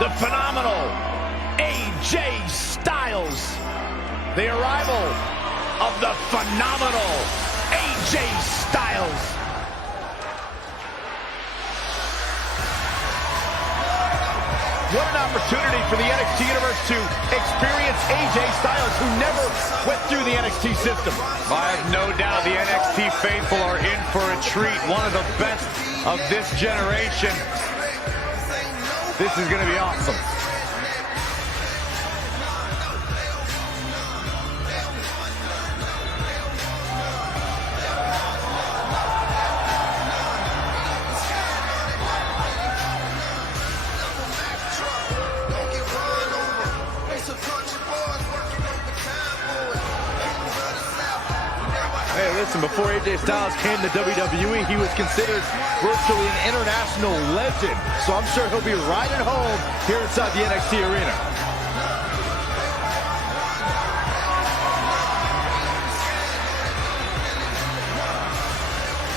the phenomenal AJ Styles. The arrival of the phenomenal AJ Styles. What an opportunity for the NXT Universe to experience AJ Styles, who never went through the NXT system. I have no doubt the NXT faithful are in for a treat. One of the best of this generation. This is going to be awesome. Hey, listen, before AJ Styles came to WWE, he was considered virtually an international legend. So I'm sure he'll be right at home here inside the NXT arena.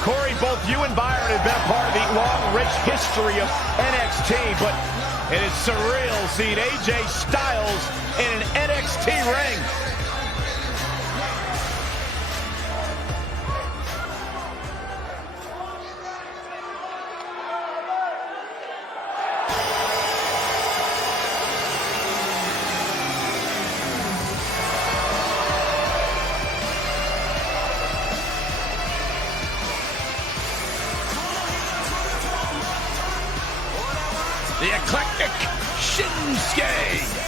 Corey, both you and Byron have been a part of the long, rich history of NXT, but it is surreal seeing AJ Styles in an NXT ring. The eclectic Shinsuke.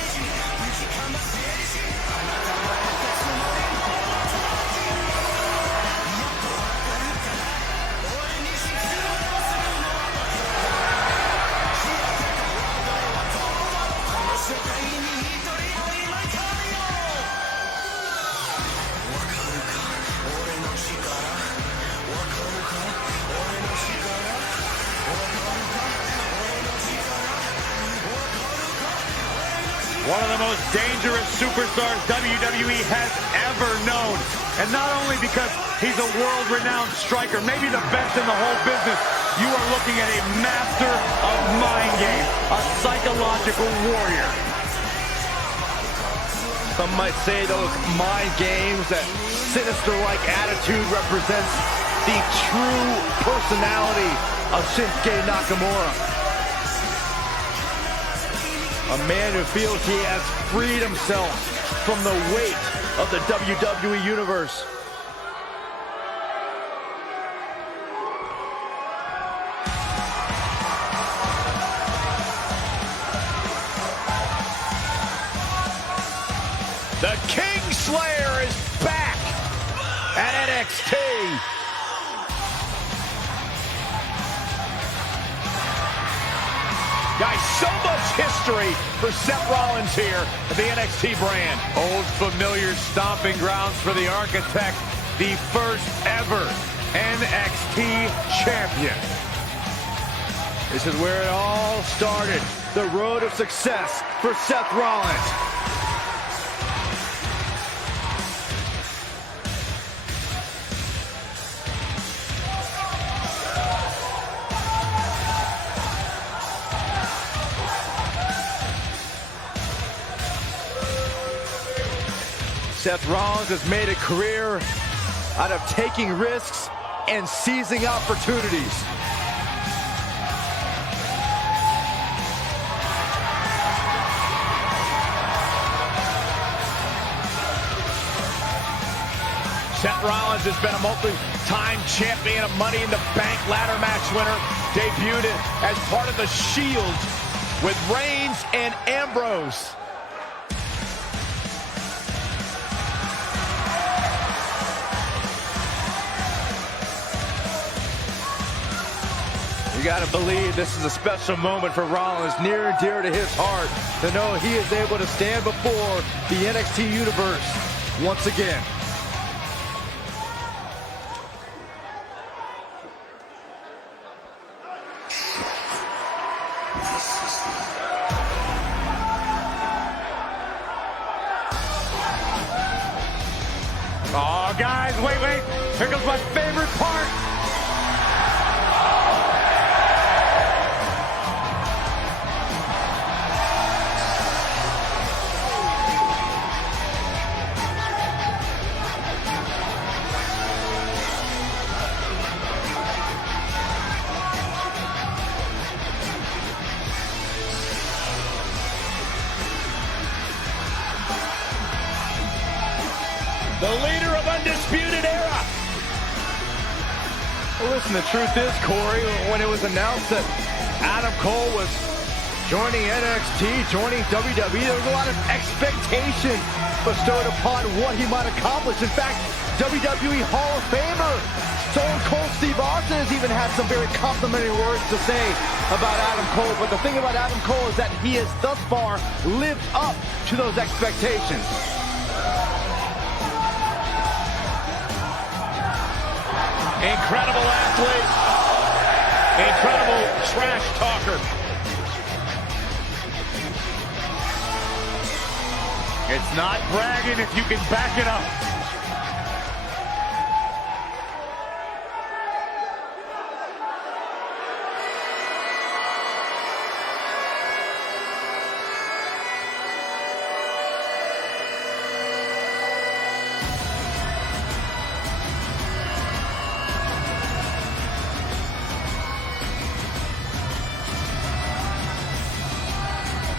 One of the most dangerous superstars WWE has ever known. And not only because he's a world-renowned striker, maybe the best in the whole business, you are looking at a master of mind games, a psychological warrior. Some might say those mind games, that sinister-like attitude represents the true personality of Shinsuke Nakamura. A man who feels he has freed himself from the weight of the WWE Universe. The King Slayer is back at NXT. Guys, so much history for Seth Rollins here at the NXT brand. Old familiar stomping grounds for the Architect, the first ever NXT champion. This is where it all started. The road of success for Seth Rollins. Seth Rollins has made a career out of taking risks and seizing opportunities. Seth Rollins has been a multi-time champion, a Money in the Bank ladder match winner, debuted as part of the Shield with Reigns and Ambrose. You gotta believe this is a special moment for Rollins, near and dear to his heart, to know he is able to stand before the NXT Universe once again. Oh, guys, wait. Here comes my favorite part. the leader of Undisputed Era. Well, listen, the truth is, Corey, when it was announced that Adam Cole was joining NXT, joining WWE, there was a lot of expectation bestowed upon what he might accomplish. In fact, WWE Hall of Famer Stone Cold Steve Austin has even had some very complimentary words to say about Adam Cole. But the thing about Adam Cole is that he has thus far lived up to those expectations. Incredible athlete. Incredible trash talker. It's not bragging if you can back it up.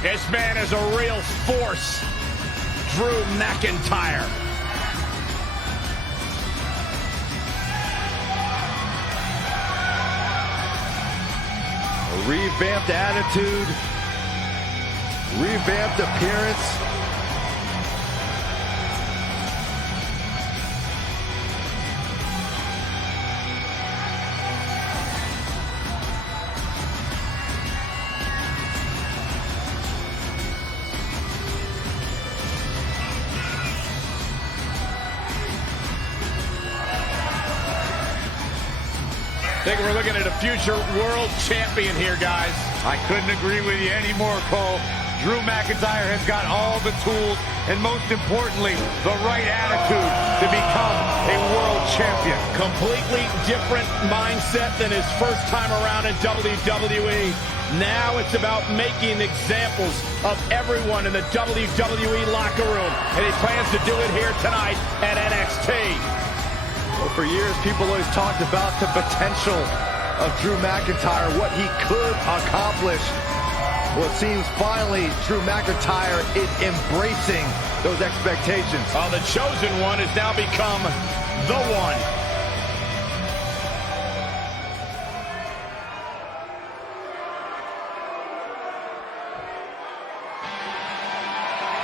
This man is a real force. Drew McIntyre. A revamped attitude, revamped appearance. I think we're looking at a future world champion here, guys. I couldn't agree with you anymore, Cole. Drew McIntyre has got all the tools and, most importantly, the right attitude to become a world champion. Completely different mindset than his first time around in WWE. Now it's about making examples of everyone in the WWE locker room. And he plans to do it here tonight at NXT. Well, for years, people always talked about the potential of Drew McIntyre, what he could accomplish. Well, it seems finally Drew McIntyre is embracing those expectations. Oh, the chosen one has now become the one.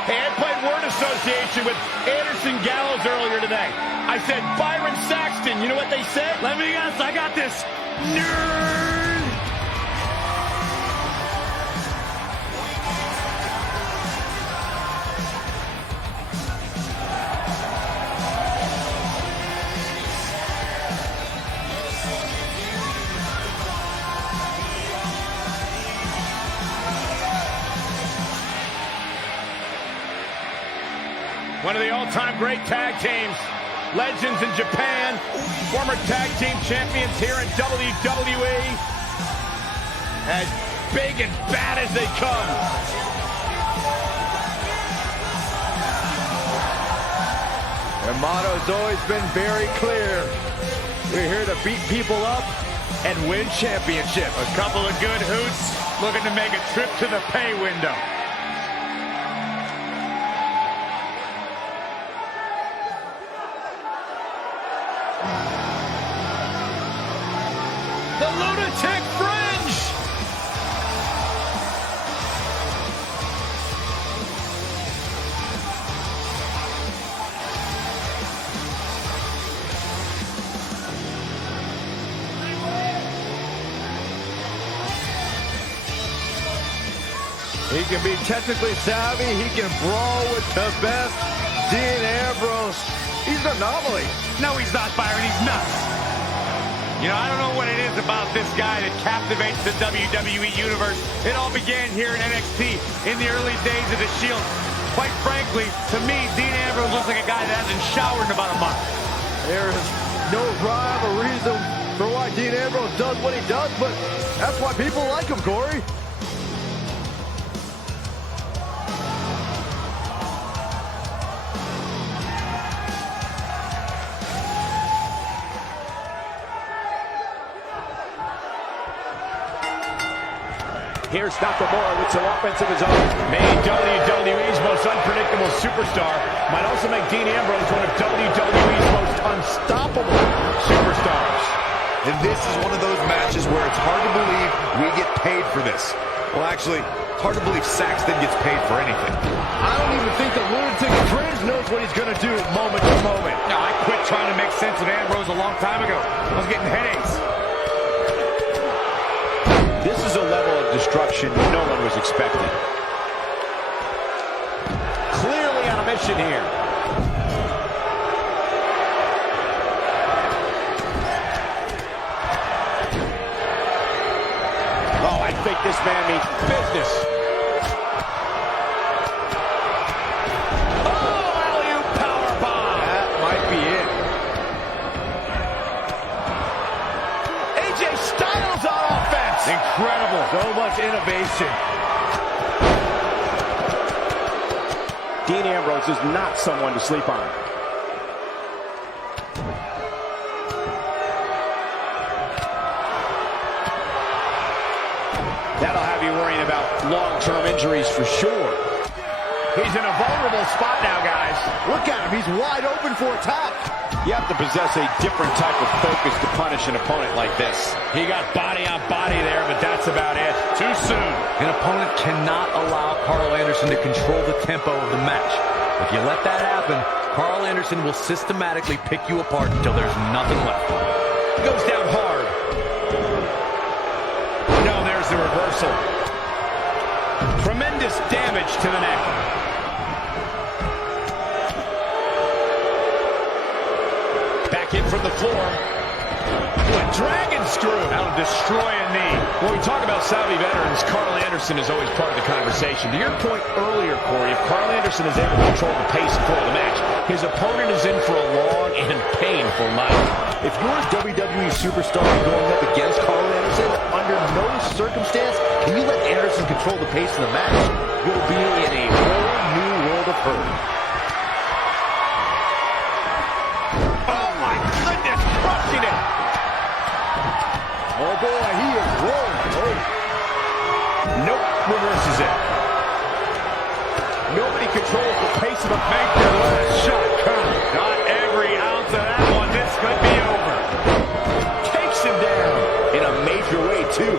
Hey, I played word association with Anderson Gallows earlier today. I said Byron Saxton. You know what they said? Let me guess, I got this. Nerd! One of the all-time great tag teams. Legends in Japan, former tag team champions here in WWE. As big and bad as they come. Their motto's always been very clear. We're here to beat people up and win championships. A couple of good hoots looking to make a trip to the pay window. The Lunatic Fringe! He can be technically savvy. He can brawl with the best. Dean Ambrose, he's an anomaly. No, he's not, Byron. He's nuts. You know, I don't know what it is about this guy that captivates the WWE Universe. It all began here in NXT in the early days of the Shield. Quite frankly, to me, Dean Ambrose looks like a guy that hasn't showered in about a month. There is no rhyme or reason for why Dean Ambrose does what he does, but that's why people like him, Corey. Here's Nakamura with some offense of his own. Made WWE's most unpredictable superstar. Might also make Dean Ambrose one of WWE's most unstoppable superstars. And this is one of those matches where it's hard to believe we get paid for this. Well, actually, it's hard to believe Saxton gets paid for anything. I don't even think the lunatic fringe knows what he's going to do moment to moment. No, I quit trying to make sense of Ambrose a long time ago. I was getting headaches. This is a level of destruction no one was expecting. Clearly on a mission here. Oh, I think this man means business. Oh, alley-oop powerbomb. That might be it. AJ Styles on offense. Incredible. So much innovation. Dean Ambrose is not someone to sleep on. That'll have you worrying about long-term injuries for sure. He's in a vulnerable spot now, guys. Look at him. He's wide open for attack. You have to possess a different type of focus to punish an opponent like this. He got body on body there, but that's about it. Too soon. An opponent cannot allow Carl Anderson to control the tempo of the match. If you let that happen, Carl Anderson will systematically pick you apart until there's nothing left. He goes down hard. No, there's the reversal. Tremendous damage to the neck. Back in from the floor. What dragon screw. That'll destroy a knee. When we talk about savvy veterans, Carl Anderson is always part of the conversation. To your point earlier, Corey, if Carl Anderson is able to control the pace and flow of the match, his opponent is in for a long and painful night. If you're a WWE superstar going up against Carl Anderson, under no circumstance can you let Anderson control the pace of the match. You'll be in a whole new world of hurt. Oh my goodness, crushing it. Oh boy, he is rolling. Oh. Nope, reverses it. Nobody controls the pace of the Make their last shot count. Not every ounce of that one. This could be over. takes him down in a major way, too.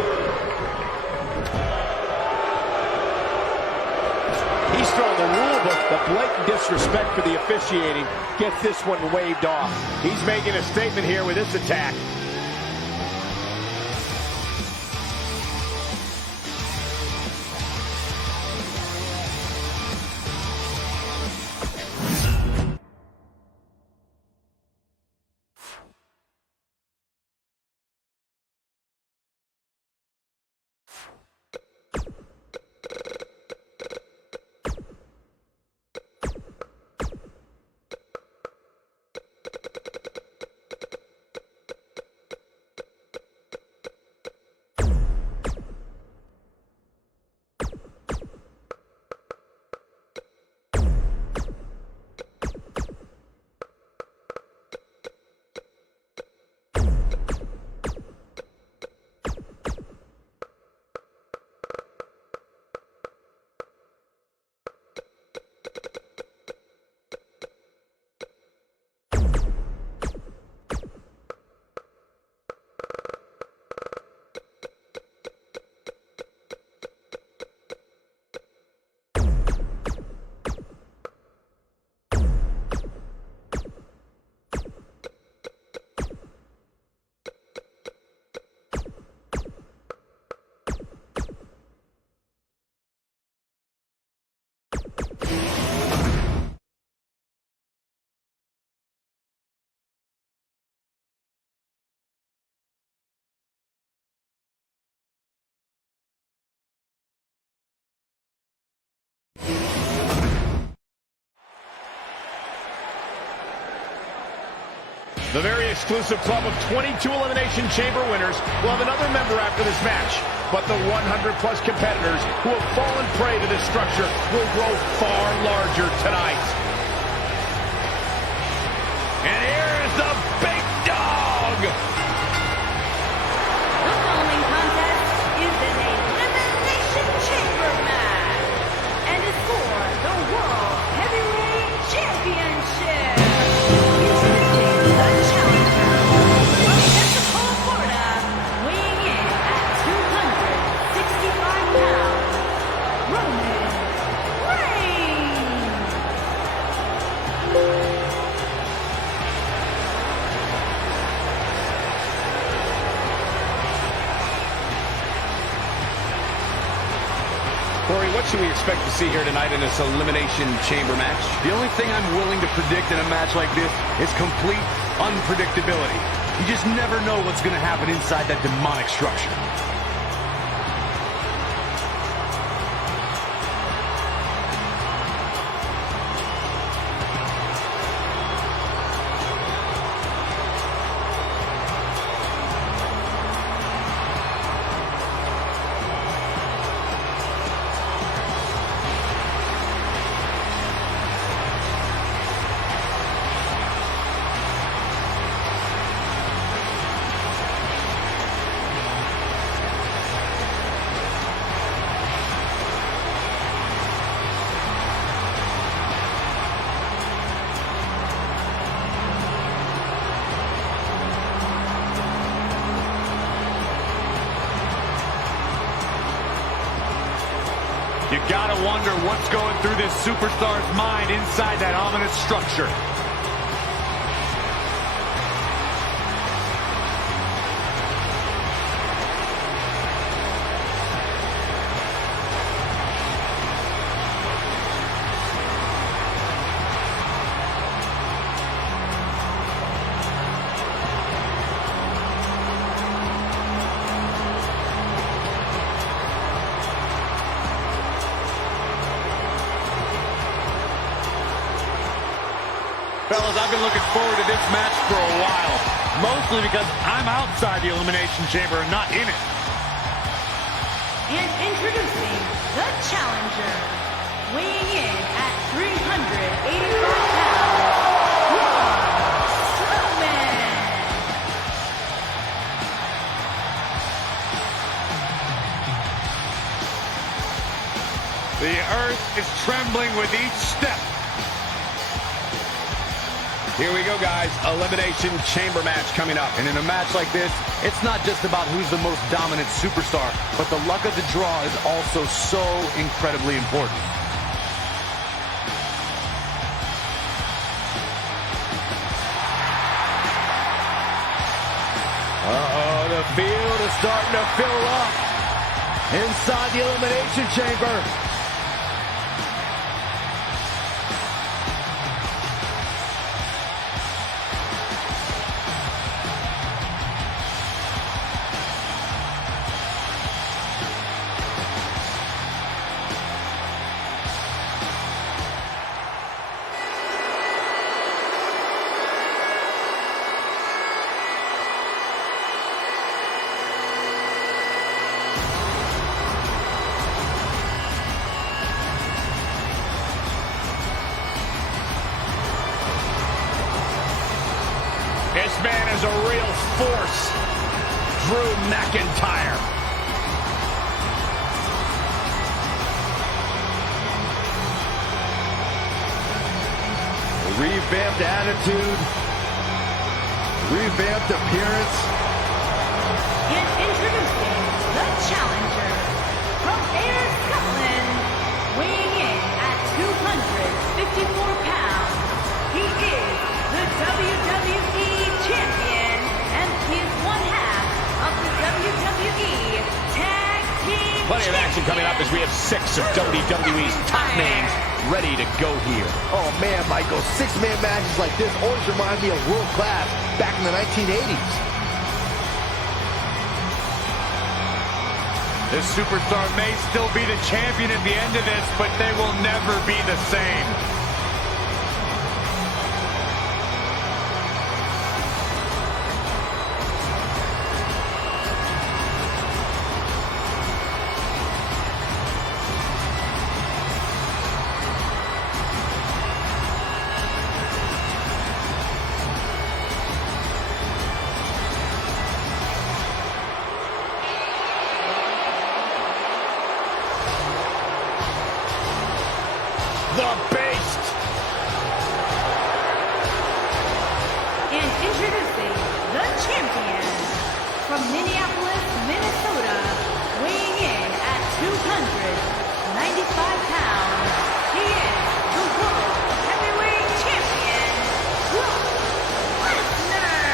He's throwing the rule book. The blatant disrespect for the officiating gets this one waved off. He's making a statement here with this attack. The very exclusive club of 22 Elimination Chamber winners will have another member after this match. But the 100-plus competitors who have fallen prey to this structure will grow far larger tonight. And here's the big dog! The following contest is an elimination Corey, what should we expect to see here tonight in this Elimination Chamber match? The only thing I'm willing to predict in a match like this is complete unpredictability. You just never know what's going to happen inside that demonic structure. You gotta wonder what's going through this superstar's mind inside that ominous structure. Fellas, I've been looking forward to this match for a while, mostly because I'm outside the Elimination Chamber and not in it. And introducing the challenger, weighing in at 385 pounds, Strowman. The earth is trembling with each step. Here we go, guys. Elimination Chamber match coming up. And in a match like this, it's not just about who's the most dominant superstar, but the luck of the draw is also so incredibly important. Uh-oh, the field is starting to fill up inside the Elimination Chamber. This man is a real force. Drew McIntyre. Revamped attitude, revamped appearance. And introducing the challenger, from Ayr, Scotland, weighing in at 254 pounds, he is the WWE Champion, and he is one half of the WWE Tag Team Plenty of action coming up as we have 6 of WWE's top names ready to go here. Oh man, Michael, 6-man matches like this always remind me of world class back in the 1980s. This superstar may still be the champion at the end of this, but they will never be the same. The Beast. And introducing the champion, from Minneapolis, Minnesota, weighing in at 295 pounds, he is the World Heavyweight Champion, Brock Lesnar.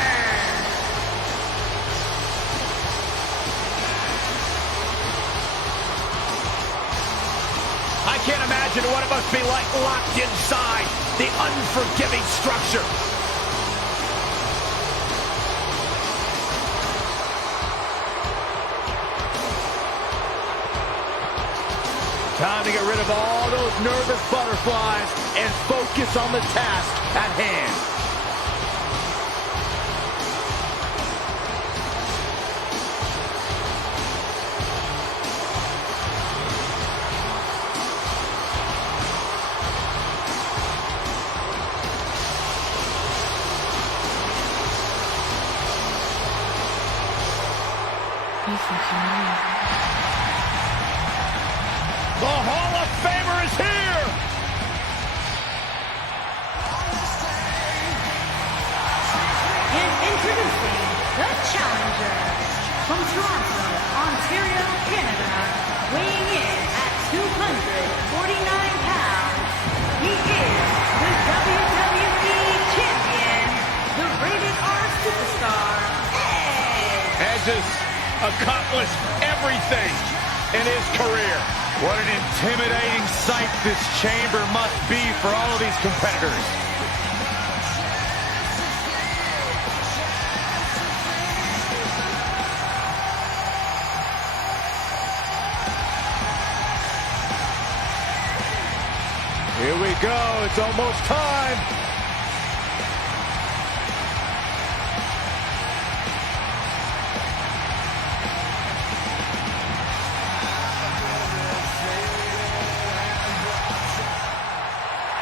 can't imagine what it must be like locked inside the unforgiving structure. Time to get rid of all those nervous butterflies and focus on the task at hand. The Hall of Famer is here! And introducing the challenger from Toronto, Ontario, Canada, weighing in at 249 pounds. He is the WWE Champion, the Rated R Superstar, Edge. Edge has accomplished everything in his career. What an intimidating sight this chamber must be for all of these competitors. Here we go. It's almost time.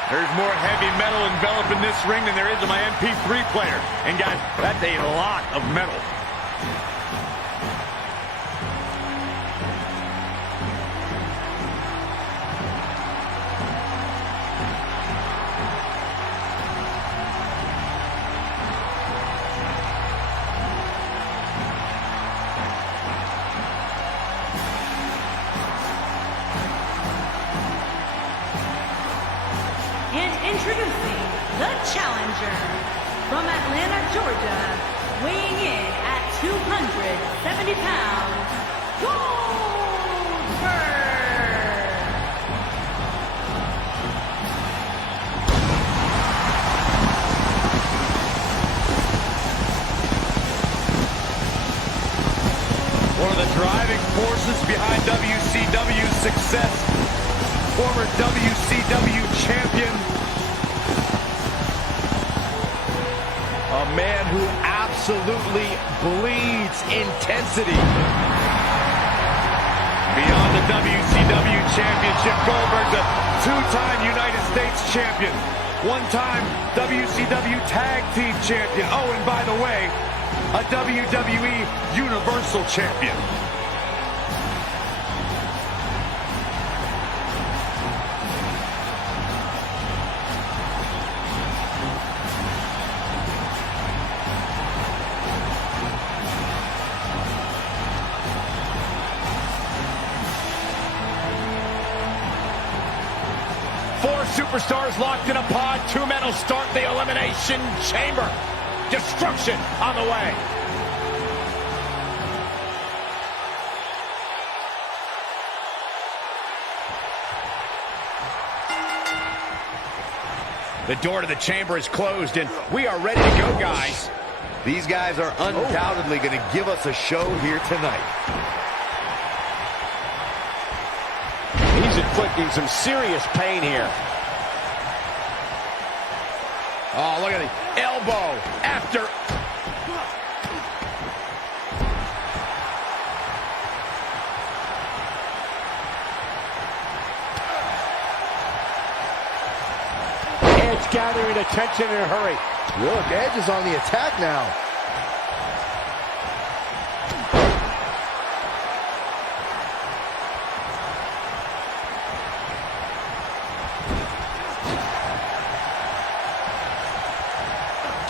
There's more heavy metal enveloping this ring than there is in my MP3 player. And guys, that's a lot of metal. And introducing the challenger from Atlanta, Georgia, weighing in at 270 pounds, Goldberg. One of the driving forces behind WCW's success. Former WCW champion. A man who absolutely bleeds intensity. Beyond the WCW championship, Goldberg's a two-time United States champion. One-time WCW tag team champion. Oh, and by the way, a WWE Universal champion. Four superstars locked in a pod. Two men will start the Elimination Chamber. Destruction on the way. The door to the chamber is closed, and we are ready to go, guys. These guys are undoubtedly going to give us a show here tonight. He's inflicting some serious pain here. Oh, look at the elbow after. Edge gathering attention in a hurry. Look, Edge is on the attack now.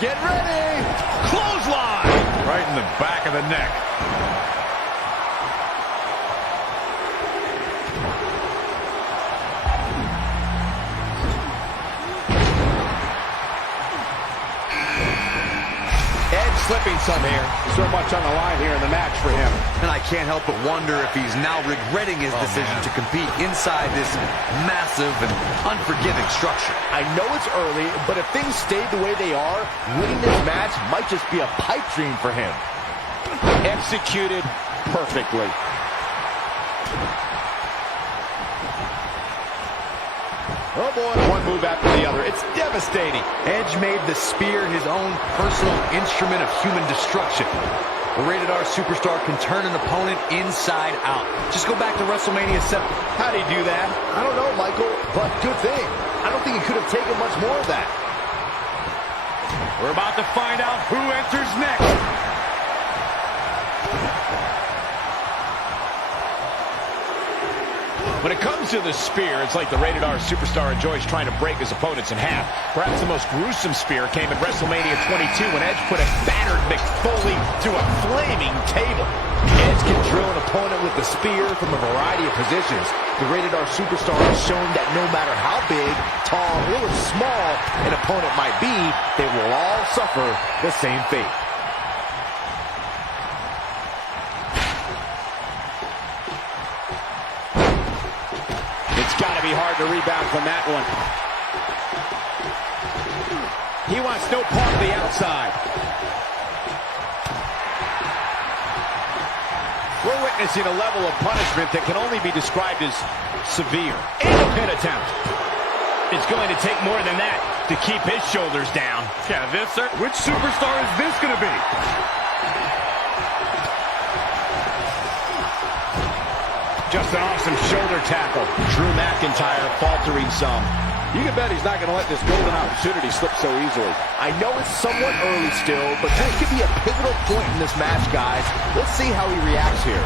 Get ready! Clothesline! Right in the back of the neck. Edge slipping some here. So much on the line here in the match for him. And I can't help but wonder if he's now regretting his decision to compete inside this massive and unforgiving structure. I know it's early, but if things stay the way they are, winning this match might just be a pipe dream for him. Executed perfectly. Oh boy. One move after the other. It's devastating. Edge made the spear his own personal instrument of human destruction. The Rated R superstar can turn an opponent inside out. Just go back to WrestleMania 7. How'd he do that? I don't know, Michael, but good thing. I don't think he could have taken much more of that. We're about to find out who enters next. When it comes to the spear, it's like the Rated R superstar enjoys trying to break his opponents in half. Perhaps the most gruesome spear came at WrestleMania 22 when Edge put a battered Mick Foley through a flaming table. Edge can drill an opponent with the spear from a variety of positions. The Rated R superstar has shown that no matter how big, tall, or small an opponent might be, they will all suffer the same fate. It's got to be hard to rebound from that one. He wants no part of the outside. We're witnessing a level of punishment that can only be described as severe. And a pin attempt. It's going to take more than that to keep his shoulders down. Yeah, which superstar is this going to be? Just an awesome shoulder tackle. Drew McIntyre faltering some. You can bet he's not going to let this golden opportunity slip so easily. I know it's somewhat early still, but this could be a pivotal point in this match, guys. Let's see how he reacts here.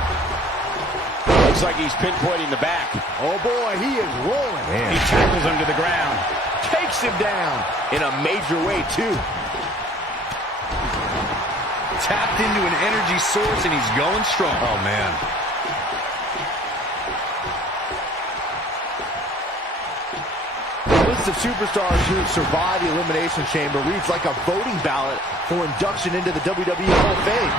Looks like he's pinpointing the back. Oh boy, he is rolling. Man. He tackles him to the ground. Takes him down in a major way, too. Tapped into an energy source, and he's going strong. Oh, man. The list of superstars who have survived the Elimination Chamber reads like a voting ballot for induction into the WWE Hall of Fame.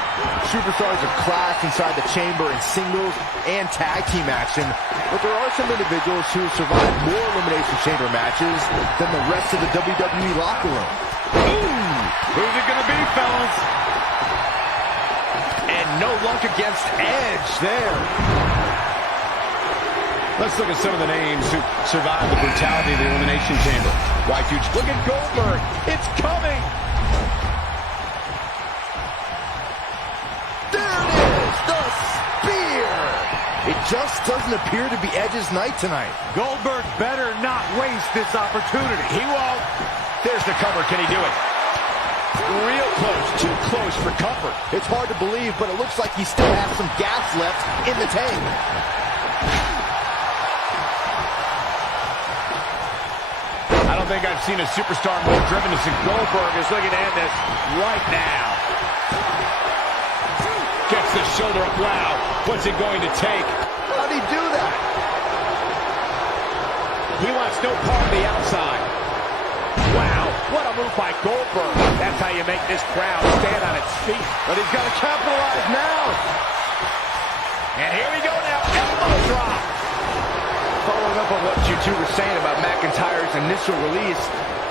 Superstars are classed inside the chamber in singles and tag team action, but there are some individuals who have survived more Elimination Chamber matches than the rest of the WWE locker room. Ooh, who's it going to be, fellas? And no luck against Edge there. Let's look at some of the names who survived the brutality of the Elimination Chamber. White dudes, look at Goldberg. It's coming. There it is, the spear. It just doesn't appear to be Edge's night tonight. Goldberg better not waste this opportunity. He won't. There's the cover. Can he do it? Real close. Too close for comfort. It's hard to believe, but it looks like he still has some gas left in the tank. I don't think I've seen a superstar more driven to see. Goldberg is looking to end this right now. Gets the shoulder up. Wow. What's it going to take? How'd he do that? He wants no part of the outside. Wow. What a move by Goldberg. That's how you make this crowd stand on its feet. But he's got to capitalize now. And here we go now. Elbow drop. Following up on what you two were saying about McIntyre's initial release,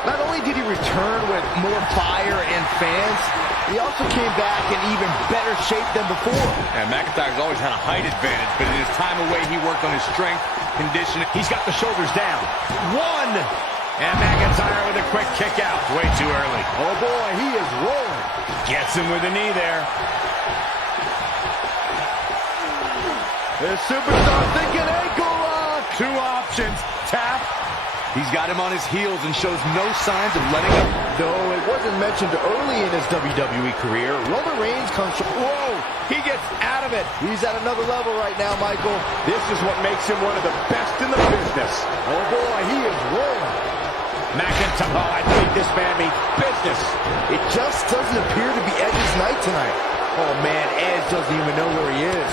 not only did he return with more fire and fans, he also came back in even better shape than before. And McIntyre's always had a height advantage, but in his time away, he worked on his strength, conditioning. He's got the shoulders down. One. And McIntyre with a quick kick out. Way too early. Oh boy, he is rolling. Gets him with a knee there. The superstar thinking ankle lock. Two options. Tap. He's got him on his heels and shows no signs of letting up. Though it wasn't mentioned early in his WWE career, Roman Reigns comes from... Whoa! He gets out of it. He's at another level right now, Michael. This is what makes him one of the best in the business. Oh boy, he is rolling. McIntyre, oh, I think this man means business. It just doesn't appear to be Edge's night tonight. Oh man, Edge doesn't even know where he is.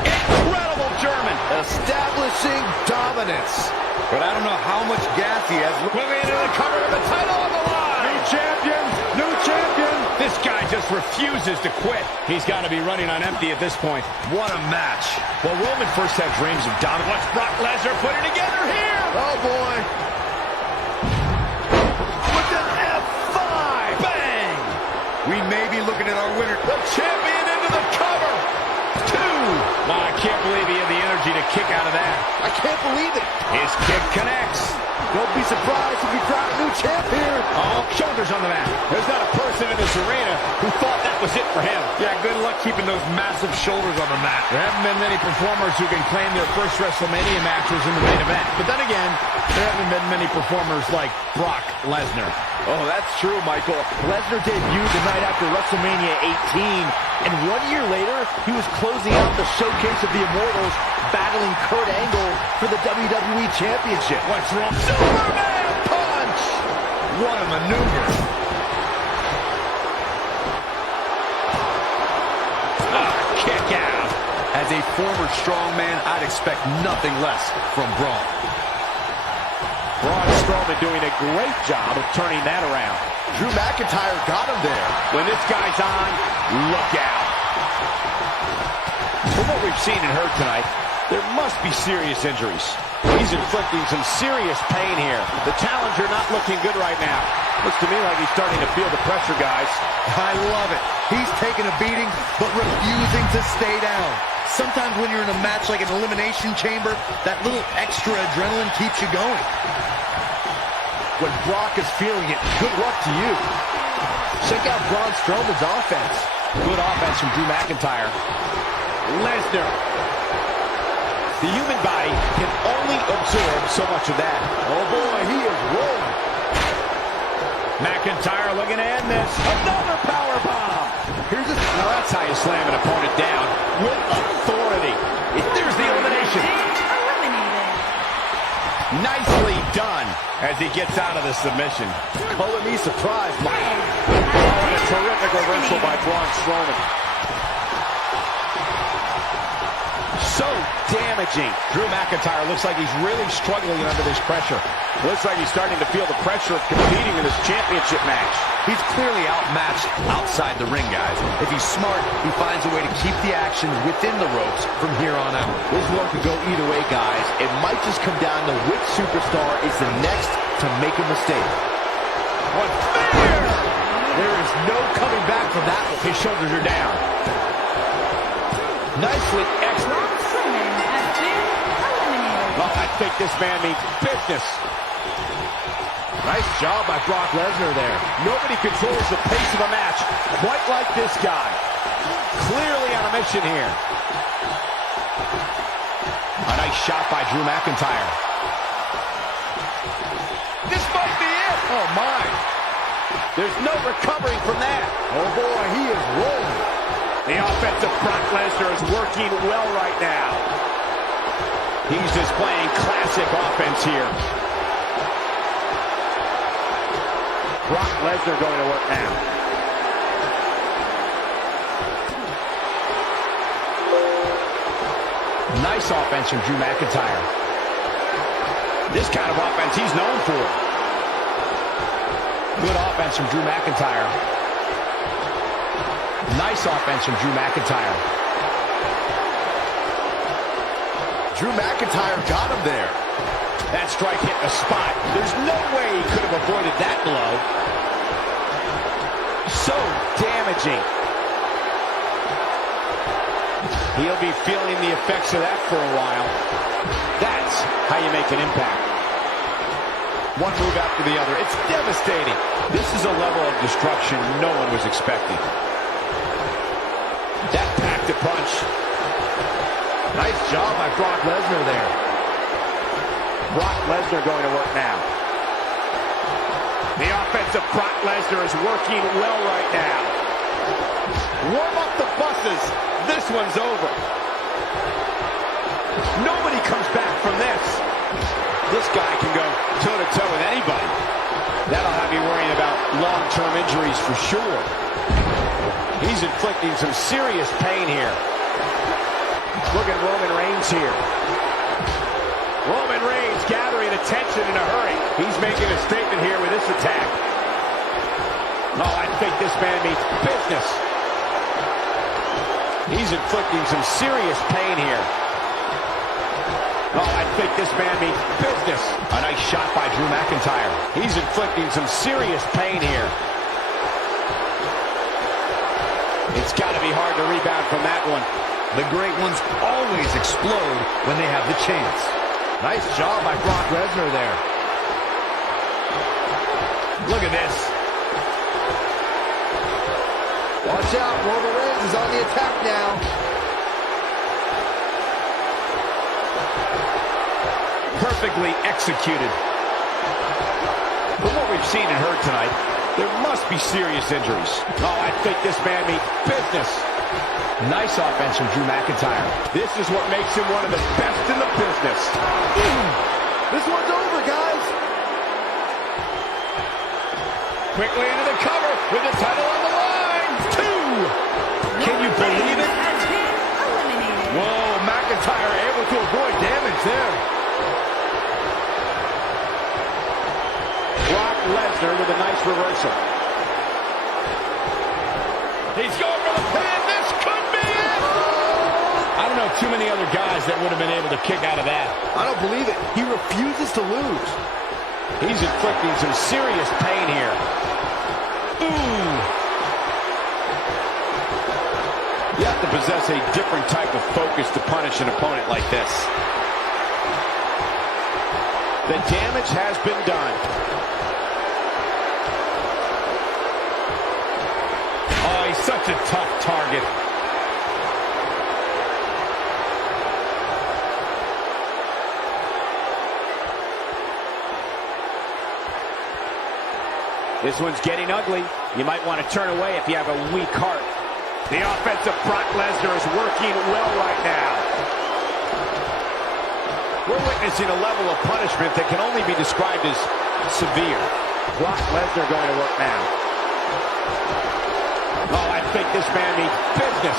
Incredible German. Establishing dominance. But I don't know how much gas he has. Moving into the cover of the title on the line. New champion. New champion. This guy just just refuses to quit. He's got to be running on empty at this point. What a match. Well, Roman first had dreams of dominance. Watch Brock Lesnar put it together here. Oh, boy. With an F5. Bang. We may be looking at our winner. The champion into the cover. 2. Wow, I can't believe he had the energy to kick out of that. I can't believe it. His kick connects. Don't be surprised if we crown a new champ here. Oh, shoulders on the mat. There's not a person in this arena who thought that was it for him. Yeah, good luck keeping those massive shoulders on the mat. There haven't been many performers who can claim their first WrestleMania matches in the main event. But then again, there haven't been many performers like Brock Lesnar. Oh, that's true, Michael. Lesnar debuted the night after WrestleMania 18, and 1 year later, he was closing out the showcase of the Immortals, battling Kurt Angle for the WWE Championship. What's wrong? Superman punch! What a maneuver. Kick out. As a former strongman, I'd expect nothing less from Braun. Braun Strowman doing a great job of turning that around. Drew McIntyre got him there. When this guy's on, look out. From what we've seen and heard tonight, there must be serious injuries. He's inflicting some serious pain here. The challenger not looking good right now. Looks to me like he's starting to feel the pressure, guys. I love it. He's taking a beating, but refusing to stay down. Sometimes when you're in a match like an elimination chamber, that little extra adrenaline keeps you going. When Brock is feeling it, good luck to you. Check out Braun Strowman's offense. Good offense from Drew McIntyre. Lesnar. The human body can only absorb so much of that. Oh boy, he is rolling. McIntyre looking to end this. Another powerbomb. Here's a... Now that's how you slam an opponent down with authority. There's the elimination. Eliminated. Nicely done as he gets out of the submission. Color me surprised, Mike. Oh, and a terrific reversal by Braun Strowman. So damaging. Drew McIntyre looks like he's really struggling under this pressure. Looks like he's starting to feel the pressure of competing in this championship match. He's clearly outmatched outside the ring, guys. If he's smart, he finds a way to keep the action within the ropes from here on out. This one could go either way, guys. It might just come down to which superstar is the next to make a mistake. What fear! There is no coming back from that one. His shoulders are down. Nicely excellent. Braun Strowman has been eliminated. Well, I think this man means business. Nice job by Brock Lesnar there. Nobody controls the pace of a match quite like this guy. Clearly on a mission here. A nice shot by Drew McIntyre. This might be it. Oh, my. There's no recovering from that. Oh, boy, he is rolling. The offense of Brock Lesnar is working well right now. He's displaying classic offense here. Brock Lesnar going to work now. Nice offense from Drew McIntyre. This kind of offense he's known for. Good offense from Drew McIntyre. Nice offense from Drew McIntyre. Drew McIntyre got him there. That strike hit the spot. There's no way he could have avoided that blow. So damaging. He'll be feeling the effects of that for a while. That's how you make an impact. One move after the other. It's devastating. This is a level of destruction no one was expecting. That packed a punch. Nice job by Brock Lesnar there. Brock Lesnar going to work now. The offense of Brock Lesnar is working well right now. Warm up the buses. This one's over. Nobody comes back from this. This guy can go toe-to-toe with anybody. That'll have you worrying about long-term injuries for sure. He's inflicting some serious pain here. Look at Roman Reigns here. Roman Reigns gathering attention in a hurry. He's making a statement here with this attack. Oh, I think this man means business. He's inflicting some serious pain here. Oh, I think this man means business. A nice shot by Drew McIntyre. He's inflicting some serious pain here. It's got to be hard to rebound from that one. The great ones always explode when they have the chance. Nice job by Brock Lesnar there. Look at this. Watch out, Roman Reigns is on the attack now. Perfectly executed. From what we've seen and heard tonight, there must be serious injuries. Oh, I think this man means business. Nice offense from Drew McIntyre. This is what makes him one of the best in the business. This one's over, guys. Quickly into the cover with the title on the line. 2. Can you believe it? Has been eliminated. Whoa, McIntyre able to avoid damage there. Brock Lesnar with a nice reversal. He's going for the pin. This could be it. I don't know too many other guys that would have been able to kick out of that. I don't believe it. He refuses to lose. He's inflicting some serious pain here. Ooh. You have to possess a different type of focus to punish an opponent like this. The damage has been done. Oh, he's such a tough target. This one's getting ugly. You might want to turn away if you have a weak heart. The offensive Brock Lesnar is working well right now. We're witnessing a level of punishment that can only be described as severe. Brock Lesnar going to work now. Oh, I think this man means business.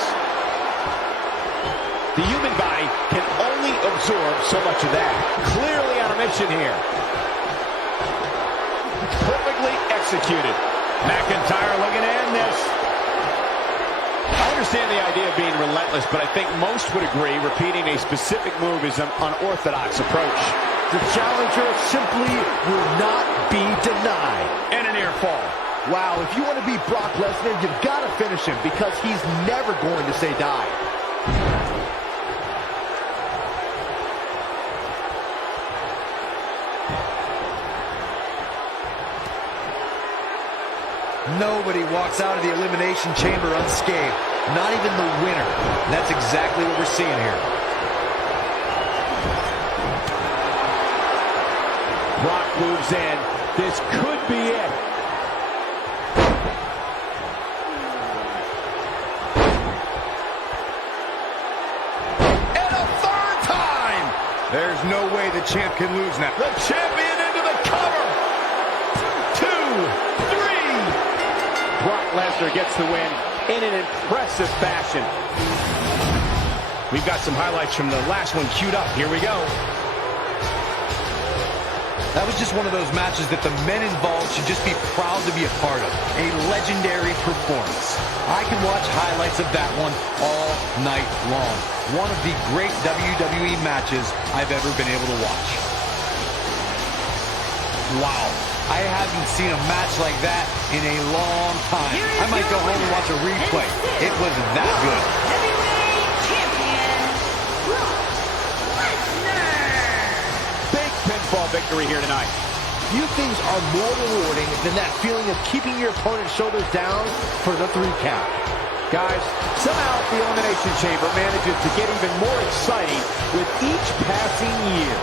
The human body can only absorb so much of that. Clearly on a mission here. Perfectly executed. McIntyre looking to end this. I understand the idea of being relentless, but I think most would agree repeating a specific move is an unorthodox approach. The challenger simply will not be denied. And an near fall. Wow, if you want to beat Brock Lesnar, you've got to finish him because he's never going to say die. Nobody walks out of the Elimination Chamber unscathed. Not even the winner. That's exactly what we're seeing here. Brock moves in. This could be it. And a third time! There's no way the champ can lose now. The champion into the cover! 2, 3! Brock Lesnar gets the win in an impressive fashion. We've got some highlights from the last one queued up. Here we go. That was just one of those matches that the men involved should just be proud to be a part of. A legendary performance. I can watch highlights of that one all night long. One of the great WWE matches I've ever been able to watch. Wow. I haven't seen a match like that in a long time. I might go home and watch a replay. It was that good. Heavyweight champion, Brock Lesnar. Big pinfall victory here tonight. Few things are more rewarding than that feeling of keeping your opponent's shoulders down for the 3 count. Guys, somehow the Elimination Chamber manages to get even more exciting with each passing year.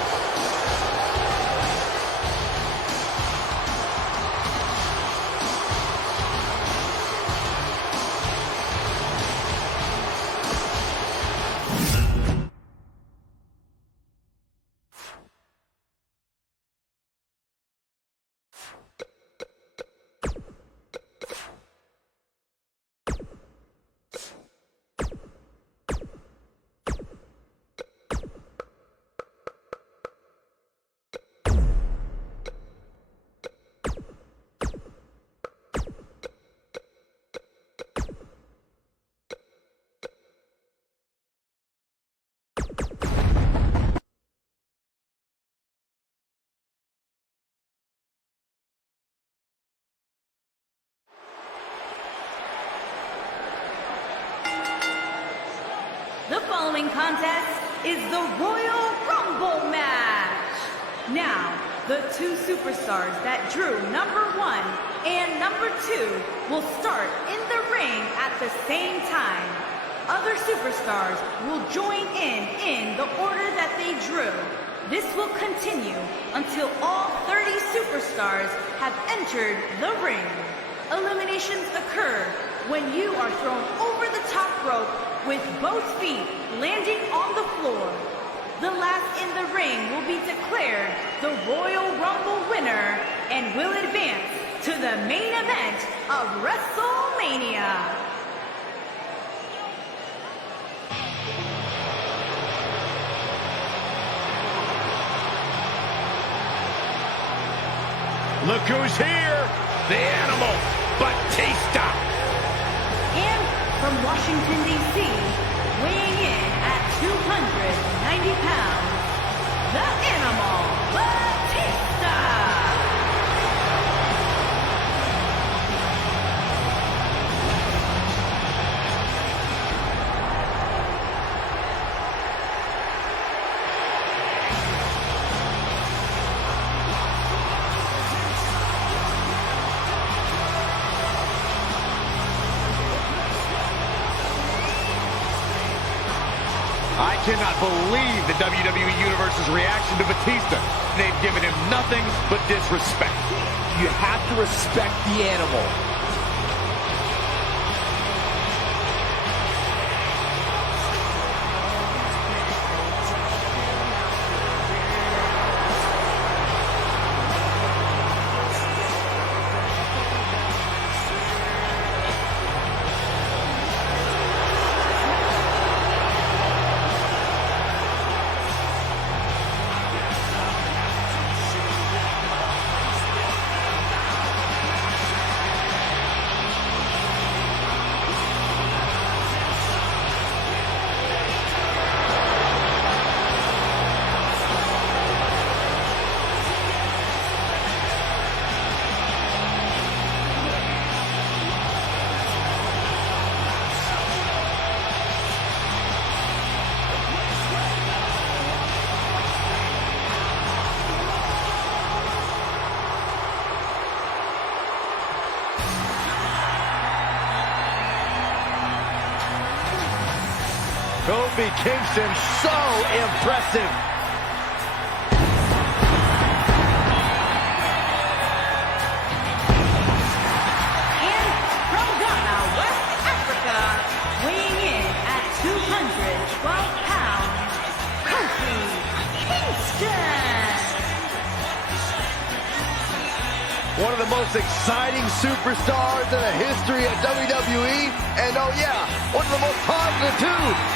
following contest is the Royal Rumble match. Now, the two superstars that drew number 1 and number 2 will start in the ring at the same time. Other superstars will join in the order that they drew. This will continue until all 30 superstars have entered the ring. Eliminations occur when you are thrown over the top rope with both feet landing on the floor. The last in the ring will be declared the Royal Rumble winner and will advance to the main event of WrestleMania. Look who's here, the Animal, Batista. And from Washington, D.C., weighing in at 290 pounds, the Animal, Batista. I cannot believe the WWE Universe's reaction to Batista. They've given him nothing but disrespect. You have to respect the Animal. Kofi Kingston, so impressive. And from Ghana, West Africa, weighing in at 212 pounds, Kofi Kingston. One of the most exciting superstars in the history of WWE. And oh yeah, one of the most positive too.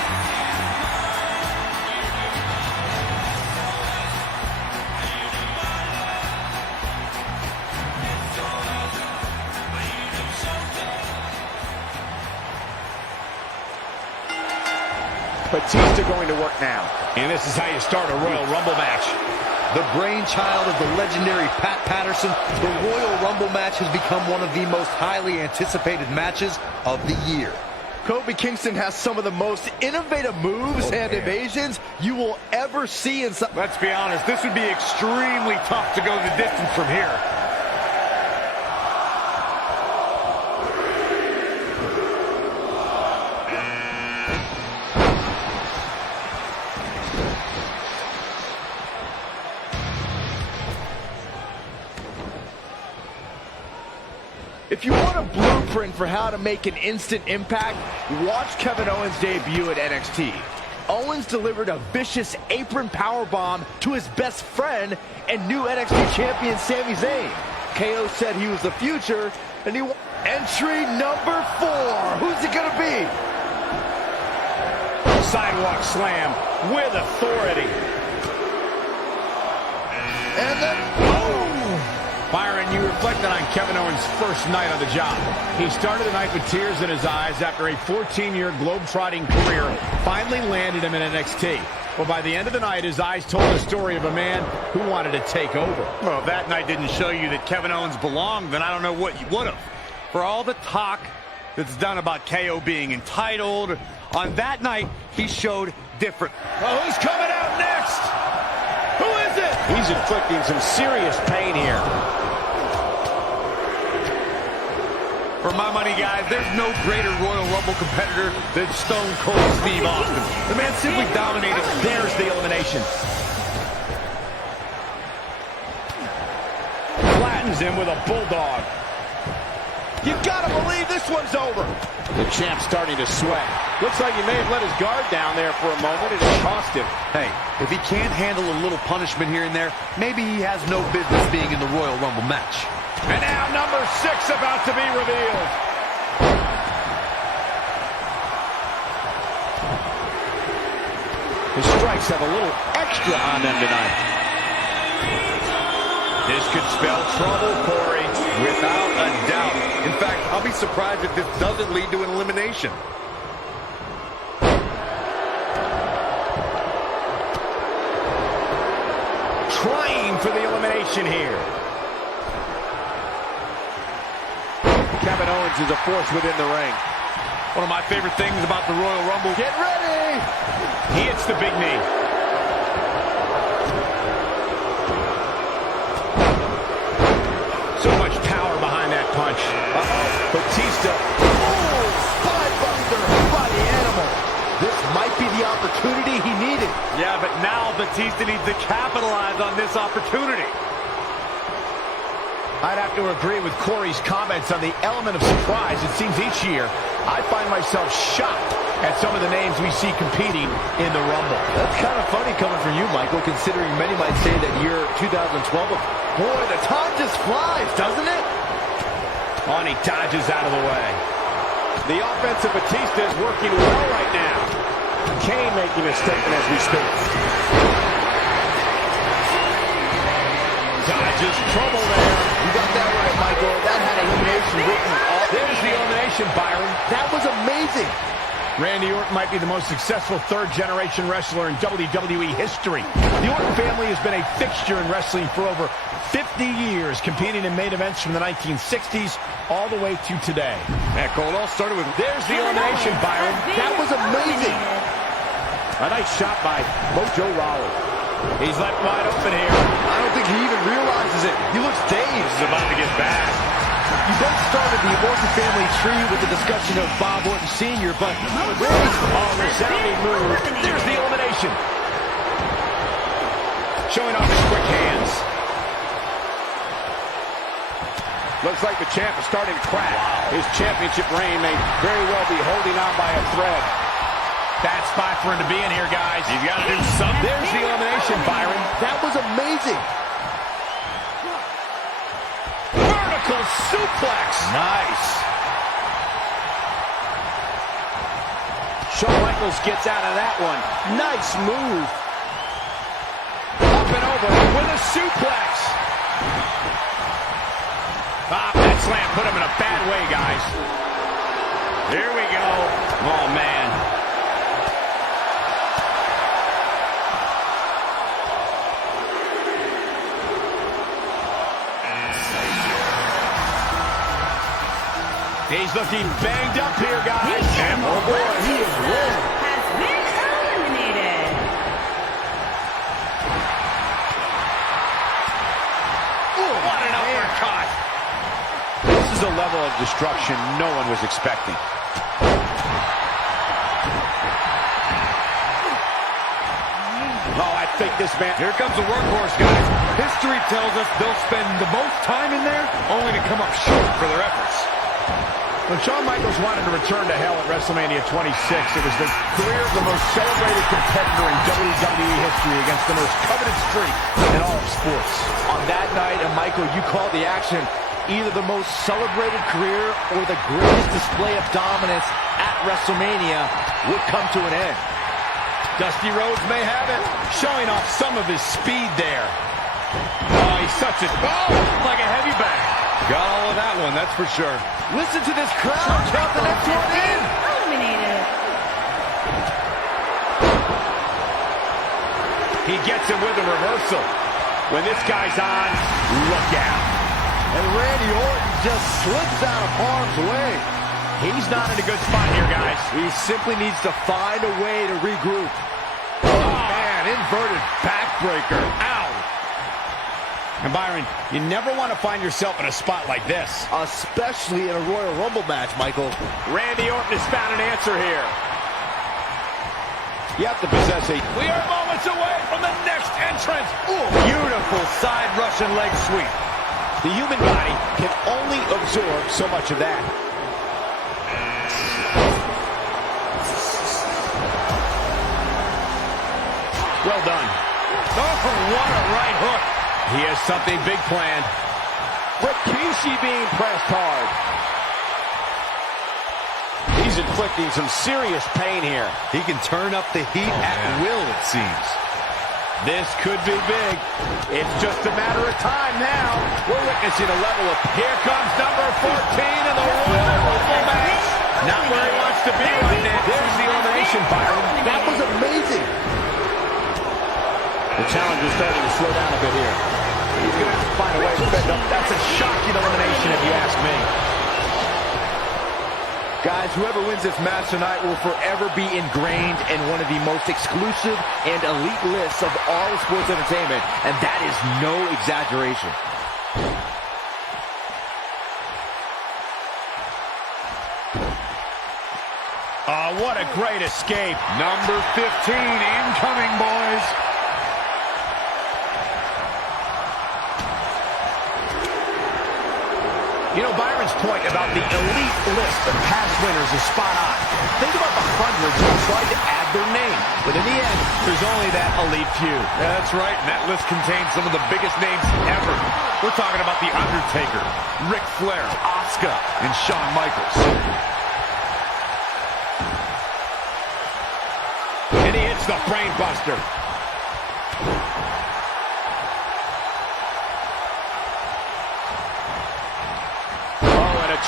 Batista going to work now. And this is how you start a Royal Rumble match. The brainchild of the legendary Pat Patterson, the Royal Rumble match has become one of the most highly anticipated matches of the year. Kofi Kingston has some of the most innovative moves and evasions you will ever see in some... Let's be honest, this would be extremely tough to go the distance from here. If you want a blueprint for how to make an instant impact, watch Kevin Owens' debut at NXT. Owens delivered a vicious apron powerbomb to his best friend and new NXT champion Sami Zayn. KO said he was the future, and he won. Entry number 4. Who's it gonna be? Sidewalk slam with authority. And then, boom! Byron, you reflected on Kevin Owens' first night on the job. He started the night with tears in his eyes after a 14-year globe-trotting career finally landed him in NXT. Well, by the end of the night, his eyes told the story of a man who wanted to take over. Well, if that night didn't show you that Kevin Owens belonged, then I don't know what you would have. For all the talk that's done about KO being entitled, On that night, he showed different. Well, who's coming out next? Who is it? He's inflicting some serious pain here. For my money, guys, there's no greater Royal Rumble competitor than Stone Cold Steve Austin. The man simply dominated. There's the elimination. Flattens him with a bulldog. You gotta believe this one's over. The champ's starting to sweat. Looks like he may have let his guard down there for a moment, and it cost him. Hey, if he can't handle a little punishment here and there, maybe he has no business being in the Royal Rumble match. And now number 6 about to be revealed. His strikes have a little extra on them tonight. This could spell trouble, Corey. Without a doubt. In fact, I'll be surprised if this doesn't lead to an elimination. Trying for the elimination here. Kevin Owens is a force within the ring. One of my favorite things about the Royal Rumble. Get ready. He hits the big knee. So much power behind that punch. Batista. Oh, spinebuster by the animal. This might be the opportunity he needed. Yeah, but now Batista needs to capitalize on this opportunity. I'd have to agree with Corey's comments on the element of surprise. It seems each year I find myself shocked at some of the names we see competing in the Rumble. That's kind of funny coming from you, Michael, considering many might say that year 2012. Boy, the time just flies, doesn't it? Oh, and he dodges out of the way. The offense of Batista is working well right now. Kane making a statement as we speak. Dodges trouble there. You got that right, Michael. That had elimination written all. There's the elimination, Byron. That was amazing. Randy Orton might be the most successful third-generation wrestler in WWE history. The Orton family has been a fixture in wrestling for over 50 years, competing in main events from the 1960s all the way to today. Yeah, Cole, all started with... There's the elimination, Byron. That was amazing. A nice shot by Mojo Rawley. He's left wide open here. I don't think he even realizes it. He looks dazed. He's about to get back. You both started the Orton family tree with the discussion of Bob Orton Sr., but Randy's... Oh, resounding move. There's the elimination. Showing off his quick hands. Looks like the champ is starting to crack. His championship reign may very well be holding on by a thread. Bad spot for him to be in here, guys. He's got to do something. There's the elimination, Byron. That was amazing. Vertical suplex. Nice. Shawn Michaels gets out of that one. Nice move. Up and over with a suplex. Ah, that slam put him in a bad way, guys. Here we go. Oh, man. He's looking banged up here, guys. And oh boy, he is rolling. Has been eliminated. Ooh, what an uppercut. This is a level of destruction no one was expecting. Oh, I think this man... Here comes the workhorse, guys. History tells us they'll spend the most time in there only to come up short for their efforts. When Shawn Michaels wanted to return to hell at WrestleMania 26, it was the career of the most celebrated competitor in WWE history against the most coveted streak in all of sports. On that night, and Michael, you called the action either the most celebrated career or the greatest display of dominance at WrestleMania would come to an end. Dusty Rhodes may have it, showing off some of his speed there. Oh, he's such a... Oh, like a heavy bag. Got all of that one, that's for sure. Listen to this crowd. Count the next one in. Eliminated. He gets him with a reversal. When this guy's on, look out. And Randy Orton just slips out of harm's way. He's not in a good spot here, guys. He simply needs to find a way to regroup. Oh, man, inverted backbreaker. Ow. And Byron, you never want to find yourself in a spot like this. Especially in a Royal Rumble match, Michael. Randy Orton has found an answer here. You have to possess a... We are moments away from the next entrance. Ooh, beautiful side Russian leg sweep. The human body can only absorb so much of that. Well done. Oh, what a right hook. He has something big planned. Rikishi being pressed hard. He's inflicting some serious pain here. He can turn up the heat at will, it seems. This could be big. It's just a matter of time now. We're witnessing a level of... Here comes number 14 in the Royal Rumble match. Not where he wants to be right now. There's the elimination, Byron. That was amazing. The challenger's starting to slow down a bit here. He's going to have to find a way to fend up. That's a shocking elimination, if you ask me. Guys, whoever wins this match tonight will forever be ingrained in one of the most exclusive and elite lists of all of sports entertainment, and that is no exaggeration. Oh, what a great escape. Number 15 incoming, boys. You know, Byron's point about the elite list of past winners is spot on. Think about the hundreds who tried to add their name. But in the end, there's only that elite few. That's right, and that list contains some of the biggest names ever. We're talking about The Undertaker, Ric Flair, Asuka, and Shawn Michaels. And he hits the brain buster.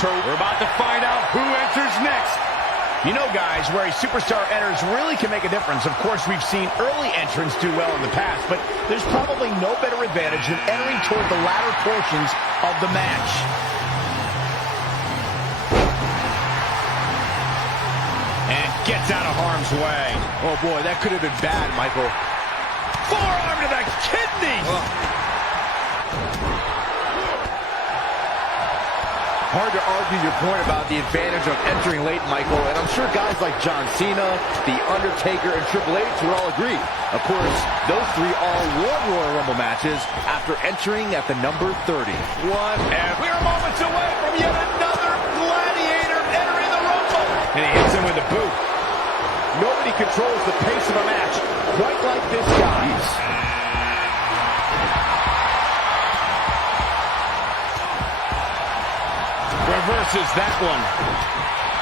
We're about to find out who enters next. You know, guys, where a superstar enters really can make a difference. Of course, we've seen early entrants do well in the past, but there's probably no better advantage than entering toward the latter portions of the match. And gets out of harm's way. Oh, boy, that could have been bad, Michael. Forearm to the kidneys. Hard to argue your point about the advantage of entering late, Michael, and I'm sure guys like John Cena, The Undertaker, and Triple H would all agree. Of course, those three all won Royal Rumble matches after entering at the number 30. We're moments away from yet another gladiator entering the Rumble. And he hits him with a boot. Nobody controls the pace of a match quite like this guy. Reverses that one.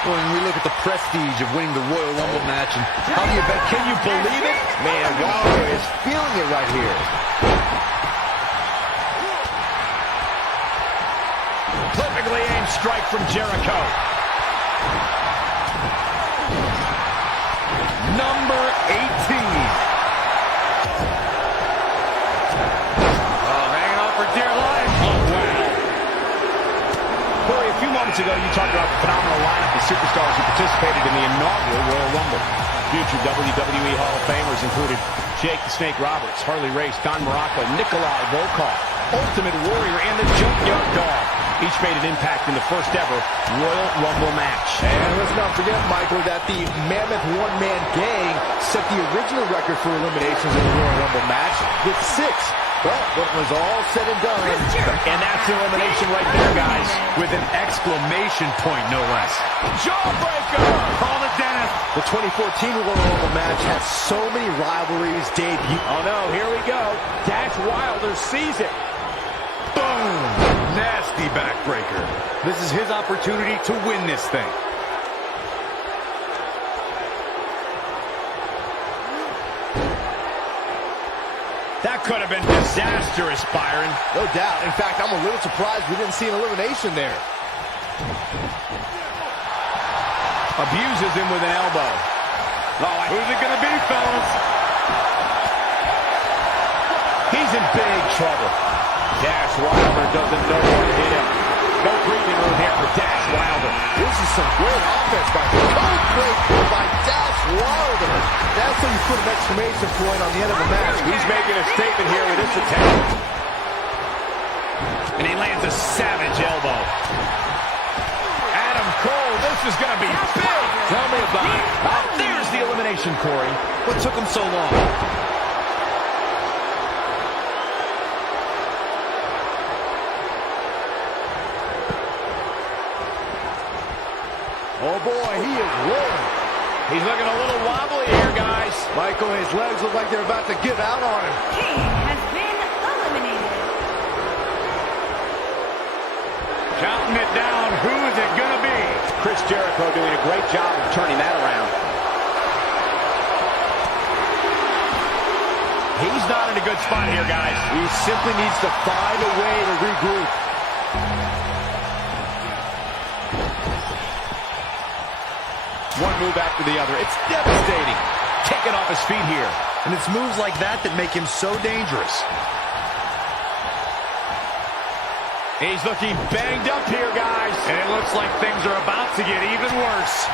When we look at the prestige of winning the Royal Rumble match and how the event, Can you believe it? man, Wilder is feeling it right here. Perfectly aimed strike from Jericho. Number 18. Oh, hanging on for dear life. Corey, a few moments ago, you talked about the phenomenal lineup of superstars who participated in the inaugural Royal Rumble. Future WWE Hall of Famers included Jake the Snake Roberts, Harley Race, Don Muraco, Nikolai Volkov, Ultimate Warrior, and the Junkyard Dog. Each made an impact in the first ever Royal Rumble match. And let's not forget, Michael, that the Mammoth One-Man Gang set the original record for eliminations in the Royal Rumble match with 6. Well, when it was all said and done, and that's an elimination right there, guys. With an exclamation point, no less. Jawbreaker! Call it, Dennis. the 2014 Royal Rumble match had so many rivalries debut. Oh, no, here we go. Dash Wilder sees it. Boom! Nasty backbreaker. This is his opportunity to win this thing. That could have been disastrous, Byron. No doubt. In fact, I'm a little surprised we didn't see an elimination there. Abuses him with an elbow. Oh, who's it going to be, fellas? He's in big trouble. Dash Wilder doesn't know what hit him. No breathing room here for Dash Wilder. This is some great offense by code break by Dash Wilder. That's how you put an exclamation point on the end of the match. He's making a statement here with this attack. And he lands a savage elbow. Adam Cole, this is going to be big. Tell me about it. Oh, there's the elimination, Corey. What took him so long? Oh boy, he is rolling. He's looking a little wobbly here, guys. Michael, his legs look like they're about to give out on him. King has been eliminated. Counting it down. Who is it going to be? Chris Jericho doing a great job of turning that around. He's not in a good spot here, guys. He simply needs to find a way to regroup. One move after the other. It's devastating. Taken off his feet here. And it's moves like that that make him so dangerous. He's looking banged up here, guys. And it looks like things are about to get even worse.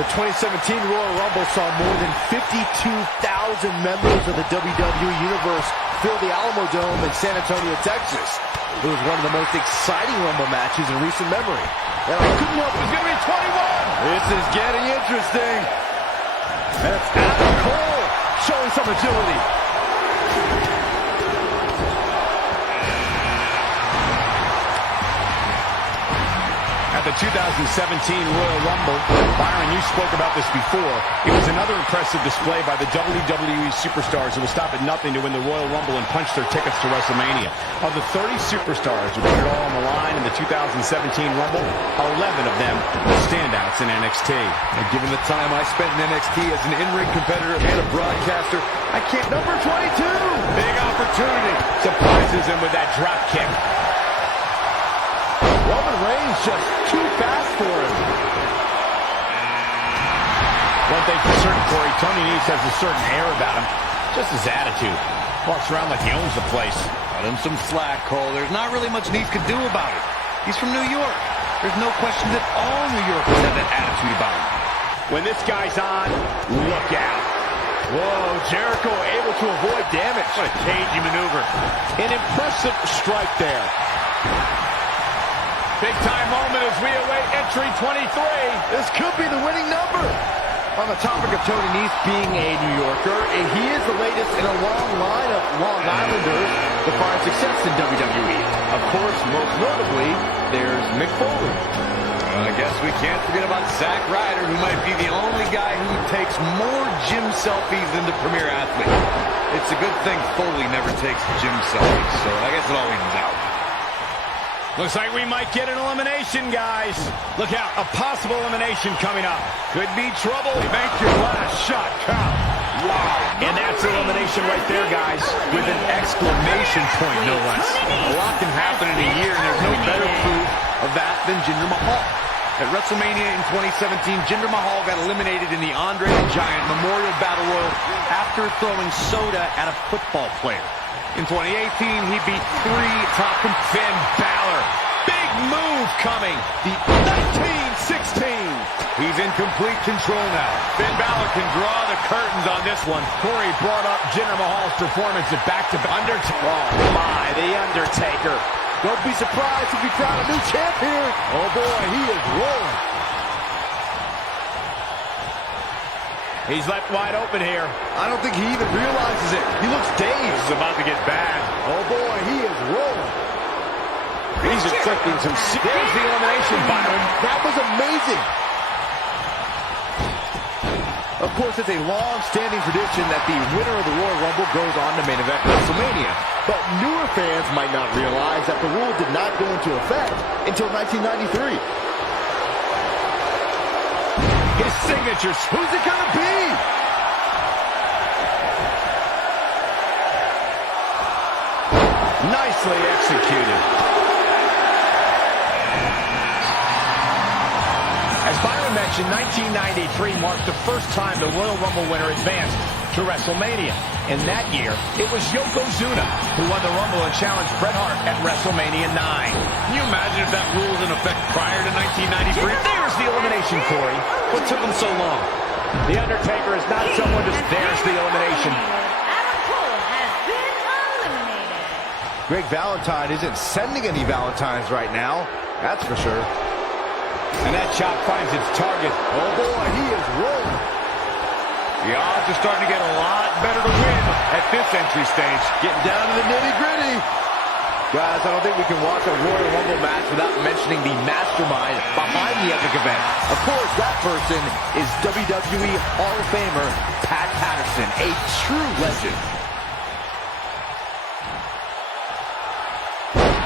The 2017 Royal Rumble saw more than 52,000 members of the WWE Universe fill the Alamo Dome in San Antonio, Texas. It was one of the most exciting Rumble matches in recent memory. And I couldn't help it. It's going to be 21. This is getting interesting. And it's Adam Cole showing some agility. At the 2017 Royal Rumble, Byron, you spoke about this before. It was another impressive display by the WWE superstars who will stop at nothing to win the Royal Rumble and punch their tickets to WrestleMania. Of the 30 superstars who put it all on the line in the 2017 Rumble, 11 of them were standouts in NXT. And given the time I spent in NXT as an in-ring competitor and a broadcaster, I can't. Number 22. Big opportunity. Surprises him with that drop kick. Roman Reigns just too fast for him. One thing for certain, Corey, Tony Nese has a certain air about him. Just his attitude. Walks around like he owns the place. Cut him some slack, Cole. There's not really much Nese could do about it. He's from New York. There's no question that all New Yorkers have that attitude about him. When this guy's on, look out. Whoa, Jericho able to avoid damage. What a cagey maneuver. An impressive strike there. Big time moment as we await entry 23. This could be the winning number. On the topic of Tony Nese being a New Yorker, he is the latest in a long line of Long Islanders to find success in WWE. Of course, most notably, there's Mick Foley. I guess we can't forget about Zack Ryder, who might be the only guy who takes more gym selfies than the premier athlete. It's a good thing Foley never takes gym selfies, so I guess it all evens out. Looks like we might get an elimination, guys. Look out, a possible elimination coming up. Could be trouble. Make your last shot count. Wow. And that's elimination right there, guys, with an exclamation point, no less. A lot can happen in a year, and there's no better proof of that than Jinder Mahal. At WrestleMania in 2017, Jinder Mahal got eliminated in the Andre the Giant Memorial Battle Royal after throwing soda at a football player. In 2018, he beat top Finn Balor. Big move coming. The 1916. He's in complete control now. Finn Balor can draw the curtains on this one. Corey brought up Jinder Mahal's performance at back-to-back. Undertaker. Oh, my, the Undertaker. Don't be surprised if we crown a new champ here. Oh, boy, he is rolling. He's left wide open here. I don't think he even realizes it. He looks dazed. This is about to get bad. Oh, boy, he is rolling. He's inflicting some... There's the elimination, Byron. That was amazing. Of course, it's a long-standing tradition that the winner of the Royal Rumble goes on to main event WrestleMania. But newer fans might not realize that the rule did not go into effect until 1993. His signatures. Who's it gonna be? Nicely executed. As Byron mentioned, 1993 marked the first time the Royal Rumble winner advanced. to WrestleMania. In that year, it was Yokozuna who won the Rumble and challenged Bret Hart at WrestleMania 9. Can you imagine if that rule was in effect prior to 1993? There's the elimination, Corey. What took him so long? The Undertaker is not someone to... There's the elimination. Adam Cole has been eliminated. Greg Valentine isn't sending any Valentines right now. That's for sure. And that chop finds its target. Oh boy, he is rolling. The odds are starting to get a lot better to win at this entry stage. Getting down to the nitty-gritty. Guys, I don't think we can watch a Royal Rumble match without mentioning the mastermind behind the epic event. Of course, that person is WWE Hall of Famer Pat Patterson, a true legend.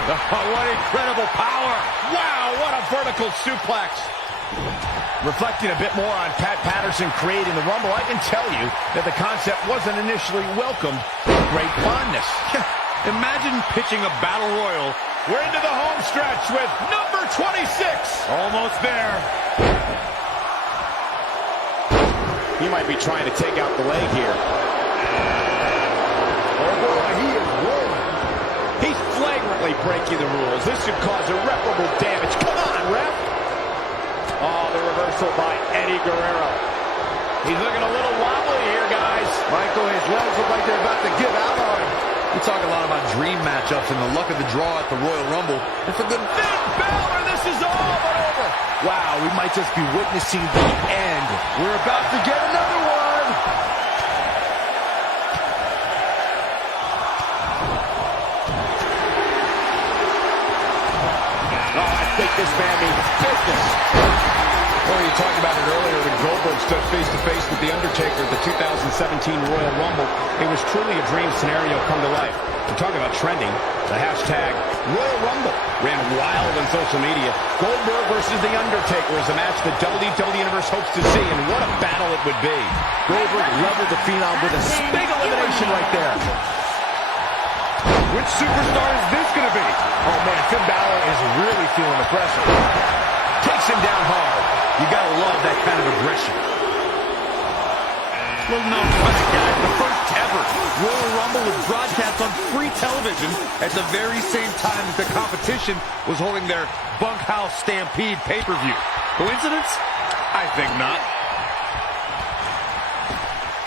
Oh, what incredible power! Wow, what a vertical suplex. Reflecting a bit more on Pat Patterson creating the Rumble, I can tell you that the concept wasn't initially welcomed with great fondness. Imagine pitching a battle royal. We're into the home stretch with number 26. Almost there. He might be trying to take out the leg here. Oh boy, he is rolling. He's flagrantly breaking the rules. This should cause irreparable damage. Come on, ref. Oh, the reversal by Eddie Guerrero. He's looking a little wobbly here, guys. Michael, his legs look like they're about to give out on him. We talk a lot about dream matchups and the luck of the draw at the Royal Rumble. And for good Finn Balor, this is all but over. Wow, we might just be witnessing the end. We're about to get another one. Oh, I think this man means business. Well, you talked about it earlier when Goldberg stood face-to-face with The Undertaker at the 2017 Royal Rumble. It was truly a dream scenario come to life. We're talking about trending. The hashtag Royal Rumble ran wild on social media. Goldberg versus The Undertaker is a match the WWE Universe hopes to see, and what a battle it would be. Goldberg leveled the Phenom with a big elimination right there. Which superstar is this going to be? Oh, man, Finn Balor is really feeling the pressure. Takes him down hard. You gotta love that kind of aggression. Little known fact, guys, the first ever Royal Rumble was broadcast on free television at the very same time that the competition was holding their Bunkhouse Stampede pay-per-view. Coincidence? I think not.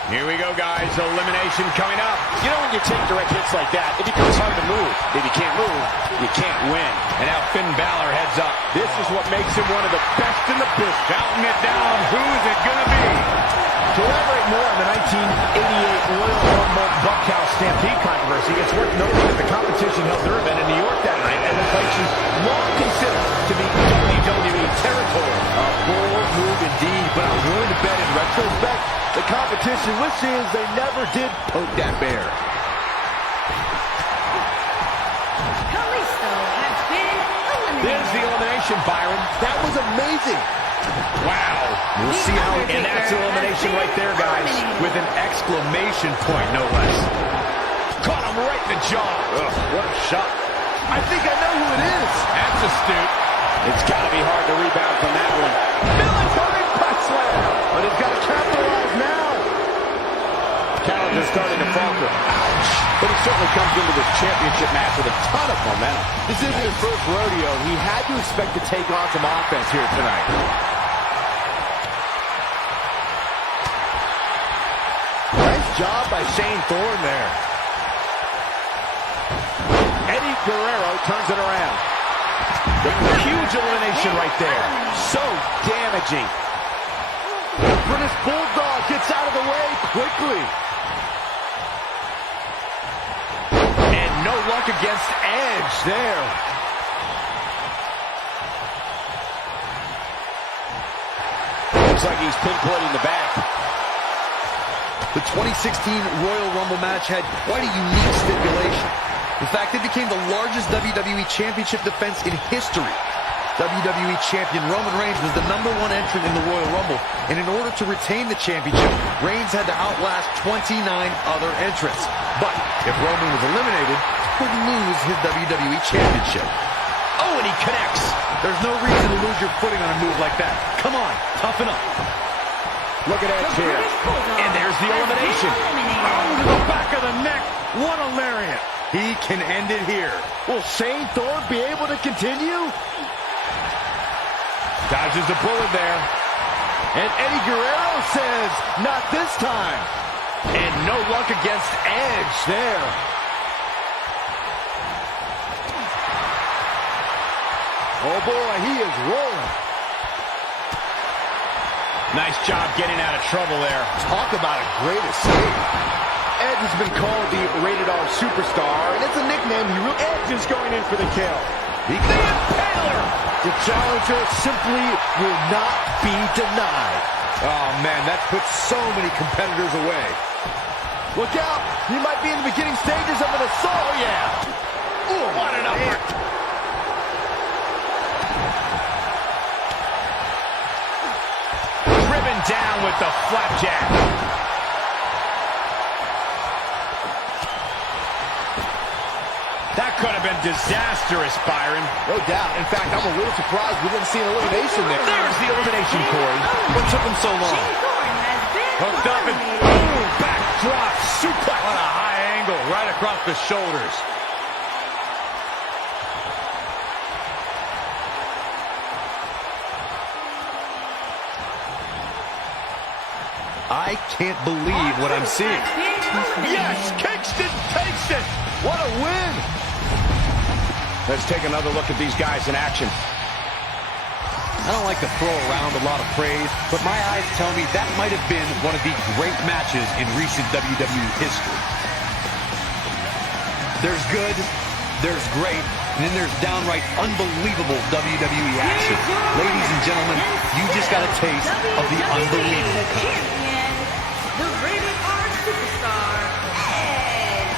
Here we go, guys. Elimination coming up. You know when you take direct hits like that, it becomes hard to move. If you can't move, you can't win. And now Finn Balor heads up. This is what makes him one of the best in the business. Counting it down, who is it going to be? To elaborate more on the 1988 Royal Rumble Bunkhouse Stampede controversy, it's worth noting that the competition held their event in New York that night at locations long considered to be WWE territory. A bold move indeed, but I'm willing to bet in retrospect, the competition wishes they never did poke that bear. Kalisto has been eliminated. There's the elimination, Byron. That was amazing. Wow. We'll see how, and that's elimination right there, guys, with an exclamation point, no less. Caught him right in the jaw. Ugh, what a shot. I think I know who it is. That's astute. It's got to be hard to rebound from that one. Military press slam. But he's got to capitalize now. Challenger's starting to falter. Ouch. But he certainly comes into this championship match with a ton of momentum. This isn't his first rodeo. He had to expect to take on some offense here tonight. Nice job by Shane Thorne there. Eddie Guerrero turns it around. Huge elimination right there. So damaging. The British Bulldog gets out of the way quickly. And no luck against Edge there. Looks like he's pinpointing the back. The 2016 Royal Rumble match had quite a unique stipulation. In fact, it became the largest WWE Championship defense in history. WWE Champion Roman Reigns was the #1 entrant in the Royal Rumble, and in order to retain the championship, Reigns had to outlast 29 other entrants. But if Roman was eliminated, he would lose his WWE Championship. Oh, and he connects. There's no reason to lose your footing on a move like that. Come on, toughen up. Look at Edge here. And there's the elimination. Oh, to the back of the neck. What a lariat. He can end it here. Will Shane Thorne be able to continue? Dodges a bullet there. And Eddie Guerrero says, not this time. And no luck against Edge there. Oh boy, he is rolling. Nice job getting out of trouble there. Talk about a great escape. Edge has been called the Rated R Superstar, and it's a nickname he really... Edge is going in for the kill. The Impaler! The challenger simply will not be denied. Oh, man, that puts so many competitors away. Look out! He might be in the beginning stages of an assault. Oh, yeah. Ooh, what an uppercut. Driven down with the flapjack. That could have been disastrous, Byron. No doubt. In fact, I'm a little surprised we didn't see an elimination there. There's the elimination, Corey. What took him so long? Hooked up and boom, backdrop suplex. What a high angle right across the shoulders. I can't believe what I'm seeing. Yes, Kingston takes it. What a win! Let's take another look at these guys in action. I don't like to throw around a lot of praise, but my eyes tell me that might have been one of the great matches in recent WWE history. There's good, there's great, and then there's downright unbelievable WWE action. Ladies and gentlemen, you just got a taste of the unbelievable kind. The Rated R Superstar, Edge.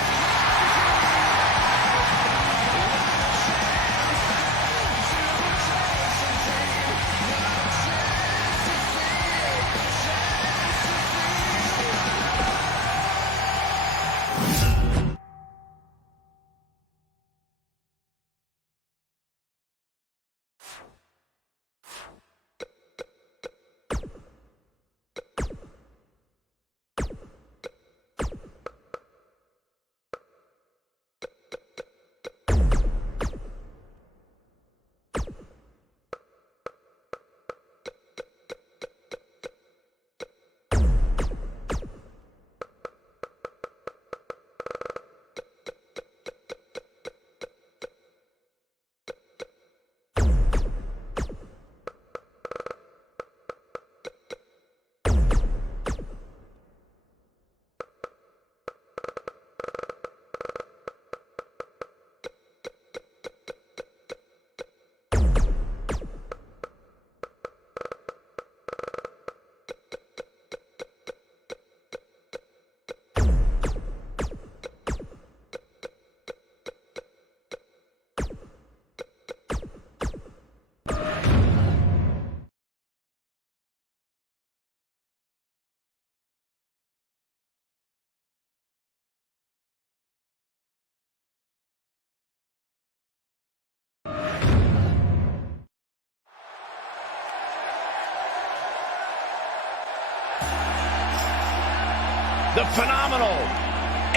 The phenomenal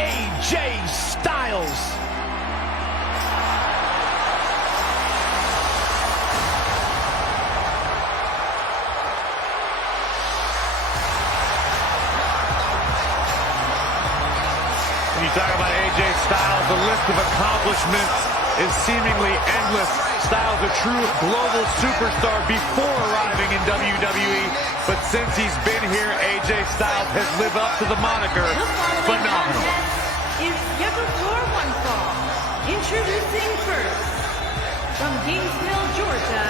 AJ Styles. When you talk about AJ Styles, the list of accomplishments is seemingly endless. Styles, a true global superstar before arriving in WWE, but since he's been here, AJ Styles has lived up to the moniker phenomenal. Is scheduled for one fall. Introducing first, from Gainesville, Georgia,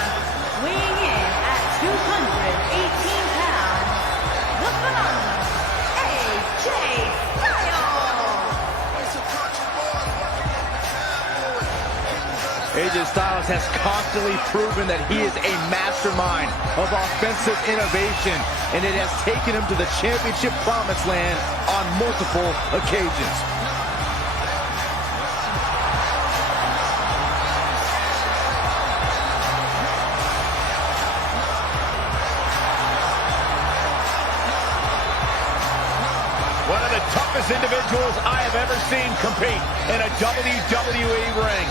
weighing in at 218 pounds, the phenomenal AJ Styles. AJ Styles has constantly proven that he is a mastermind of offensive innovation, and it has taken him to the championship promised land on multiple occasions. fastest individuals I have ever seen compete in a WWE ring.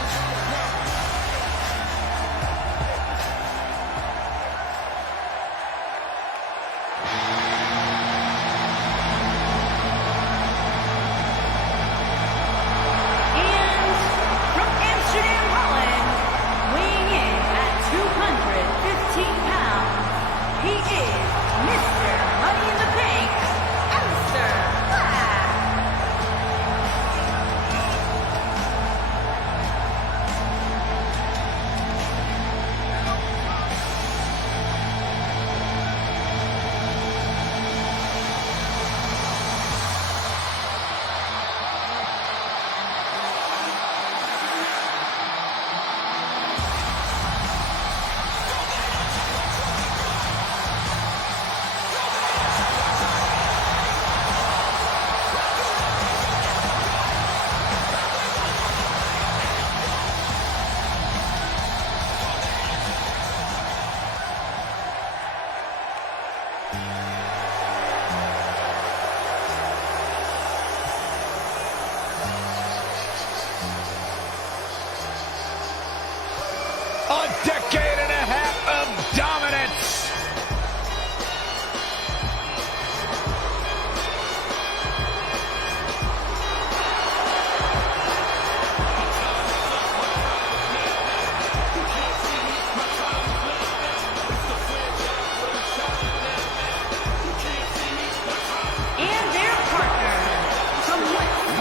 A decade and a half of dominance. And their partner from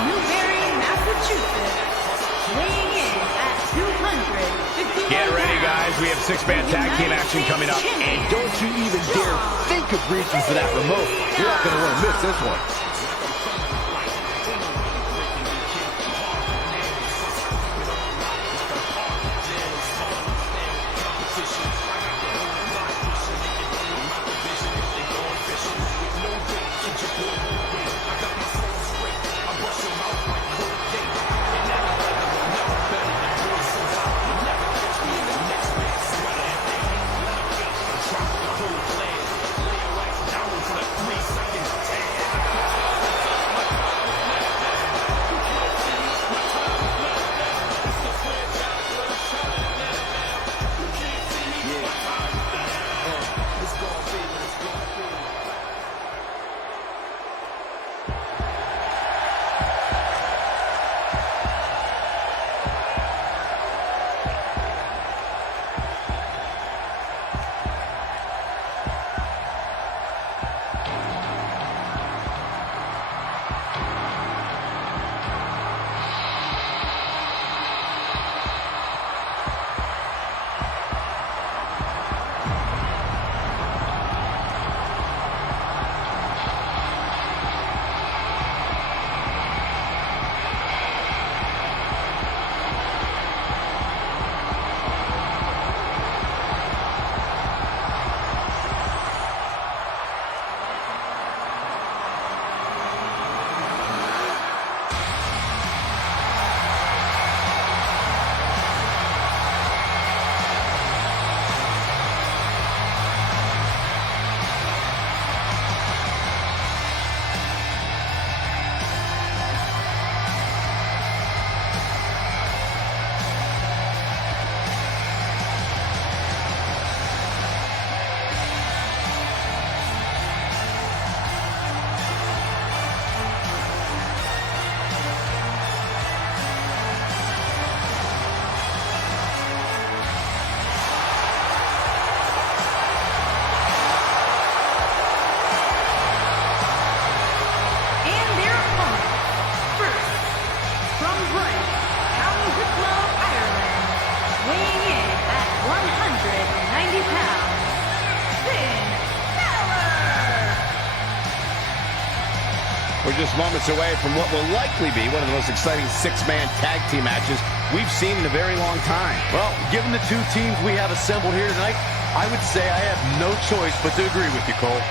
Newbury, Massachusetts, weighing in at 250. Get ready, guys. We have six-man tag team action coming up. And don't you even dare think of reaching for that remote. You're not going to want to miss this one. We're just moments away from what will likely be one of the most exciting six-man tag team matches we've seen in a very long time. Well, given the two teams we have assembled here tonight, I would say I have no choice but to agree with you, Cole.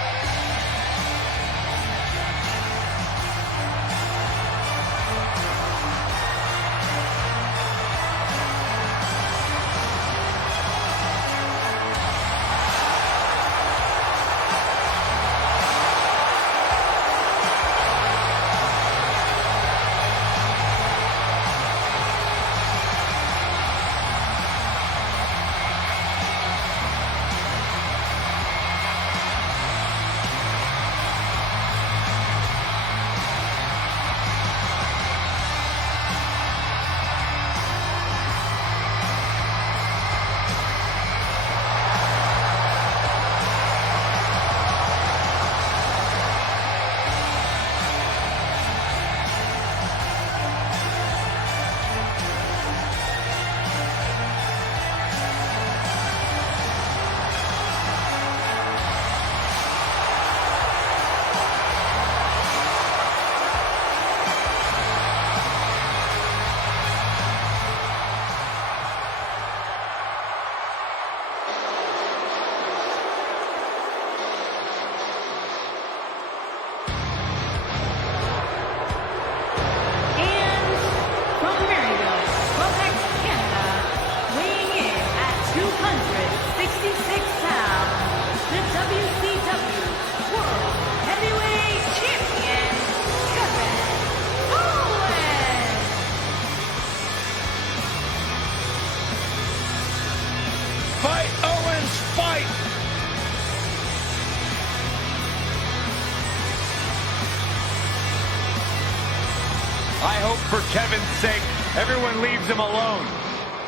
hope for Kevin's sake, everyone leaves him alone.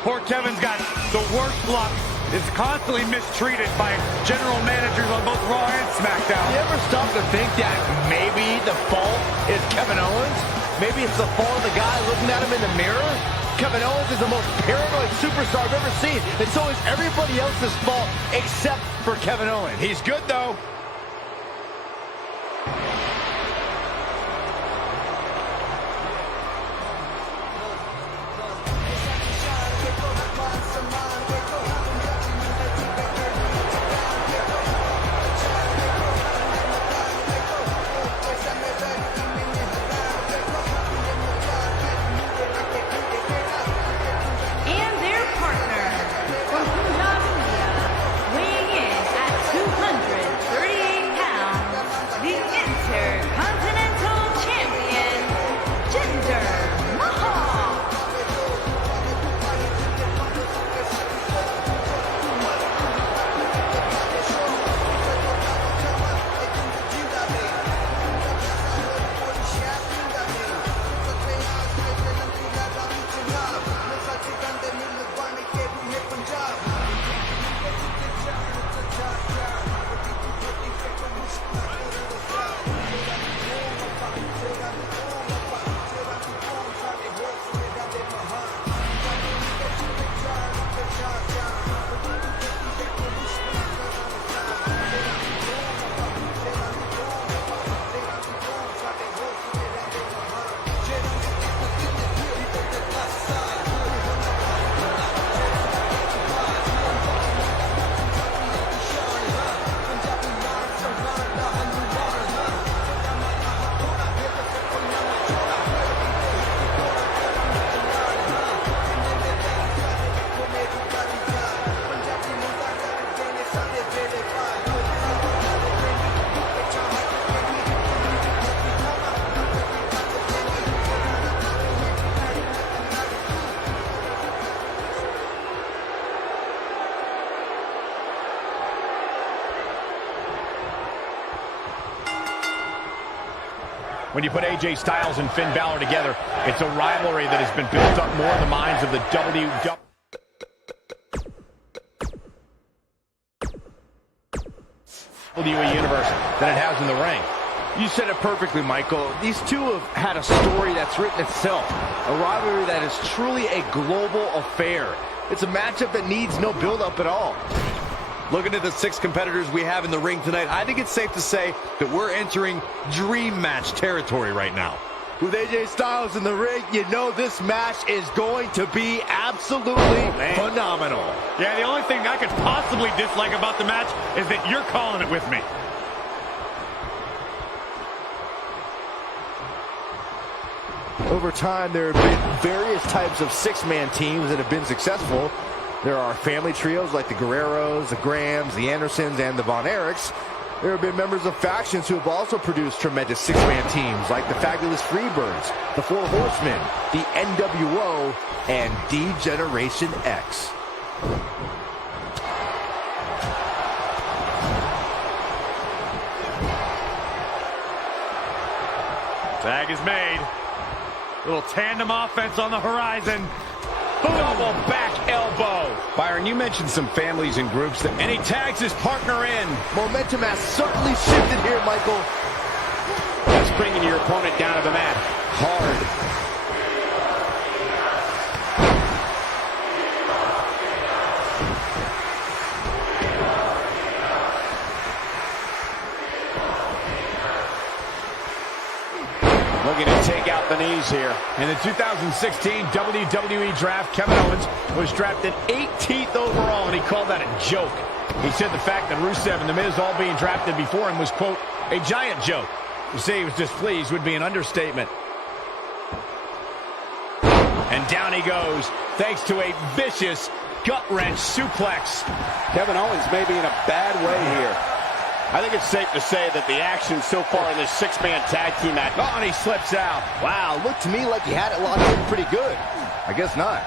Poor Kevin's got the worst luck. Is constantly mistreated by general managers on both Raw and SmackDown. You ever stop to think that maybe the fault is Kevin Owens? Maybe it's the fault of the guy looking at him in the mirror? Kevin Owens is the most paranoid superstar I've ever seen, and so is everybody else's fault except for Kevin Owens. He's good, though. When you put AJ Styles and Finn Balor together, it's a rivalry that has been built up more in the minds of the WWE Universe than it has in the ring. You said it perfectly, Michael. These two have had a story that's written itself. A rivalry that is truly a global affair. It's a matchup that needs no build-up at all. Looking at the 6 competitors we have in the ring tonight, I think it's safe to say that we're entering dream match territory right now. With AJ Styles in the ring, you know this match is going to be absolutely phenomenal. Yeah, the only thing I could possibly dislike about the match is that you're calling it with me. Over time, there have been various types of 6-man teams that have been successful. There are family trios like the Guerreros, the Grahams, the Andersons, and the Von Erichs. There have been members of factions who have also produced tremendous 6-man teams like the Fabulous Freebirds, the Four Horsemen, the NWO, and D-Generation X. Tag is made. Little tandem offense on the horizon. Boom. Double back elbow. Byron, you mentioned some families and groups that... And he tags his partner in. Momentum has certainly shifted here, Michael. That's bringing your opponent down to the mat hard. Looking to take out the knees here. In the 2016 WWE Draft, Kevin Owens was drafted 18th overall, and he called that a joke. He said the fact that Rusev and The Miz all being drafted before him was, quote, a giant joke. To say he was displeased would be an understatement. And down he goes, thanks to a vicious gut-wrench suplex. Kevin Owens may be in a bad way here. I think it's safe to say that the action so far in this 6-man tag team match... Oh, and he slips out. Wow, looked to me like he had it locked in pretty good. I guess not.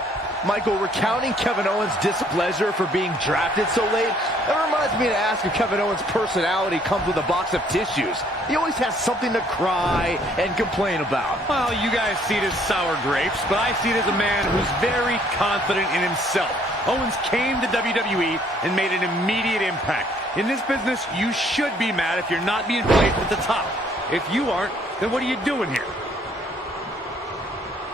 Michael, recounting Kevin Owens' displeasure for being drafted so late, that reminds me to ask if Kevin Owens' personality comes with a box of tissues. He always has something to cry and complain about. Well, you guys see it as sour grapes, but I see it as a man who's very confident in himself. Owens came to WWE and made an immediate impact. In this business, you should be mad if you're not being placed at the top. If you aren't, then what are you doing here?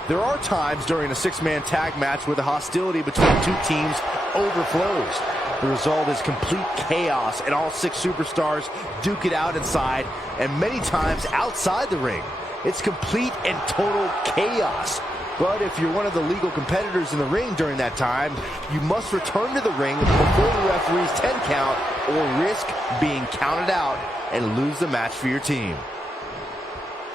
There are times during a six-man tag match where the hostility between two teams overflows. The result is complete chaos, and all six superstars duke it out inside, and many times outside the ring. It's complete and total chaos. But if you're one of the legal competitors in the ring during that time, you must return to the ring before the referee's 10 count or risk being counted out and lose the match for your team.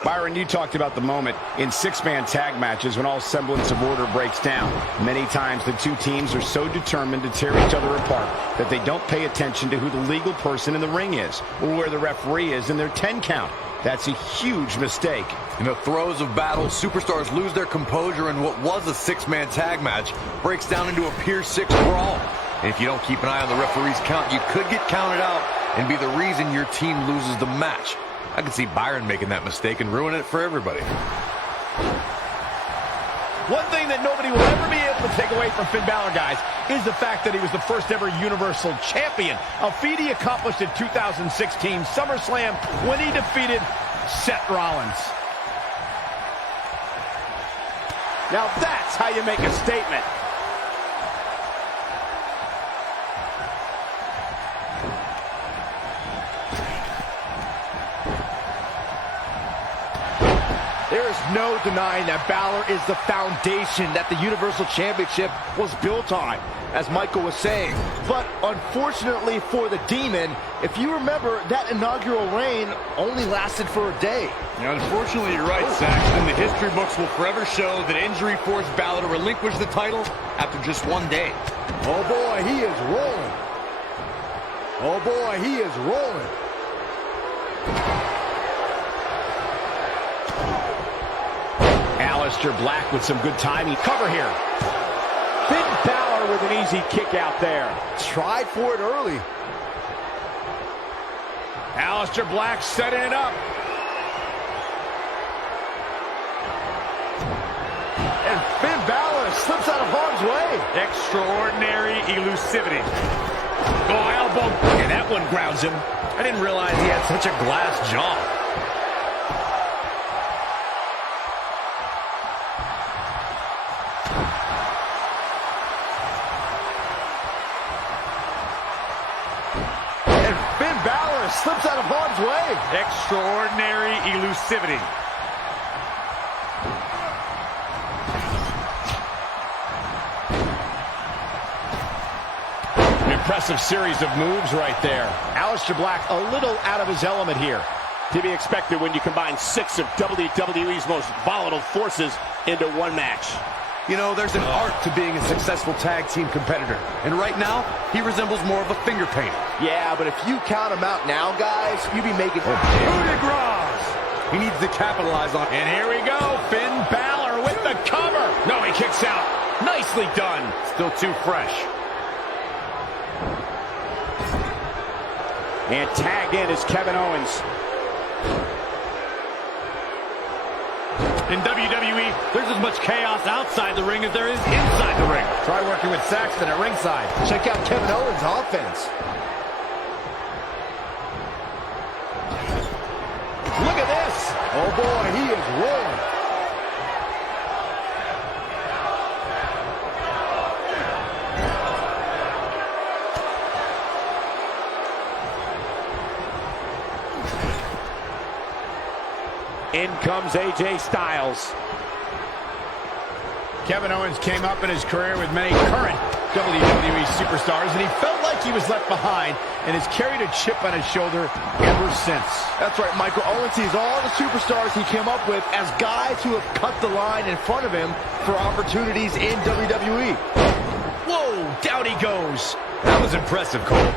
Byron, you talked about the moment in six-man tag matches when all semblance of order breaks down. Many times the two teams are so determined to tear each other apart that they don't pay attention to who the legal person in the ring is or where the referee is in their 10 count. That's a huge mistake. In the throes of battle, superstars lose their composure, and what was a six-man tag match breaks down into a Pier 6 brawl. And if you don't keep an eye on the referee's count, you could get counted out and be the reason your team loses the match. I can see Byron making that mistake and ruining it for everybody. One thing that nobody will ever be able to take away from Finn Balor, guys, is the fact that he was the first ever Universal Champion. A feat he accomplished in 2016 SummerSlam when he defeated Seth Rollins. Now that's how you make a statement. There is no denying that Balor is the foundation that the Universal Championship was built on, as Michael was saying. But unfortunately for the Demon, if you remember, that inaugural reign only lasted for a day. Unfortunately, you're right, Saxton. The history books will forever show that injury forced Balor to relinquish the title after just one day. Oh boy, he is rolling. Oh boy, he is rolling. Aleister Black with some good timing. Cover here. Finn Balor with an easy kick out there. Tried for it early. Aleister Black setting it up. And Finn Balor slips out of harm's way. Extraordinary elusivity. Oh, elbow. And that one grounds him. I didn't realize he had such a glass jaw. Slips out of harm's way. Extraordinary elusivity. An impressive series of moves right there. Aleister Black a little out of his element here. To be expected when you combine 6 of WWE's most volatile forces into one match. You know, there's an art to being a successful tag team competitor. And right now, he resembles more of a finger painter. Yeah, but if you count him out now, guys, you be making... Coup de grace. He needs to capitalize on... And here we go, Finn Balor with the cover. No, he kicks out. Nicely done. Still too fresh. And tagged in is Kevin Owens. In WWE, there's as much chaos outside the ring as there is inside the ring. Try working with Saxton at ringside. Check out Kevin Owens' offense. Look at this. Oh boy, he is rolling. In comes AJ Styles. Kevin Owens came up in his career with many current WWE superstars, and he felt like he was left behind and has carried a chip on his shoulder ever since. That's right, Michael. Owens sees all the superstars he came up with as guys who have cut the line in front of him for opportunities in WWE. Whoa, down he goes. That was impressive, Cole.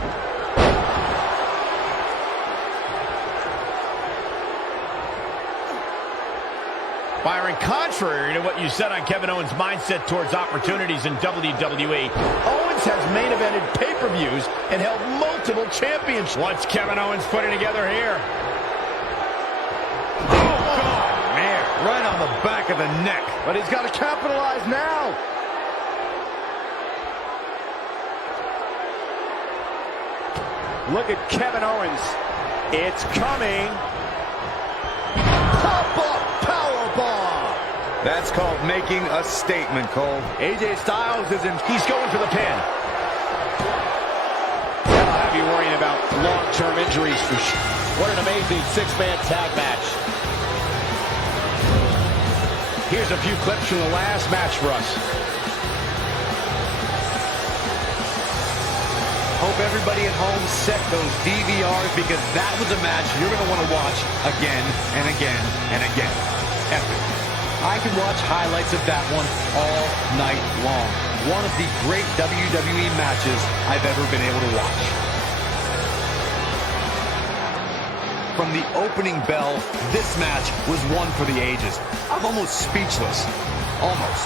Byron, contrary to what you said on Kevin Owens' mindset towards opportunities in WWE, Owens has main evented pay-per-views and held multiple championships. What's Kevin Owens putting together here? Oh, man, right on the back of the neck. But he's got to capitalize now. Look at Kevin Owens. It's coming. Pop-up powerbomb. That's called making a statement, Cole. AJ Styles is in. He's going for the pin. That'll have you worrying about long-term injuries for sure. What an amazing six-man tag match. Here's a few clips from the last match for us. Hope everybody at home set those DVRs, because that was a match you're going to want to watch again and again and again. Epic. I could watch highlights of that one all night long. One of the great WWE matches I've ever been able to watch. From the opening bell, this match was one for the ages. I'm almost speechless. Almost.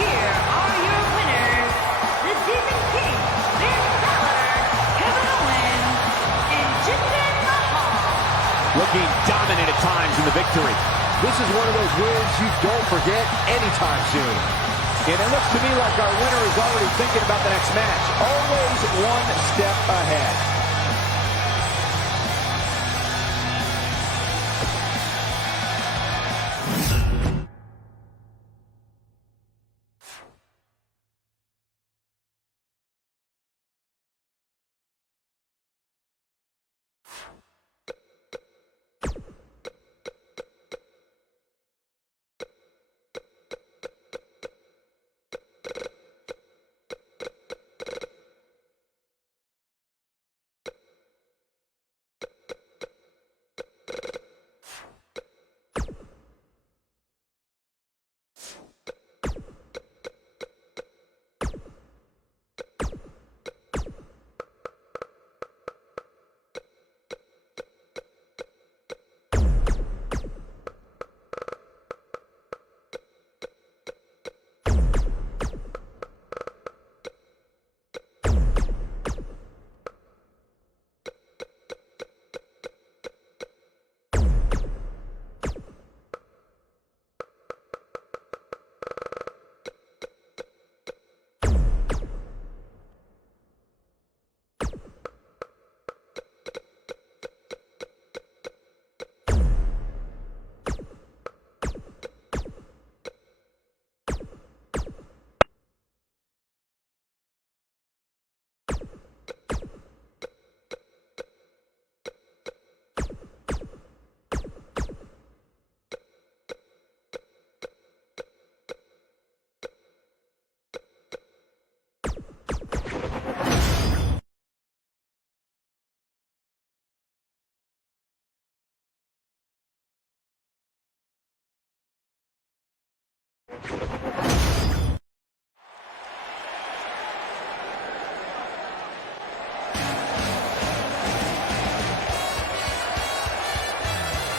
Here are your winners, the Demon King, Finn Balor, Kevin Owens, and Jinder Mahal. Looking dominant at times in the victory. This is one of those wins you don't forget anytime soon. And it looks to me like our winner is already thinking about the next match. Always one step ahead.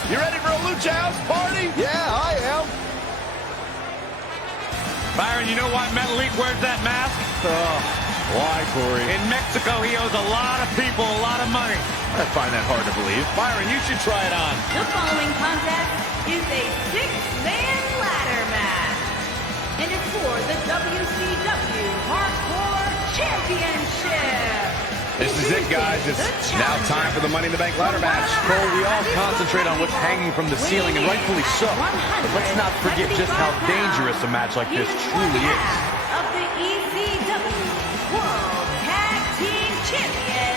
You ready for a Lucha House party? Yeah, I am. Byron, you know why Metalik wears that mask? Why, Corey? In Mexico, he owes a lot of people a lot of money. I find that hard to believe. Byron, you should try it on. The following contest is a six-man ladder match, and it's for the WCW Hardcore Championship. This is it, guys. It's now time for the Money in the Bank ladder match. Cole, we all concentrate on what's hanging from the ceiling, and rightfully so. But let's not forget just how dangerous a match like this truly is. Of the ECW World Tag Team Champion,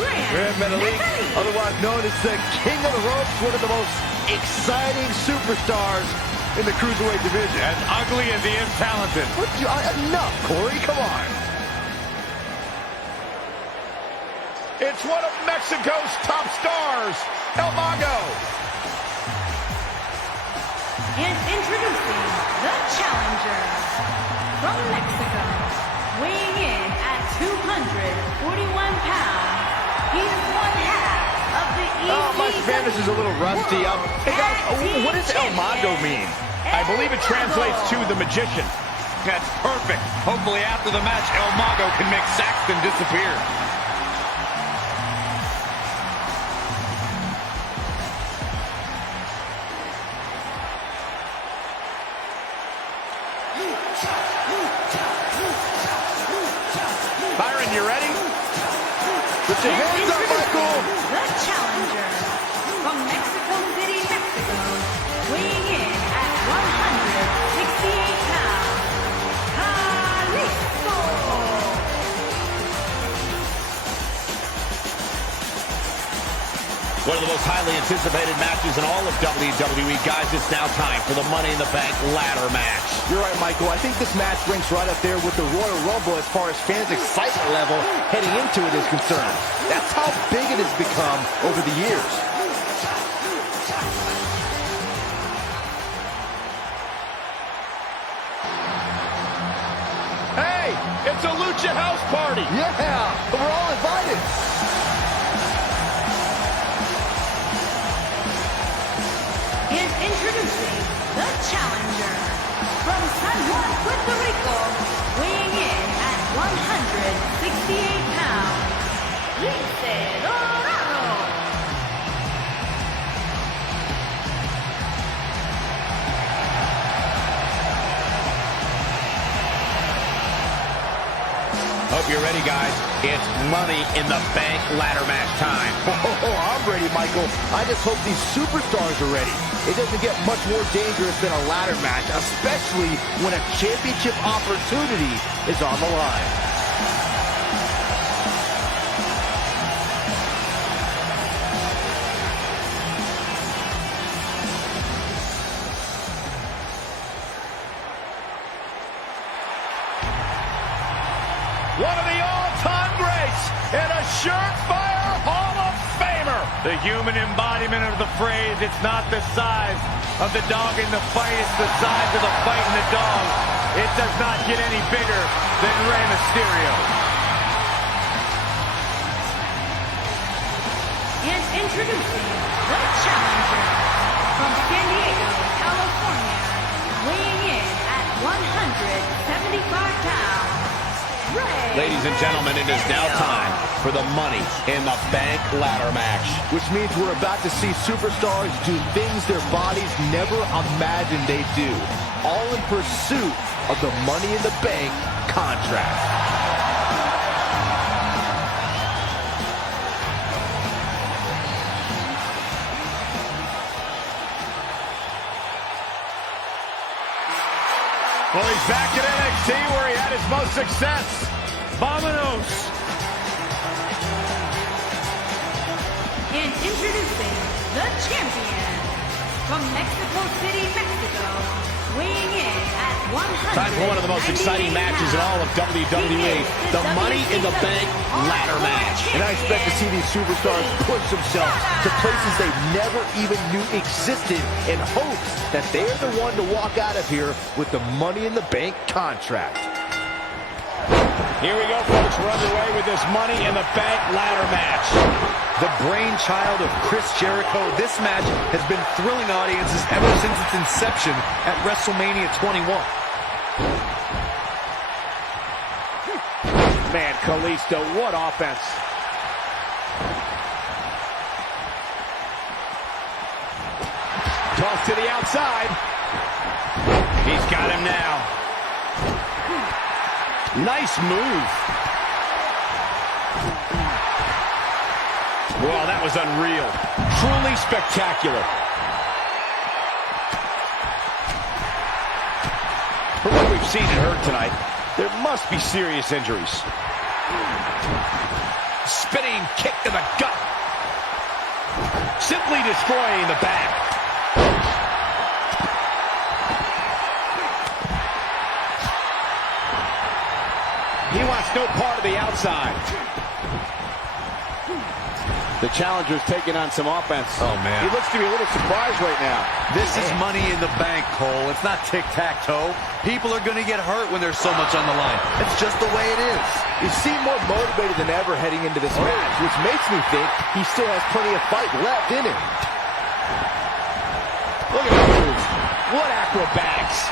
Grand Metalik, Metalik. otherwise known as the King of the Ropes, one of the most exciting superstars in the Cruiserweight division. As ugly as he is talented. Enough, Corey, come on. It's one of Mexico's top stars, El Mago. And introducing the challenger from Mexico, weighing in at 241 pounds, he is one half of the Oh, my Spanish is a little rusty. Hey, guys, what does El Mago mean? I believe it translates to the magician. That's perfect. Hopefully after the match, El Mago can make Saxton disappear. Byron, you ready? Put your hands up, Michael. The challenger from Mexico City, Mexico, weighing in at 168 pounds, Kalisto. One of the most highly anticipated matches in all of WWE. Guys, it's now time for the Money in the Bank ladder match. You're right, Michael. I think this match ranks right up there with the Royal Rumble as far as fans' excitement level heading into it is concerned. That's how big it has become over the years. Hey, it's a Lucha House Party. Yeah, we're all invited. And introducing the challenger from San Juan, Puerto Rico, weighing in at 168 pounds, Lince Dorado. Hope you're ready, guys. It's Money in the Bank ladder match time. Oh, I'm ready, Michael. I just hope these superstars are ready. It doesn't get much more dangerous than a ladder match, especially when a championship opportunity is on the line. One of the all-time greats and a surefire Hall of Famer. The human embodiment of the phrase, it's not the size of the dog in the fight, it's the size of the fight in the dog. It does not get any bigger than Rey Mysterio. And introducing the challenger from San Diego, California, weighing in at 175 pounds, Rey. Ladies and gentlemen, it is now time for the Money in the Bank ladder match. Which means we're about to see superstars do things their bodies never imagined they'd do, all in pursuit of the Money in the Bank contract. Well, he's back at NXT where he had his most success. Vamonos. And introducing the champion from Mexico City, Mexico, weighing in at 100. Time for one of the most exciting matches in all of WWE, the Money in the Bank ladder match. And I expect to see these superstars push themselves to places they never even knew existed in hopes that they're the one to walk out of here with the Money in the Bank contract. Here we go, folks. We're underway with this Money in the Bank ladder match. The brainchild of Chris Jericho, this match has been thrilling audiences ever since its inception at WrestleMania 21. Man, Kalisto, what offense. Toss to the outside. He's got him now. Nice move. Well, that was unreal. Truly spectacular. From what we've seen and heard tonight, there must be serious injuries. Spinning kick to the gut. Simply destroying the back. He wants no part of the outside. The challenger's taking on some offense. Oh, man. He looks to be a little surprised right now. This is Money in the Bank, Cole. It's not tic-tac-toe. People are going to get hurt when there's so much on the line. It's just the way it is. He seemed more motivated than ever heading into this match, which makes me think he still has plenty of fight left in him. Look at the move. What acrobatics.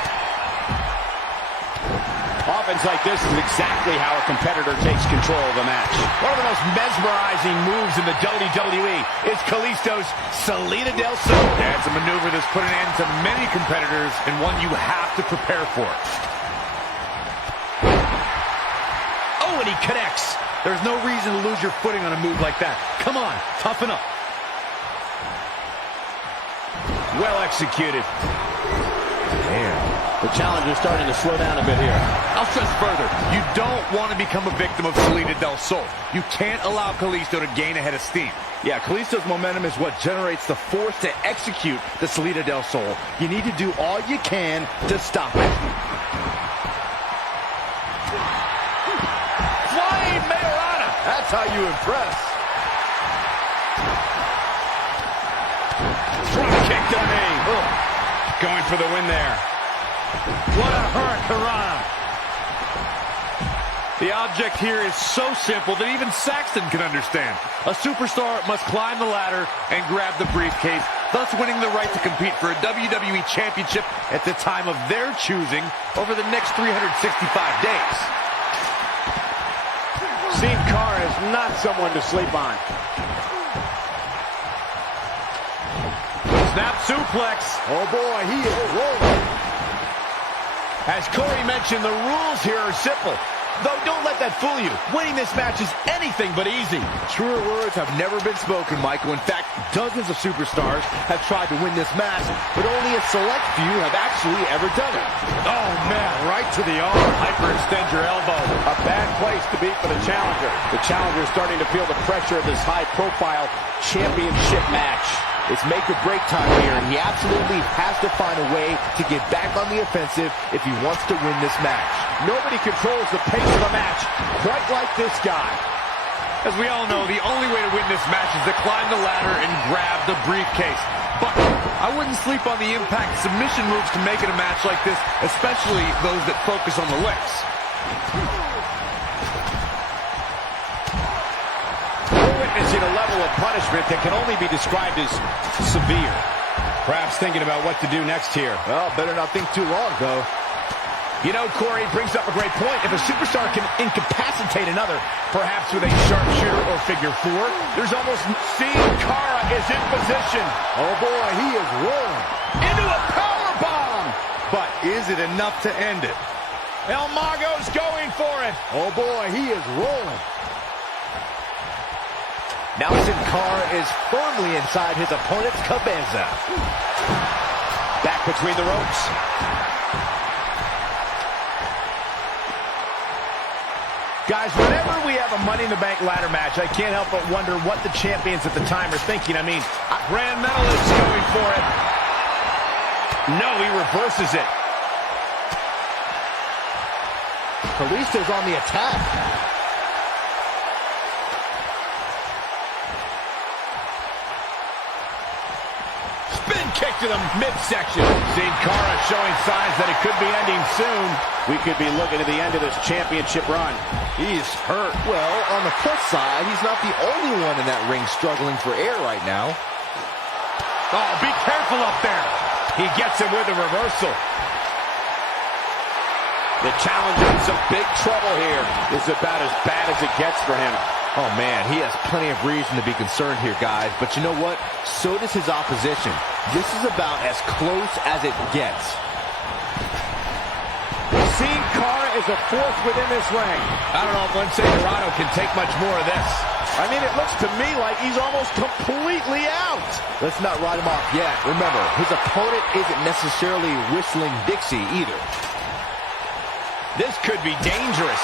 Offense like this is exactly how a competitor takes control of a match. One of the most mesmerizing moves in the WWE is Kalisto's Salida del Sol. That's a maneuver that's put an end to many competitors and one you have to prepare for. Oh, and he connects. There's no reason to lose your footing on a move like that. Come on, toughen up. Well executed. Man, the challenger's starting to slow down a bit here. I'll stress further, you don't want to become a victim of Salida del Sol. You can't allow Kalisto to gain a head of steam. Yeah, Kalisto's momentum is what generates the force to execute the Salida del Sol. You need to do all you can to stop it. Flying Majorana. That's how you impress. Front kick to the knee. Going for the win there. What a hurricanrana. The object here is so simple that even Saxton can understand. A superstar must climb the ladder and grab the briefcase, thus winning the right to compete for a WWE Championship at the time of their choosing over the next 365 days. Sin Cara is not someone to sleep on. Snap suplex. Oh boy, he is rolling. As Corey mentioned, the rules here are simple. Though don't let that fool you. Winning this match is anything but easy. Truer words have never been spoken, Michael. In fact, dozens of superstars have tried to win this match, but only a select few have actually ever done it. Oh man, right to the arm. Hyperextend your elbow. A bad place to be for the challenger. The challenger is starting to feel the pressure of this high-profile championship match. It's make or break time here, and he absolutely has to find a way to get back on the offensive if he wants to win this match. Nobody controls the pace of a match quite like this guy. As we all know, the only way to win this match is to climb the ladder and grab the briefcase. But I wouldn't sleep on the impact submission moves to make it a match like this, especially those that focus on the lips. We're witnessing a level of punishment that can only be described as severe. Perhaps thinking about what to do next here. Well, better not think too long, though. You know, Corey brings up a great point. If a superstar can incapacitate another, perhaps with a sharpshooter or figure four, there's almost... Sin Cara is in position. Oh boy, he is rolling. Into a power bomb. But is it enough to end it? El Mago's going for it. Oh boy, he is rolling. Now Sin Cara is firmly inside his opponent's cabeza. Back between the ropes. Guys, whenever we have a Money in the Bank ladder match, I can't help but wonder what the champions at the time are thinking. I mean, Grand Medalist's going for it. No, he reverses it. Kalisto's on the attack. Spin kick to the midsection. Sin Cara showing signs that it could be ending soon. We could be looking at the end of this championship run. He's hurt. Well, on the plus side, he's not the only one in that ring struggling for air right now. Oh, be careful up there. He gets him with a reversal. The challenger in some big trouble here. This is about as bad as it gets for him. Oh, man, he has plenty of reason to be concerned here, guys. But you know what? So does his opposition. This is about as close as it gets. Sin Cara is a fourth within this ring. I don't know if Lindsay Dorado can take much more of this. I mean, it looks to me like he's almost completely out. Let's not write him off yet. Remember, his opponent isn't necessarily whistling Dixie either. This could be dangerous.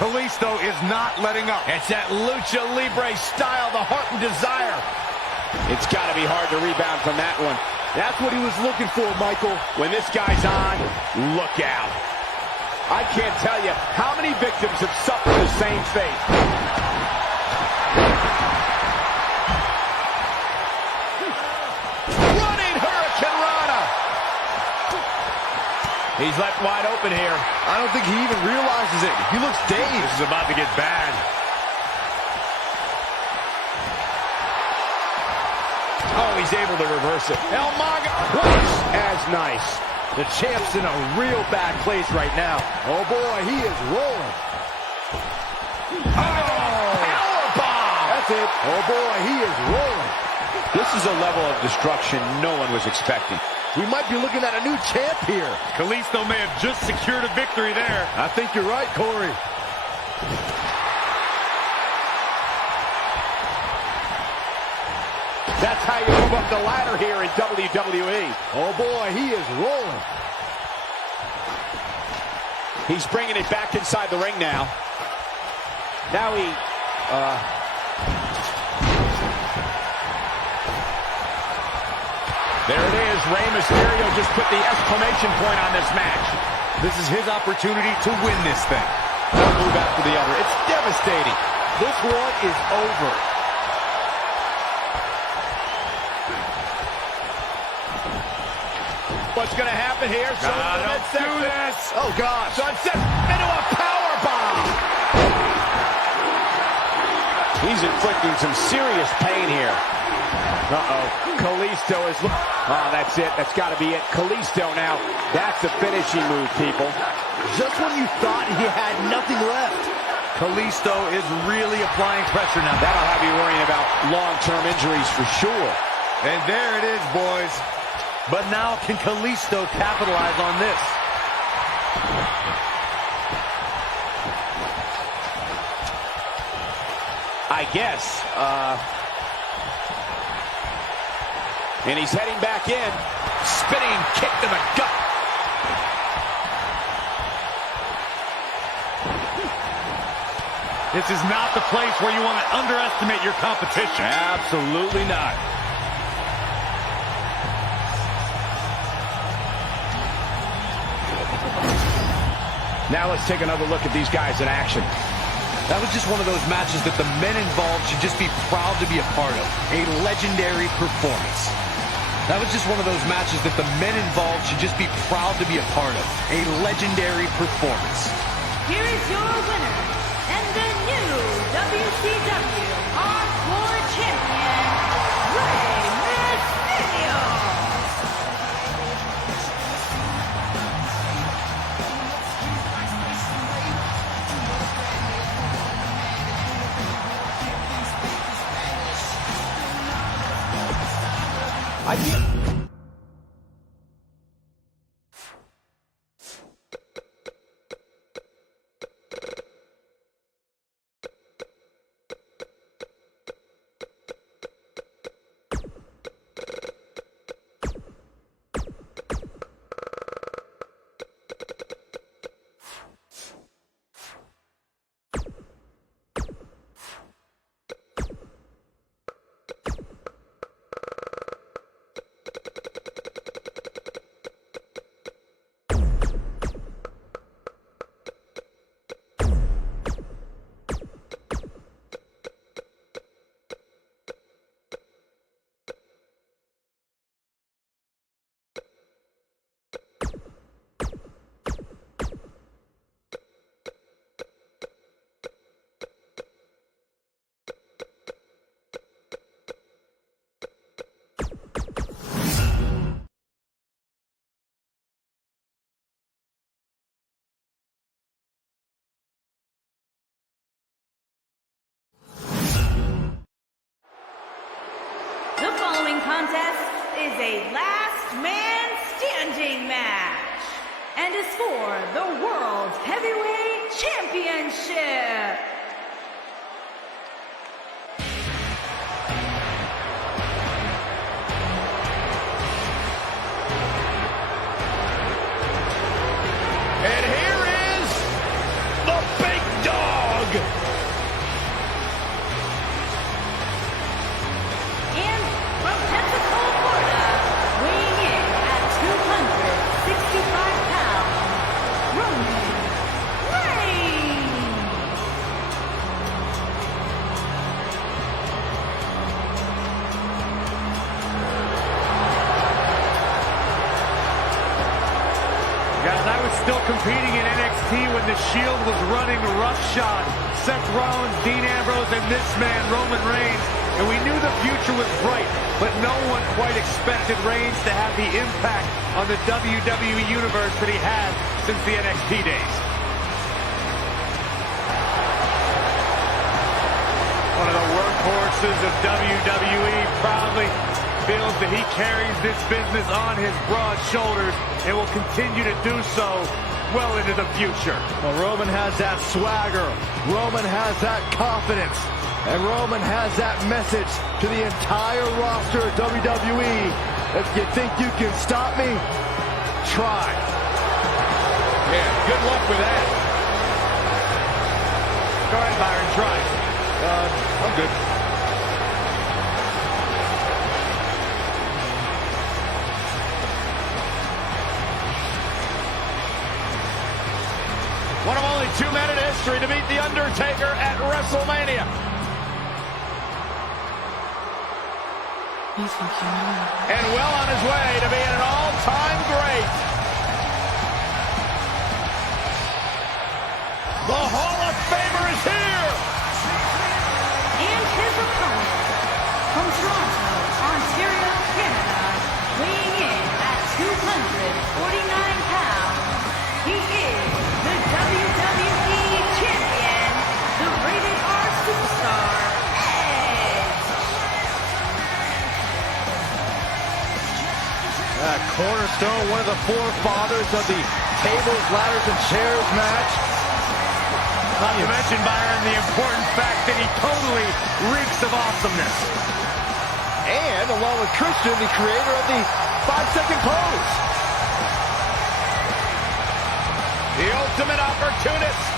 Kalisto is not letting up. It's that lucha libre style, the heart and desire. It's got to be hard to rebound from that one. That's what he was looking for, Michael. When this guy's on, look out. I can't tell you how many victims have suffered the same fate. He's left wide open here. I don't think he even realizes it. He looks dazed. This is about to get bad. Oh, he's able to reverse it. El Maga, twice as nice. The champ's in a real bad place right now. Oh, boy, he is rolling. Powerbomb! That's it. Oh, boy, he is rolling. This is a level of destruction no one was expecting. We might be looking at a new champ here. Kalisto may have just secured a victory there. I think you're right, Corey. That's how you move up the ladder here in WWE. Oh, boy, he is rolling. He's bringing it back inside the ring now. Now he... There it is. Rey Mysterio just put the exclamation point on this match. This is his opportunity to win this thing. One move after the other. It's devastating. This one is over. What's going to happen here? Don't do this. Oh, gosh. Sunset into a powerbomb. He's inflicting some serious pain here. Uh-oh. Kalisto is... Oh, that's it. That's got to be it. Kalisto now. That's the finishing move, people. Just when you thought he had nothing left. Kalisto is really applying pressure now. That'll have you worrying about long-term injuries for sure. And there it is, boys. But now can Kalisto capitalize on this? I guess. And he's heading back in. Spinning kick to the gut. This is not the place where you want to underestimate your competition. Absolutely not. Now let's take another look at these guys in action. That was just one of those matches that the men involved should just be proud to be a part of. A legendary performance. That was just one of those matches that the men involved should just be proud to be a part of. A legendary performance. Here is your winner, and the new WCW Hardcore Champion, Rey Mysterio. The following contest is a last man standing match and is for the World Heavyweight Championship. And here is the big dog. And from Pensacola, Florida, weighing in at 265 pounds, Roman Reigns. still competing in NXT when the Shield was running roughshod. Seth Rollins, Dean Ambrose, and this man, Roman Reigns. And we knew the future was bright, but no one quite expected Reigns to have the impact on the WWE Universe that he had since the NXT days. One of the workhorses of WWE proudly feels that he carries this business on his broad shoulders and will continue to do so well into the future. Well, Roman has that swagger. Roman has that confidence. And Roman has that message to the entire roster of WWE. If you think you can stop me, try. Yeah, good luck with that. Go ahead, Byron, try. I'm good. One of only 2 men in history to beat The Undertaker at WrestleMania. And well on his way to being an all-time great. The Hall of Famer is here. And his opponent, from Toronto, Ontario, Canada, weighing in at 249 pounds, he is the WWE Champion, the Rated R Superstar, Edge. That cornerstone, one of the forefathers of the tables, ladders, and chairs match. Not to mention, Byron, the important fact that he totally reeks of awesomeness. And along with Christian, the creator of the 5-second pose. The ultimate opportunist.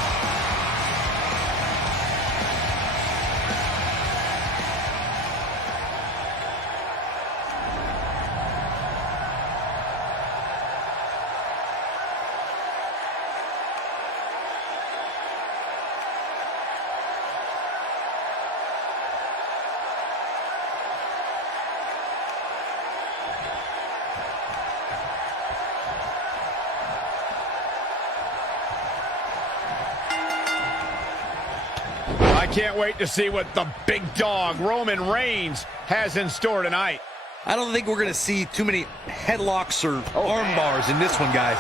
I can't wait to see what the big dog, Roman Reigns, has in store tonight. I don't think we're going to see too many headlocks or arm bars in this one, guys.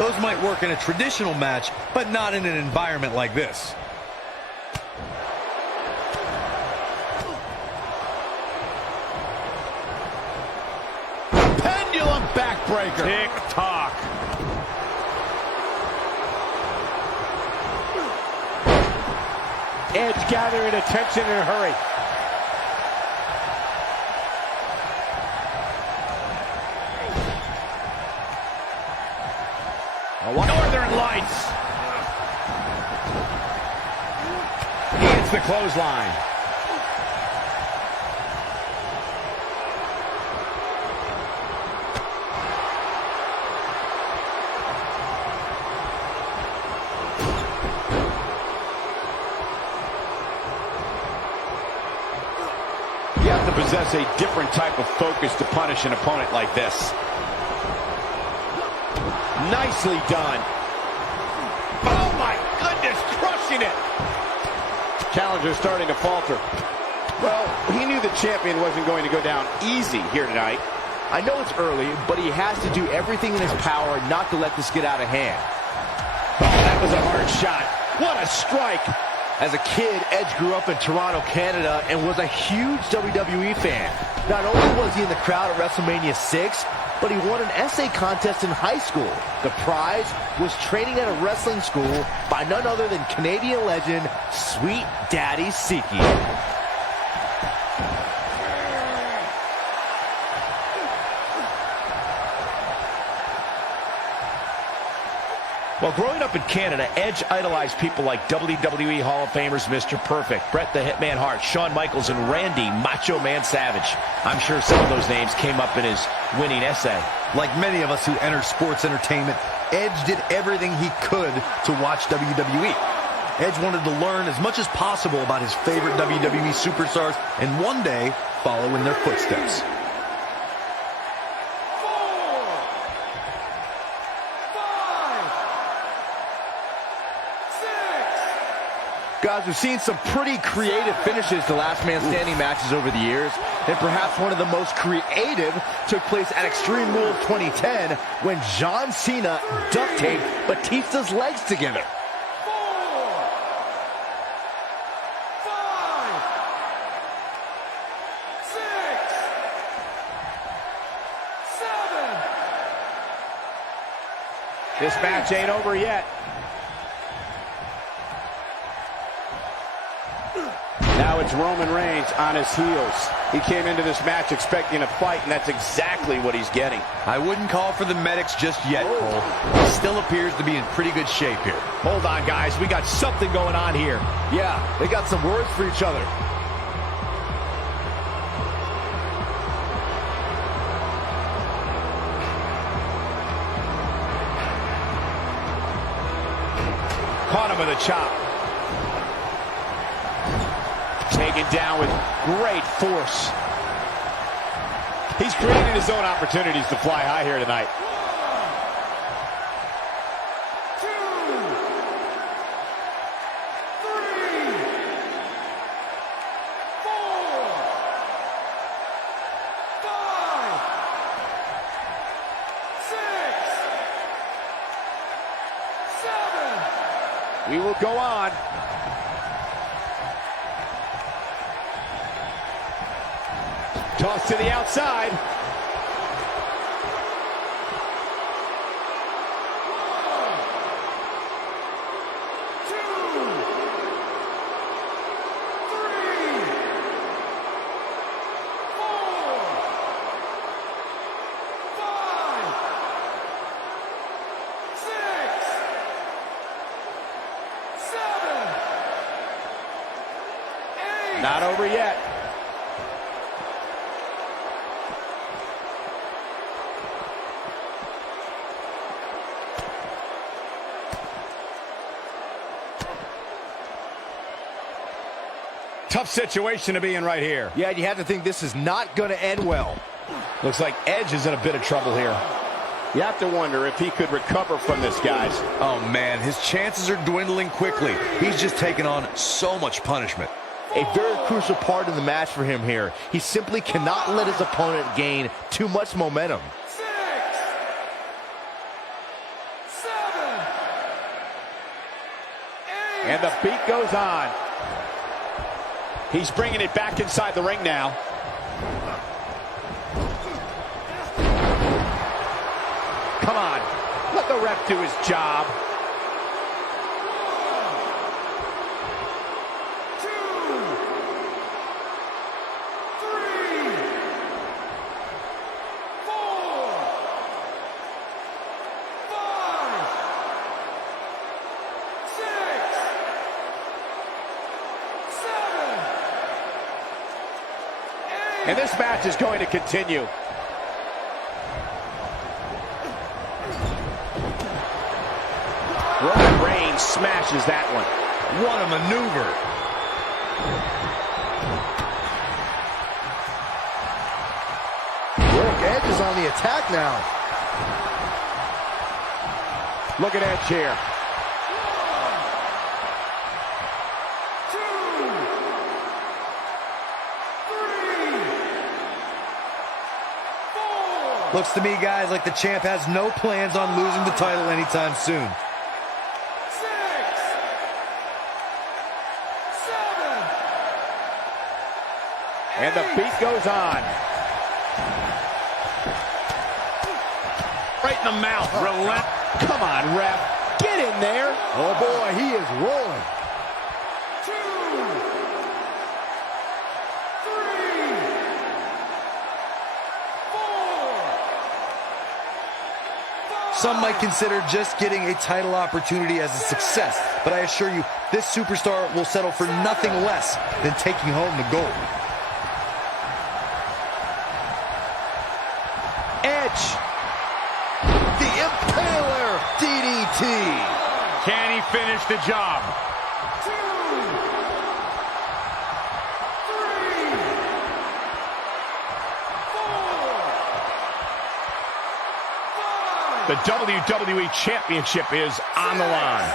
Those might work in a traditional match, but not in an environment like this. Pendulum backbreaker. Tick-tock. Edge gathering attention in a hurry. Northern Lights. He hits the clothesline. You have to possess a different type of focus to punish an opponent like this. Nicely done. Oh my goodness, crushing it. Challenger starting to falter. Well, he knew the champion wasn't going to go down easy here tonight. I know it's early, but he has to do everything in his power not to let this get out of hand. Oh, that was a hard shot. What a strike. As a kid, Edge grew up in Toronto, Canada, and was a huge WWE fan. Not only was he in the crowd at WrestleMania 6, but he won an essay contest in high school. The prize was training at a wrestling school by none other than Canadian legend, Sweet Daddy Siki. Well, growing up in Canada, Edge idolized people like WWE Hall of Famers Mr. Perfect, Bret the Hitman Hart, Shawn Michaels, and Randy Macho Man Savage. I'm sure some of those names came up in his winning essay. Like many of us who enter sports entertainment, Edge did everything he could to watch WWE. Edge wanted to learn as much as possible about his favorite WWE superstars and one day follow in their footsteps. Guys, we've seen some pretty creative finishes to last man standing matches over the years, and perhaps one of the most creative took place at Extreme Rules 2010 when John Cena duct taped Batista's legs together. 4, 5, 6, 7. This match ain't over yet. Now it's Roman Reigns on his heels. He came into this match expecting a fight, and that's exactly what he's getting. I wouldn't call for the medics just yet, Cole. He still appears to be in pretty good shape here. Hold on, guys. We got something going on here. Yeah, they got some words for each other. Caught him with a chop. Taken down with great force. He's creating his own opportunities to fly high here tonight. 2, 3, 4, 5, 6, 7. We will go on. Toss to the outside. 1, 2, 3, 4, 5, 6, 7, 8. Not over yet. Tough situation to be in right here. Yeah, you have to think this is not going to end well. Looks like Edge is in a bit of trouble here. You have to wonder if he could recover from this, guys. Oh, man, his chances are dwindling quickly. He's just taken on so much punishment. A very crucial part of the match for him here. He simply cannot let his opponent gain too much momentum. 6, 7, 8. And the beat goes on. He's bringing it back inside the ring now. Come on, let the ref do his job. 1, 2, 3, 4, 5, 6, 7. And this match is going to continue. Roman Reigns smashes that one. What a maneuver. Edge is on the attack now. Look at Edge here. 1, 2, 3, 4. Looks to me, guys, like the champ has no plans on losing the title anytime soon. 6, 7. And the beat goes on. Right in the mouth. Relent. Come on, ref. Get in there. Oh boy, he is rolling. 2, 3, 4. Some might consider just getting a title opportunity as a success, but I assure you, this superstar will settle for nothing less than taking home the gold. Edge. The Impaler DDT. Can he finish the job? 2, 3, 4, 5. The WWE Championship is on the line.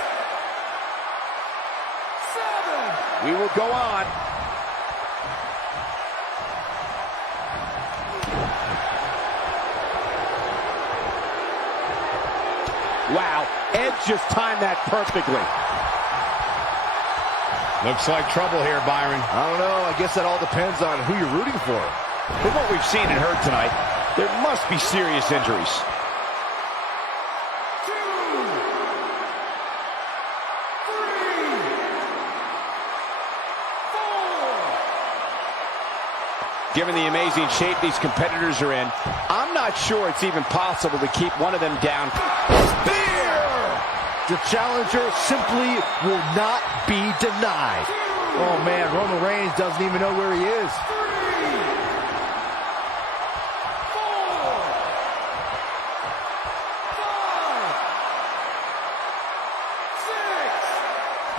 7. We will go on. Wow, Edge just timed that perfectly. Looks like trouble here, Byron. I don't know. I guess that all depends on who you're rooting for. From what we've seen and heard tonight, there must be serious injuries. Given the amazing shape these competitors are in, I'm not sure it's even possible to keep one of them down. Spear! The challenger simply will not be denied. Oh, man, Roman Reigns doesn't even know where he is.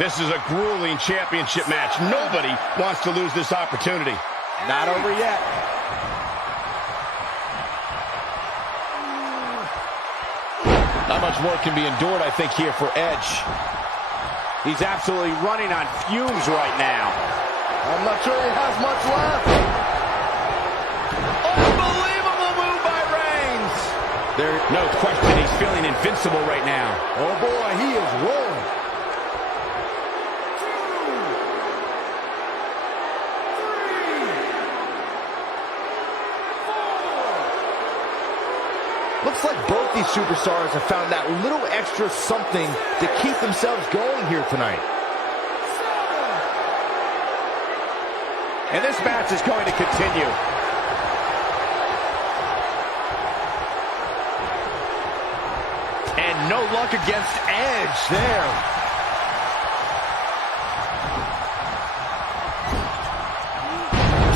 This is a grueling championship match. Nobody wants to lose this opportunity. Not over yet. Not much more can be endured, I think, here for Edge. He's absolutely running on fumes right now. I'm not sure he has much left. Unbelievable move by Reigns. There's no question he's feeling invincible right now. Oh, boy, he is rolling. Looks like both these superstars have found that little extra something to keep themselves going here tonight. And this match is going to continue. And no luck against Edge there.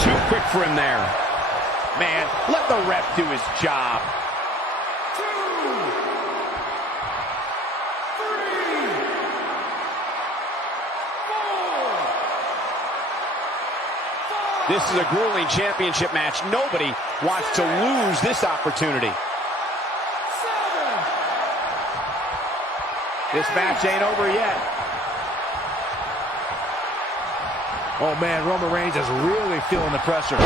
Too quick for him there. Man, let the ref do his job. This is a grueling championship match. Nobody wants to lose this opportunity. This match ain't over yet. Oh, man, Roman Reigns is really feeling the pressure.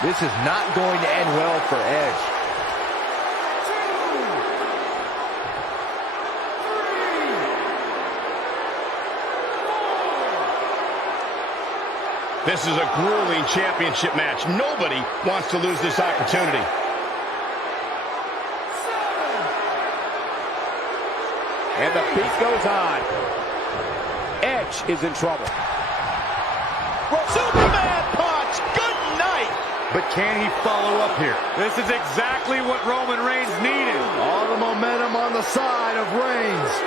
This is not going to end well for Edge. This is a grueling championship match. Nobody wants to lose this opportunity. And the beat goes on. Edge is in trouble. Superman punch! Good night! But can he follow up here? This is exactly what Roman Reigns needed. All the momentum on the side of Reigns.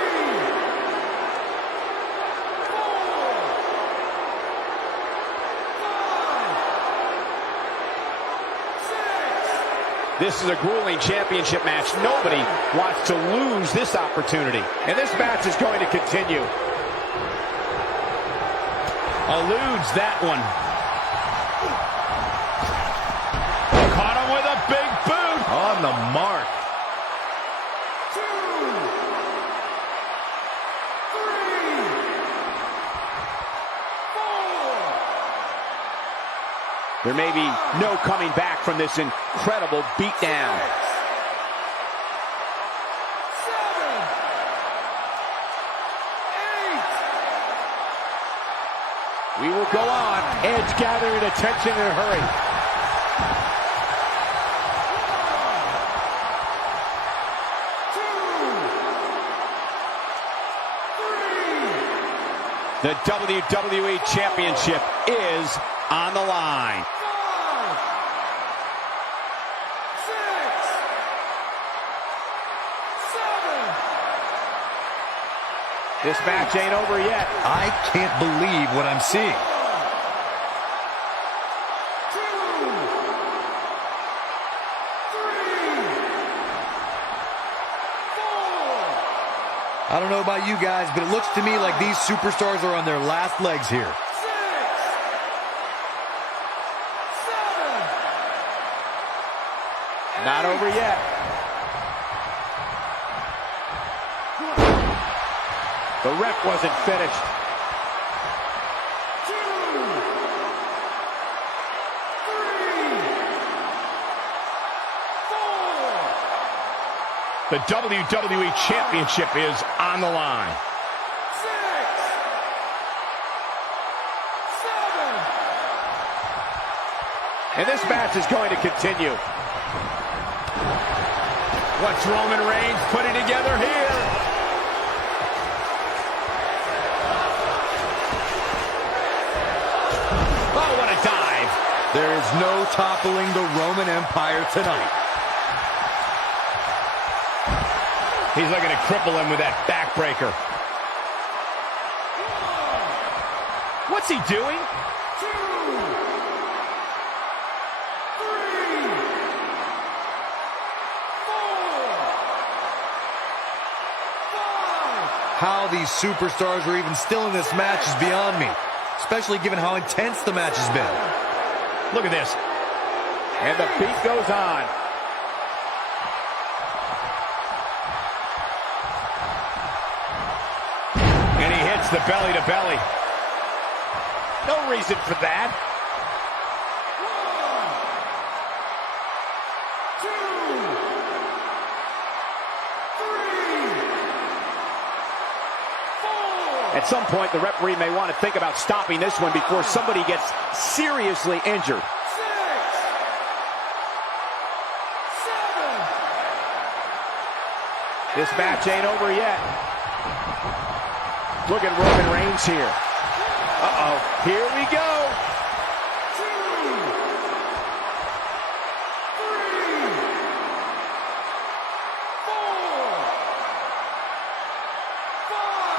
This is a grueling championship match. Nobody wants to lose this opportunity. And this match is going to continue. Eludes that one. Caught him with a big boot. On the mark. 2, 3, 4. There may be no coming back from this incredible beatdown. 7, 8. We will go on. Edge gathering attention in a hurry. The WWE Championship is on the line. 5, 6, 7. This match ain't over yet. I can't believe what I'm seeing. 2, 3, 4. I don't know about you guys, but it looks to me like these superstars are on their last legs here. 6, 7. Not over yet. The ref wasn't finished. 2, The WWE Championship is on the line. 6, 7. And this match is going to continue. What's Roman Reigns putting together here? Oh, what a dive. There is no toppling the Roman Empire tonight. He's looking to cripple him with that backbreaker. What's he doing? 2, 3, 4, 5. How these superstars are even still in this match is beyond me, especially given how intense the match has been. Look at this. And the beat goes on. And he hits the belly to belly. No reason for that. 1, 2, 3, 4. At some point, the referee may want to think about stopping this one before somebody gets seriously injured. 6, 7. This match ain't over yet. Look at Roman Reigns here. Uh-oh, here we go. 2, 3, 4,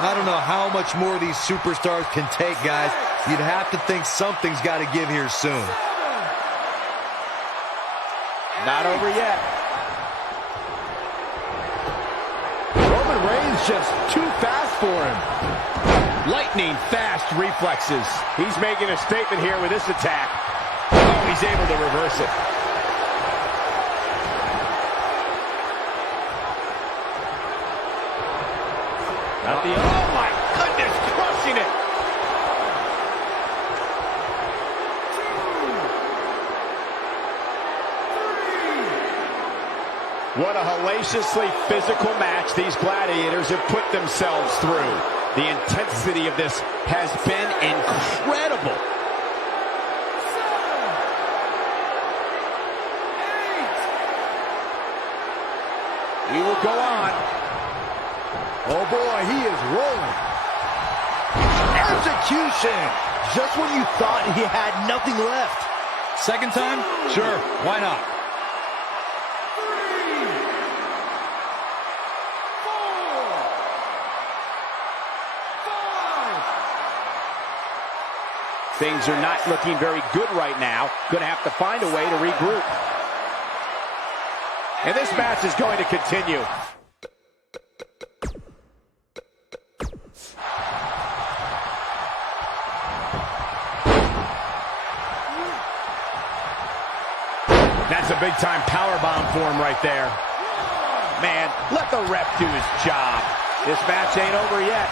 5. I don't know how much more these superstars can take, guys. You'd have to think something's got to give here soon. 7. Not over yet. Roman Reigns just too fast for him. Lightning fast reflexes. He's making a statement here with this attack. Oh, he's able to reverse it. Not the, oh my goodness, crushing it. 2, 3. What a hellaciously physical match these gladiators have put themselves through. The intensity of this has been incredible. 7, 8. We will go on. Oh boy, he is rolling. Execution! Just when you thought he had nothing left. Second time? Sure, why not? 3, 4, 5. Things are not looking very good right now. Going to have to find a way to regroup. And this match is going to continue. That's a big-time powerbomb for him right there. Man, let the ref do his job. This match ain't over yet.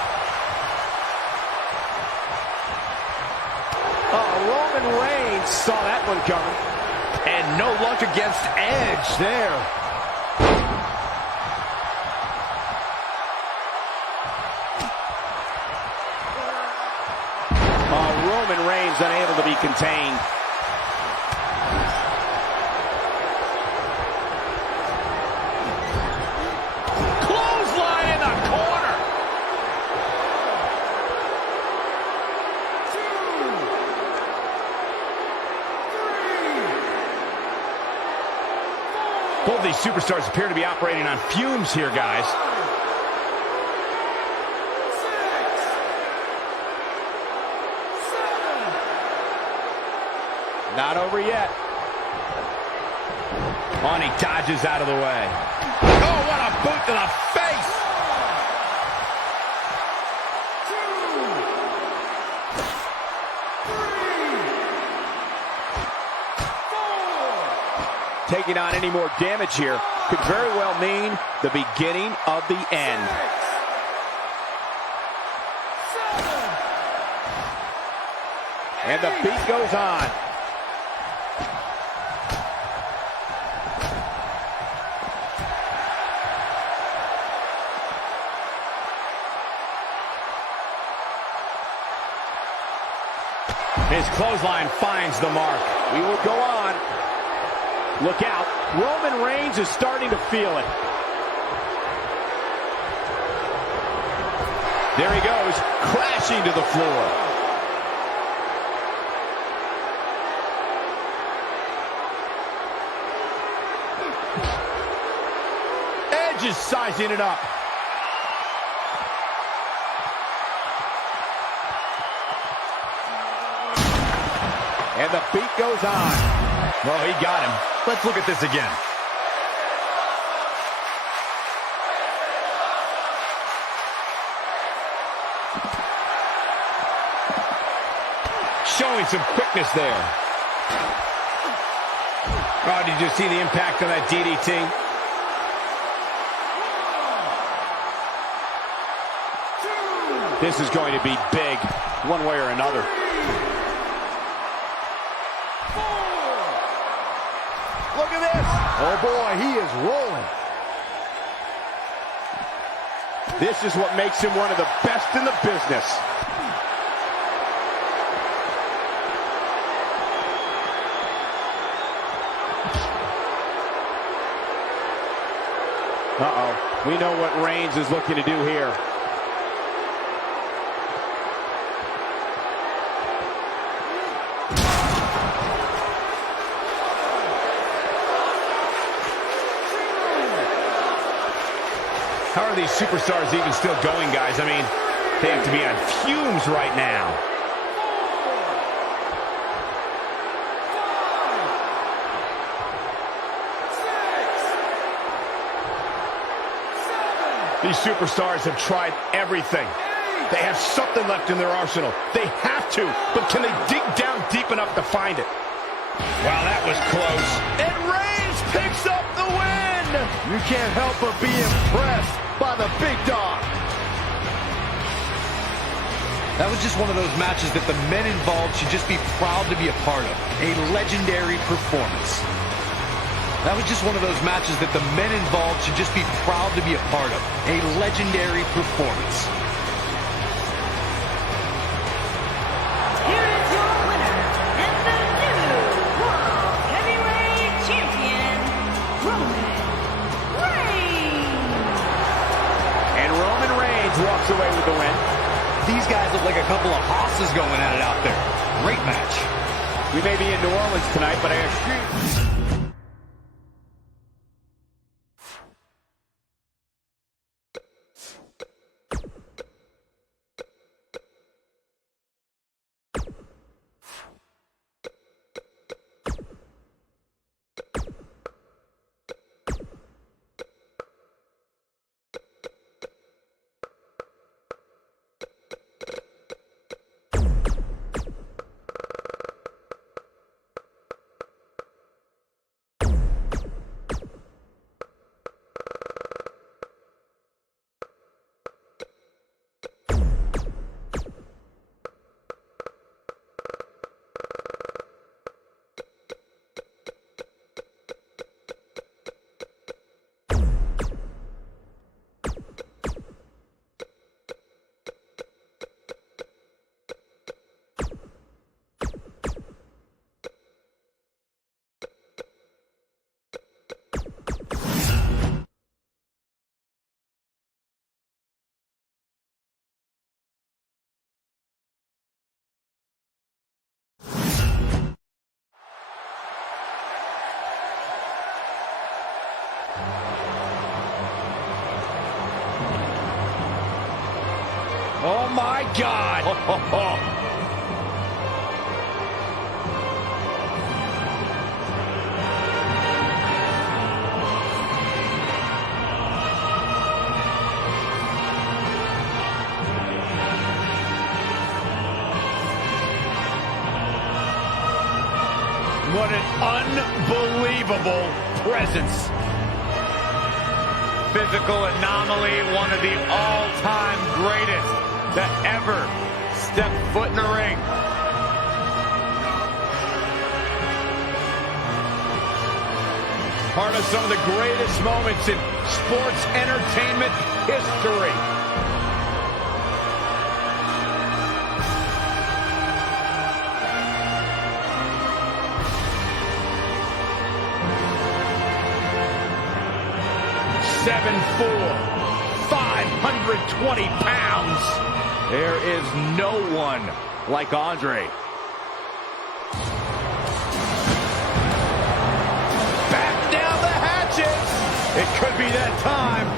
Roman Reigns saw that one coming. And no luck against Edge there. Roman Reigns unable to be contained. Clothesline in the corner. 2, 3, 4. Both these superstars appear to be operating on fumes here, guys. 6, 7. Not over yet. Oh, and he dodges out of the way. Oh, what a boot to the face! 2, 3, 4. Taking on any more damage here could very well mean the beginning of the end. 7. And the beat goes on. His clothesline finds the mark. We will go on. Look out. Roman Reigns is starting to feel it. There he goes, crashing to the floor. Edge is sizing it up. And the beat goes on. Well, he got him. Let's look at this again. Showing some quickness there. Oh, did you see the impact of that DDT? This is going to be big, one way or another. Look at this. Oh, boy, he is rolling. This is what makes him one of the best in the business. Uh-oh. We know what Reigns is looking to do here. How are these superstars even still going, guys? I mean, they have to be on fumes right now. These superstars have tried everything. They have something left in their arsenal. They have to, but can they dig down deep enough to find it? Wow, that was close. And Reigns picks up the win! You can't help but be impressed by the big dog. That was just one of those matches that the men involved should just be proud to be a part of. A legendary performance. That was just one of those matches that the men involved should just be proud to be a part of. A legendary performance. Here is your winner and the new World Heavyweight Champion, Roman Reigns. And Roman Reigns walks away with the win. These guys look like a couple of hosses going at it out there. Great match. We may be in New Orleans tonight, but I agree. Oh, my God. What an unbelievable presence. Physical anomaly, one of the all-time greatest that ever stepped foot in the ring. Part of some of the greatest moments in sports entertainment history. 520 pounds. There is no one like Andre. Back down the hatches. It could be that time.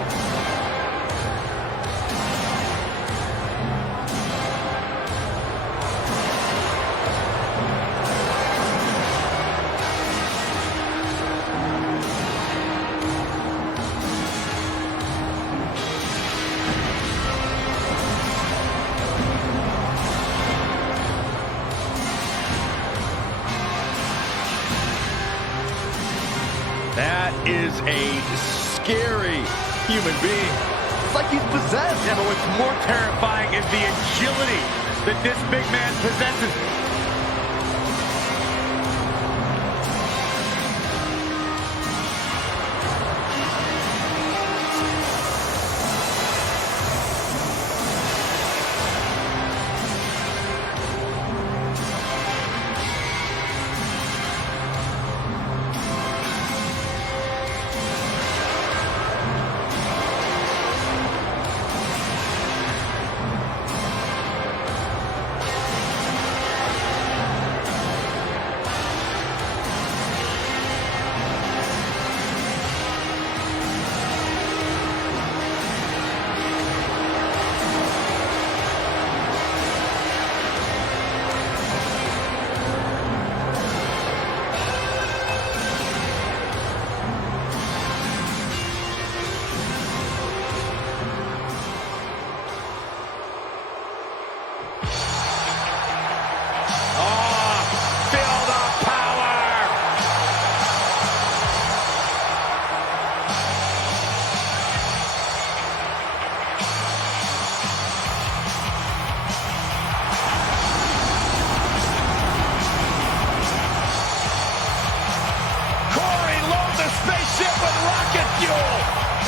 That is a scary human being. It's like he's possessed. Yeah, but what's more terrifying is the agility that this big man possesses.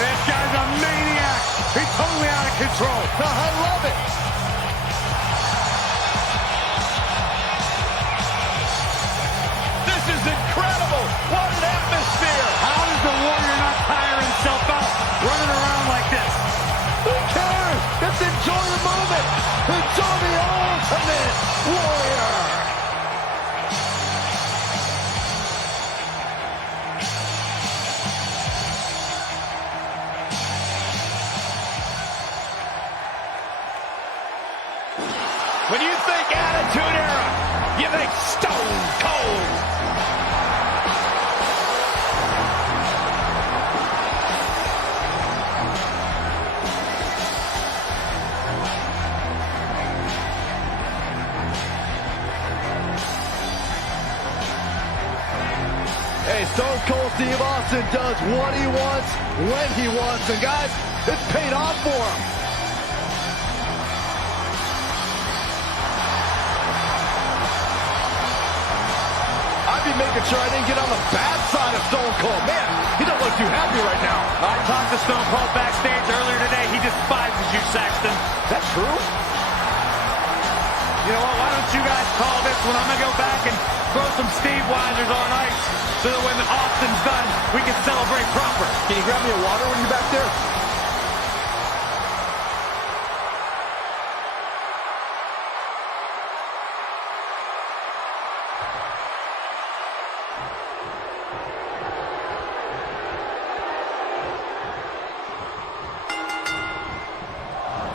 This guy's a maniac. He's totally out of control. I love it. This is incredible. What an atmosphere. How does the Warrior not tire himself out running around like this? Who cares? Just enjoy the moment. Enjoy the ultimate Warrior. When you think Attitude Era, you think Stone Cold. Hey, Stone Cold Steve Austin does what he wants, when he wants, and guys, it's paid off for him. I'd be making sure I didn't get on the bad side of Stone Cold. Man, he doesn't look too happy right now. I talked to Stone Cold backstage earlier today. He despises you, Saxton. Is that true? You know what? Why don't you guys call this one? I'm going to go back and throw some Steve Weisers on ice so that when Austin's done, we can celebrate proper. Can you grab me a water when you're back there?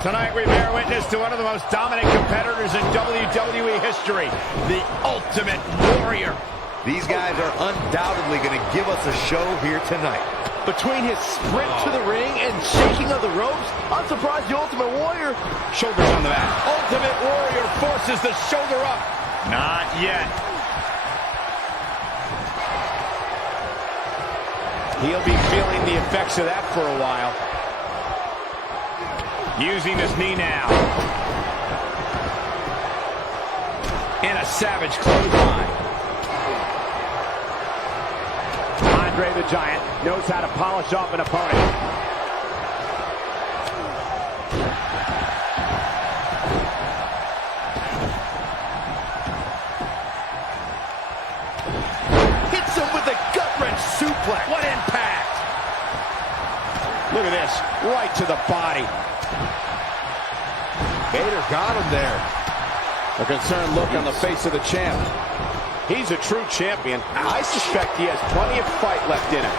Tonight we bear witness to one of the most dominant competitors in WWE history, the Ultimate Warrior. These guys are undoubtedly going to give us a show here tonight. Between his sprint to the ring and shaking of the ropes, I'm surprised the Ultimate Warrior... Shoulders on the mat. Ultimate Warrior forces the shoulder up. Not yet. He'll be feeling the effects of that for a while. Using his knee now. In a savage clothesline. Andre the Giant knows how to polish off an opponent. Hits him with a gut-wrench suplex. What impact! Look at this, right to the body. Vader got him there. A concerned look on the face of the champ. He's a true champion. I suspect he has plenty of fight left in him.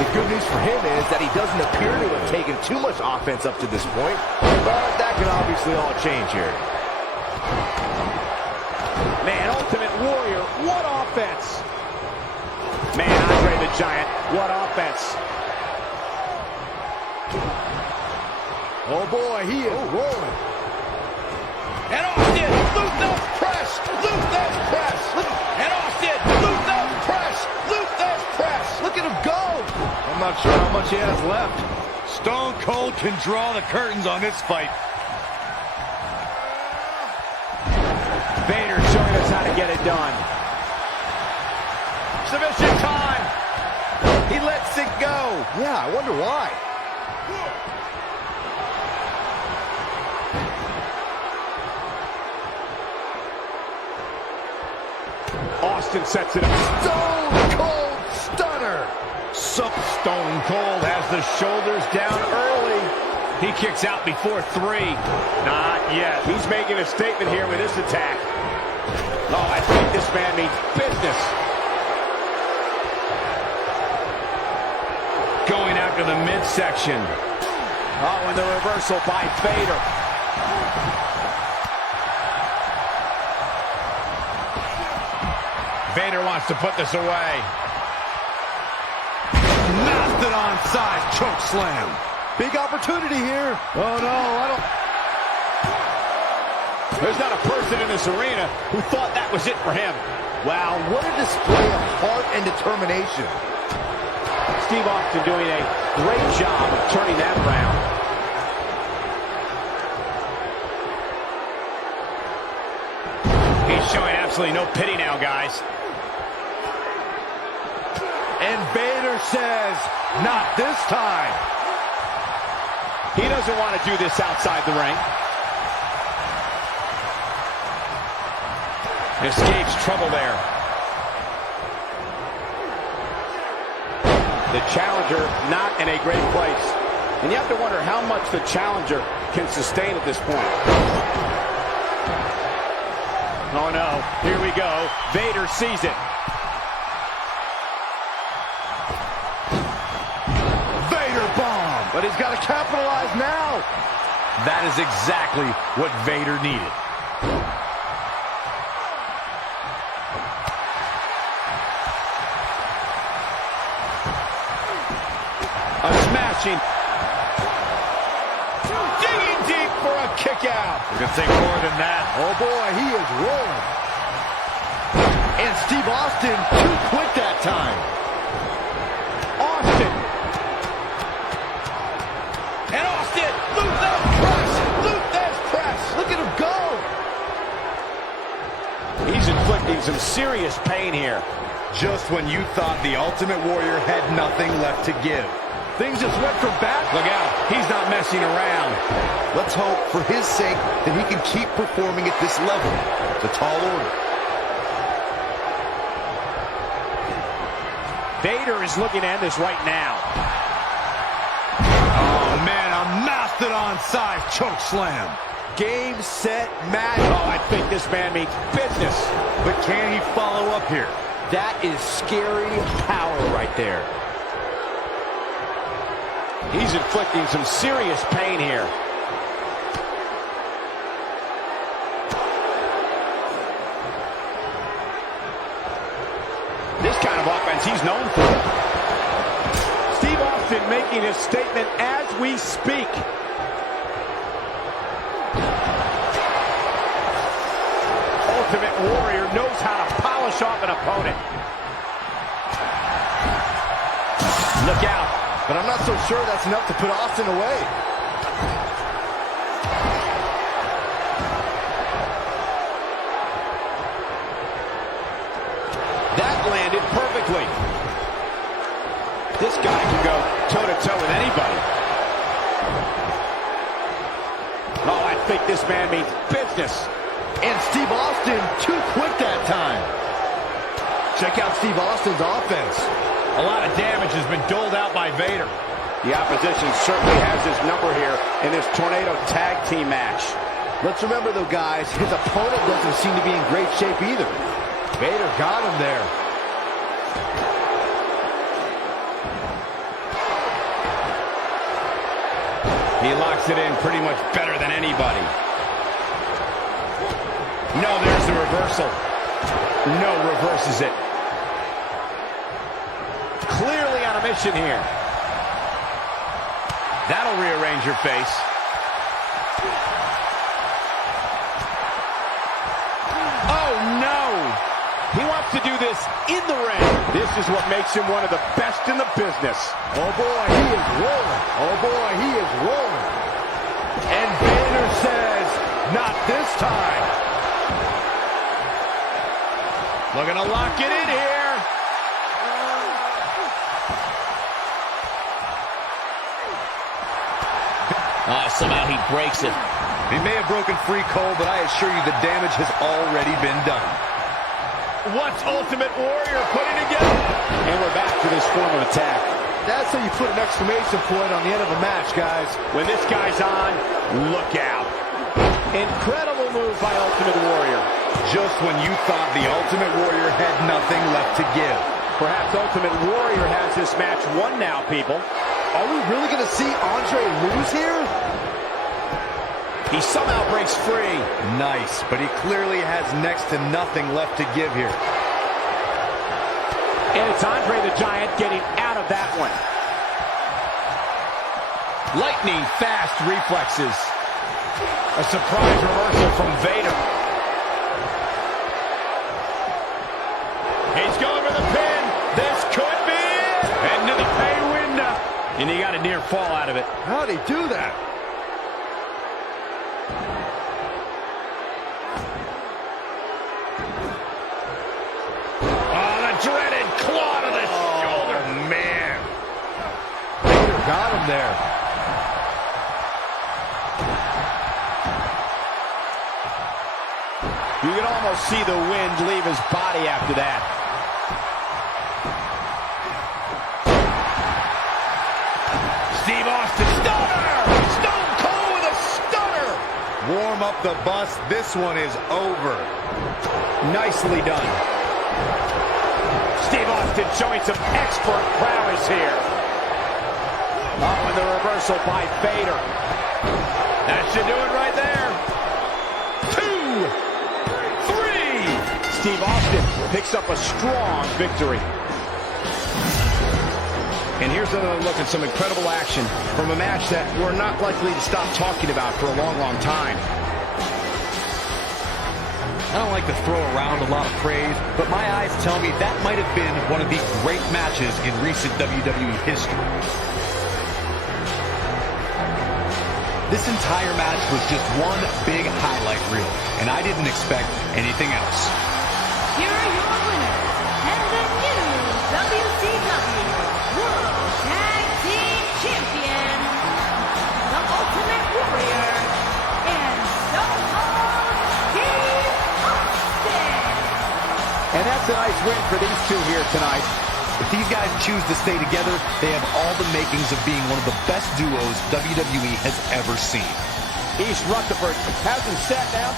The good news for him is that he doesn't appear to have taken too much offense up to this point, but that can obviously all change here. Man, Ultimate Warrior, what offense! Man, Andre the Giant, what offense! Oh boy, he is rolling. And Austin, Luther's press, Luther's press, and Austin, Luther's press, Luther's press. Look at him go. I'm not sure how much he has left. Stone Cold can draw the curtains on this fight. Vader showing us how to get it done. Submission time. He lets it go. Yeah, I wonder why. Austin sets it up. Stone Cold Stunner. Stone Cold has the shoulders down early. He kicks out before 3. Not yet. He's making a statement here with this attack. Oh, I think this man means business. Going after the midsection. Oh, and the reversal by Vader. Vader wants to put this away. Mastodon-sized choke slam. Big opportunity here. Oh no, I don't. There's not a person in this arena who thought that was it for him. Wow, what a display of heart and determination. Steve Austin doing a great job of turning that around. He's showing absolutely no pity now, guys. And Vader says, not this time. He doesn't want to do this outside the ring. Escapes trouble there. The challenger not in a great place. And you have to wonder how much the challenger can sustain at this point. Oh no, here we go. Vader sees it. Vader bomb. But he's got to capitalize now. That is exactly what Vader needed. A smashing. Digging deep for a kick out. You can say more than that. Oh boy, he is rolling. And Steve Austin too quick that time. Austin. And Austin. Luther's press. Luther's press. Look at him go. He's inflicting some serious pain here. Just when you thought the Ultimate Warrior had nothing left to give. Things just went from bad. Look out. He's not messing around. Let's hope, for his sake, that he can keep performing at this level. It's a tall order. Vader is looking to end this right now. Oh, man, a mastodon-sized choke slam. Game, set, match. Oh, I think this man means business. But can he follow up here? That is scary power right there. He's inflicting some serious pain here. This kind of offense he's known for. Steve Austin making his statement as we speak. Ultimate Warrior knows how to polish off an opponent. Look out. But I'm not so sure that's enough to put Austin away. That landed perfectly. This guy can go toe-to-toe with anybody. Oh, I think this man means business. And Steve Austin too quick that time. Check out Steve Austin's offense. A lot of damage has been doled out by Vader. The opposition certainly has his number here in this Tornado Tag Team match. Let's remember, though, guys, his opponent doesn't seem to be in great shape either. Vader got him there. He locks it in pretty much better than anybody. No, there's the reversal. No, reverses it. Clearly on a mission here. That'll rearrange your face. Oh, no! He wants to do this in the ring. This is what makes him one of the best in the business. Oh, boy, he is rolling. Oh, boy, he is rolling. And Vader says, not this time. Looking to lock it in here. Somehow he breaks it. He may have broken free, Cole, but I assure you the damage has already been done. What's Ultimate Warrior putting together? And we're back to this form of attack. That's how you put an exclamation point on the end of a match, guys. When this guy's on, look out. Incredible move by Ultimate Warrior. Just when you thought the Ultimate Warrior had nothing left to give. Perhaps Ultimate Warrior has this match won now, people. Are we really going to see Andre lose here? He somehow breaks free. Nice, but he clearly has next to nothing left to give here. And it's Andre the Giant getting out of that one. Lightning fast reflexes. A surprise reversal from Vader. He's going for the pin. This could be it. Into the pay window. And he got a near fall out of it. How'd he do that? Oh, the dreaded claw to the shoulder. Man. Vader got him there. You can almost see the wind leave his body after that. Steve Austin, stunner! Stone Cold with a stunner! Warm up the bus. This one is over. Nicely done. Steve Austin showing some expert prowess here. Oh, and the reversal by Vader. That should do it right there. 2, 3. Steve Austin picks up a strong victory. And here's another look at some incredible action from a match that we're not likely to stop talking about for a long, long time. I don't like to throw around a lot of praise, but my eyes tell me that might have been one of the great matches in recent WWE history. This entire match was just one big highlight reel, and I didn't expect anything else. Here are your winners, and the new WCW World Tag Team Champions, the Ultimate Warrior, and Stone Cold Steve Austin. And that's a nice win for these two here tonight. If these guys choose to stay together, they have all the makings of being one of the best duos WWE has ever seen. East Rutherford hasn't sat down.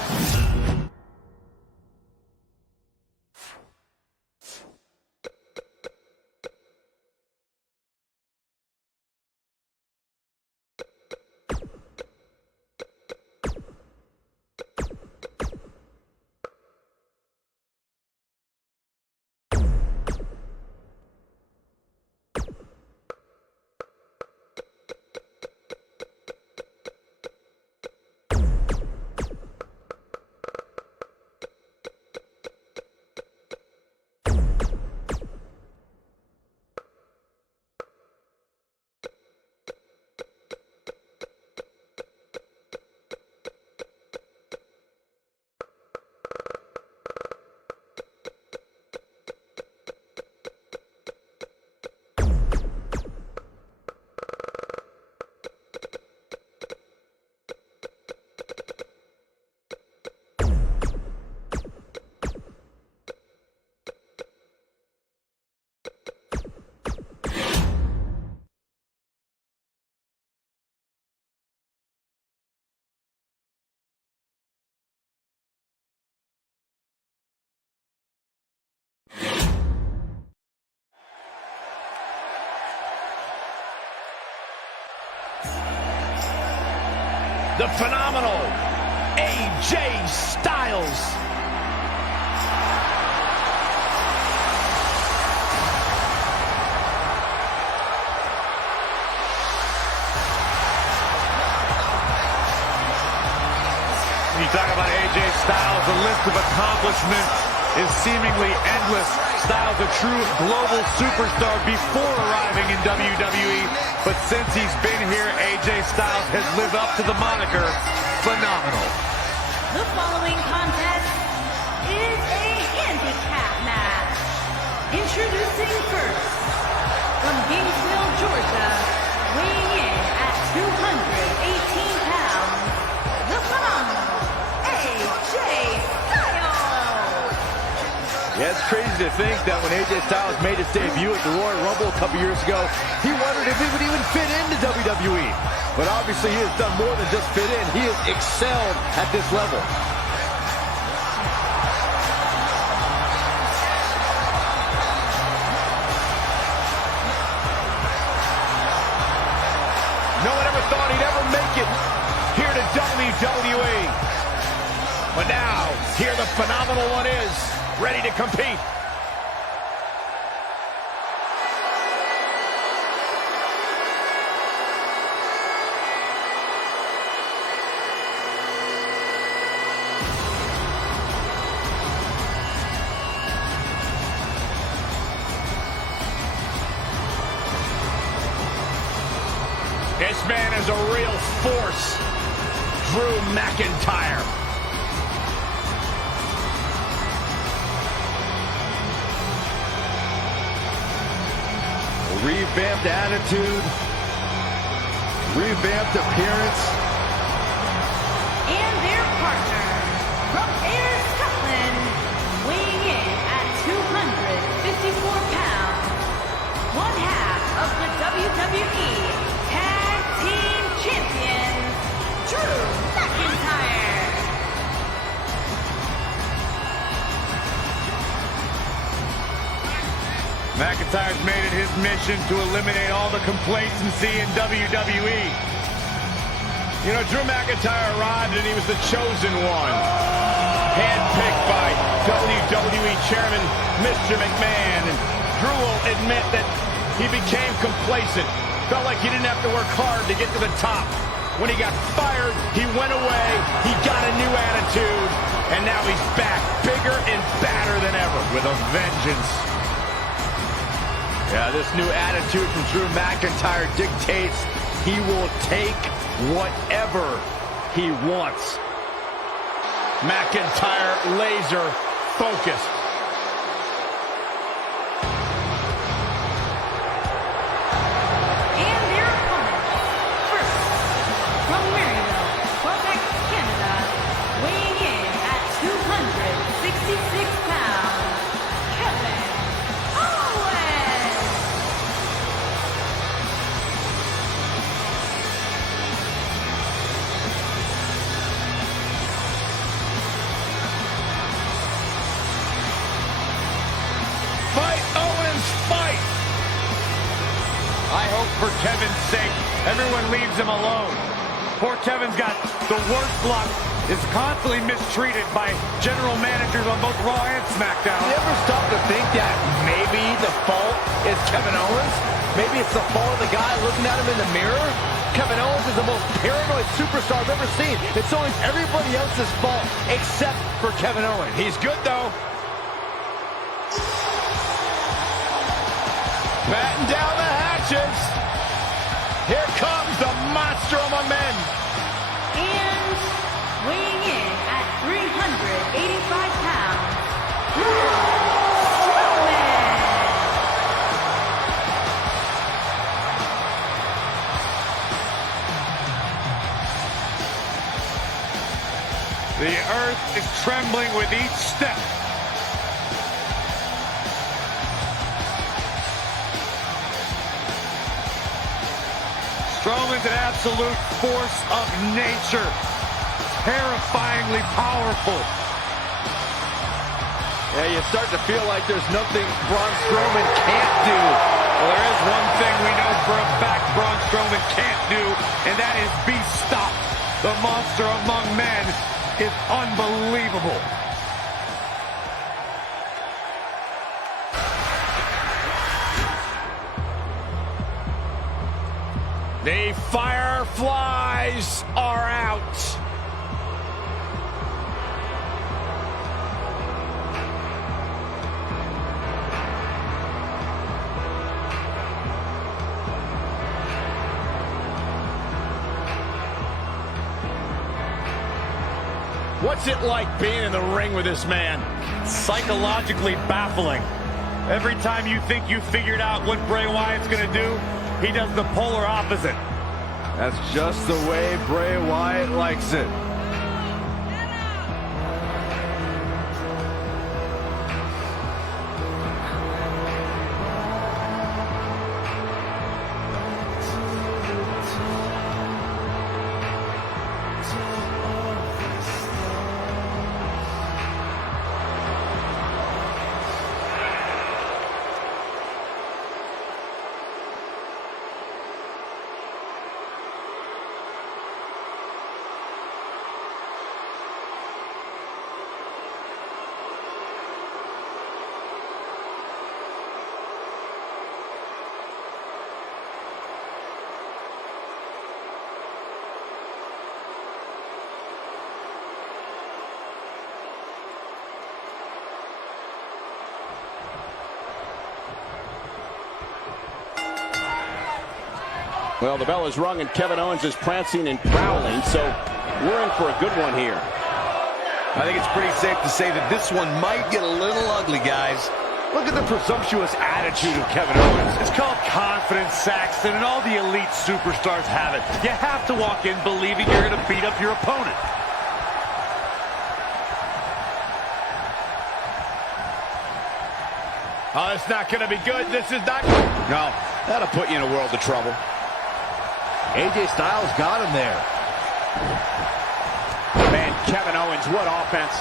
the phenomenal AJ Styles. When you talk about AJ Styles, the list of accomplishments is seemingly endless. Styles, a true global superstar before arriving in WWE, but since he's been here, AJ Styles has lived up to the moniker phenomenal. The following contest is a handicap match. Introducing first, from Gainesville, Georgia, weighing in at 218 pounds, the phenomenal AJ Styles. Yeah, it's crazy to think that when AJ Styles made his debut at the Royal Rumble a couple years ago, he wondered if he would even fit into WWE. But obviously he has done more than just fit in. He has excelled at this level. No one ever thought he'd ever make it here to WWE. But now, here the phenomenal one is, ready to compete. This man is a real force, Drew McIntyre. Revamped attitude, revamped appearance. And their partner, from Ayr, Scotland, weighing in at 254 pounds, one half of the WWE Tag Team Champions, Drew McIntyre. McIntyre's made it his mission to eliminate all the complacency in WWE. You know, Drew McIntyre arrived and he was the chosen one. Handpicked by WWE Chairman Mr. McMahon. And Drew will admit that he became complacent. Felt like he didn't have to work hard to get to the top. When he got fired, he went away, he got a new attitude, and now he's back, bigger and badder than ever. With a vengeance. Yeah, this new attitude from Drew McIntyre dictates he will take whatever he wants. McIntyre laser focused. And their opponents, first, from Maryville, Quebec, Canada, weighing in at 266 pounds, Kevin Owens. Fight, Owens, fight! I hope for Kevin's sake, everyone leaves him alone. Poor Kevin's got the worst luck, is constantly mistreated by general managers on both Raw and SmackDown. You ever stop to think that maybe the fault is Kevin Owens? Maybe it's the fault of the guy looking at him in the mirror? Kevin Owens is the most paranoid superstar I've ever seen. It's always everybody else's fault except for Kevin Owens. He's good, though. Batten down the hatches. Here comes the monster among men. And weighing in at 385 pounds, Braun Strowman. The earth is trembling with each step. Strowman's an absolute force of nature. Terrifyingly powerful. Yeah, you start to feel like there's nothing Braun Strowman can't do. Well, there is one thing we know for a fact Braun Strowman can't do, and that is be stopped. The monster among men is unbelievable. The Fireflies are out. What's it like being in the ring with this man? Psychologically baffling. Every time you think you figured out what Bray Wyatt's going to do, he does the polar opposite. That's just the way Bray Wyatt likes it. Well, the bell is rung and Kevin Owens is prancing and prowling, so we're in for a good one here. I think it's pretty safe to say that this one might get a little ugly, guys. Look at the presumptuous attitude of Kevin Owens. It's called confidence, Saxton, and all the elite superstars have it. You have to walk in believing you're going to beat up your opponent. Oh, it's not going to be good. This is not... No, that'll put you in a world of trouble. AJ Styles got him there. Man, Kevin Owens, what offense.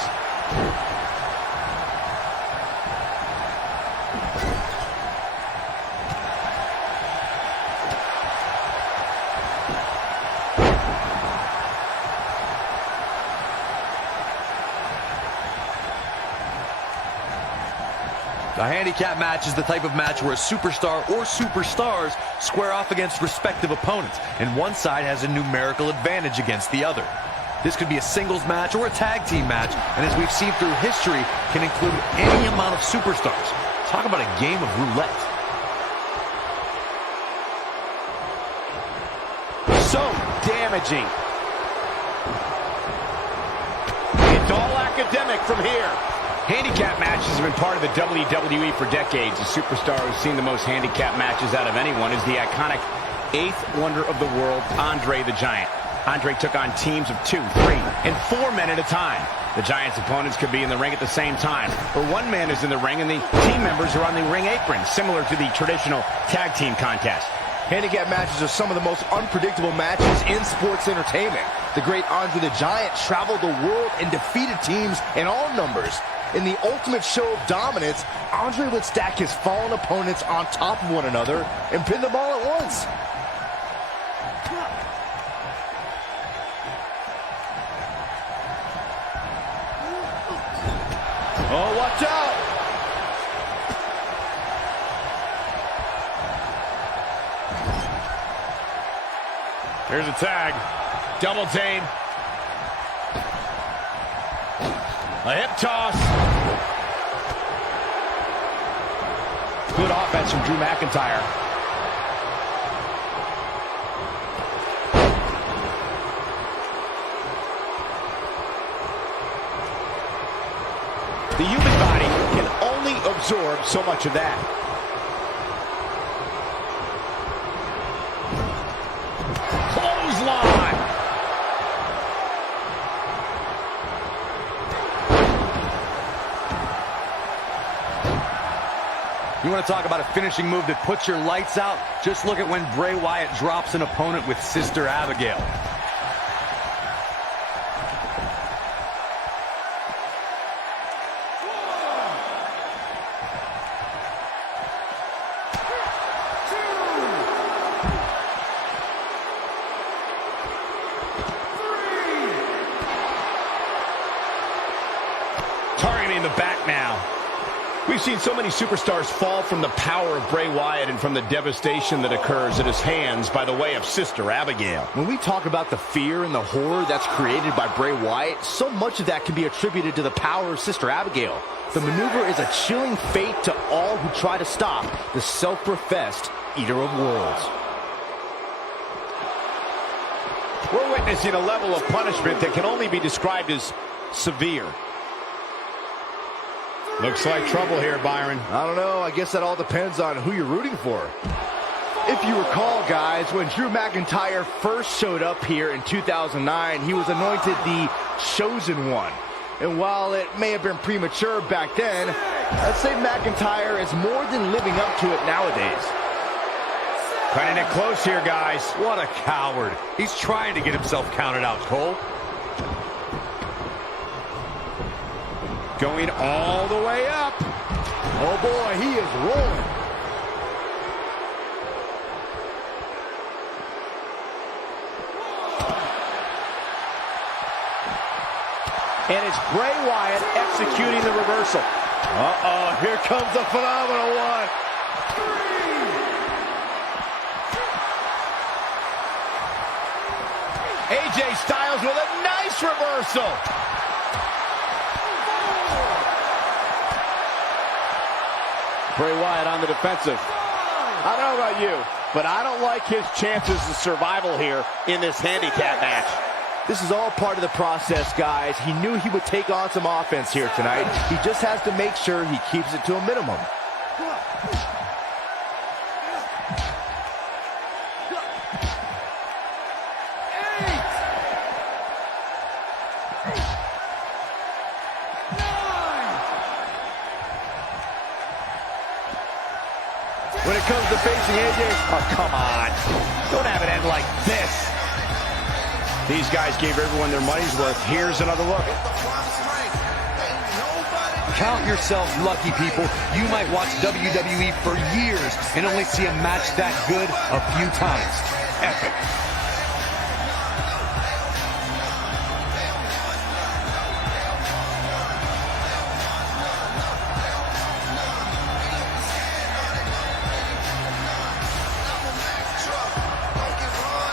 A handicap match is the type of match where a superstar or superstars square off against respective opponents, and one side has a numerical advantage against the other. This could be a singles match or a tag team match, and as we've seen through history, can include any amount of superstars. Talk about a game of roulette. So damaging. It's all academic from here. Handicap matches have been part of the WWE for decades. The superstar who's seen the most handicap matches out of anyone is the iconic eighth wonder of the world, Andre the Giant. Andre took on teams of 2, 3, and 4 men at a time. The Giant's opponents could be in the ring at the same time, or one man is in the ring and the team members are on the ring apron, similar to the traditional tag team contest. Handicap matches are some of the most unpredictable matches in sports entertainment. The great Andre the Giant traveled the world and defeated teams in all numbers. In the ultimate show of dominance, Andre would stack his fallen opponents on top of one another and pin them all at once. Oh, watch out! Here's a tag. Double team. A hip toss. Good offense from Drew McIntyre. The human body can only absorb so much of that. Clothesline. You want to talk about a finishing move that puts your lights out? Just look at when Bray Wyatt drops an opponent with Sister Abigail. targeting the back now. We've seen so many superstars fall from the power of Bray Wyatt and from the devastation that occurs at his hands by the way of Sister Abigail. When we talk about the fear and the horror that's created by Bray Wyatt, so much of that can be attributed to the power of Sister Abigail. The maneuver is a chilling fate to all who try to stop the self-professed Eater of Worlds. We're witnessing a level of punishment that can only be described as severe. Looks like trouble here, Byron. I don't know. I guess that all depends on who you're rooting for. If you recall, guys, when Drew McIntyre first showed up here in 2009, he was anointed the Chosen One. And while it may have been premature back then, I'd say McIntyre is more than living up to it nowadays. Cutting it close here, guys. What a coward. He's trying to get himself counted out, Cole. Going all the way up. Oh boy, he is rolling. And it's Bray Wyatt executing the reversal. Uh-oh, here comes the phenomenal one. AJ Styles with a nice reversal. Bray Wyatt on the defensive. I don't know about you, but I don't like his chances of survival here in this handicap match. This is all part of the process, guys. He knew he would take on some offense here tonight. He just has to make sure he keeps it to a minimum. When it comes to facing AJ, Oh, come on. Don't have it end like this. These guys gave everyone their money's worth. Here's another look. Count yourselves lucky, people. You might watch WWE for years and only see a match that good a few times. Epic.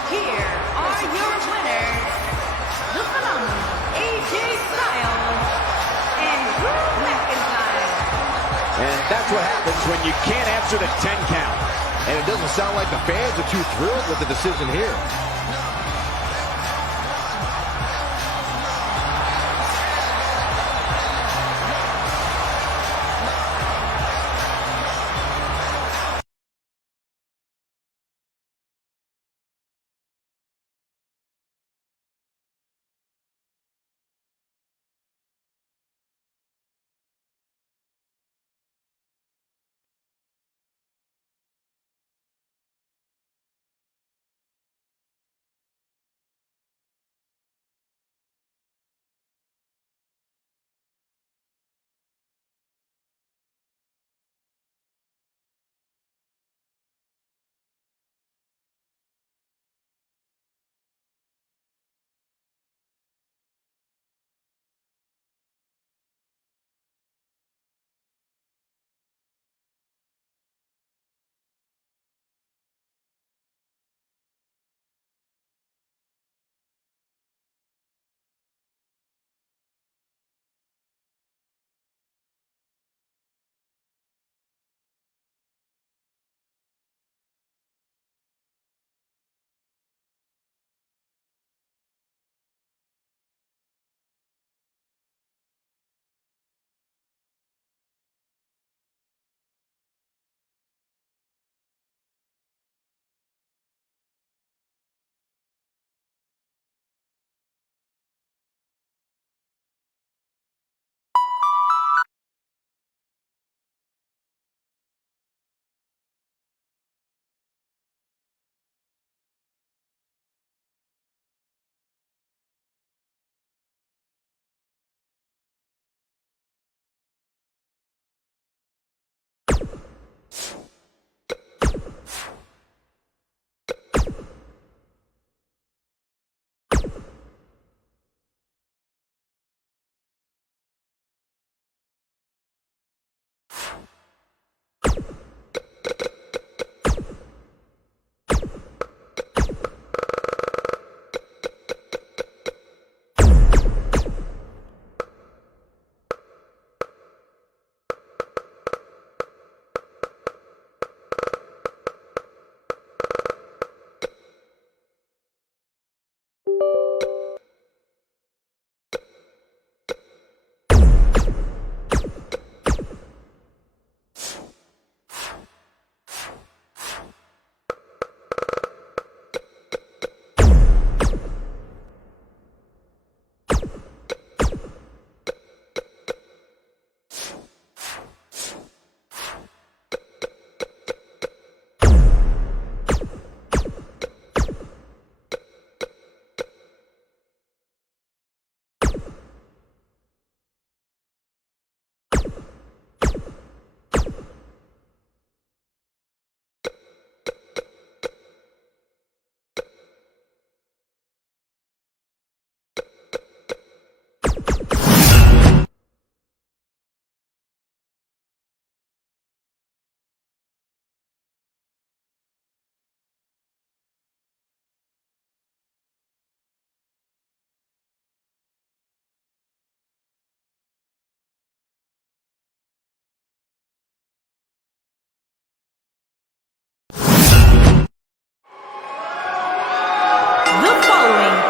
Here are your winners, the phenomenal AJ Styles and Drew McIntyre. And that's what happens when you can't answer the 10 count. and it doesn't sound like the fans are too thrilled with the decision here.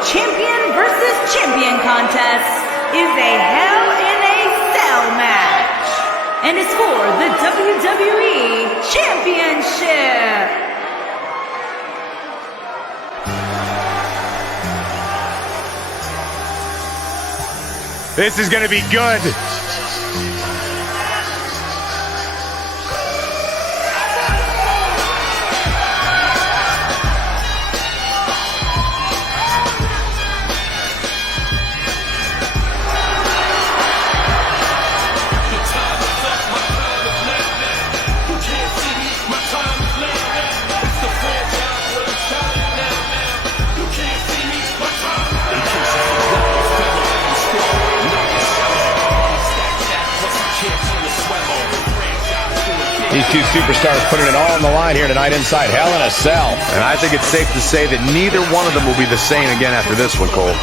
champion versus champion contest is a Hell in a Cell match and is for the WWE Championship. This is going to be good. These two superstars putting it all on the line here tonight inside Hell in a Cell. And I think it's safe to say that neither one of them will be the same again after this one, Cole.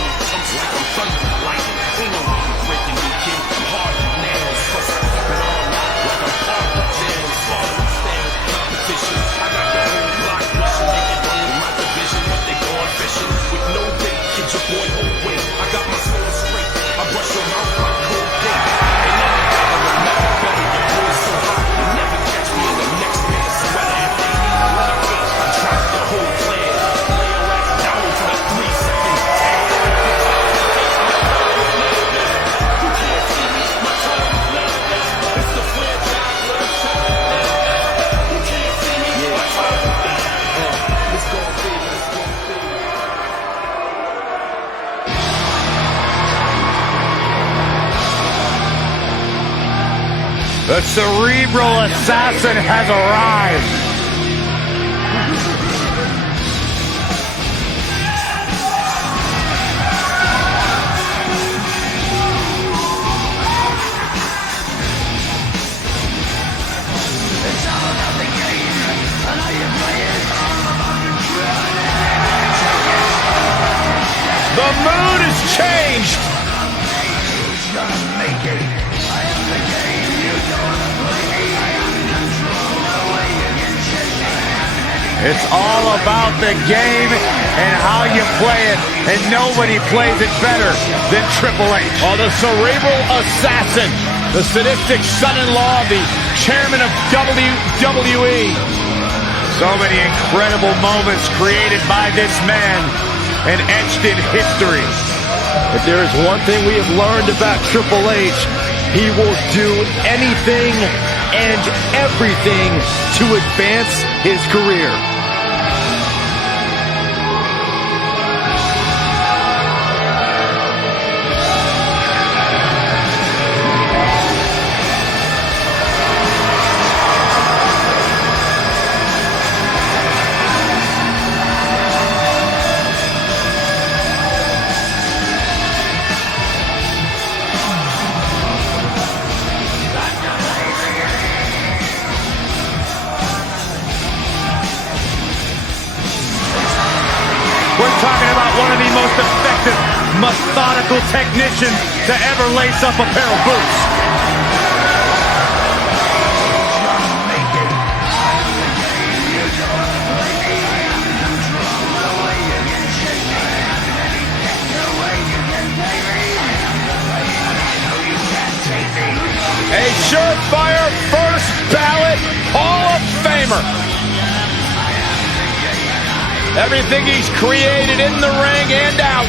The cerebral assassin has arrived. The mood has changed. It's all about the game and how you play it, and nobody plays it better than Triple H. Oh, the cerebral assassin, the sadistic son-in-law of the chairman of WWE. So many incredible moments created by this man and etched in history. If there is one thing we have learned about Triple H, he will do anything and everything to advance his career. We're talking about one of the most effective, methodical technicians to ever lace up a pair of boots. A surefire first ballot Hall of Famer. Everything he's created in the ring and out.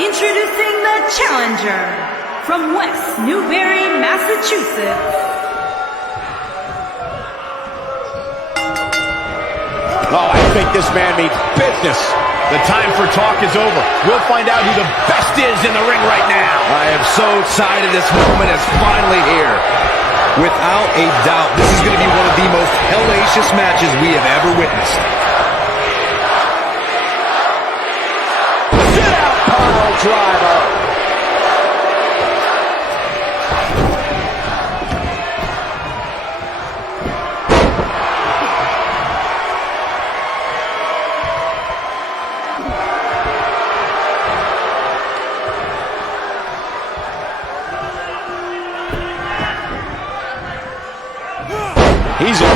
Introducing the challenger from West Newbury, Massachusetts. Oh, I think this man means business. The time for talk is over. We'll find out who the best is in the ring right now. I am so excited this moment is finally here. Without a doubt, this is going to be one of the most hellacious matches we have ever witnessed. Sit out, pile driver.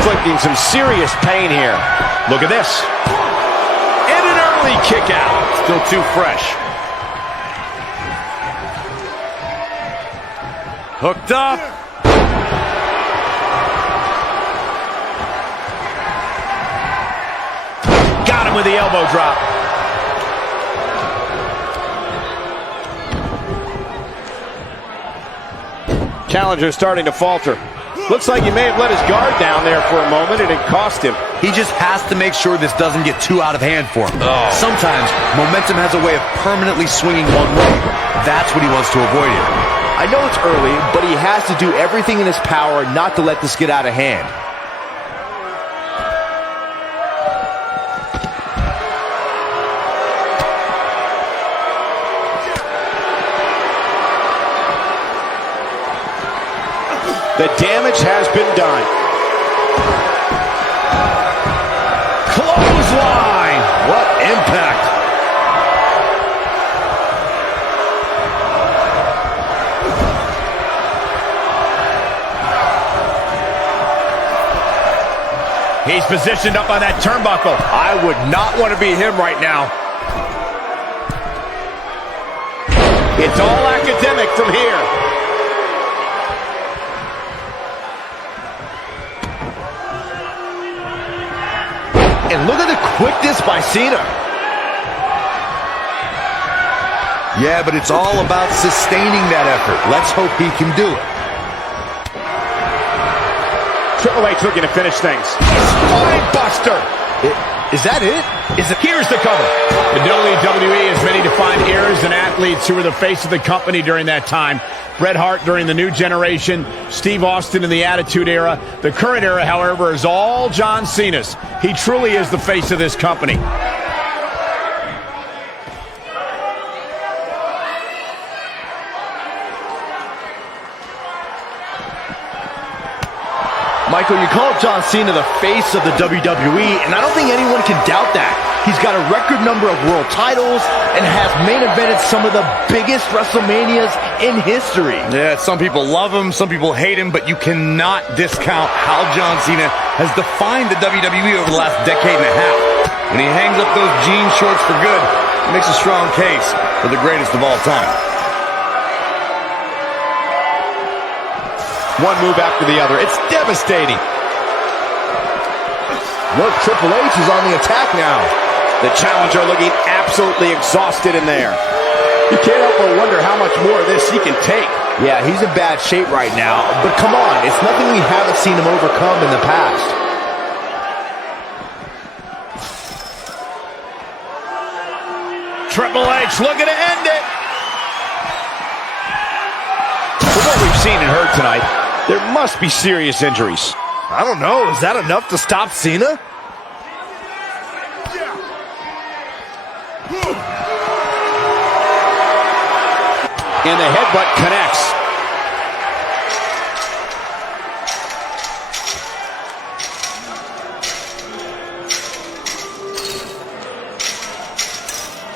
inflicting some serious pain here. Look at this. And an early kick out. Still too fresh. Hooked up. Got him with the elbow drop. Challenger starting to falter. Looks like he may have let his guard down there for a moment, and it cost him. He just has to make sure this doesn't get too out of hand for him. Sometimes momentum has a way of permanently swinging one way. That's what he wants to avoid here. I know it's early, but he has to do everything in his power not to let this get out of hand. The damage has been done. Clothesline! What impact! He's positioned up on that turnbuckle. I would not want to be him right now. It's all academic from here. And look at the quickness by Cena. Yeah, but it's all about sustaining that effort. Let's hope he can do it. Triple H looking to finish things. Spine buster. Is that it? Here's the cover. The WWE has many defined eras and athletes who were the face of the company during that time. Bret Hart during the New Generation, Steve Austin in the Attitude Era. The current era, however, is all John Cena's. He truly is the face of this company. Michael, you call John Cena the face of the WWE, and I don't think anyone can doubt that. He's got a record number of world titles and has main evented some of the biggest WrestleManias in history. Yeah, some people love him, some people hate him, but you cannot discount how John Cena has defined the WWE over the last decade and a half. When he hangs up those jean shorts for good, it makes a strong case for the greatest of all time. One move after the other. It's devastating. Look, Triple H is on the attack now. The challenger looking absolutely exhausted in there. You can't help but wonder how much more of this he can take. Yeah, he's in bad shape right now, but come on, it's nothing we haven't seen him overcome in the past. Triple H looking to end it. From what we've seen and heard tonight, there must be serious injuries. I don't know, is that enough to stop Cena? And the headbutt connects.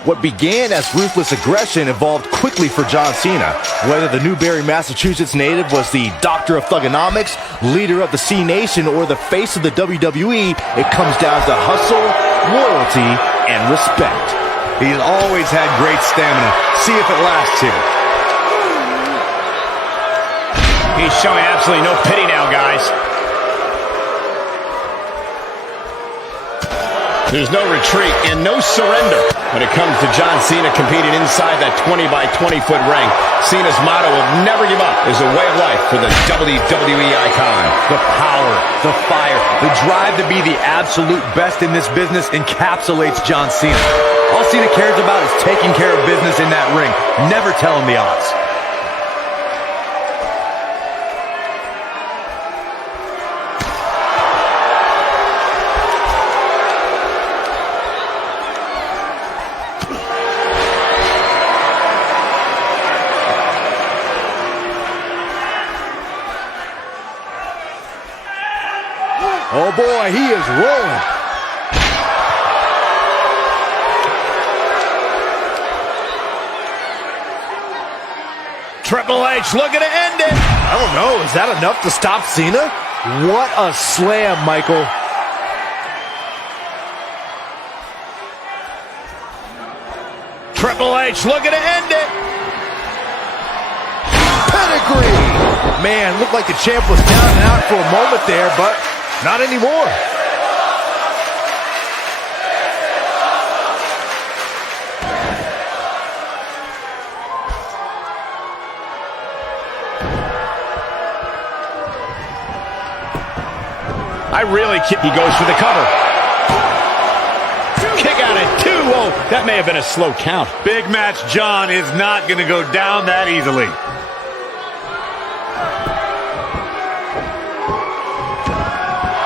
What began as ruthless aggression evolved quickly for John Cena. Whether the Newbury, Massachusetts native was the doctor of thugonomics, leader of the C Nation, or the face of the WWE, it comes down to hustle, loyalty, and respect. He's always had great stamina. See if it lasts here. He's showing absolutely no pity now, guys. There's no retreat and no surrender when it comes to John Cena competing inside that 20 by 20 foot ring. Cena's motto of never give up is a way of life for the WWE icon. The power, the fire, the drive to be the absolute best in this business encapsulates John Cena. All Cena cares about is taking care of business in that ring, never telling the odds. Oh boy, he is rolling. Triple H looking to end it. I don't know, is that enough to stop Cena? What a slam, Michael. Triple H looking to end it. Pedigree. Man, looked like the champ was down and out for a moment there, but not anymore. He goes for the cover. Kick out at 2. Oh, that may have been a slow count. Big Match John is not going to go down that easily.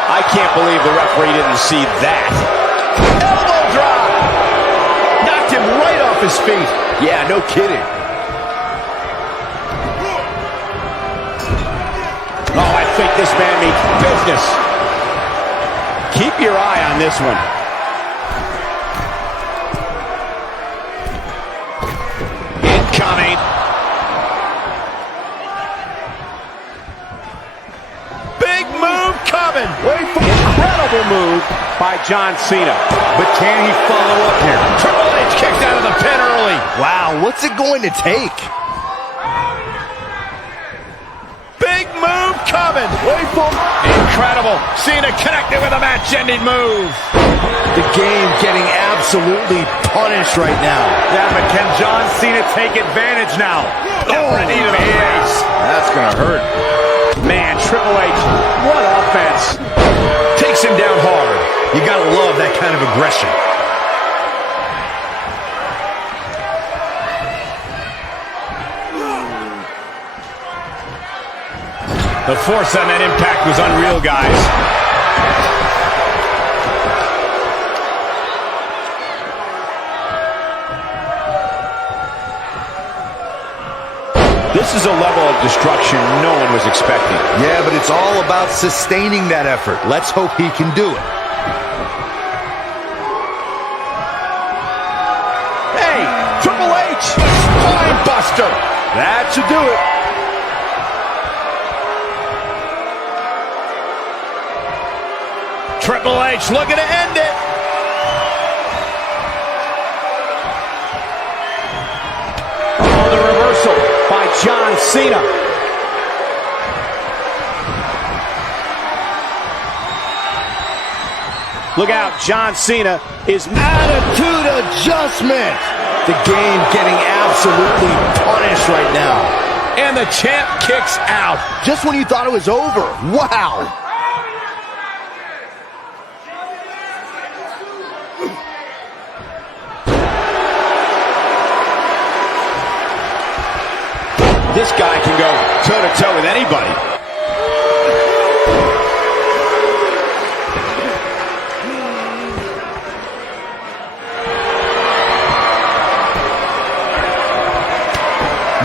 I can't believe the referee didn't see that. Elbow drop. Knocked him right off his feet. Yeah, no kidding. Oh, I think this man means business. Keep your eye on this one. Incoming. Big move coming. Wait for incredible move by John Cena. But can he follow up here? Triple H kicked out of the pin early. Wow, what's it going to take? Big move coming. Wait for incredible. Cena connected with a match-ending move. The game getting absolutely punished right now. Yeah, but can John Cena take advantage now? Oh, a knee to the face. That's going to hurt. Man, Triple H, what offense. Takes him down hard. You got to love that kind of aggression. The force on that impact was unreal, guys. This is a level of destruction no one was expecting. Yeah, but it's all about sustaining that effort. Let's hope he can do it. Hey, Triple H, spine buster. That should do it. Triple H looking to end it. Oh, the reversal by John Cena. Look out, John Cena is Attitude adjustment. The game getting absolutely punished right now. and the champ kicks out. Just when you thought it was over. Wow. This guy can go toe-to-toe with anybody.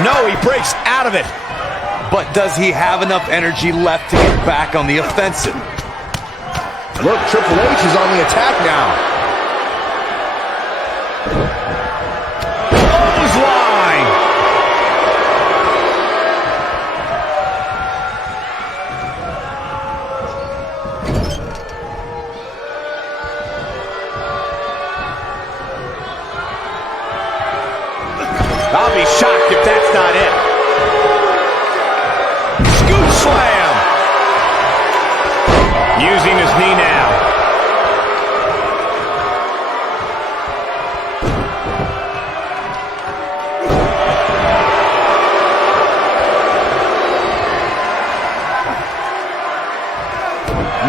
No, he breaks out of it. But does he have enough energy left to get back on the offensive? Look, Triple H is on the attack now. Clothesline. I'll be shocked if that's not it. Scoop slam. Using his knee now.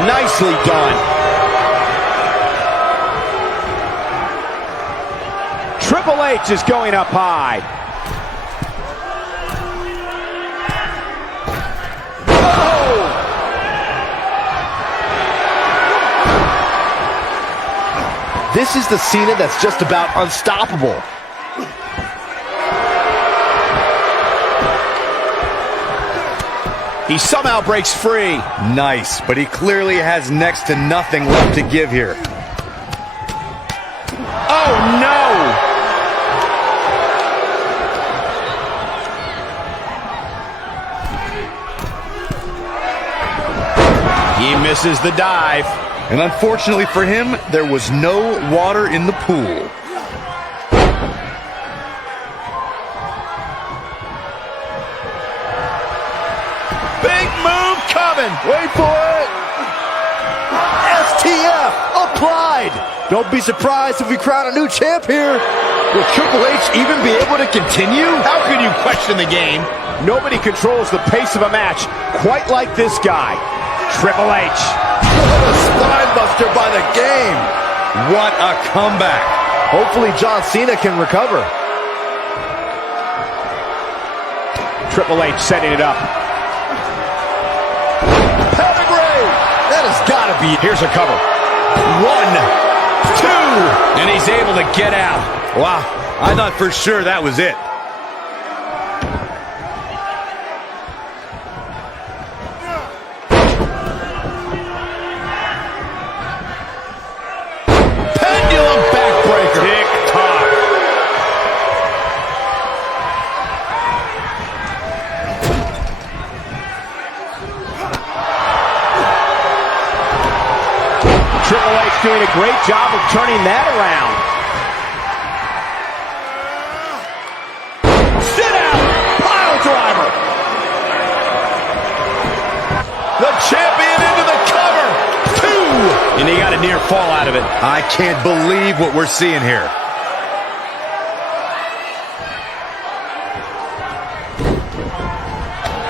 Nicely done. Triple H is going up high. This is the Cena that's just about unstoppable. He somehow breaks free. Nice, but he clearly has next to nothing left to give here. Oh, no! misses the dive. And unfortunately for him, there was no water in the pool. Big move coming. Wait for it. STF applied. Don't be surprised if we crown a new champ here. Will Triple H even be able to continue? How can you question the game? Nobody controls the pace of a match quite like this guy. Triple H. What a spine buster by the game. What a comeback. Hopefully John Cena can recover. Triple H setting it up. Pedigree. That has got to be. Here's a cover. 1, 2. And he's able to get out. Wow, I thought for sure that was it. Pendulum backbreaker. Tick-tock. Triple H doing a great job of turning that around. Sit out! Pile driver! The champion into the cover. 2. And he got a near fall out of it. I can't believe what we're seeing here.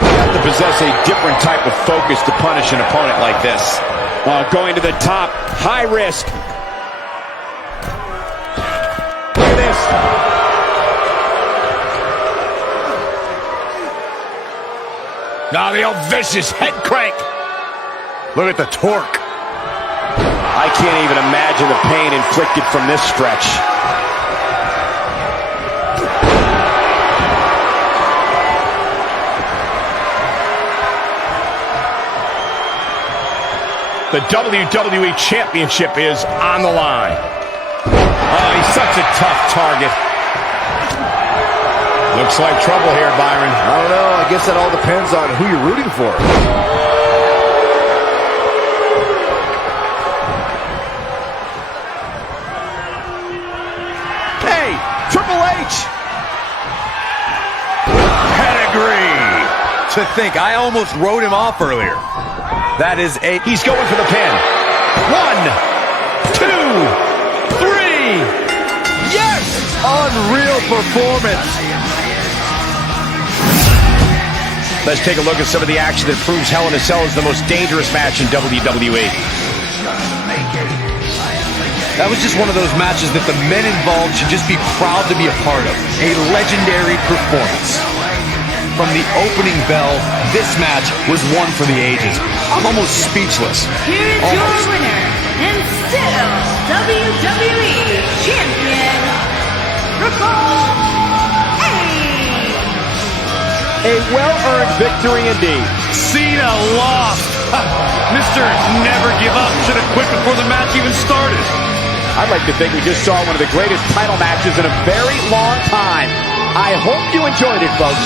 You have to possess a different type of focus to punish an opponent like this. Going to the top, high risk. Look at this. Now the old vicious head crank. Look at the torque. I can't even imagine the pain inflicted from this stretch. The WWE Championship is on the line. Oh, he's such a tough target. Looks like trouble here, Byron. I don't know. I guess that all depends on who you're rooting for. Hey, Triple H! Pedigree. To think, I almost wrote him off earlier. That is a... He's going for the pin. 1, 2, 3. Yes! Unreal performance. Let's take a look at some of the action that proves Hell in a Cell is the most dangerous match in WWE. That was just one of those matches that the men involved should just be proud to be a part of. A legendary performance. From the opening bell, this match was one for the ages. I'm almost speechless. Here is your winner, and still WWE Champion, Triple H. A well-earned victory indeed. Cena lost. Mr. Never Give Up should have quit before the match even started. I'd like to think we just saw one of the greatest title matches in a very long time. I hope you enjoyed it, folks.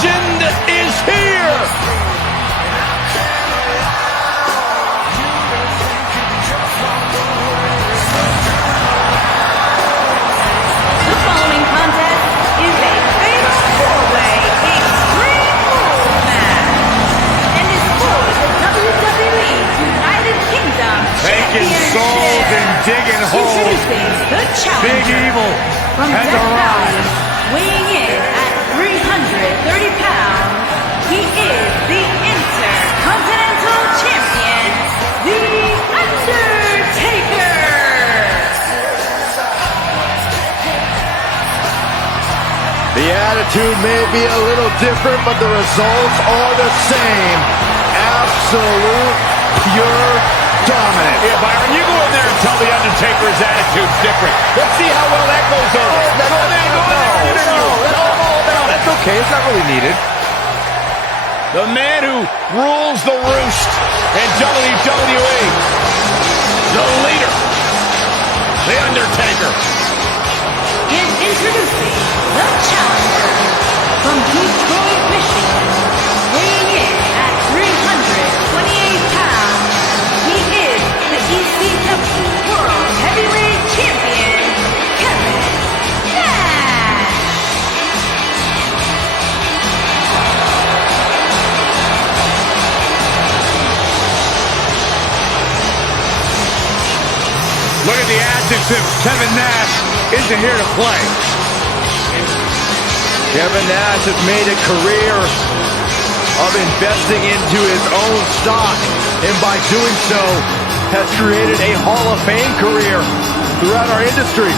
legend is here. The following contest is a fatal four-way extreme rules match and is for the WWE United Kingdom Taking souls and digging holes. Introducing the challenger Big Evil from has Death Valley, arrived. weighing in at 330 pounds. He is the Intercontinental Champion, The Undertaker. The attitude may be a little different, but the results are the same. Absolute, pure dominance. Yeah, Byron, you go in there and tell the Undertaker his attitude's different. Let's see how well that goes over. That's okay. It's not really needed. The man who rules the roost in WWE. The leader. The Undertaker. And introducing the challenger from Detroit, Michigan, weighing in at 328 pounds. He is the ECW World Heavyweight Champion, Kevin Nash. Look at the adjective. Kevin Nash isn't here to play. Kevin Nash has made a career of investing into his own stock, and by doing so, has created a Hall of Fame career throughout our industry.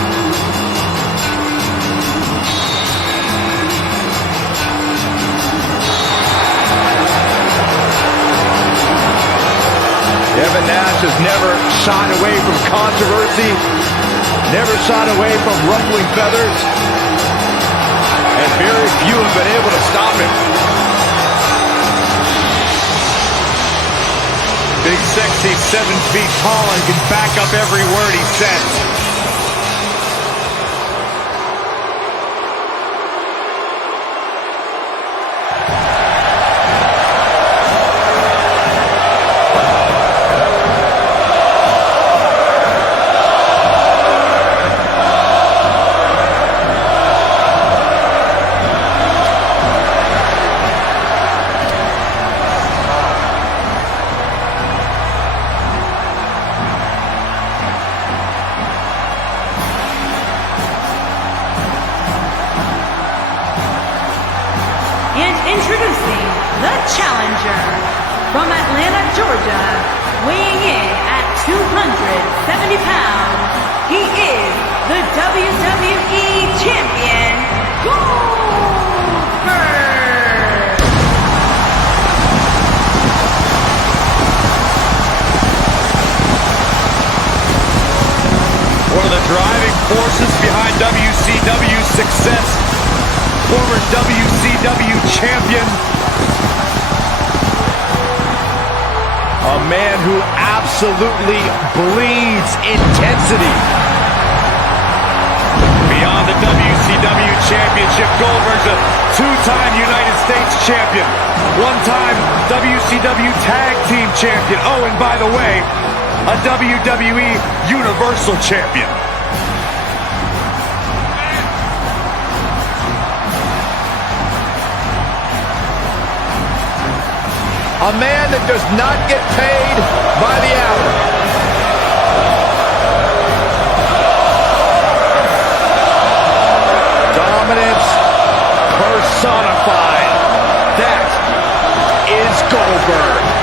Kevin Nash has never shied away from controversy, never shied away from ruffling feathers, and very few have been able to stop him. Big, sexy, 7 feet tall and can back up every word he says. And introducing the challenger from Atlanta, Georgia, weighing in at 270 pounds. He is the WWE Champion, Goldberg. One of the driving forces behind WCW's success. Former WCW champion. A man who absolutely bleeds intensity. Beyond the WCW championship, Goldberg's a 2-time United States champion. 1-time WCW tag team champion. Oh, and by the way, a WWE Universal champion. A man that does not get paid by the hour. Dominance personified. That is Goldberg.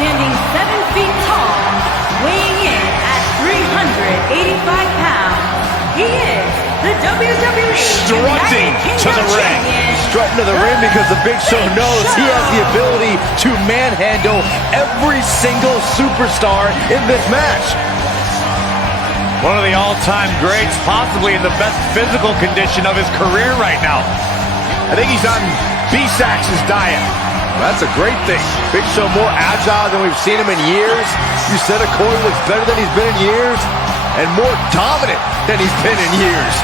Standing 7 feet tall, weighing in at 385 pounds, he is the WWE strutting United to the Kingdom ring. Champion, strutting to the ring because the Big Show knows he has the ability to manhandle every single superstar in this match. One of the all-time greats, possibly in the best physical condition of his career right now. I think he's on B-Sax's diet. That's a great thing. Big Show more agile than we've seen him in years. You said Corey looks better than he's been in years, and more dominant than he's been in years.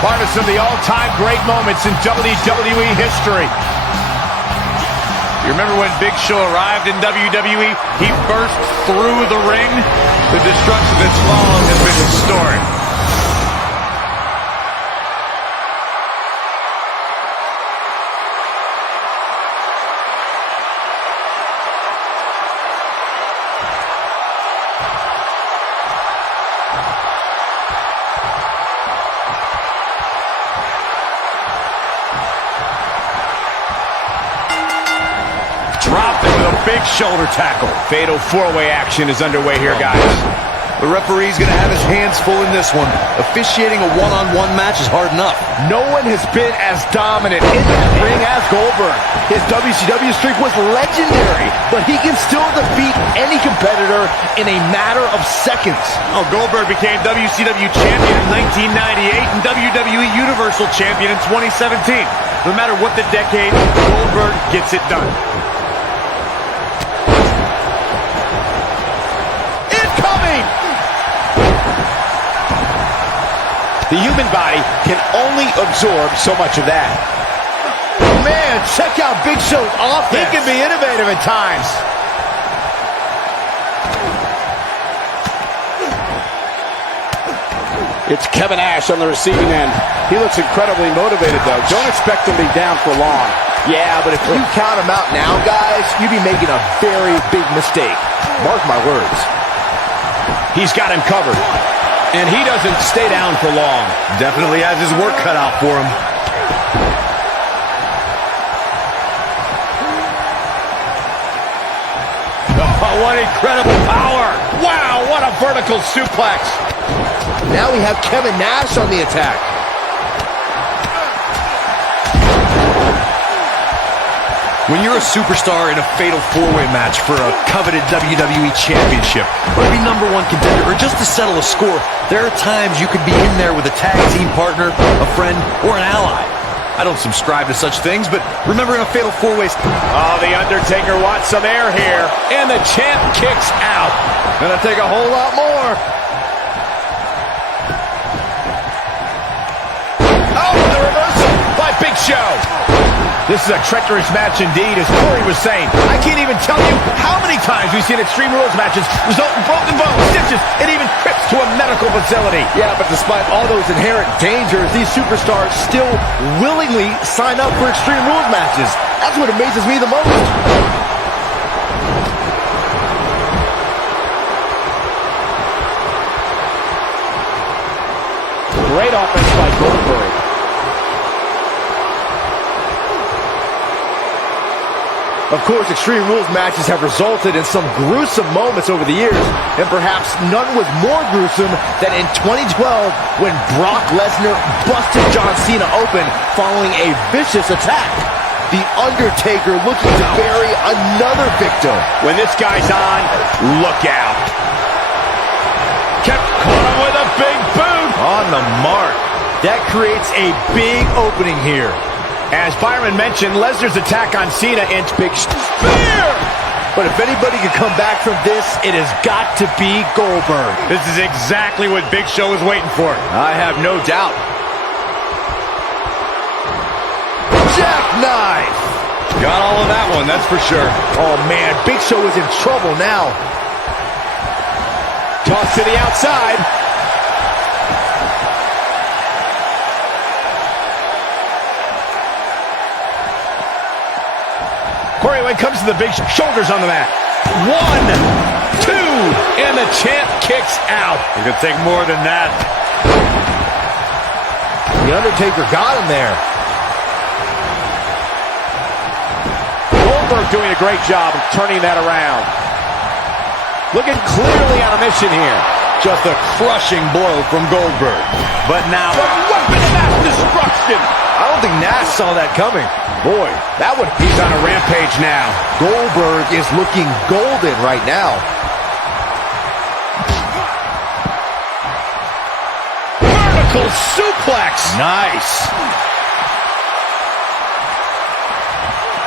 Part of some of the all-time great moments in WWE history. You remember when Big Show arrived in WWE? He burst through the ring. The destruction that's followed has been historic. Dropped it with a big shoulder tackle. Fatal four-way action is underway here, guys. The referee's going to have his hands full in this one. Officiating a one-on-one match is hard enough. No one has been as dominant in that ring as Goldberg. His WCW streak was legendary, but he can still defeat any competitor in a matter of seconds. Oh, Goldberg became WCW champion in 1998 and WWE Universal champion in 2017. No matter what the decade, Goldberg gets it done. The human body can only absorb so much of that. Man, check out Big Show's offense. He can be innovative at times. It's Kevin Nash on the receiving end. He looks incredibly motivated, though. Don't expect him to be down for long. Yeah, but if you count him out now, guys, you'd be making a very big mistake. Mark my words. He's got him covered. And he doesn't stay down for long. Definitely has his work cut out for him. Oh, what incredible power. Wow, what a vertical suplex. Now we have Kevin Nash on the attack. When you're a superstar in a fatal four-way match for a coveted WWE Championship, or to be #1 contender, or just to settle a score, there are times you could be in there with a tag team partner, a friend, or an ally. I don't subscribe to such things, but remember in a fatal four-way... Oh, The Undertaker wants some air here. And the champ kicks out. Gonna take a whole lot more. Oh, the reversal by Big Show. This is a treacherous match indeed, as Corey was saying. I can't even tell you how many times we've seen Extreme Rules matches result in broken bones, stitches, and even trips to a medical facility. Yeah, but despite all those inherent dangers, these superstars still willingly sign up for Extreme Rules matches. That's what amazes me the most. Great offense by Goldberg. Of course, Extreme Rules matches have resulted in some gruesome moments over the years, and perhaps none was more gruesome than in 2012 when Brock Lesnar busted John Cena open following a vicious attack. The Undertaker looking to bury another victim. When this guy's on, look out. Kept caught him with a big boot. On the mark. That creates a big opening here. As Byron mentioned, Lesnar's attack on Cena and big spear. But if anybody can come back from this, it has got to be Goldberg. This is exactly what Big Show was waiting for. I have no doubt. Jackknife. Got all of that one, that's for sure. Oh, man, Big Show is in trouble now. Toss to the outside. Corey, when it comes to the big shoulders on the mat. 1, 2, and the champ kicks out. It could take more than that. The Undertaker got him there. Goldberg doing a great job of turning that around. Looking clearly on a mission here. Just a crushing blow from Goldberg. But now, the weapon of mass destruction. I Nash saw that coming. Boy, that would... He's on a rampage now. Goldberg is looking golden right now. Vertical suplex. Nice.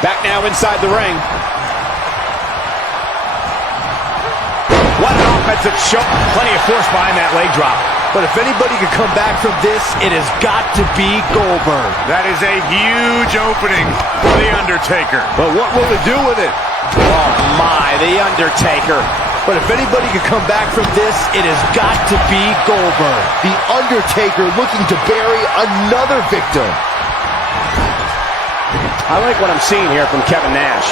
Back now inside the ring. What an offensive show. Plenty of force behind that leg drop. But if anybody could come back from this, it has got to be Goldberg. That is a huge opening for The Undertaker. But what will it do with it? Oh my, The Undertaker. But if anybody could come back from this, it has got to be Goldberg. The Undertaker looking to bury another victim. I like what I'm seeing here from Kevin Nash.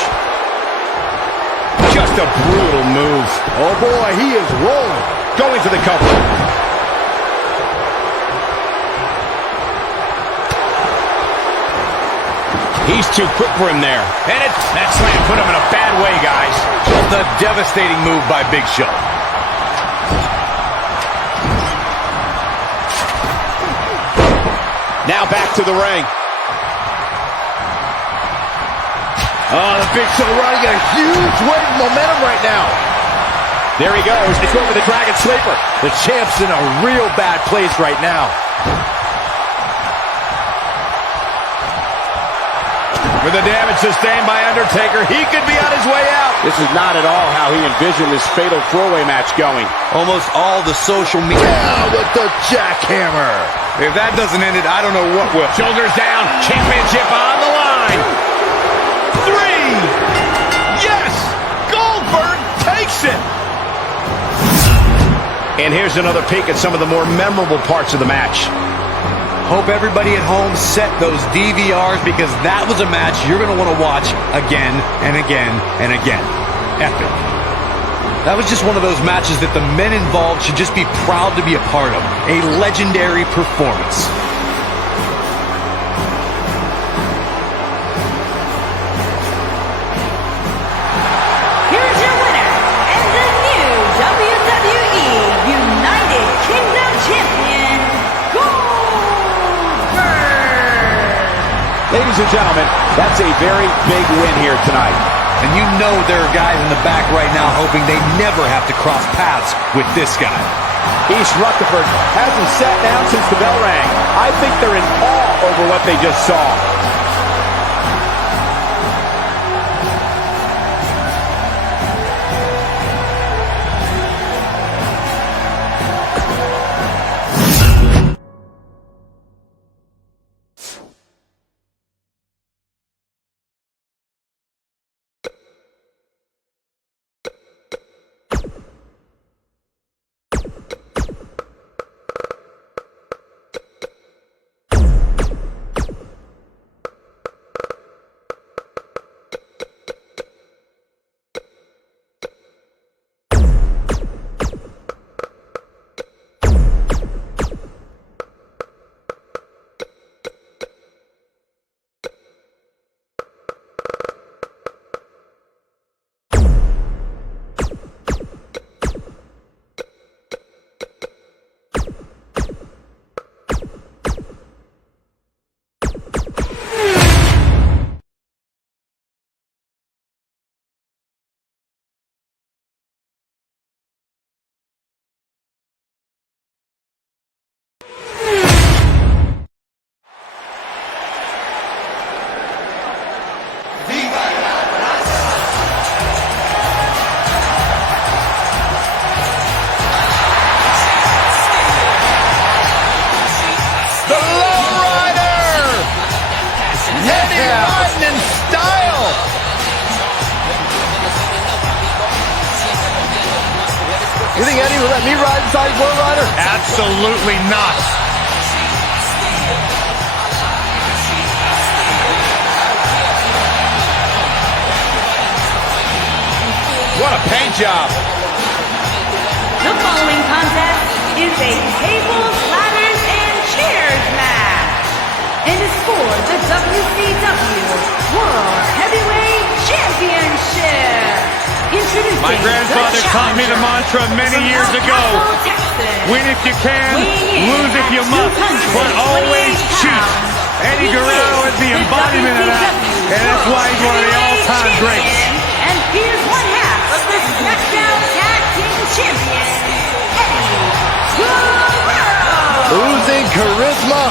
Just a brutal move. Oh boy, he is rolling. Going for the cover. He's too quick for him there. And that slam put him in a bad way, guys. Just a devastating move by Big Show. Now back to the ring. Oh, the Big Show running a huge wave of momentum right now. There he goes. He's going for the Dragon Sleeper. The champ's in a real bad place right now. With the damage sustained by Undertaker, he could be on his way out. This is not at all how he envisioned this fatal four-way match going. Almost all the social media. Down with the jackhammer. If that doesn't end it, I don't know what will. Shoulders down, championship on the line. 3. Yes! Goldberg takes it. And here's another peek at some of the more memorable parts of the match. Hope everybody at home set those DVRs, because that was a match you're going to want to watch again and again and again. Epic. That was just one of those matches that the men involved should just be proud to be a part of. A legendary performance. Here's your winner, and the new WWE United Kingdom Champion, Goldberg. Ladies and gentlemen, that's a very big win here tonight. And you know there are guys in the back right now hoping they never have to cross paths with this guy. East Rutherford hasn't sat down since the bell rang. I think they're in awe over what they just saw. You think Eddie will let me ride inside his World Rider? Absolutely not. What a paint job. The following contest is a tables, ladders, and chairs match. And is for the WCW World Heavyweight Championship. Introducing My grandfather taught me the mantra many years ago. Win if you can, lose if you must, but always cheat. Eddie Guerrero is the embodiment of that, and that's why he's one of the all-time greats. And here's one half of the SmackDown Tag Team Champion, Eddie Guerrero. Losing charisma.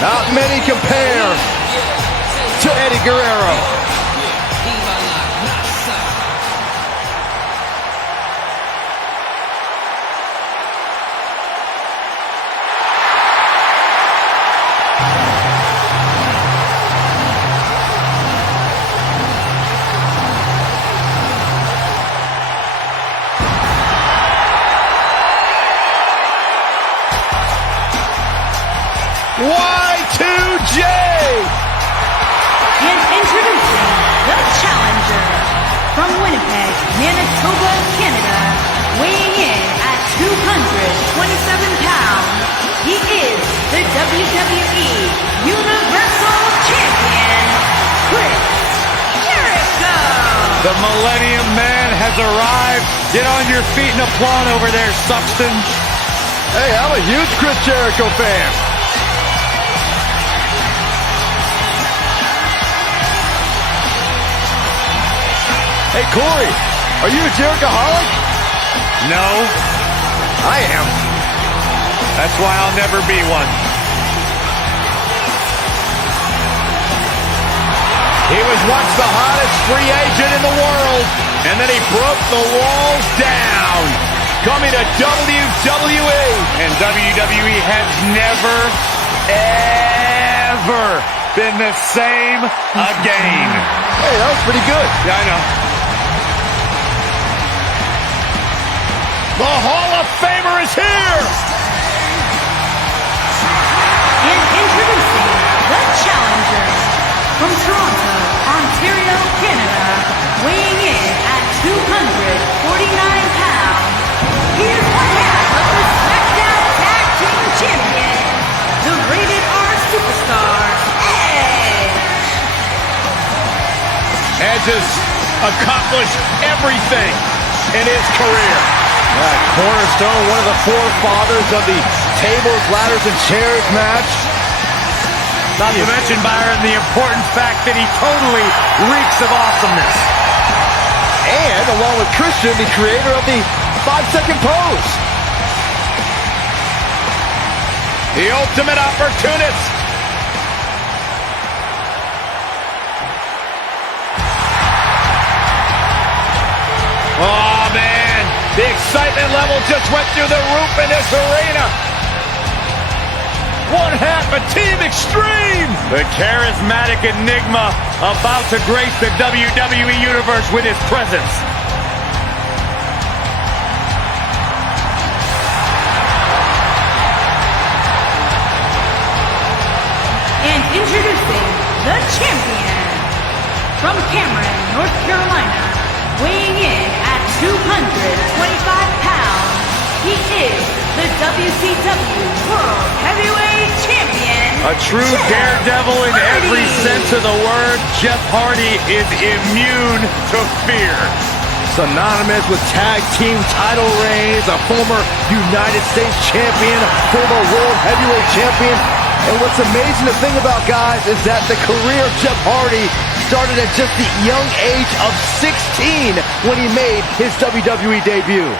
Not many compare to Eddie Guerrero. Y2J! And introducing the challenger from Winnipeg, Manitoba, Canada, weighing in at 227 pounds, he is the WWE Universal Champion, Chris Jericho. The Millennium Man has arrived. Get on your feet and applaud over there, Suxton. Hey, I'm a huge Chris Jericho fan. Hey, Corey, are you a Jerichoholic? No, I am. that's why I'll never be one. He was once the hottest free agent in the world, and then he broke the walls down. Coming to WWE. And WWE has never, ever been the same again. Hey, that was pretty good. Yeah, I know. The Hall of Famer is here. And introducing the challenger from Toronto, Ontario, Canada, weighing in at 249 pounds. Here's one half of the SmackDown Tag Team Champion, the Rated R Superstar, Edge. Edge has accomplished everything in his career. Cornerstone, one of the forefathers of the tables, ladders, and chairs match. Not to mention, Byron, the important fact that he totally reeks of awesomeness. And along with Christian, the creator of the 5-second pose. The ultimate opportunist. Oh, man. The excitement level just went through the roof in this arena. One half of Team Extreme. The charismatic enigma about to grace the WWE Universe with his presence. And introducing the champion from Cameron, North Carolina, weighing in at 225 pounds, he is the WCW World Heavyweight Champion. A true Jeff daredevil in every Hardy. sense of the word, Jeff Hardy is immune to fear. Synonymous with tag team title reigns, a former United States champion, former World Heavyweight champion. And what's amazing to think about, guys, is that the career of Jeff Hardy started at just the young age of 16 when he made his WWE debut.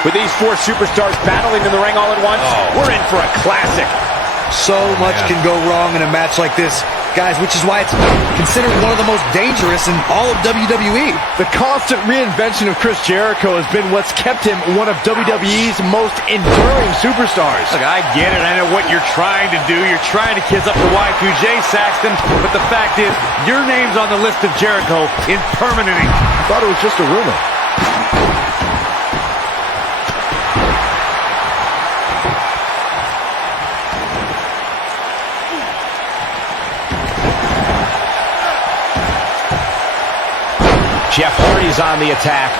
With these four superstars battling in the ring all at once, we're in for a classic. So much can go wrong in a match like this, guys, which is why it's considered one of the most dangerous in all of WWE. The constant reinvention of Chris Jericho has been what's kept him one of WWE's most enduring superstars. Look, I get it. I know what you're trying to do. You're trying to kiss up to Y2J, Saxton. But the fact is, your name's on the list of Jericho in permanent ink. I thought it was just a rumor. Jeff Hardy's on the attack.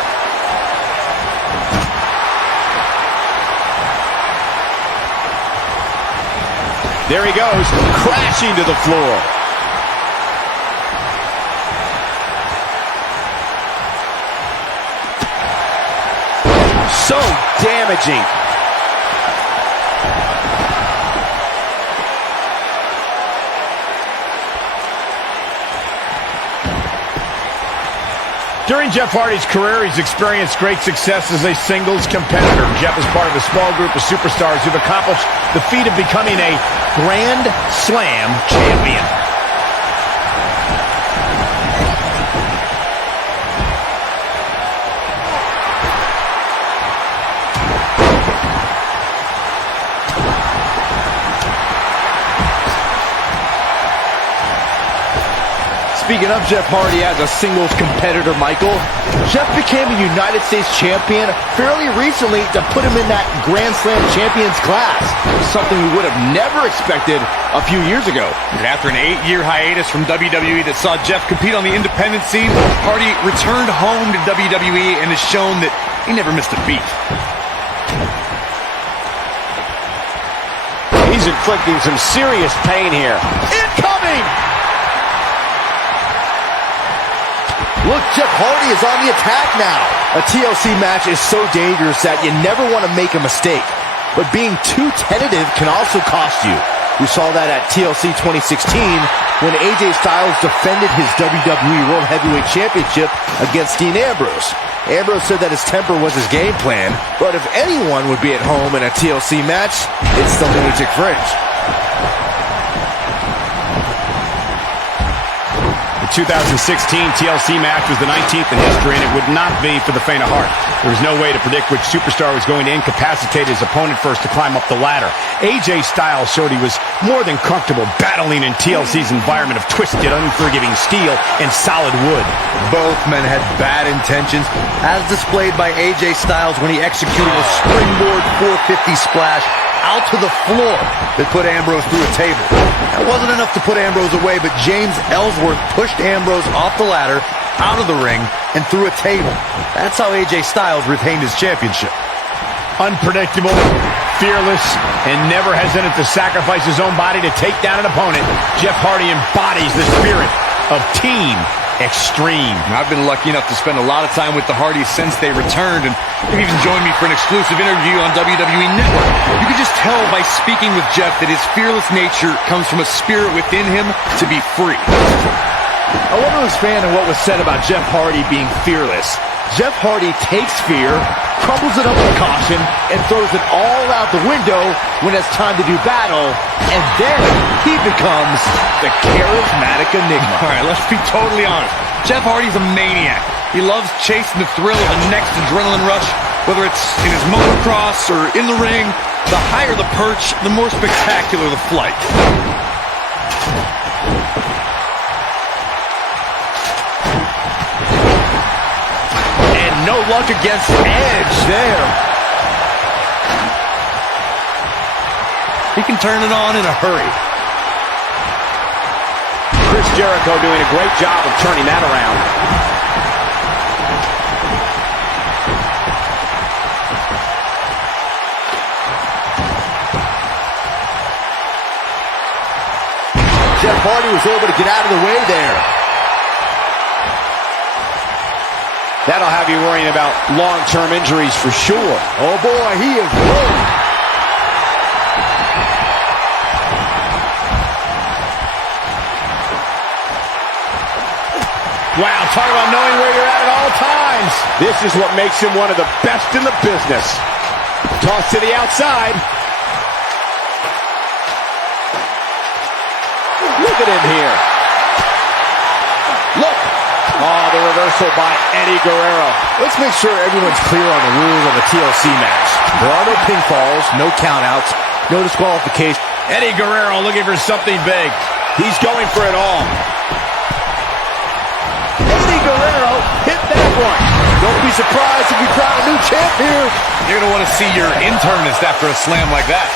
There he goes, crashing to the floor. So damaging. During Jeff Hardy's career, he's experienced great success as a singles competitor. Jeff is part of a small group of superstars who've accomplished the feat of becoming a Grand Slam champion. Speaking of Jeff Hardy as a singles competitor, Michael, Jeff became a United States champion fairly recently to put him in that Grand Slam champions class, something we would have never expected a few years ago. And after an 8-year hiatus from WWE that saw Jeff compete on the independent scene, Hardy returned home to WWE and has shown that he never missed a beat. He's inflicting some serious pain here. Incoming! Look, Jeff Hardy is on the attack now. A TLC match is so dangerous that you never want to make a mistake. But being too tentative can also cost you. We saw that at TLC 2016 when AJ Styles defended his WWE World Heavyweight Championship against Dean Ambrose. Ambrose said that his temper was his game plan, but if anyone would be at home in a TLC match, it's the Lunatic Fringe. The 2016 TLC match was the 19th in history, and it would not be for the faint of heart. There was no way to predict which superstar was going to incapacitate his opponent first to climb up the ladder. AJ Styles showed he was more than comfortable battling in TLC's environment of twisted, unforgiving steel and solid wood. Both men had bad intentions, as displayed by AJ Styles when he executed a springboard 450 splash out to the floor that put Ambrose through a table. That wasn't enough to put Ambrose away, but James Ellsworth pushed Ambrose off the ladder, out of the ring, and through a table. That's how AJ Styles retained his championship. Unpredictable, fearless, and never hesitant to sacrifice his own body to take down an opponent, Jeff Hardy embodies the spirit of Team Extreme. I've been lucky enough to spend a lot of time with the Hardys since they returned, and they've even joined me for an exclusive interview on WWE Network. You can just tell by speaking with Jeff that his fearless nature comes from a spirit within him to be free. I want to expand on what was said about Jeff Hardy being fearless. Jeff Hardy takes fear, crumbles it up with caution, and throws it all out the window when it's time to do battle, and then he becomes the charismatic enigma. All right, let's be totally honest. Jeff Hardy's a maniac. He loves chasing the thrill of the next adrenaline rush, whether it's in his motocross or in the ring. The higher the perch, the more spectacular the flight. No luck against Edge there. He can turn it on in a hurry. Chris Jericho doing a great job of turning that around. Jeff Hardy was able to get out of the way there. That'll have you worrying about long-term injuries for sure. Oh boy, he is rolling. Wow, talk about knowing where you're at all times. This is what makes him one of the best in the business. Toss to the outside. Look at him here. Look. Oh, the reversal by Eddie Guerrero. Let's make sure everyone's clear on the rules of a TLC match. There are no pinfalls, no countouts, no disqualification. Eddie Guerrero looking for something big. He's going for it all. Eddie Guerrero hit that one. Don't be surprised if we crown a new champ here. You're going to want to see your internist after a slam like that.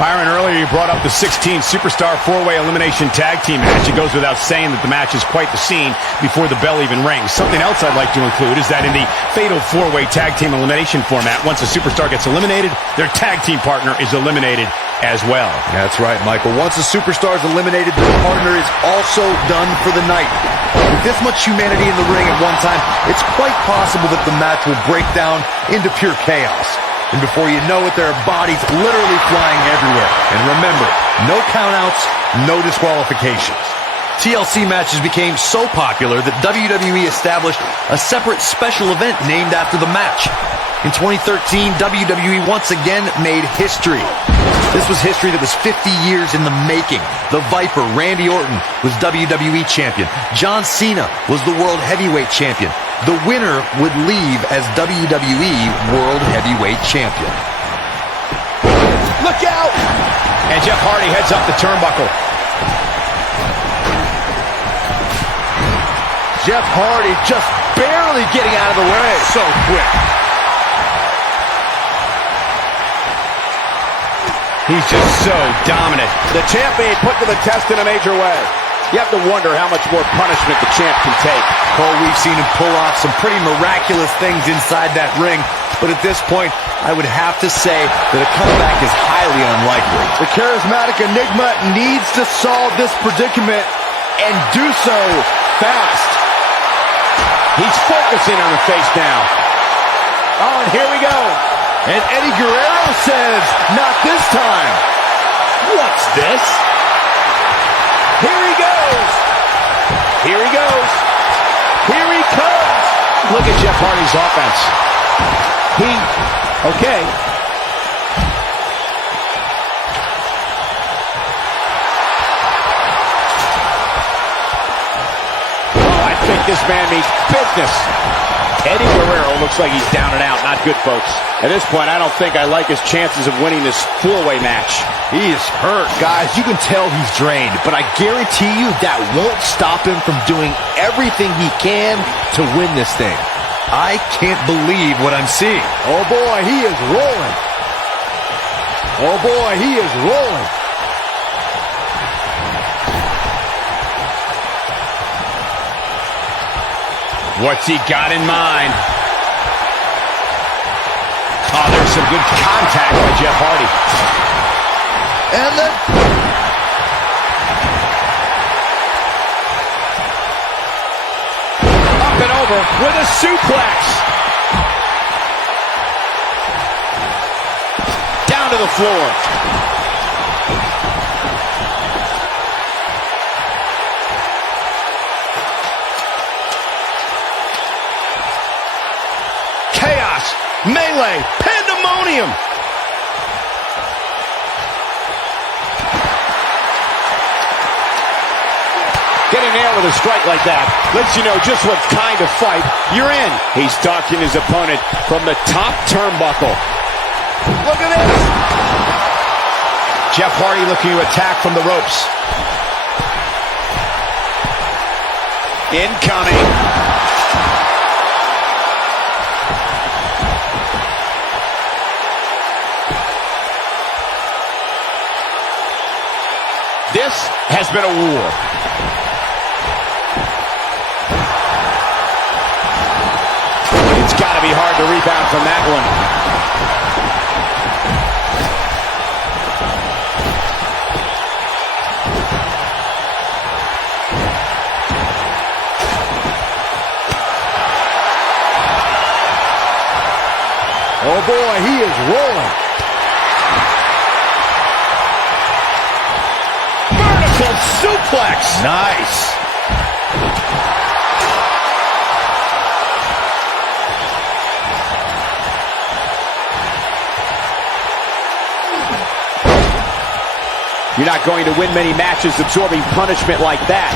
Byron, earlier you brought up the 16 Superstar 4-way elimination tag team match. It goes without saying that the match is quite the scene before the bell even rings. Something else I'd like to include is that in the fatal 4-way tag team elimination format, once a superstar gets eliminated, their tag team partner is eliminated as well. That's right, Michael. Once a superstar is eliminated, their partner is also done for the night. With this much humanity in the ring at one time, it's quite possible that the match will break down into pure chaos. And before you know it, there are bodies literally flying everywhere. And remember, no countouts, no disqualifications. TLC matches became so popular that WWE established a separate special event named after the match. In 2013, WWE once again made history. This was history that was 50 years in the making. The Viper, Randy Orton, was WWE Champion. John Cena was the World Heavyweight Champion. The winner would leave as WWE World Heavyweight Champion. Look out! And Jeff Hardy heads up the turnbuckle. Jeff Hardy just barely getting out of the way. So quick. He's just so dominant. The champ being put to the test in a major way. You have to wonder how much more punishment the champ can take. Cole, we've seen him pull off some pretty miraculous things inside that ring, but at this point, I would have to say that a comeback is highly unlikely. The charismatic Enigma needs to solve this predicament and do so fast. He's focusing on the face now. Oh, and here we go. And Eddie Guerrero says, not this time. What's this? Here he goes. Here he goes. Here he comes. Look at Jeff Hardy's offense. Okay. Oh, I think this man means business. Eddie Guerrero looks like he's down and out. Not good, folks. At this point, I don't think I like his chances of winning this 4-way match. He is hurt, guys. You can tell he's drained, but I guarantee you that won't stop him from doing everything he can to win this thing. I can't believe what I'm seeing. Oh boy, he is rolling. Oh boy, he is rolling. What's he got in mind? Oh, there's some good contact by Jeff Hardy. And then up and over with a suplex. Down to the floor. Chaos, melee, pandemonium. Getting nailed with a strike like that lets you know just what kind of fight you're in. He's stalking his opponent from the top turnbuckle. Look at this. Jeff Hardy looking to attack from the ropes. Incoming. This has been a war. It's got to be hard to rebound from that one. oh boy, he is rolling. Vertical suplex. Nice. You're not going to win many matches absorbing punishment like that.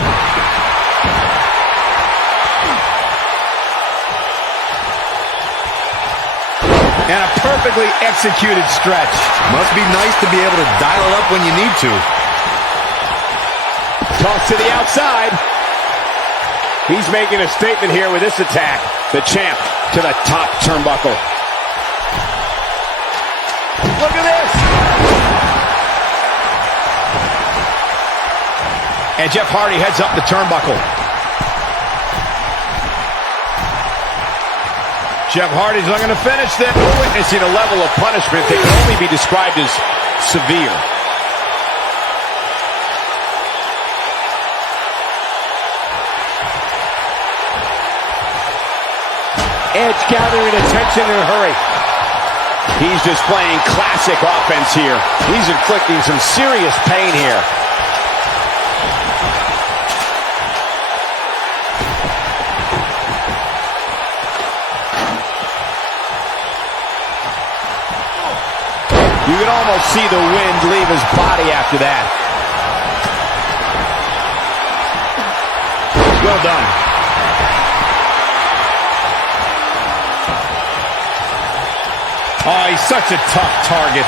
And a perfectly executed stretch. Must be nice to be able to dial it up when you need to. Toss to the outside. He's making a statement here with this attack. The champ to the top turnbuckle. Look at this. And Jeff Hardy heads up the turnbuckle. Jeff Hardy's looking to finish this. We're witnessing a level of punishment that can only be described as severe. Edge gathering attention in a hurry. He's displaying classic offense here. He's inflicting some serious pain here. You can almost see the wind leave his body after that. Well done. Oh, he's such a tough target.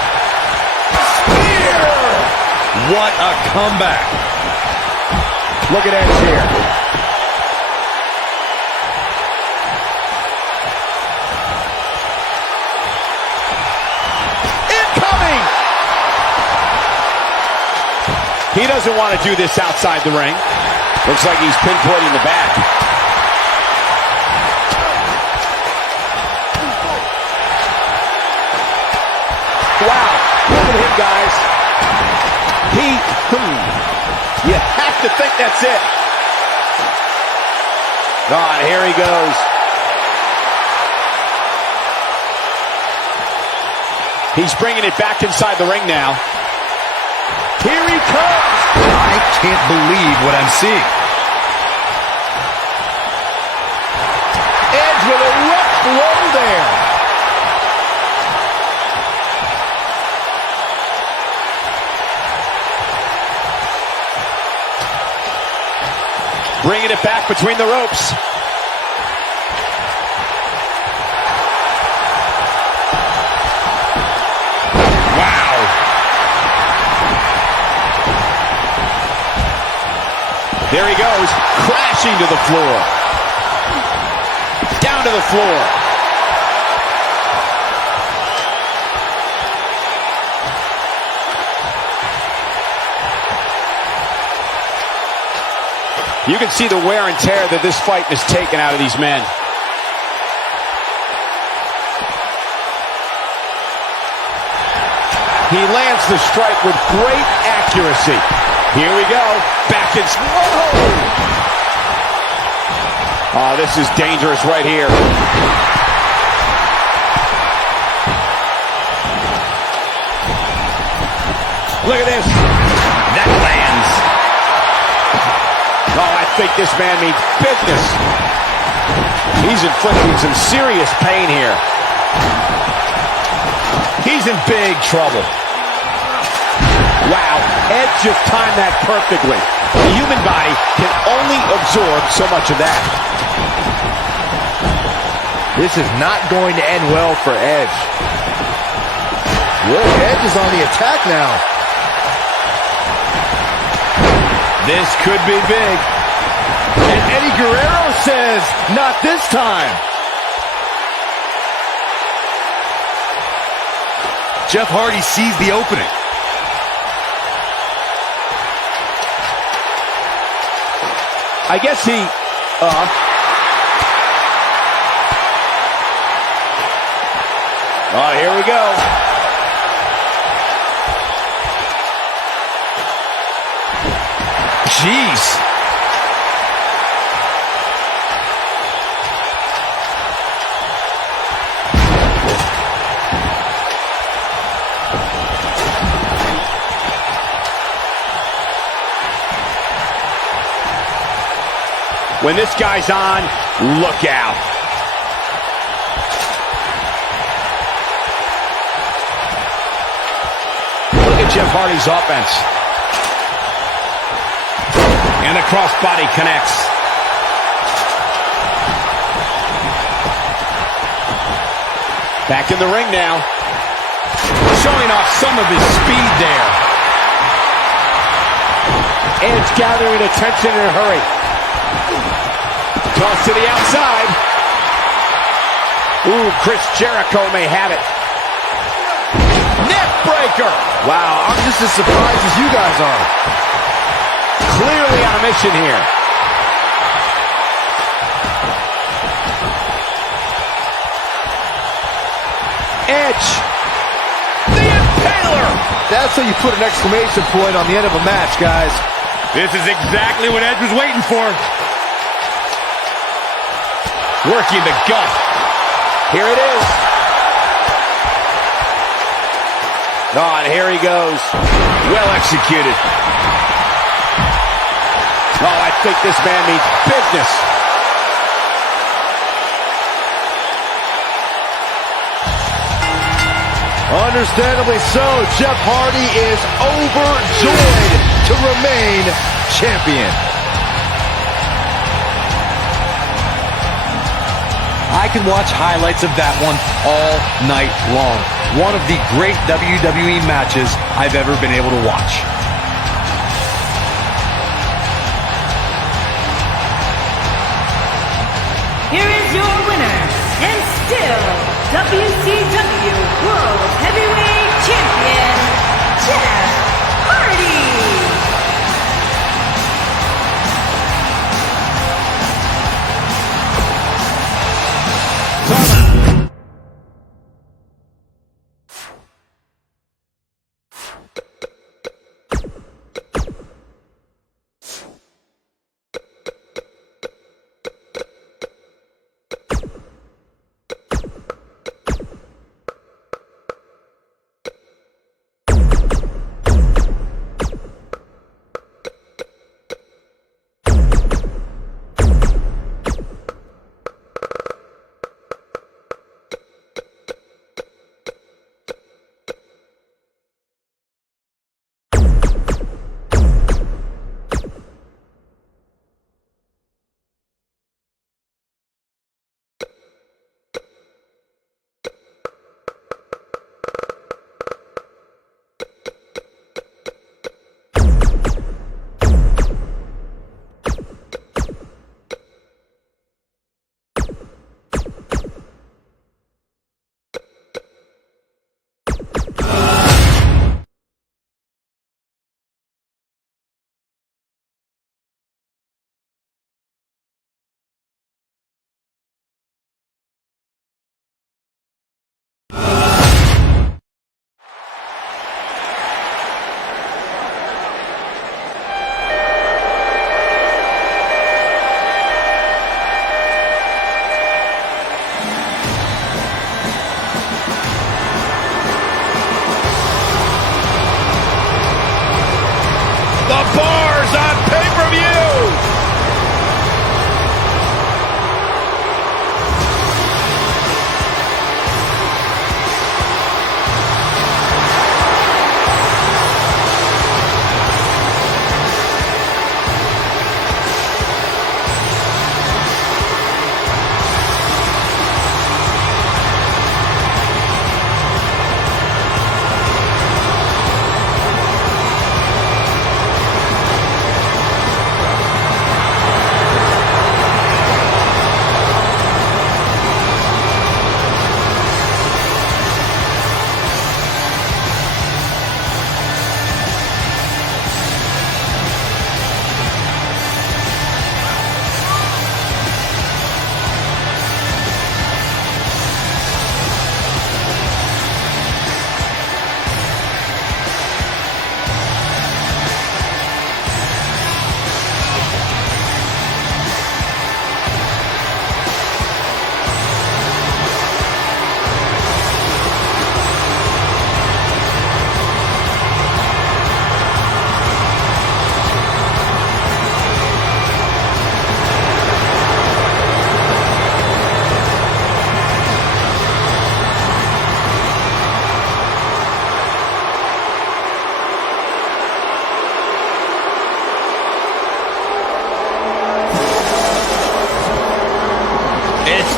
Spear! What a comeback. Look at Edge here. Incoming! He doesn't want to do this outside the ring. Looks like he's pinpointing the back. Wow, look at him, guys. You have to think that's it. God, here he goes. He's bringing it back inside the ring now. Here he comes. I can't believe what I'm seeing. Edge with a rough blow there. Bringing it back between the ropes. Wow. There he goes, crashing to the floor. Down to the floor. You can see the wear and tear that this fight has taken out of these men. He lands the strike with great accuracy. Here we go. Back in. Oh, this is dangerous right here. Look at this. That lands. Oh, I think this man means business. He's inflicting some serious pain here. He's in big trouble. Wow, Edge just timed that perfectly. The human body can only absorb so much of that. This is not going to end well for Edge. Look, Edge is on the attack now. This could be big. And Eddie Guerrero says, not this time. Jeff Hardy sees the opening. I guess he, oh, here we go. Jeez. When this guy's on, look out. Look at Jeff Hardy's offense. And the crossbody connects. Back in the ring now. Showing off some of his speed there. Edge gathering attention in a hurry. Toss to the outside. Ooh, Chris Jericho may have it. Neck breaker. Wow, I'm just as surprised as you guys are. Clearly on a mission here. Edge. The Impaler! That's how you put an exclamation point on the end of a match, guys. This is exactly what Edge was waiting for. Working the gut. Here it is. Oh, and here he goes. Well executed. Oh, I think this man means business. Understandably so, Jeff Hardy is overjoyed to remain champion. I can watch highlights of that one all night long. One of the great WWE matches I've ever been able to watch. Here is your winner, and still WCW World Heavyweight Champion, Jeff Hardy. Bars on pay-per-view!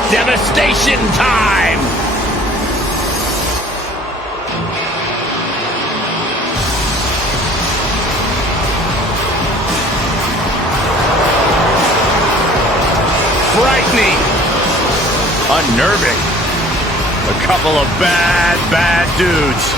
Devastation time! Frightening. Unnerving. A couple of bad dudes.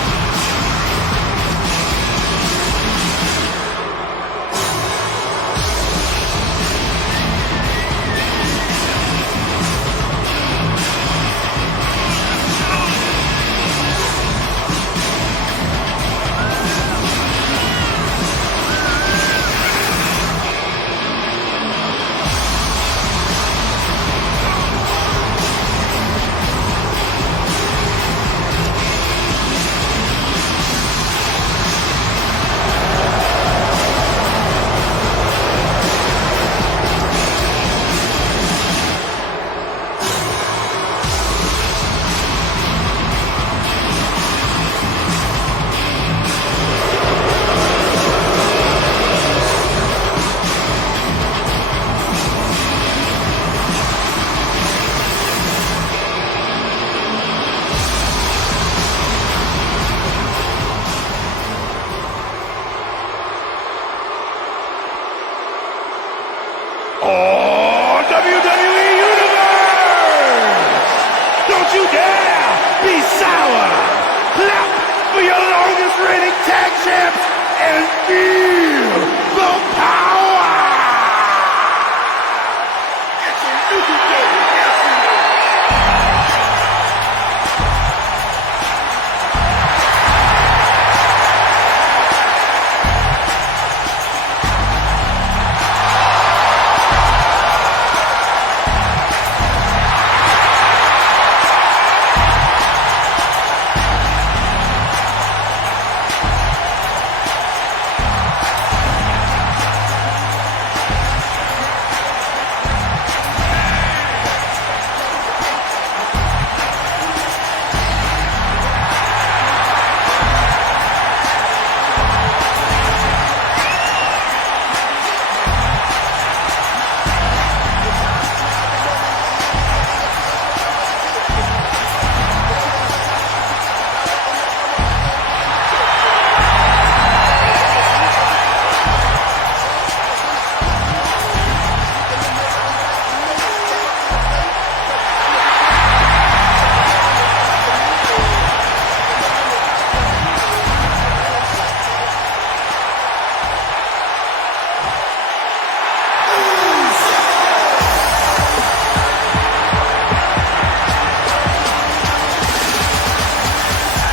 hour. Clap for your longest reigning tag champs and feel the power. It's a new day.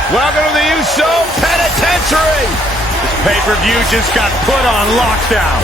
Welcome to the USO Penitentiary. This pay-per-view just got put on lockdown.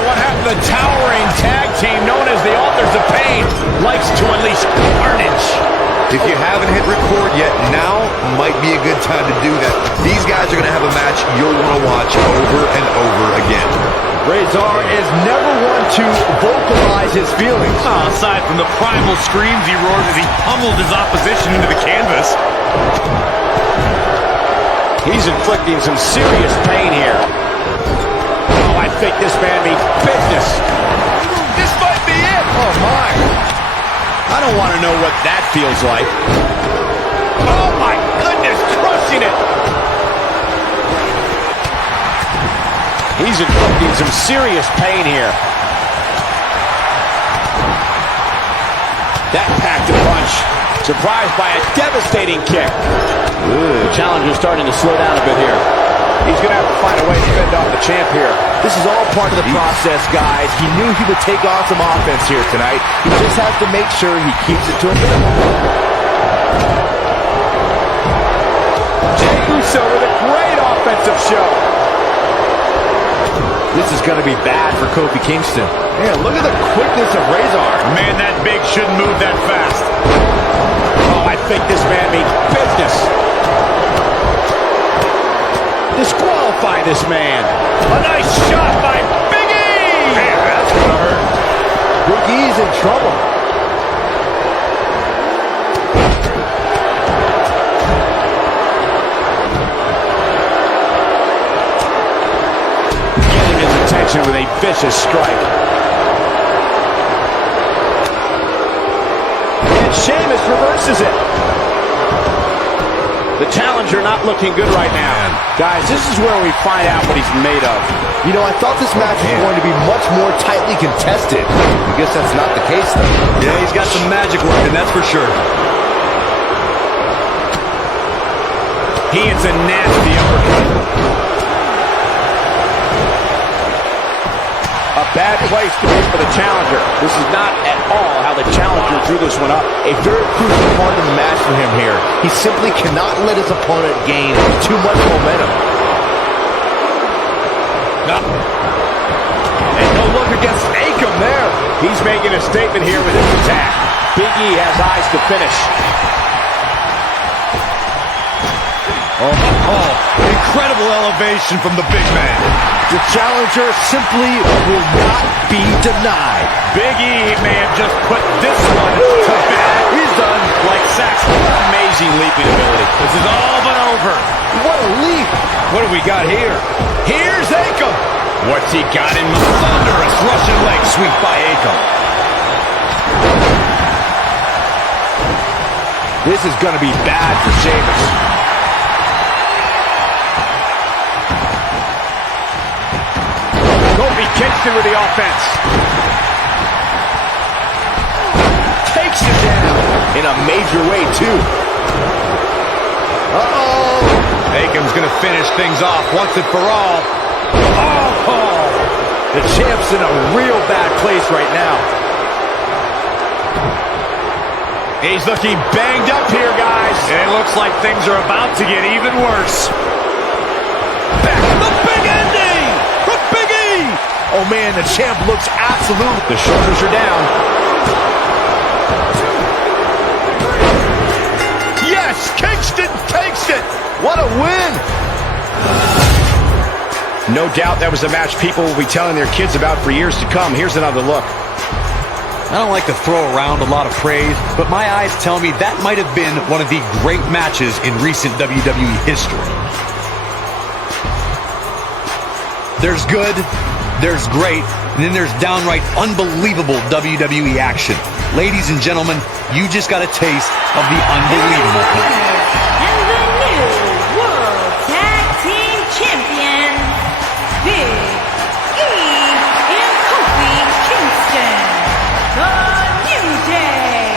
One half of the towering tag team known as the Authors of Pain likes to unleash carnage. If you haven't hit record yet, now might be a good time to do that. These guys are going to have a match you'll want to watch over and over again. Razor is never one to vocalize his feelings. Aside from the primal screams he roared as he pummeled his opposition into the canvas. He's inflicting some serious pain here. I think this man means business. This might be it. Oh, my. I don't want to know what that feels like. Oh, my goodness, crushing it. He's inflicting some serious pain here. That packed a punch. Surprised by a devastating kick. Ooh, the challenger's starting to slow down a bit here. He's going to have to find a way to fend off the champ here. This is all part of the process, guys. He knew he would take on some offense here tonight. He just has to make sure he keeps it to a minimum. Jey Uso with a great offensive show. This is going to be bad for Kofi Kingston. Man, look at the quickness of Razor. Man, that big shouldn't move that fast. Oh, I think this man means business. Disqualify this man. A nice shot by Big E. Man, that's gonna hurt. Big E's in trouble. Getting his attention with a vicious strike. And Sheamus reverses it. The challenger not looking good right now. Guys, this is where we find out what he's made of. You know, I thought this match was going to be much more tightly contested. I guess that's not the case, though. Yeah, he's got some magic working, that's for sure. He hits a nasty uppercut. A bad place to be for the challenger. This is not at all how the challenger drew this one up. A very crucial part of the match for him here. He simply cannot let his opponent gain too much momentum. And no look against Akam there. He's making a statement here with his attack. Big E has eyes to finish. Incredible elevation from the big man. The challenger simply will not be denied. Big E may have just put this one to bed. He's done. Like Saxon. Amazing leaping ability. This is all but over. What a leap. What do we got here? Here's Akam. What's he got in mind? Thunderous Russian leg sweep by Akam. This is going to be bad for Gamerz. Kofi Kingston with the offense. Takes it down in a major way, too. Akam's going to finish things off once and for all. The champ's in a real bad place right now. He's looking banged up here, guys. It looks like things are about to get even worse. Back the big ending from Big E. Oh, man, the champ looks absolute. The shoulders are down. Yes, Kingston takes it. What a win. No doubt that was a match people will be telling their kids about for years to come. Here's another look. I don't like to throw around a lot of praise, but my eyes tell me that might have been one of the great matches in recent WWE history. There's good, there's great, and then there's downright unbelievable WWE action. Ladies and gentlemen, you just got a taste of the unbelievable part. And the new World Tag Team Champions, Big E and Kofi Kingston, the New Day.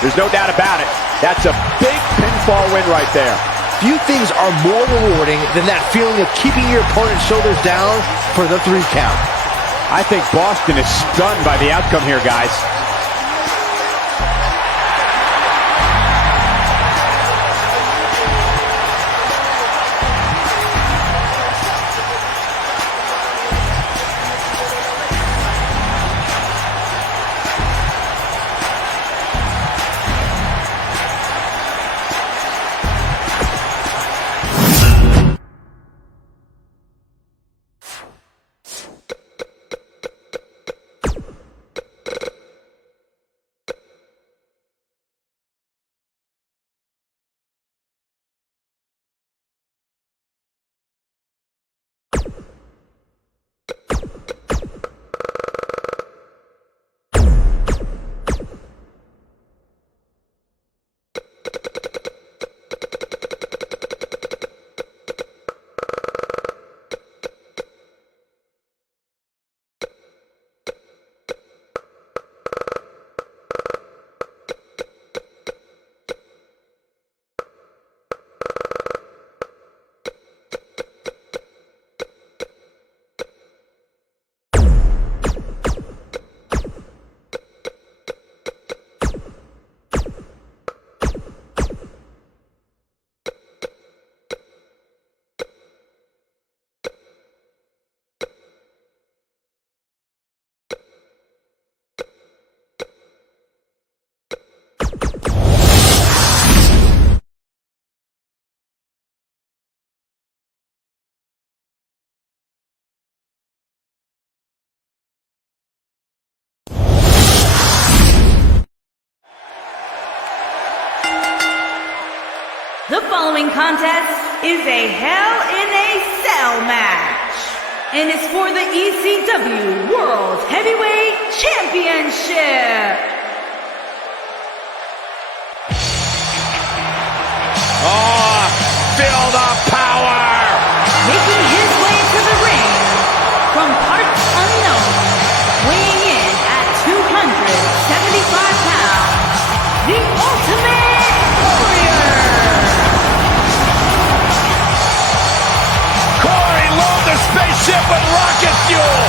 There's no doubt about it. That's a big pinfall win right there. Few things are more rewarding than that feeling of keeping your opponent's shoulders down for the 3 count. I think Boston is stunned by the outcome here, guys. The following contest is a Hell in a Cell match, and it's for the ECW World Heavyweight Championship. Oh, feel the power! Making his way to the ring from parts unknown, weighing in at 275 pounds, the Ultimate Warrior. Corey, load the spaceship with rocket fuel.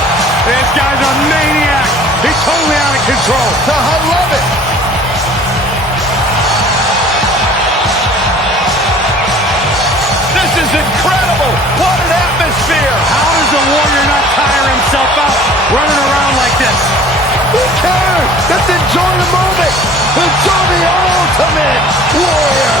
This guy's a maniac. He's totally out of control. I love it. This is incredible. What an atmosphere. How does the Warrior not tire himself out running around like this? Who cares? Let's enjoy the moment. Enjoy the Ultimate Warrior.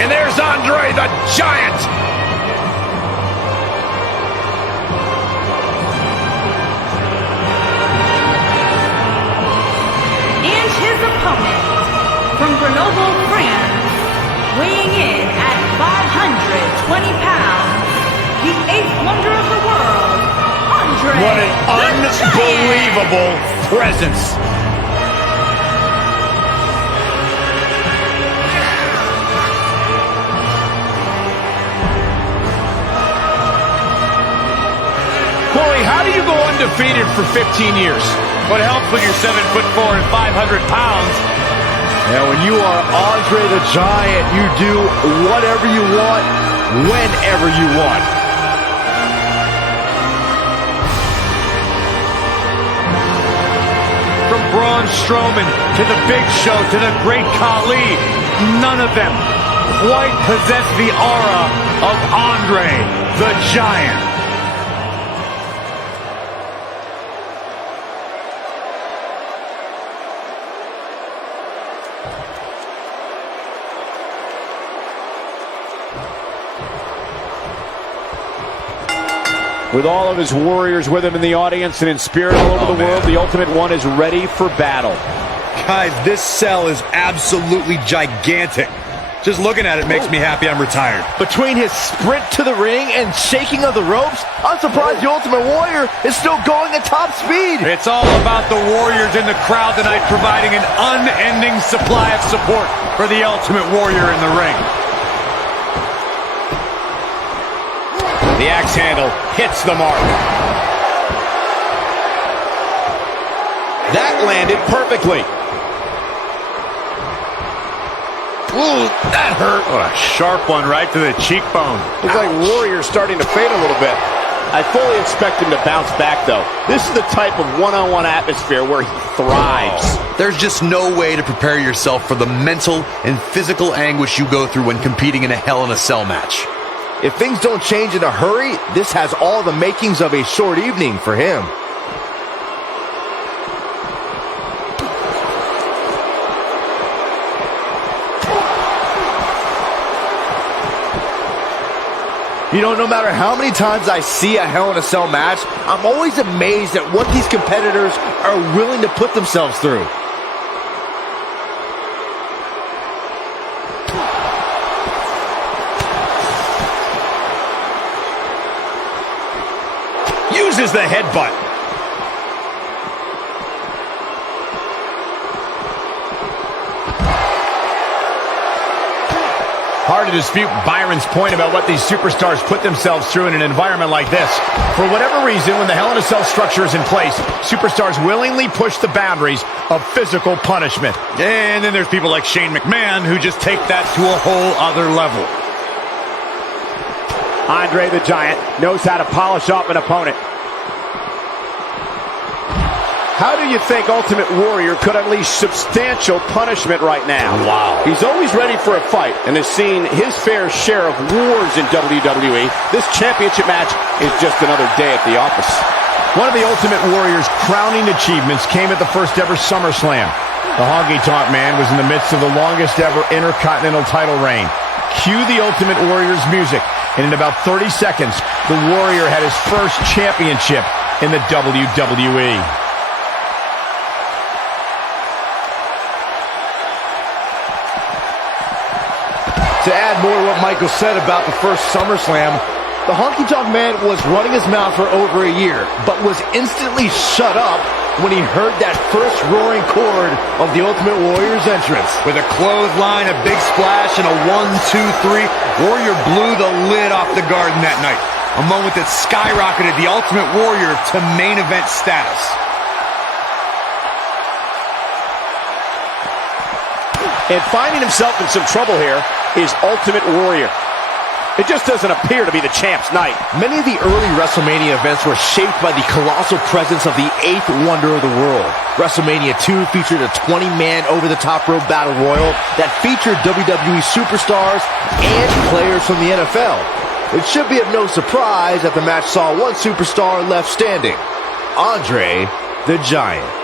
And there's Andre the Giant. And his opponent, from Grenoble, France, weighing in at 520 pounds, the eighth wonder of the world, Andre What an the unbelievable presence. Corey, how do you go undefeated for 15 years? What helps when you're 7'4" and 500 pounds? And when you are Andre the Giant, you do whatever you want, whenever you want. From Braun Strowman to the Big Show to the Great Khali, none of them quite possess the aura of Andre the Giant. With all of his warriors with him in the audience and in spirit all over the world, the Ultimate One is ready for battle. Guys, this cell is absolutely gigantic. Just looking at it makes me happy I'm retired. Between his sprint to the ring and shaking of the ropes, I'm surprised the Ultimate Warrior is still going at top speed. It's all about the Warriors in the crowd tonight, providing an unending supply of support for the Ultimate Warrior in the ring. The axe handle hits the mark. That landed perfectly. Ooh, that hurt. Oh, a sharp one right to the cheekbone. Looks like Warrior's starting to fade a little bit. I fully expect him to bounce back, though. This is the type of one-on-one atmosphere where he thrives. There's just no way to prepare yourself for the mental and physical anguish you go through when competing in a Hell in a Cell match. If things don't change in a hurry, this has all the makings of a short evening for him. You know, no matter how many times I see a Hell in a Cell match, I'm always amazed at what these competitors are willing to put themselves through. Uses the headbutt. Hard to dispute Byron's point about what these superstars put themselves through in an environment like this. For whatever reason, when the Hell in a Cell structure is in place, superstars willingly push the boundaries of physical punishment. And then there's people like Shane McMahon who just take that to a whole other level. Andre the Giant knows how to polish off an opponent. How do you think Ultimate Warrior could unleash substantial punishment right now? Wow. He's always ready for a fight and has seen his fair share of wars in WWE. This championship match is just another day at the office. One of the Ultimate Warrior's crowning achievements came at the first ever SummerSlam. The honky-tonk man was in the midst of the longest ever Intercontinental title reign. Cue the Ultimate Warrior's music, and in about 30 seconds, the Warrior had his first championship in the WWE. To add more to what Michael said about the first SummerSlam, the Honky Tonk Man was running his mouth for over a year, but was instantly shut up when he heard that first roaring chord of the Ultimate Warrior's entrance. With a clothesline, a big splash, and a 1, 2, 3, Warrior blew the lid off the garden that night. a moment that skyrocketed the Ultimate Warrior to main event status. And finding himself in some trouble here is Ultimate Warrior. It just doesn't appear to be the champ's night. Many of the early WrestleMania events were shaped by the colossal presence of the 8th wonder of the world. WrestleMania 2 featured a 20-man over-the-top rope battle royal that featured WWE superstars and players from the NFL. It should be of no surprise that the match saw one superstar left standing, Andre the Giant.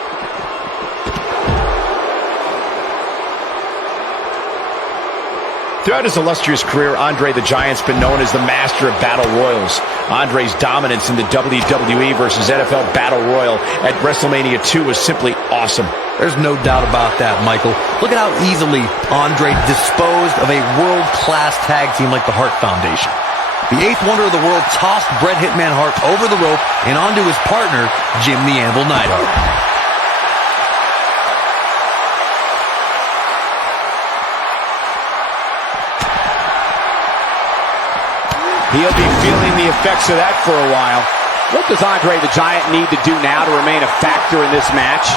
Throughout his illustrious career, Andre the Giant's been known as the master of battle royals. Andre's dominance in the WWE versus NFL Battle Royal at WrestleMania 2 was simply awesome. There's no doubt about that, Michael. Look at how easily Andre disposed of a world-class tag team like the Hart Foundation. The 8th wonder of the world tossed Bret Hitman Hart over the rope and onto his partner, Jim the Anvil Neidhart. He'll be feeling the effects of that for a while. What does Andre the Giant need to do now to remain a factor in this match?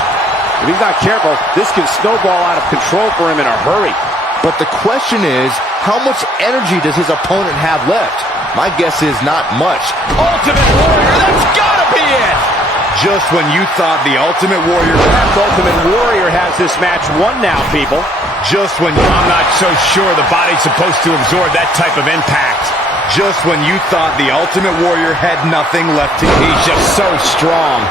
If he's not careful, this can snowball out of control for him in a hurry. But the question is, how much energy does his opponent have left? My guess is not much. Ultimate Warrior, that's gotta be it! Just when you thought the Ultimate Warrior... Perhaps Ultimate Warrior has this match won now, people. Just when... I'm not so sure the body's supposed to absorb that type of impact. Just when you thought the Ultimate Warrior had nothing left to give. He's just so strong.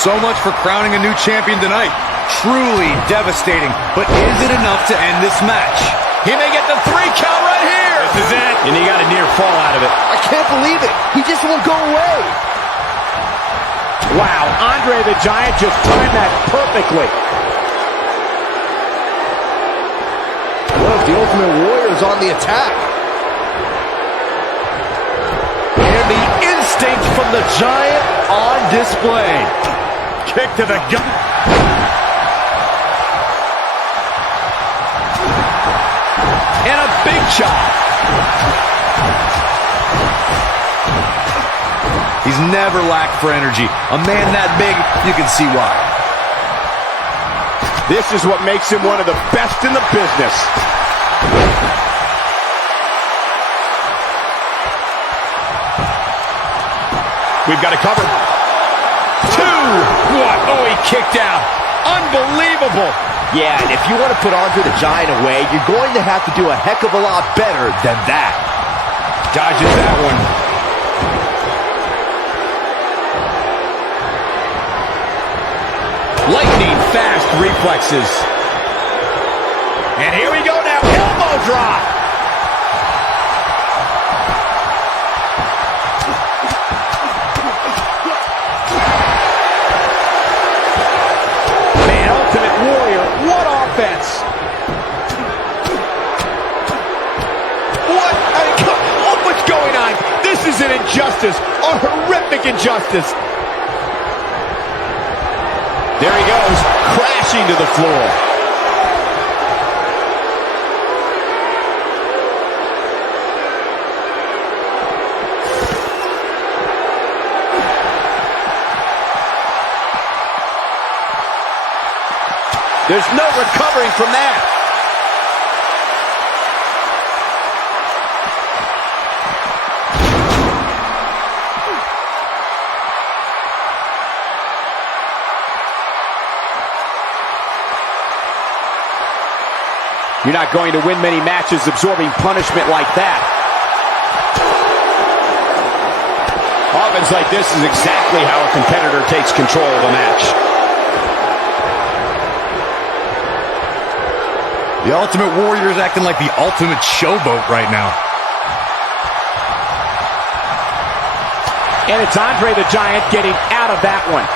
So much for crowning a new champion tonight. Truly devastating, but is it enough to end this match? He may get the 3 count right here. This is it. And he got a near fall out of it. I can't believe it. He just won't go away. Wow, Andre the Giant just timed that perfectly. Well, the Ultimate Warrior is on the attack. And the instinct from the Giant on display. Kick to the gut. And a big chop. He's never lacked for energy. A man that big, you can see why. This is what makes him one of the best in the business. We've got it covered. 2! What? Oh, he kicked out. Unbelievable. Yeah, and if you want to put Andre the Giant away, you're going to have to do a heck of a lot better than that. Dodges that one. Lightning fast reflexes. And here we go now. Elbow drop. Man, Ultimate Warrior, what offense! What? What's going on? This is an injustice. A horrific injustice. There he goes, crashing to the floor. There's no recovering from that. You're not going to win many matches absorbing punishment like that. Offense like this is exactly how a competitor takes control of a match. The Ultimate Warrior is acting like the ultimate showboat right now. And it's Andre the Giant getting out of that one.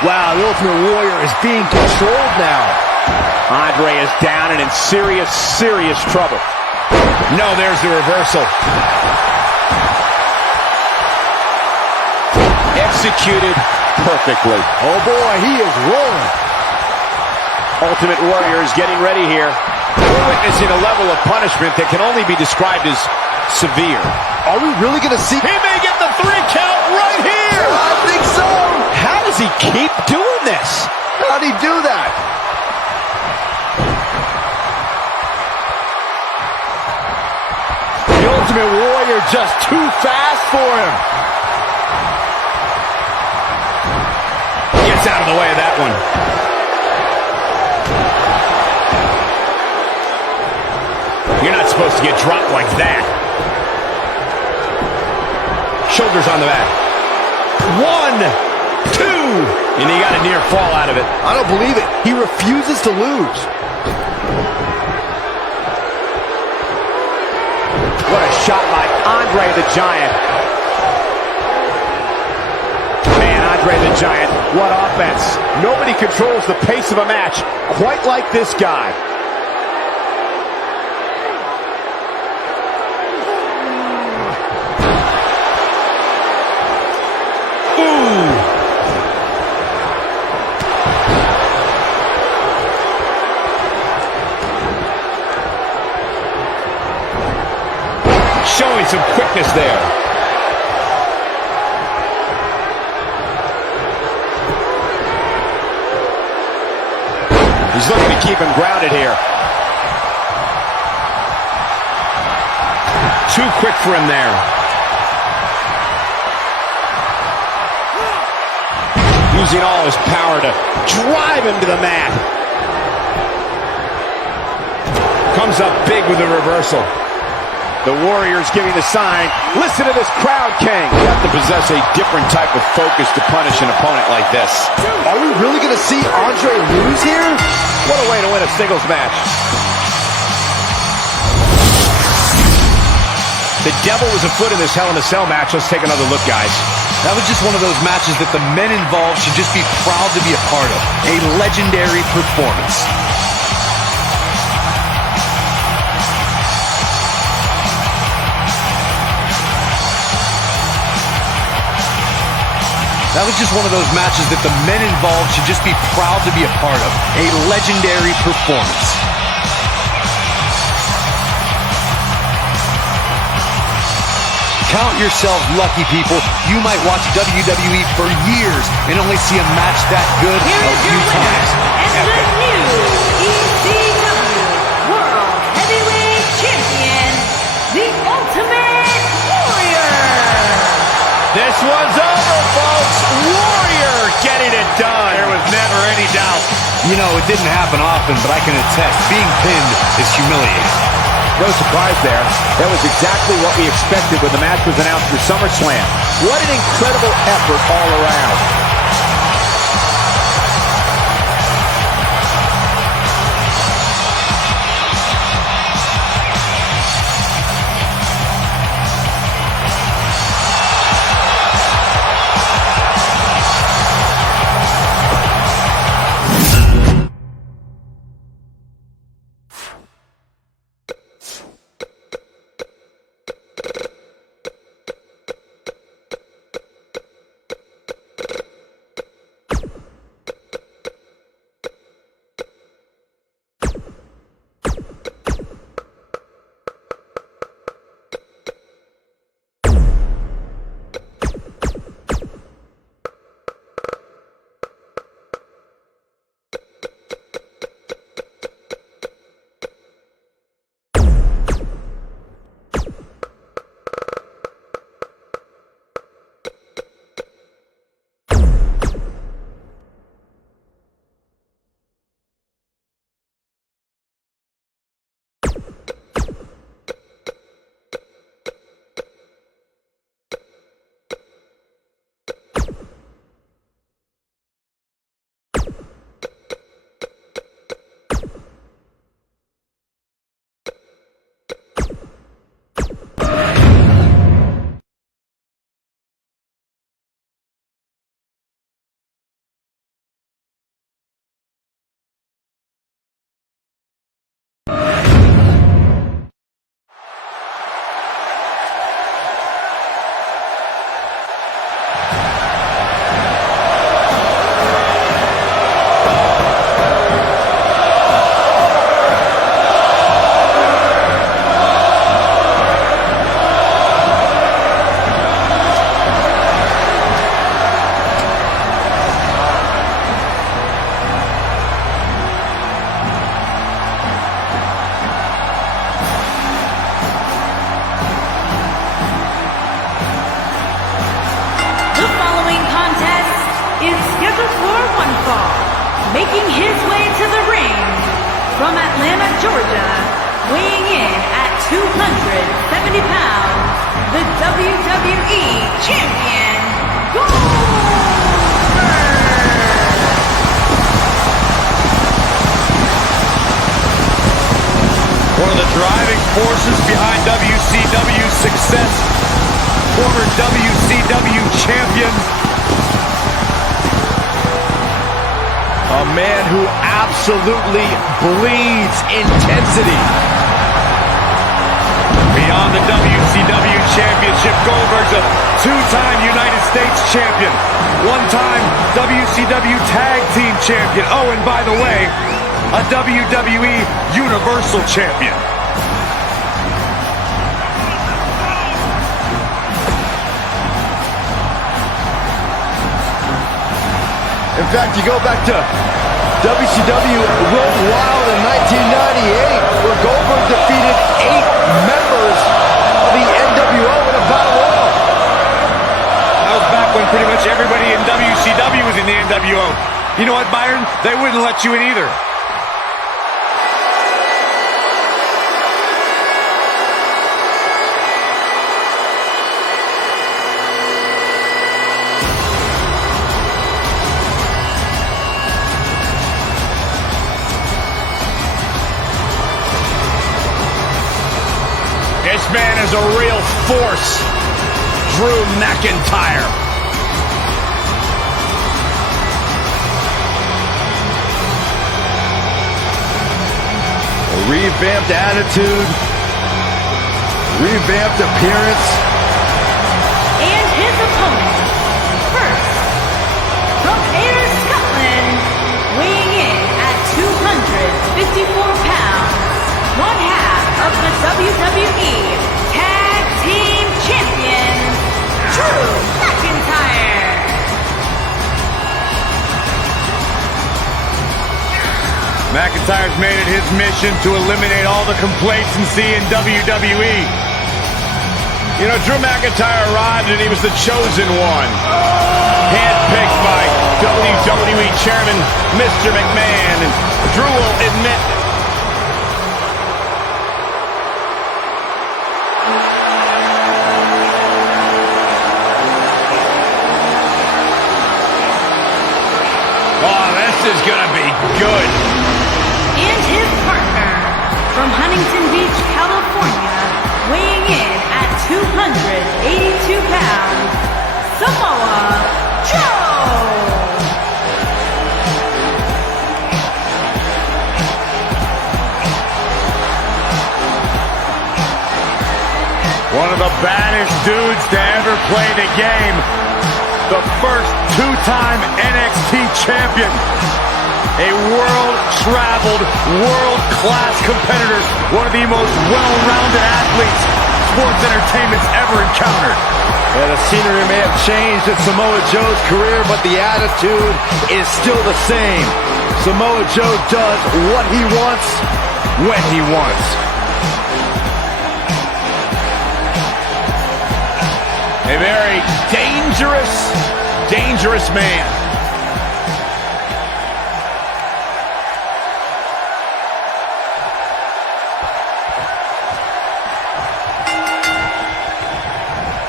Wow, the Ultimate Warrior is being controlled now. Andre is down and in serious, serious trouble. No, there's the reversal. Executed perfectly. Oh boy, he is rolling. Ultimate Warrior is getting ready here. We're witnessing a level of punishment that can only be described as severe. Are we really going to see? He may get the 3 count right here. I think so. How does he keep doing this? How'd he do that? The Ultimate Warrior just too fast for him. Gets out of the way of that one. You're not supposed to get dropped like that. Shoulders on the back. 1, 2. And he got a near fall out of it. I don't believe it. He refuses to lose. What a shot by Andre the Giant. Man, Andre the Giant, what offense. Nobody controls the pace of a match quite like this guy. Showing some quickness there. He's looking to keep him grounded here. Too quick for him there. Using all his power to drive him to the mat. Comes up big with a reversal. The Warrior's giving the sign. Listen to this crowd, King. You have to possess a different type of focus to punish an opponent like this. Are we really going to see Andre lose here? What a way to win a singles match. The devil was afoot in this Hell in a Cell match. Let's take another look, guys. That was just one of those matches that the men involved should just be proud to be a part of. A legendary performance. That was just one of those matches that the men involved should just be proud to be a part of. A legendary performance. Count yourselves lucky, people. You might watch WWE for years and only see a match that good Here a is few your winner, times. and the new ECW World Heavyweight Champion, the Ultimate Warrior. This one's over, folks. Warrior getting it done. There was never any doubt. You know, it didn't happen often, but I can attest, being pinned is humiliating. No surprise there. That was exactly what we expected when the match was announced for SummerSlam. What an incredible effort all around. Making his way to the ring from Atlanta, Georgia, weighing in at 270 pounds, the WWE Champion, One of the driving forces behind WCW's success, former WCW champion. A man who absolutely bleeds intensity. Beyond the WCW championship, Goldberg's a two-time United States champion, one-time WCW tag team champion. Oh, and by the way, a WWE Universal Champion. In fact, you go back to WCW Road Wild in 1998, where Goldberg defeated 8 members of the NWO in a battle royal. That was back when pretty much everybody in WCW was in the NWO. You know what, Byron? They wouldn't let you in either. This man is a real force, Drew McIntyre. A revamped attitude, revamped appearance. and his opponent. First, from Ayr, Scotland, weighing in at 254 pounds, one half of the WWE Tag Team Champions, Drew McIntyre. McIntyre's made it his mission to eliminate all the complacency in WWE. You know, Drew McIntyre arrived and he was the chosen one. Handpicked by WWE Chairman Mr. McMahon. And Drew will admit this is gonna be good. And his partner, from Huntington Beach, California, weighing in at 282 pounds, Samoa Joe. One of the baddest dudes to ever play the game. The first two-time NXT champion. A world-traveled, world-class competitor. One of the most well-rounded athletes sports entertainment's ever encountered. Yeah, the scenery may have changed in Samoa Joe's career, but the attitude is still the same. Samoa Joe does what he wants, when he wants. A very dangerous man.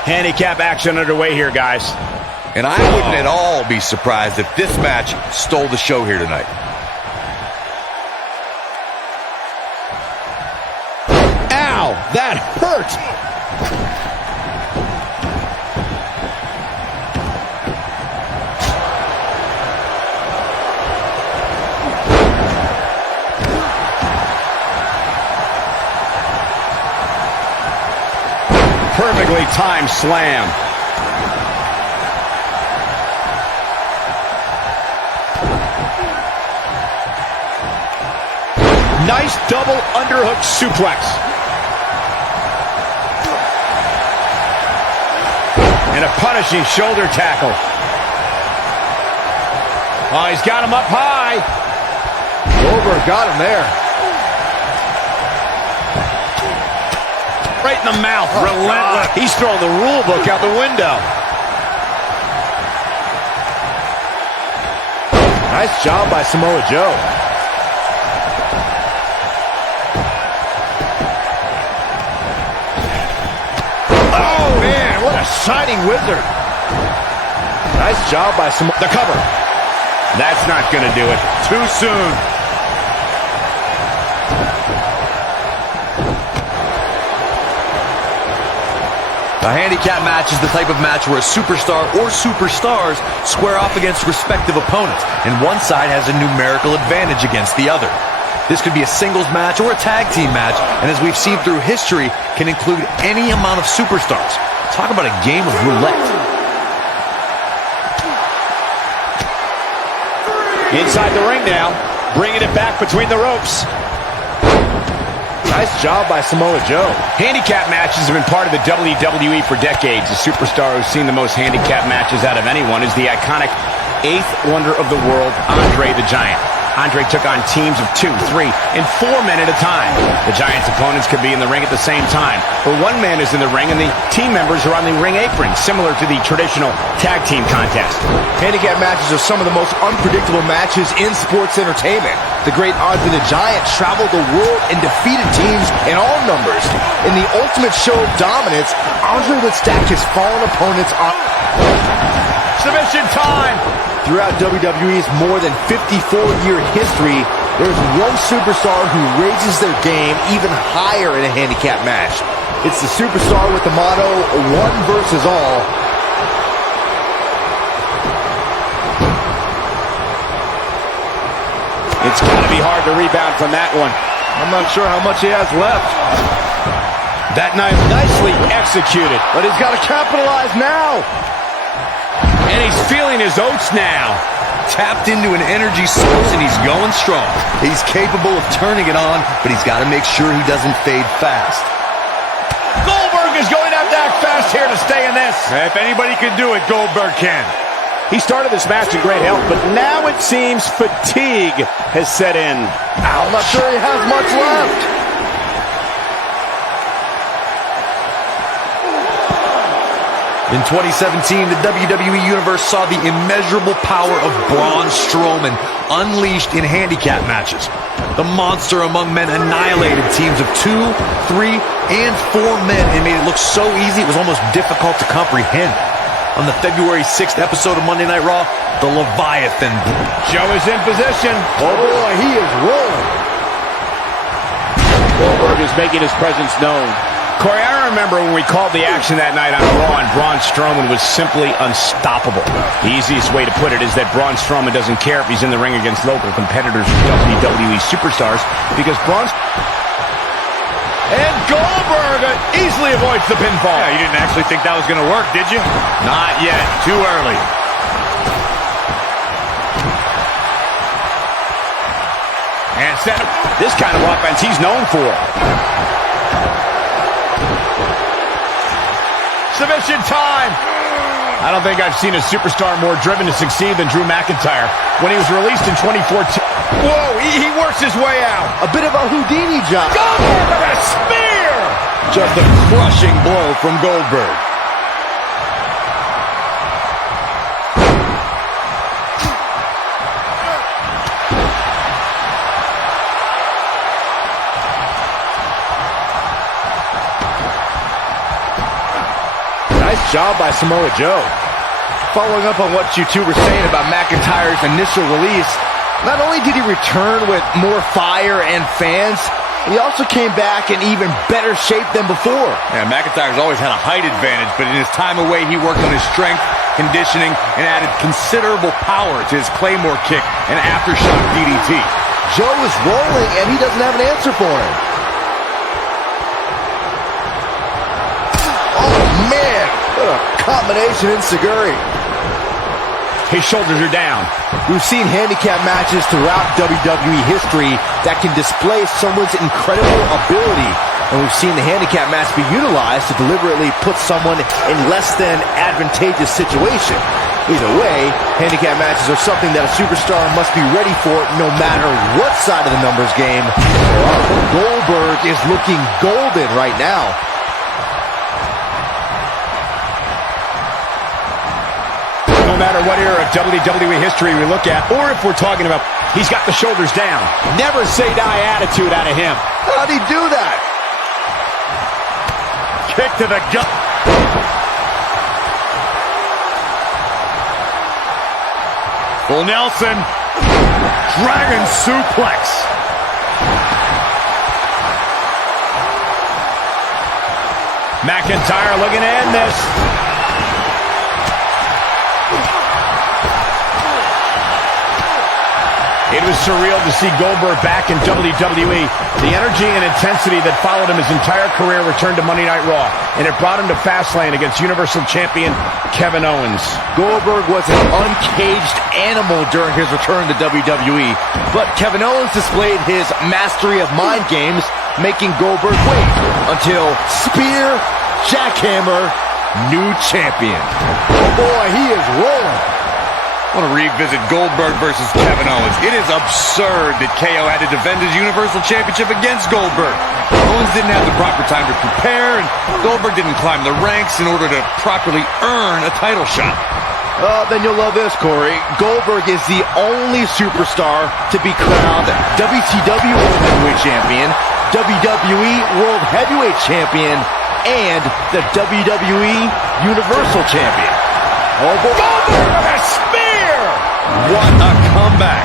Handicap action underway here, guys. And I wouldn't at all be surprised if this match stole the show here tonight. Ow, that hurt. Perfectly timed slam. Nice double underhook suplex. And a punishing shoulder tackle. Oh, he's got him up high. Goldberg got him there. Right in the mouth, relentless. He's throwing the rule book out the window. Nice job by Samoa Joe. Oh, man, what a shining wizard. Nice job by Samoa. The cover. That's not going to do it. Too soon. A handicap match is the type of match where a superstar or superstars square off against respective opponents, and one side has a numerical advantage against the other. This could be a singles match or a tag team match, and as we've seen through history, can include any amount of superstars. Talk about a game of roulette. Inside the ring now, bringing it back between the ropes. Nice job by Samoa Joe. Handicap matches have been part of the WWE for decades. The superstar who's seen the most handicap matches out of anyone is the iconic eighth wonder of the world, Andre the Giant. Andre took on teams of 2, 3, and 4 men at a time. The Giant's opponents could be in the ring at the same time, or one man is in the ring and the team members are on the ring apron, similar to the traditional tag team contest. Handicap matches are some of the most unpredictable matches in sports entertainment. The great Andre the Giant traveled the world and defeated teams in all numbers. In the ultimate show of dominance, Andre would stack his fallen opponents on... Submission time! Throughout WWE's more than 54-year history, there's one superstar who raises their game even higher in a handicap match. It's the superstar with the motto, one versus all. It's got to be hard to rebound from that one. I'm not sure how much he has left. That knife nicely executed. But he's got to capitalize now. And he's feeling his oats now. Tapped into an energy source and he's going strong. He's capable of turning it on, but he's got to make sure he doesn't fade fast. Goldberg is going to have to act fast here to stay in this. If anybody can do it, Goldberg can. He started this match in great health, but now it seems fatigue has set in. I'm not sure he has much left. In 2017, the WWE Universe saw the immeasurable power of Braun Strowman unleashed in handicap matches. The monster among men annihilated teams of 2, 3, and 4 men and made it look so easy it was almost difficult to comprehend. On the February 6th episode of Monday Night Raw, the Leviathan. Joe is in position. Oh boy, he is rolling. Goldberg is making his presence known. Corey, I remember when we called the action that night on Raw, and Braun Strowman was simply unstoppable. The easiest way to put it is that Braun Strowman doesn't care if he's in the ring against local competitors or WWE superstars, because And Goldberg easily avoids the pinfall. Yeah, you didn't actually think that was going to work, did you? Not yet. Too early. And set up. This kind of offense he's known for. Submission time. I don't think I've seen a superstar more driven to succeed than Drew McIntyre. When he was released in 2014. Whoa, he works his way out. A bit of a Houdini job. Goldberg with a spear. Just a crushing blow from Goldberg. Nice job by Samoa Joe. Following up on what you two were saying about McIntyre's initial release, not only did he return with more fire and fans, he also came back in even better shape than before. Yeah, McIntyre's always had a height advantage, but in his time away, he worked on his strength, conditioning, and added considerable power to his Claymore kick and aftershock DDT. Joe is rolling, and he doesn't have an answer for him. Oh, man! What a combination in Seguri. His shoulders are down. We've seen handicap matches throughout WWE history that can display someone's incredible ability. And we've seen the handicap match be utilized to deliberately put someone in less than advantageous situation. Either way, handicap matches are something that a superstar must be ready for no matter what side of the numbers game they're on. Goldberg is looking golden right now. matter what era of WWE history we look at, or if we're talking about he's got the shoulders down. Never say die attitude out of him. How'd he do that? Kick to the gut. Full Nelson. Dragon suplex. McIntyre looking to end this. It was surreal to see Goldberg back in WWE. The energy and intensity that followed him his entire career returned to Monday Night Raw, and it brought him to Fastlane against Universal Champion Kevin Owens. Goldberg was an uncaged animal during his return to WWE, but Kevin Owens displayed his mastery of mind games, making Goldberg wait until spear, jackhammer, new champion. Oh boy, he is rolling. I want to revisit Goldberg versus Kevin Owens. It is absurd that KO had to defend his Universal Championship against Goldberg. Owens didn't have the proper time to prepare, and Goldberg didn't climb the ranks in order to properly earn a title shot. Then you'll love this, Corey. Goldberg is the only superstar to be crowned WCW World Heavyweight Champion, WWE World Heavyweight Champion, and the WWE Universal Champion. Oh boy. Goldberg with a spear! What a comeback.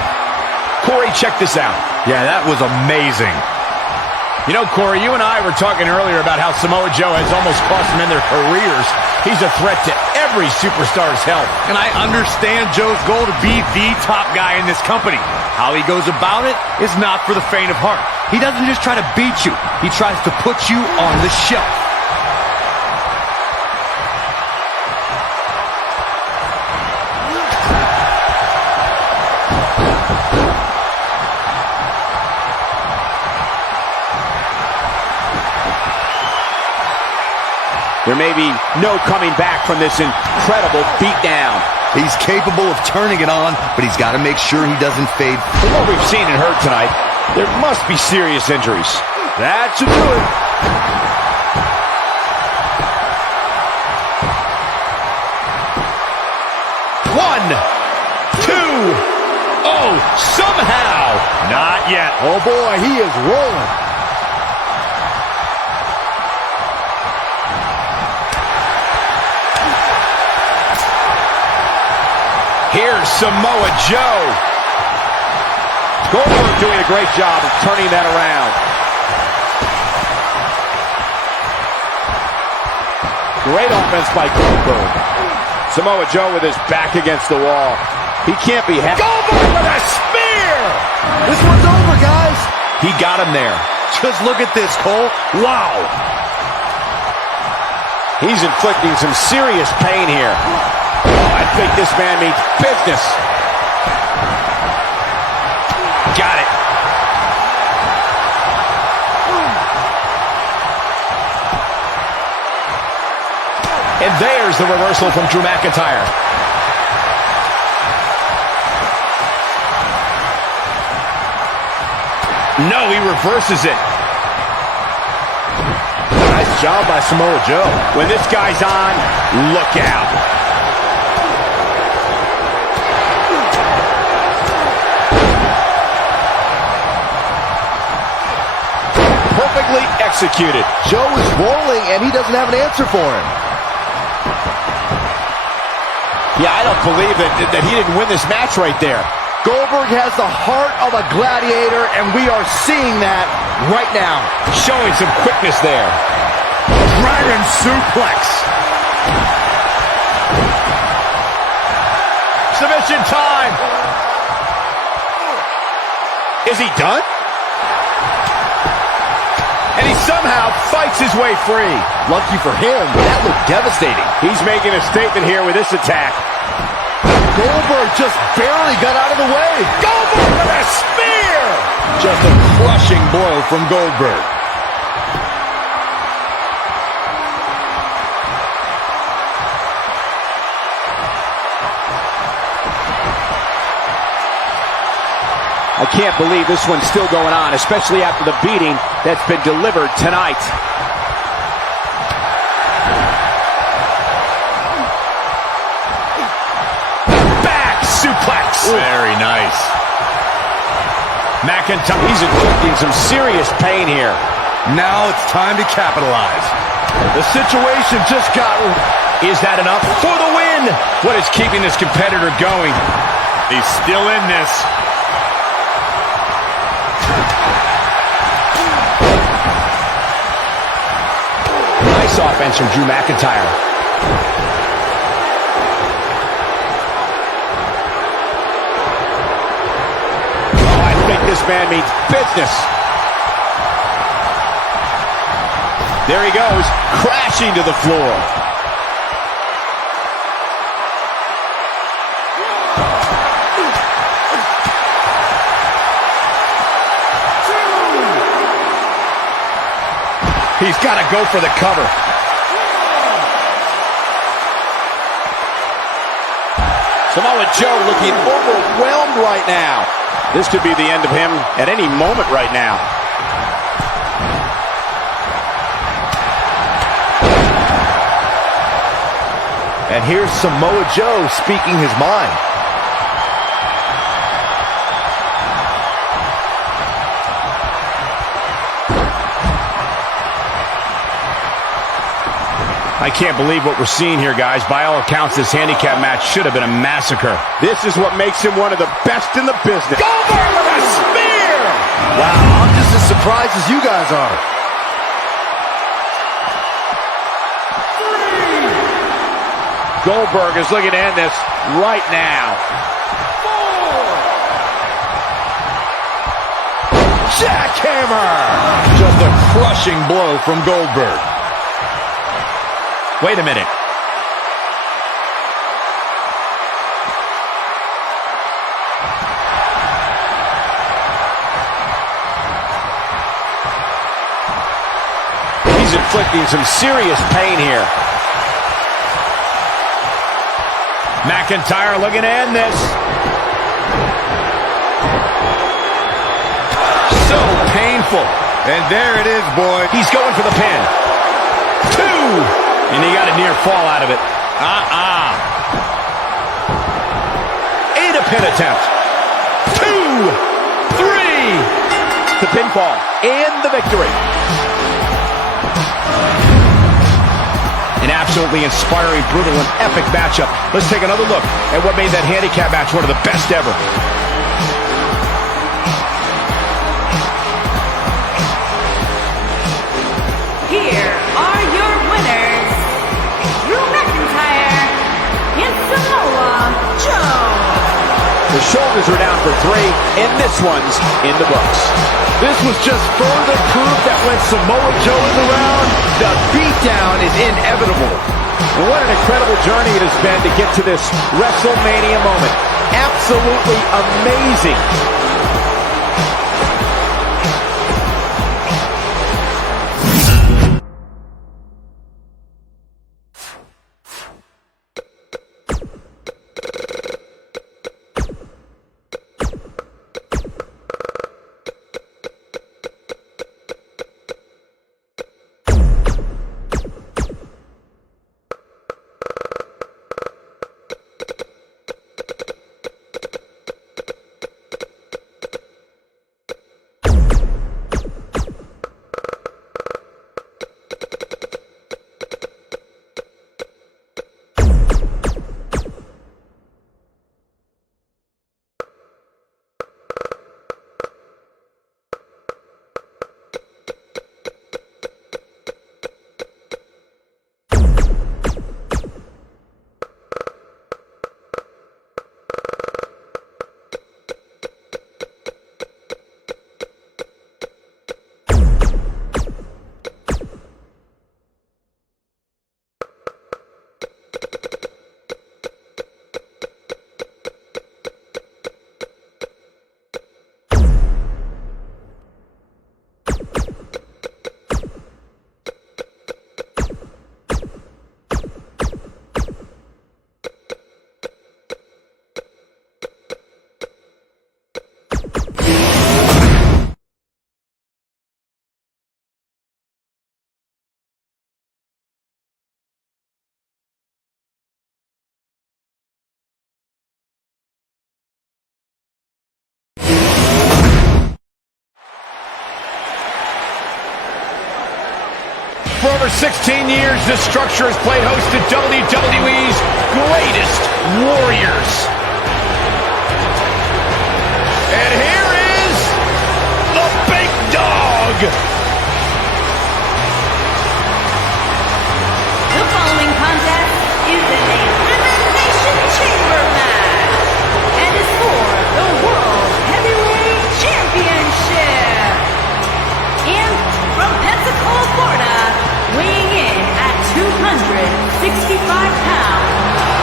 Corey, check this out. Yeah, that was amazing. You know, Corey, you and I were talking earlier about how Samoa Joe has almost cost them in their careers. He's a threat to every superstar's health. And I understand Joe's goal to be the top guy in this company. How he goes about it is not for the faint of heart. He doesn't just try to beat you. He tries to put you on the shelf. There may be no coming back from this incredible beatdown. He's capable of turning it on, but he's got to make sure he doesn't fade. From what we've seen and heard tonight, there must be serious injuries. That should do it. One, two, oh, somehow. Not yet. Oh boy, he is rolling. Here's Samoa Joe. Goldberg doing a great job of turning that around. Great offense by Goldberg. Samoa Joe with his back against the wall. He can't be happy. Goldberg with a spear! This one's over, guys. He got him there. Just look at this, Cole. Wow. He's inflicting some serious pain here. I think this man means business. Got it. And there's the reversal from Drew McIntyre. No, he reverses it. Nice job by Samoa Joe. When this guy's on, look out. Perfectly executed. Joe is rolling, and he doesn't have an answer for him. Yeah, I don't believe that he didn't win this match right there. Goldberg has the heart of a gladiator, and we are seeing that right now. Showing some quickness there. Dragon suplex. Submission time. Is he done? And he somehow fights his way free. Lucky for him, that looked devastating. He's making a statement here with this attack. Goldberg just barely got out of the way. Goldberg with a spear! Just a crushing blow from Goldberg. I can't believe this one's still going on, especially after the beating that's been delivered tonight. Very nice. McIntyre, he's inflicting some serious pain here. Now it's time to capitalize. The situation just got... Is that enough for the win? What is keeping this competitor going? He's still in this. Nice offense from Drew McIntyre. Oh, I think this man means business. There he goes, crashing to the floor. He's got to go for the cover. Samoa Joe looking overwhelmed right now. This could be the end of him at any moment right now. And here's Samoa Joe speaking his mind. I can't believe what we're seeing here, guys. By all accounts, this handicap match should have been a massacre. This is what makes him one of the best in the business. Goldberg with a spear! Wow, I'm just as surprised as you guys are. Goldberg is looking to end this right now. 4. Jackhammer! Just a crushing blow from Goldberg. Wait a minute. He's inflicting some serious pain here. McIntyre looking to end this. So painful. And there it is, boy. He's going for the pin. 2. And he got a near fall out of it. And a pin attempt. 2, 3. The pinfall and the victory. An absolutely inspiring, brutal, and epic matchup. Let's take another look at what made that handicap match one of the best ever. Here are your winners, Drew McIntyre and Samoa Joe. The shoulders are down for 3, and this one's in the books. This was just further proof that when Samoa Joe is around, the beatdown is inevitable. And what an incredible journey it has been to get to this WrestleMania moment. Absolutely amazing. For over 16 years, this structure has played host to WWE's greatest warriors. And here is the big dog. The following contest is an Elimination Chamber match and is for the World Heavyweight Championship. And from Pensacola, Florida, weighing in at 265 pounds,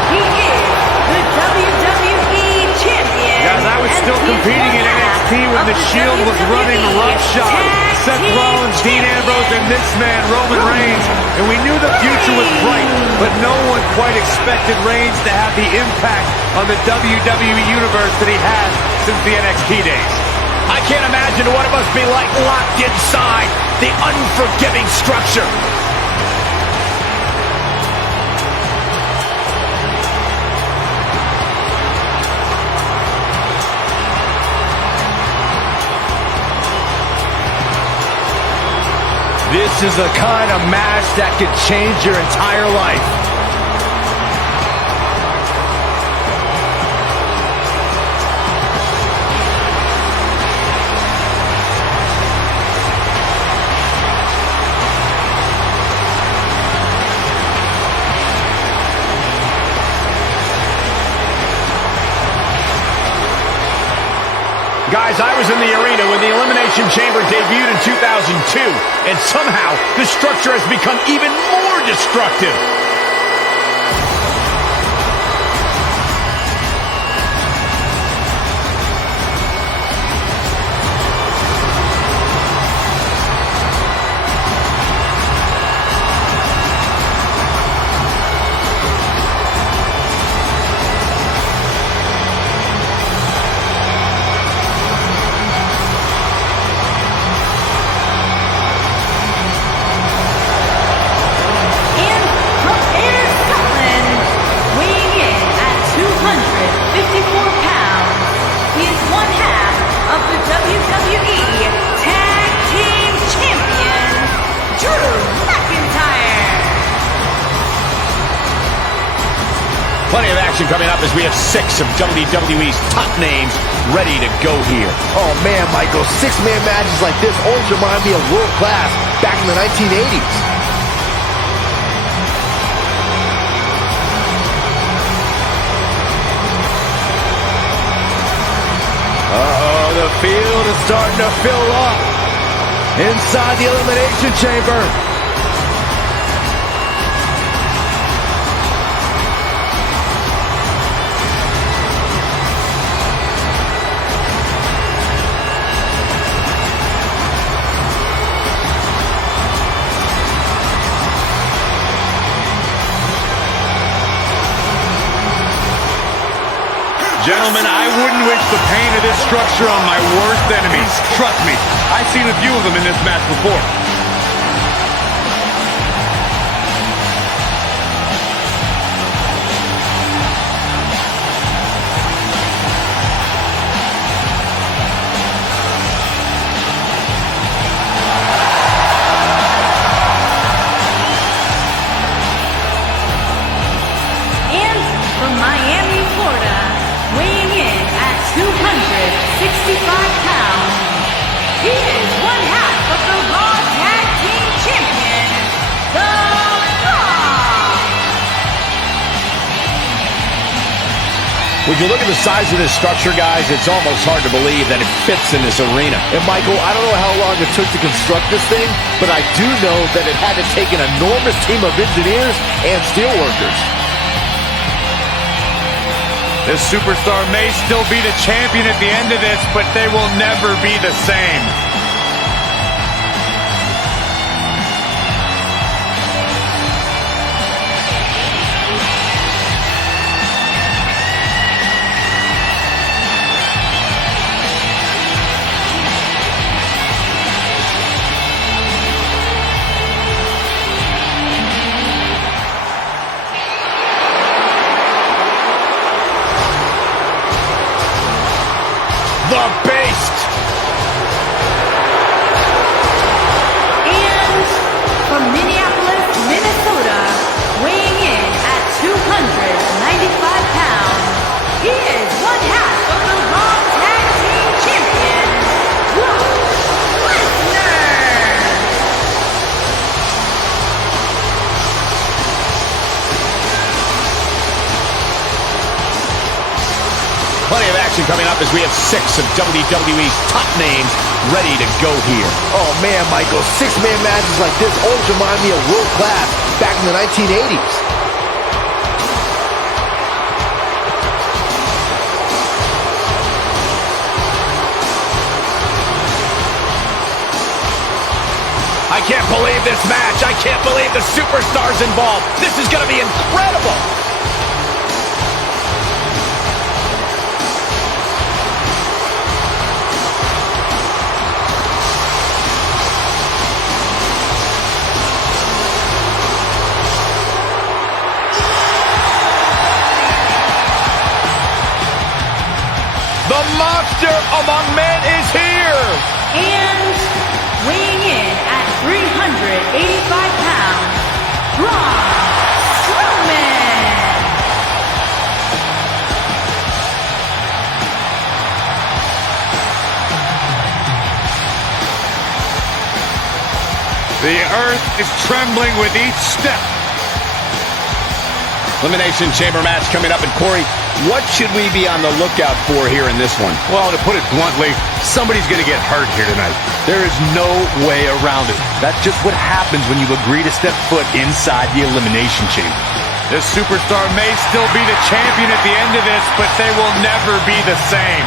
he is the WWE Champion. Guys, I was still competing in NXT when the Shield was running roughshod. Seth Rollins, Dean Ambrose, and this man, Roman Reigns. And we knew the future was bright, but no one quite expected Reigns to have the impact on the WWE Universe that he has since the NXT days. I can't imagine what it must be like locked inside the unforgiving structure. This is the kind of match that could change your entire life. Guys, I was in the arena when the Elimination Chamber debuted in 2002, and somehow the structure has become even more destructive. Plenty of action coming up as we have 6 of WWE's top names ready to go here. Oh man, Michael, 6-man matches like this always remind me of world class back in the 1980s. Uh-oh, the field is starting to fill up inside the Elimination Chamber. Gentlemen, I wouldn't wish the pain of this structure on my worst enemies. Trust me, I've seen a few of them in this match before. And from Miami, Florida, weighing in at 265 pounds, he is one half of the Raw Tag Team Champions, The Rock. When you look at the size of this structure, guys, it's almost hard to believe that it fits in this arena. And Michael, I don't know how long it took to construct this thing, but I do know that it had to take an enormous team of engineers and steelworkers. This superstar may still be the champion at the end of this, but they will never be the same. The Beast! Plenty of action coming up as we have 6 of WWE's top names ready to go here. Oh man, Michael, 6-man matches like this always remind me of world class back in the 1980s. I can't believe this match. I can't believe the superstars involved. This is going to be incredible. The monster among men is here. And weighing in at 385 pounds, Braun Strowman. The earth is trembling with each step. Elimination Chamber match coming up. And Corey, what should we be on the lookout for here in this one? Well, to put it bluntly, somebody's going to get hurt here tonight. There is no way around it. That's just what happens when you agree to step foot inside the Elimination Chamber. This superstar may still be the champion at the end of this, but they will never be the same.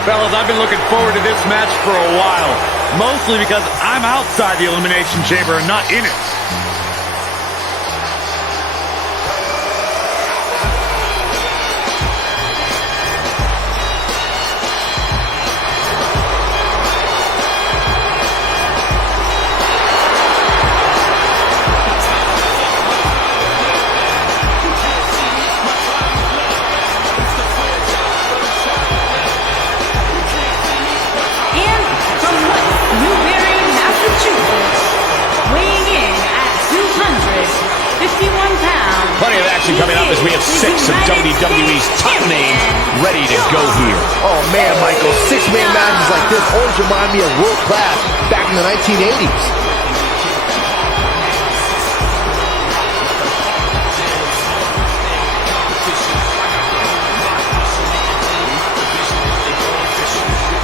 Fellas, I've been looking forward to this match for a while, mostly because I'm outside the Elimination Chamber and not in it. Plenty of action coming up as we have 6 of WWE's top names ready to go here. Oh man, Michael, 6-man matches like this always remind me of world class back in the 1980s.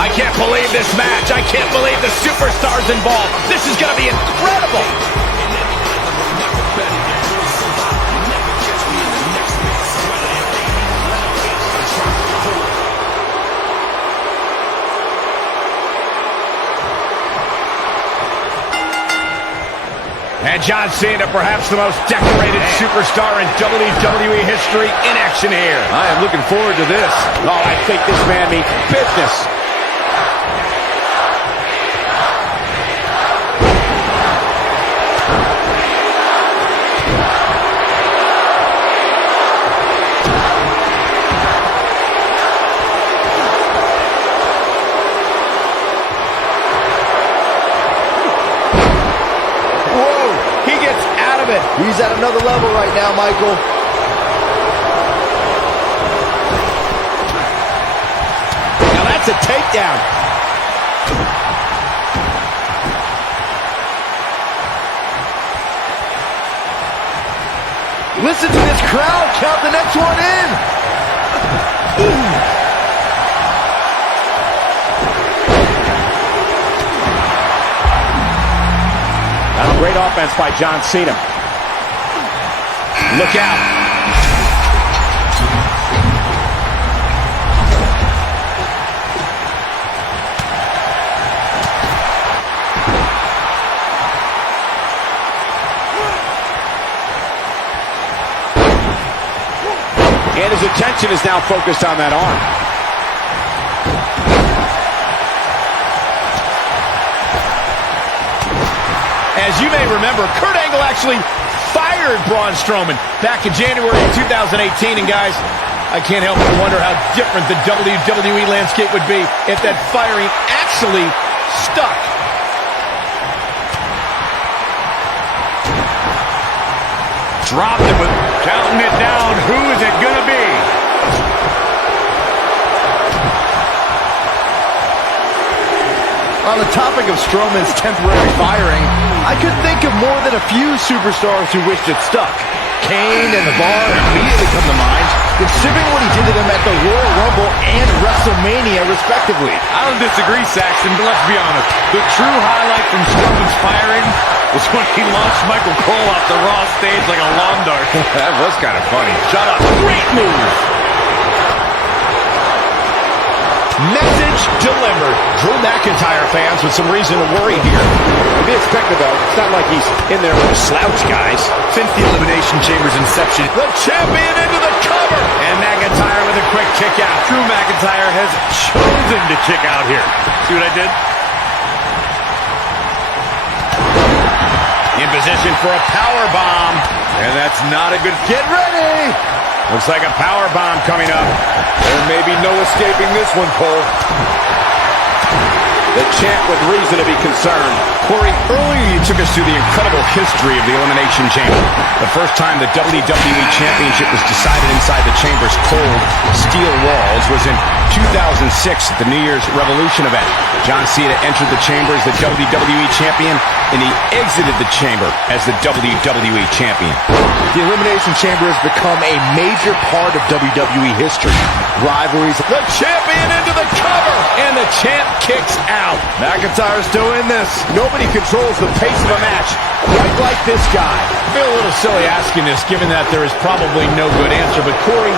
I can't believe this match. I can't believe the superstars involved. This is going to be incredible. And John Cena, perhaps the most decorated superstar in WWE history, in action here. I am looking forward to this. Oh, I think this man means business. He's at another level right now, Michael. Now that's a takedown. Listen to this crowd count the next one in. Now, great offense by John Cena. Look out. And his attention is now focused on that arm. As you may remember, Kurt Angle actually fired Braun Strowman back in January of 2018. And guys, I can't help but wonder how different the WWE landscape would be if that firing actually stuck. Dropped him with Counting it down. Who is it going to be? On the topic of Strowman's temporary firing, I could think of more than a few superstars who wished it stuck. Kane and The Bar immediately come to mind, considering what he did to them at the Royal Rumble and WrestleMania, respectively. I don't disagree, Saxton, but let's be honest. The true highlight from Strowman's firing was when he launched Michael Cole off the Raw stage like a lawn dart. That was kind of funny. Shut up. Great move. Message delivered. Drew McIntyre fans with some reason to worry here. To be expected, though. It's not like he's in there with a slouch, guys. Since the Elimination Chamber's inception, The champion into the cover. And McIntyre with a quick kick out. Drew McIntyre has chosen to kick out here. See what I did? In position for a power bomb. And that's not a good... Get ready. Looks like a power bomb coming up. There may be no escaping this one, Cole. The champ with reason to be concerned. Corey, earlier you took us through the incredible history of the Elimination Chamber. The first time the WWE Championship was decided inside the Chamber's cold steel walls was in 2006 at the New Year's Revolution event. John Cena entered the Chamber as the WWE Champion, and he exited the Chamber as the WWE Champion. The Elimination Chamber has become a major part of WWE history. Rivalries. The champion into the cover. And the champ kicks out. McIntyre's doing this. Nobody controls the pace of a match quite like this guy. I feel a little silly asking this, given that there is probably no good answer. But, Corey,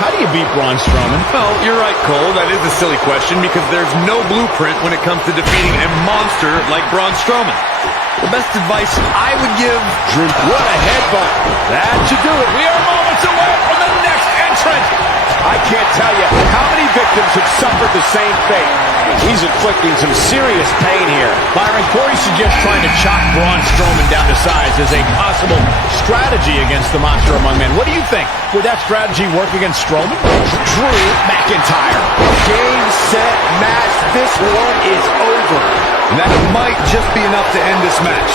how do you beat Braun Strowman? Well, you're right, Cole. That is a silly question because there's no blueprint when it comes to defeating a monster like Braun Strowman. The best advice I would give... Drew, what a headbutt. That should do it. We are moments away from the next entrant. I can't tell you how many victims have suffered the same fate. He's inflicting some serious pain here. Byron, Corey suggests trying to chop Braun Strowman down to size as a possible strategy against the monster among men. What do you think? Would that strategy work against Strowman? Drew McIntyre. Game, set, match. This one is over. And that might just be enough to end this match.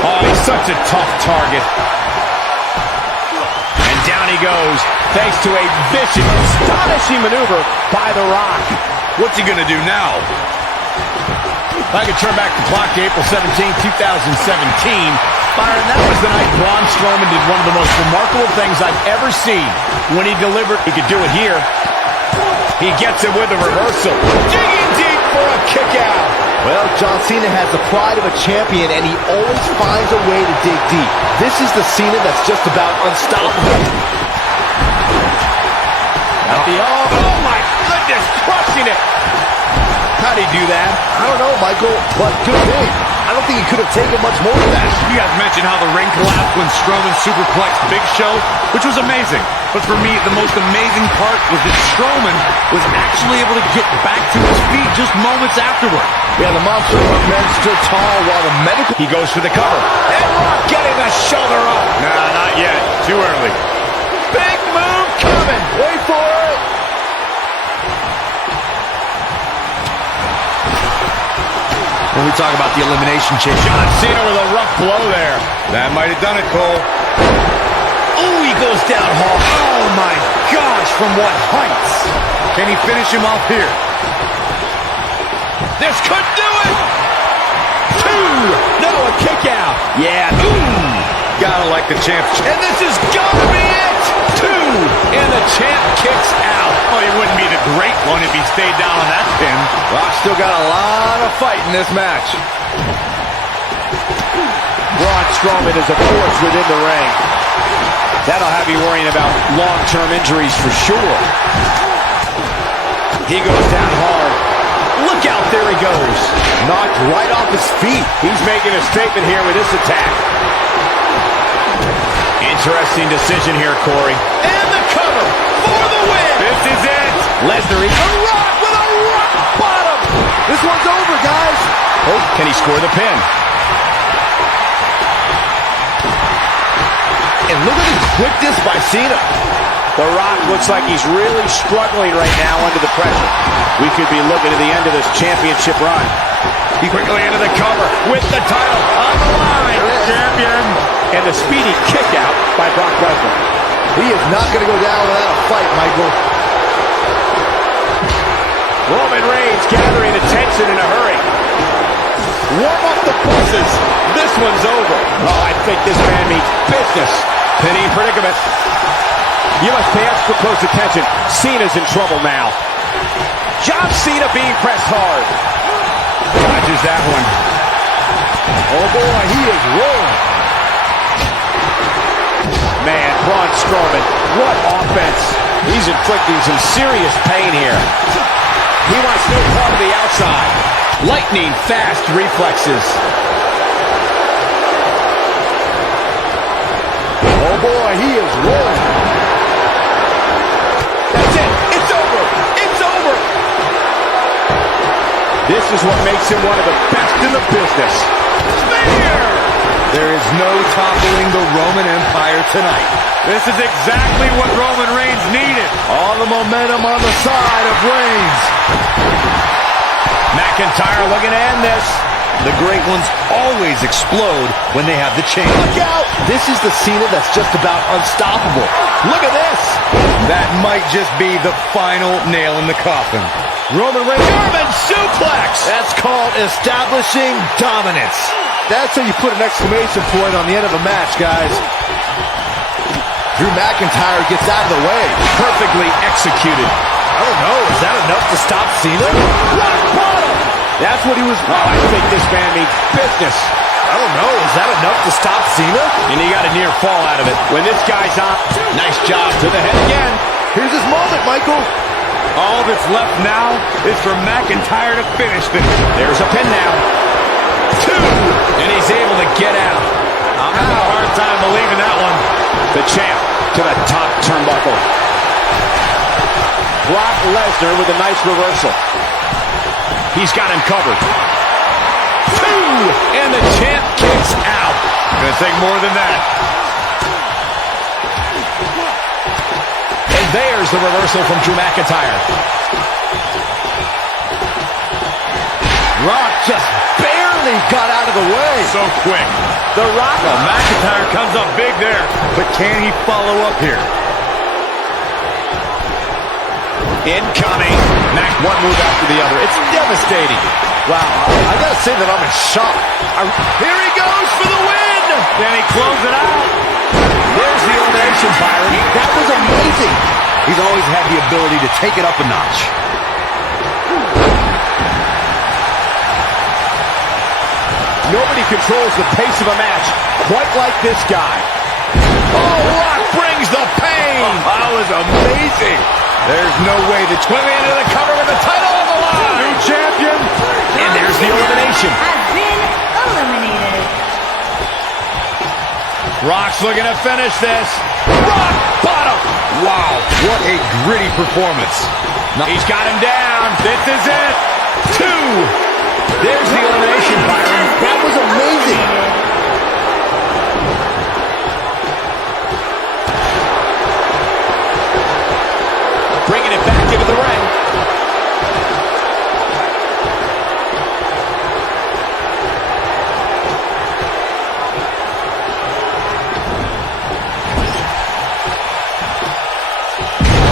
Oh, he's such a tough target. And down he goes, thanks to a vicious, astonishing maneuver by The Rock. What's he going to do now? If I could turn back the clock to April 17, 2017, Byron, that was the night Braun Strowman did one of the most remarkable things I've ever seen. When he delivered, he could do it here. He gets it with a reversal. Digging deep for a kick out. Well, John Cena has the pride of a champion, and he always finds a way to dig deep. This is the Cena that's just about unstoppable. Oh my goodness, crushing it. How'd he do that? I don't know, Michael, but good thing. I don't think he could have taken much more than that. You guys mentioned how the ring collapsed when Strowman superplexed Big Show, which was amazing. But for me, the most amazing part was that Strowman was actually able to get back to his feet just moments afterward. Yeah, the monster among men stood tall while the medical... He goes for the cover. And Rock getting the shoulder up. Nah, not yet. Too early. Big move coming. Wait for it. when we talk about the Elimination Chamber. John Cena with a rough blow there. That might have done it, Cole. Oh, he goes down hard. Oh, my gosh, from what heights? Can he finish him off here? This could do it. 2. No, a kick out. Yeah. Ooh. Gotta like the champ. And this is gonna be it. 2. And the champ kicks out. Oh, it wouldn't be the great one if he stayed down on that pin. Rock still got a lot of fight in this match. Braun Strowman is a force within the ring. That'll have you worrying about long-term injuries for sure. He goes down hard. Look out, there he goes. Knocked right off his feet. He's making a statement here with this attack. Interesting decision here, Corey. And the cover for the win. This is it. Lesnar, The Rock with a rock bottom. This one's over, guys. oh, can he score the pin? And look at the quickness by Cena. The Rock looks like he's really struggling right now under the pressure. We could be looking at the end of this championship run. Quickly into the cover with the title on the line. Champion. And the speedy kick out by Brock Lesnar. He is not going to go down without a fight, Michael. Roman Reigns gathering attention in a hurry. Warm up the pulses. This one's over. Oh, I think this man means business. Pinning predicament. You must pay extra close attention. Cena's in trouble now. John Cena being pressed hard. Dodges that one. Oh boy, he is rolling. Man, Braun Strowman, what offense. He's inflicting some serious pain here. He wants no part of the outside. Lightning fast reflexes. Oh boy, he is rolling. That's it. It's over. It's over. This is what makes him one of the best in the business. Spear! There is no toppling the Roman Empire tonight. This is exactly what Roman Reigns needed. All the momentum on the side of Reigns. McIntyre looking to end this. The great ones always explode when they have the chance. Look out! This is the Cena that's just about unstoppable. Look at this! That might just be the final nail in the coffin. Roman Reigns. German suplex! That's called establishing dominance. That's how you put an exclamation point on the end of a match, guys. Drew McIntyre gets out of the way. Perfectly executed. I don't know, is that enough to stop Cena? Rock bottom! That's what he was... Oh, I think this man means business. I don't know, is that enough to stop Cena? And he got a near fall out of it. When this guy's on, nice job to the head again. Here's his moment, Michael. All that's left now is for McIntyre to finish this. There's a pin now. 2! And he's able to get out. I'm having a hard time believing that one. The champ to the top turnbuckle. Brock Lesnar with a nice reversal. He's got him covered. 2! And the champ kicks out. Gonna take more than that. And there's the reversal from Drew McIntyre. Rock just barely got out of the way. So quick. The Rock. Well, McIntyre comes up big there. But can he follow up here? Incoming. Mac, one move after the other. It's devastating. Wow, I gotta say that I'm in shock. Here he goes for the win. Then he closes it out. There's the elimination, Byron. That was amazing. He's always had the ability to take it up a notch. Nobody controls the pace of a match quite like this guy. Oh, Rock brings the pain. That was amazing. There's no way that's swimming into the cover with the title on the line. New champion. And there's the elimination. Has been eliminated. Rock's looking to finish this. Rock bottom. Wow, what a gritty performance. He's got him down. This is it. 2. There's the elimination, Byron. That was amazing. Bringing it back into the ring.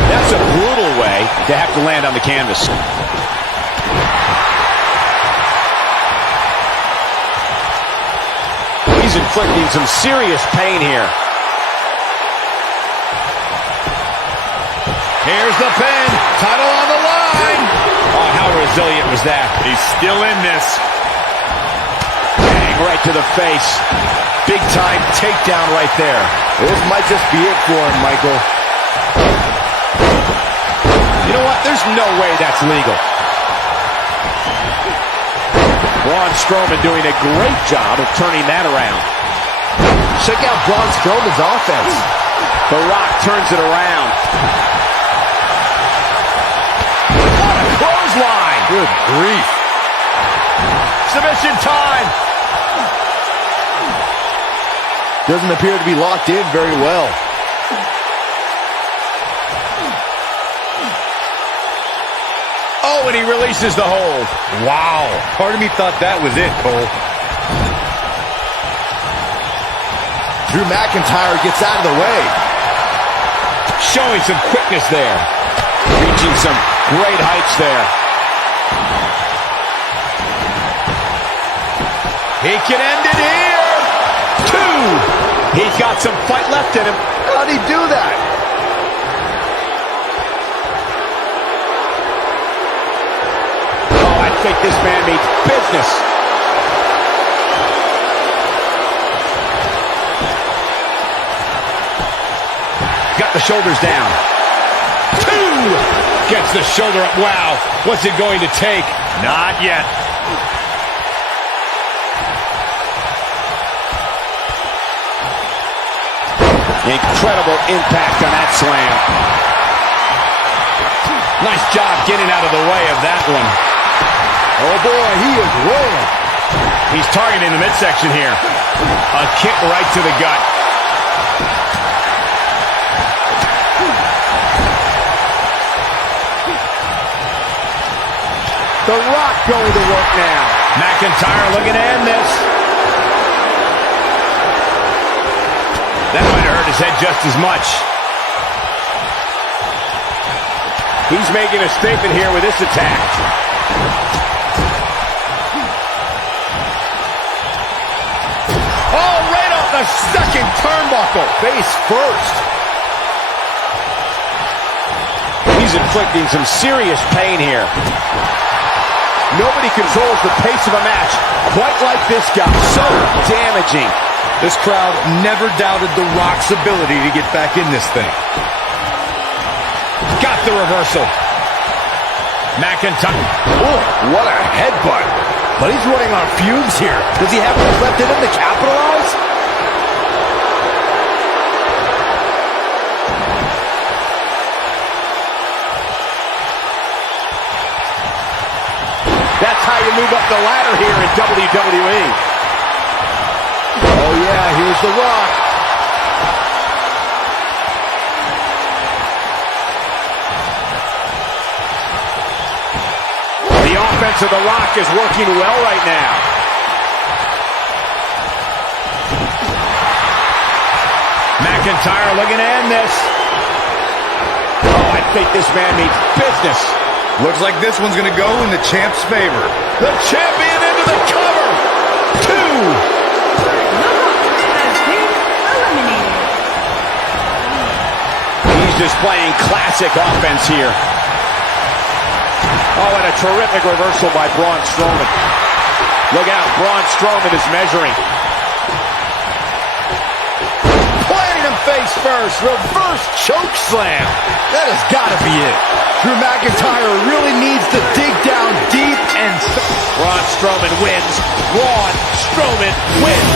That's a brutal way to have to land on the canvas. He's inflicting some serious pain here. Here's the pin. Title on the line. Oh, how resilient was that? He's still in this. Bang right to the face. Big time takedown right there. This might just be it for him, Michael. You know what? There's no way that's legal. Braun Strowman doing a great job of turning that around. Check out Braun Strowman's offense. The Rock turns it around. What a clothesline! Good grief. Submission time. Doesn't appear to be locked in very well. Oh, and he releases the hold. Wow. Part of me thought that was it, Cole. Drew McIntyre gets out of the way. Showing some quickness there. Reaching some great heights there. He can end it here. 2. He's got some fight left in him. How'd he do that? Oh, I think this man means business. Got the shoulders down. 2. Gets the shoulder up. Wow. What's it going to take? Not yet. Incredible impact on that slam. Nice job getting out of the way of that one. Oh boy, he is rolling. He's targeting the midsection here. A kick right to the gut. The Rock going to work now. McIntyre looking to end this. That might have hurt his head just as much. He's making a statement here with this attack. Oh, right off the second turnbuckle. Face first. He's inflicting some serious pain here. Nobody controls the pace of a match quite like this guy. So damaging. This crowd never doubted The Rock's ability to get back in this thing. Got the reversal. McIntyre. Oh, what a headbutt. But he's running on fumes here. Does he have what's left in him to capitalize? That's how you move up the ladder here in WWE. Oh yeah, here's The Rock. The offense of The Rock is working well right now. McIntyre looking to end this. Oh, I think this man means business. Looks like this one's going to go in the champ's favor. The champion into the cover. 2. Has been eliminated. He's displaying classic offense here. Oh, and a terrific reversal by Braun Strowman. Look out, Braun Strowman is measuring. Planting him face first. Reverse choke slam. That has got to be it. Drew McIntyre really needs to dig down deep and... Braun Strowman wins. Braun Strowman wins.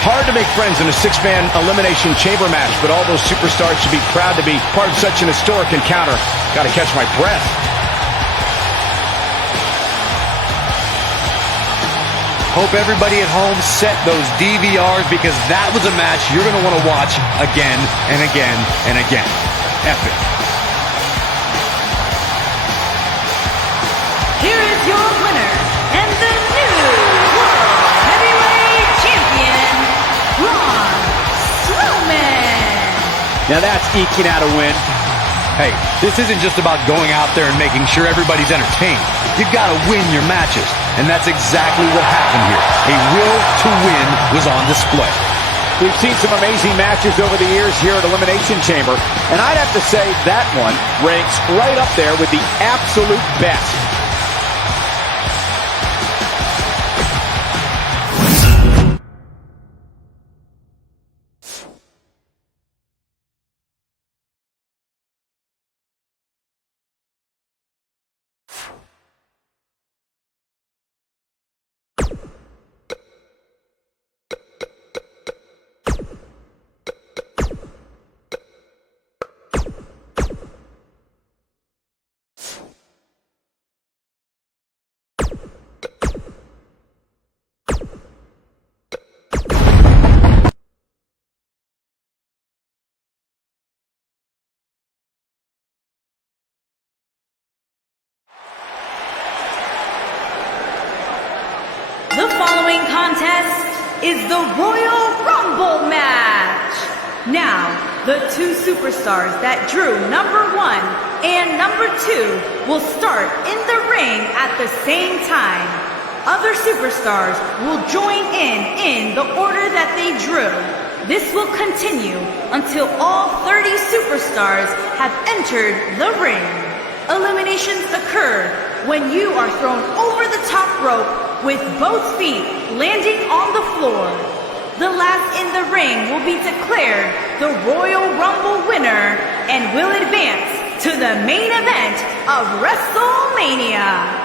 Hard to make friends in a 6-man elimination chamber match, but all those superstars should be proud to be part of such an historic encounter. Got to catch my breath. Hope everybody at home set those DVRs because that was a match you're going to want to watch again and again and again. Epic. Here is your winner and the new World Heavyweight Champion, Braun Strowman. Now that's eking out a win. Hey, this isn't just about going out there and making sure everybody's entertained. You've got to win your matches, and that's exactly what happened here. A will to win was on display. We've seen some amazing matches over the years here at Elimination Chamber, and I'd have to say that one ranks right up there with the absolute best. contest is the Royal Rumble match. Now, the two superstars that drew number 1 and number 2 will start in the ring at the same time. Other superstars will join in the order that they drew. This will continue until all 30 superstars have entered the ring. Eliminations occur when you are thrown over the top rope with both feet landing on the floor. The last in the ring will be declared the Royal Rumble winner and will advance to the main event of WrestleMania.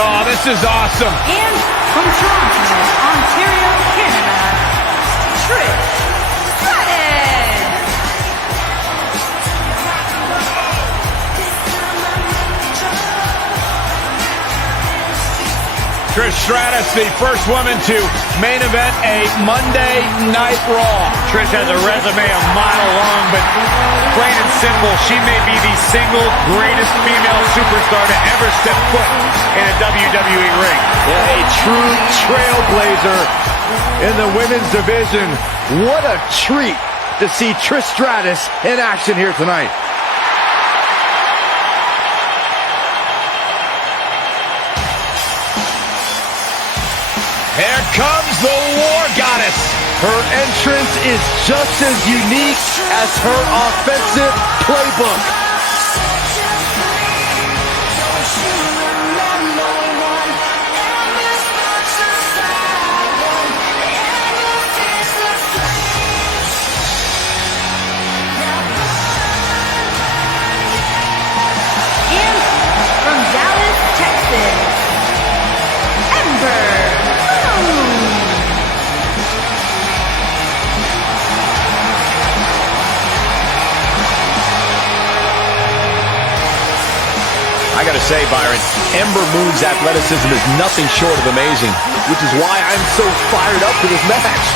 Oh, this is awesome. And from Toronto, Ontario, Canada, Trish Stratus. Trish Stratus, the first woman to main event a Monday Night Raw. Trish has a resume a mile long, but plain and simple, she may be the single greatest female superstar to ever step foot in a WWE ring. Yeah, a true trailblazer in the women's division. What a treat to see Trish Stratus in action here tonight. Here comes the War Goddess. Her entrance is just as unique as her offensive playbook. And from Dallas, Texas, Ember. I gotta say, Byron, Ember Moon's athleticism is nothing short of amazing, which is why I'm so fired up for this match.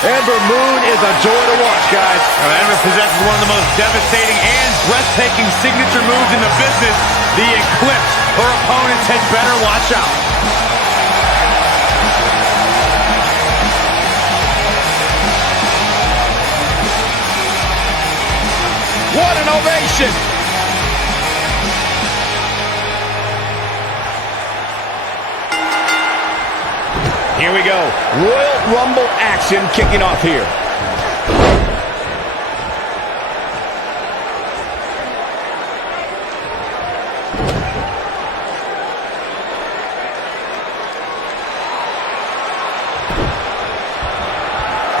Ember Moon is a joy to watch, guys. Ember possesses one of the most devastating and breathtaking signature moves in the business, the Eclipse. Her opponents had better watch out. What an ovation! Here we go. Royal Rumble action kicking off here.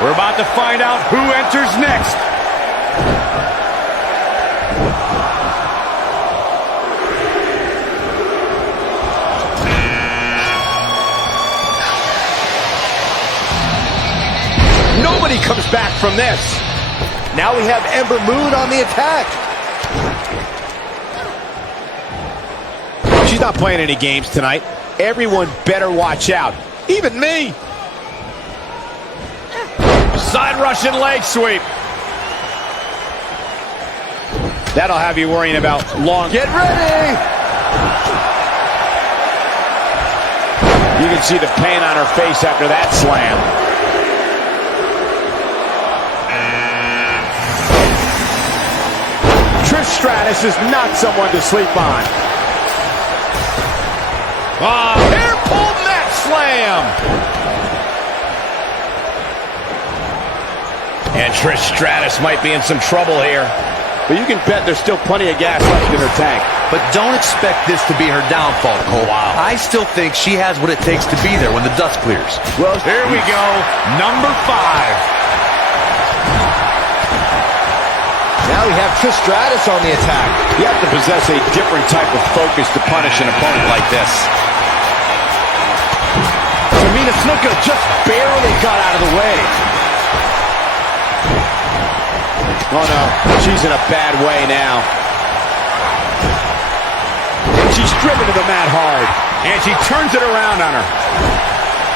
We're about to find out who enters next. Nobody comes back from this. Now we have Ember Moon on the attack. She's not playing any games tonight. Everyone better watch out. Even me. Side Russian leg sweep. That'll have you worrying about long. Get ready. You can see the pain on her face after that slam. Trish Stratus is not someone to sleep on. Hair pull mat slam. And Trish Stratus might be in some trouble here. But you can bet there's still plenty of gas left in her tank. But don't expect this to be her downfall, Cole. Wow. I still think she has what it takes to be there when the dust clears. Well, here we go. Number 5. Now we have Trish Stratus on the attack. You have to possess a different type of focus to punish an opponent like this. Tamina Snuka just barely got out of the way. Oh no, she's in a bad way now. And she's driven to the mat hard. And she turns it around on her.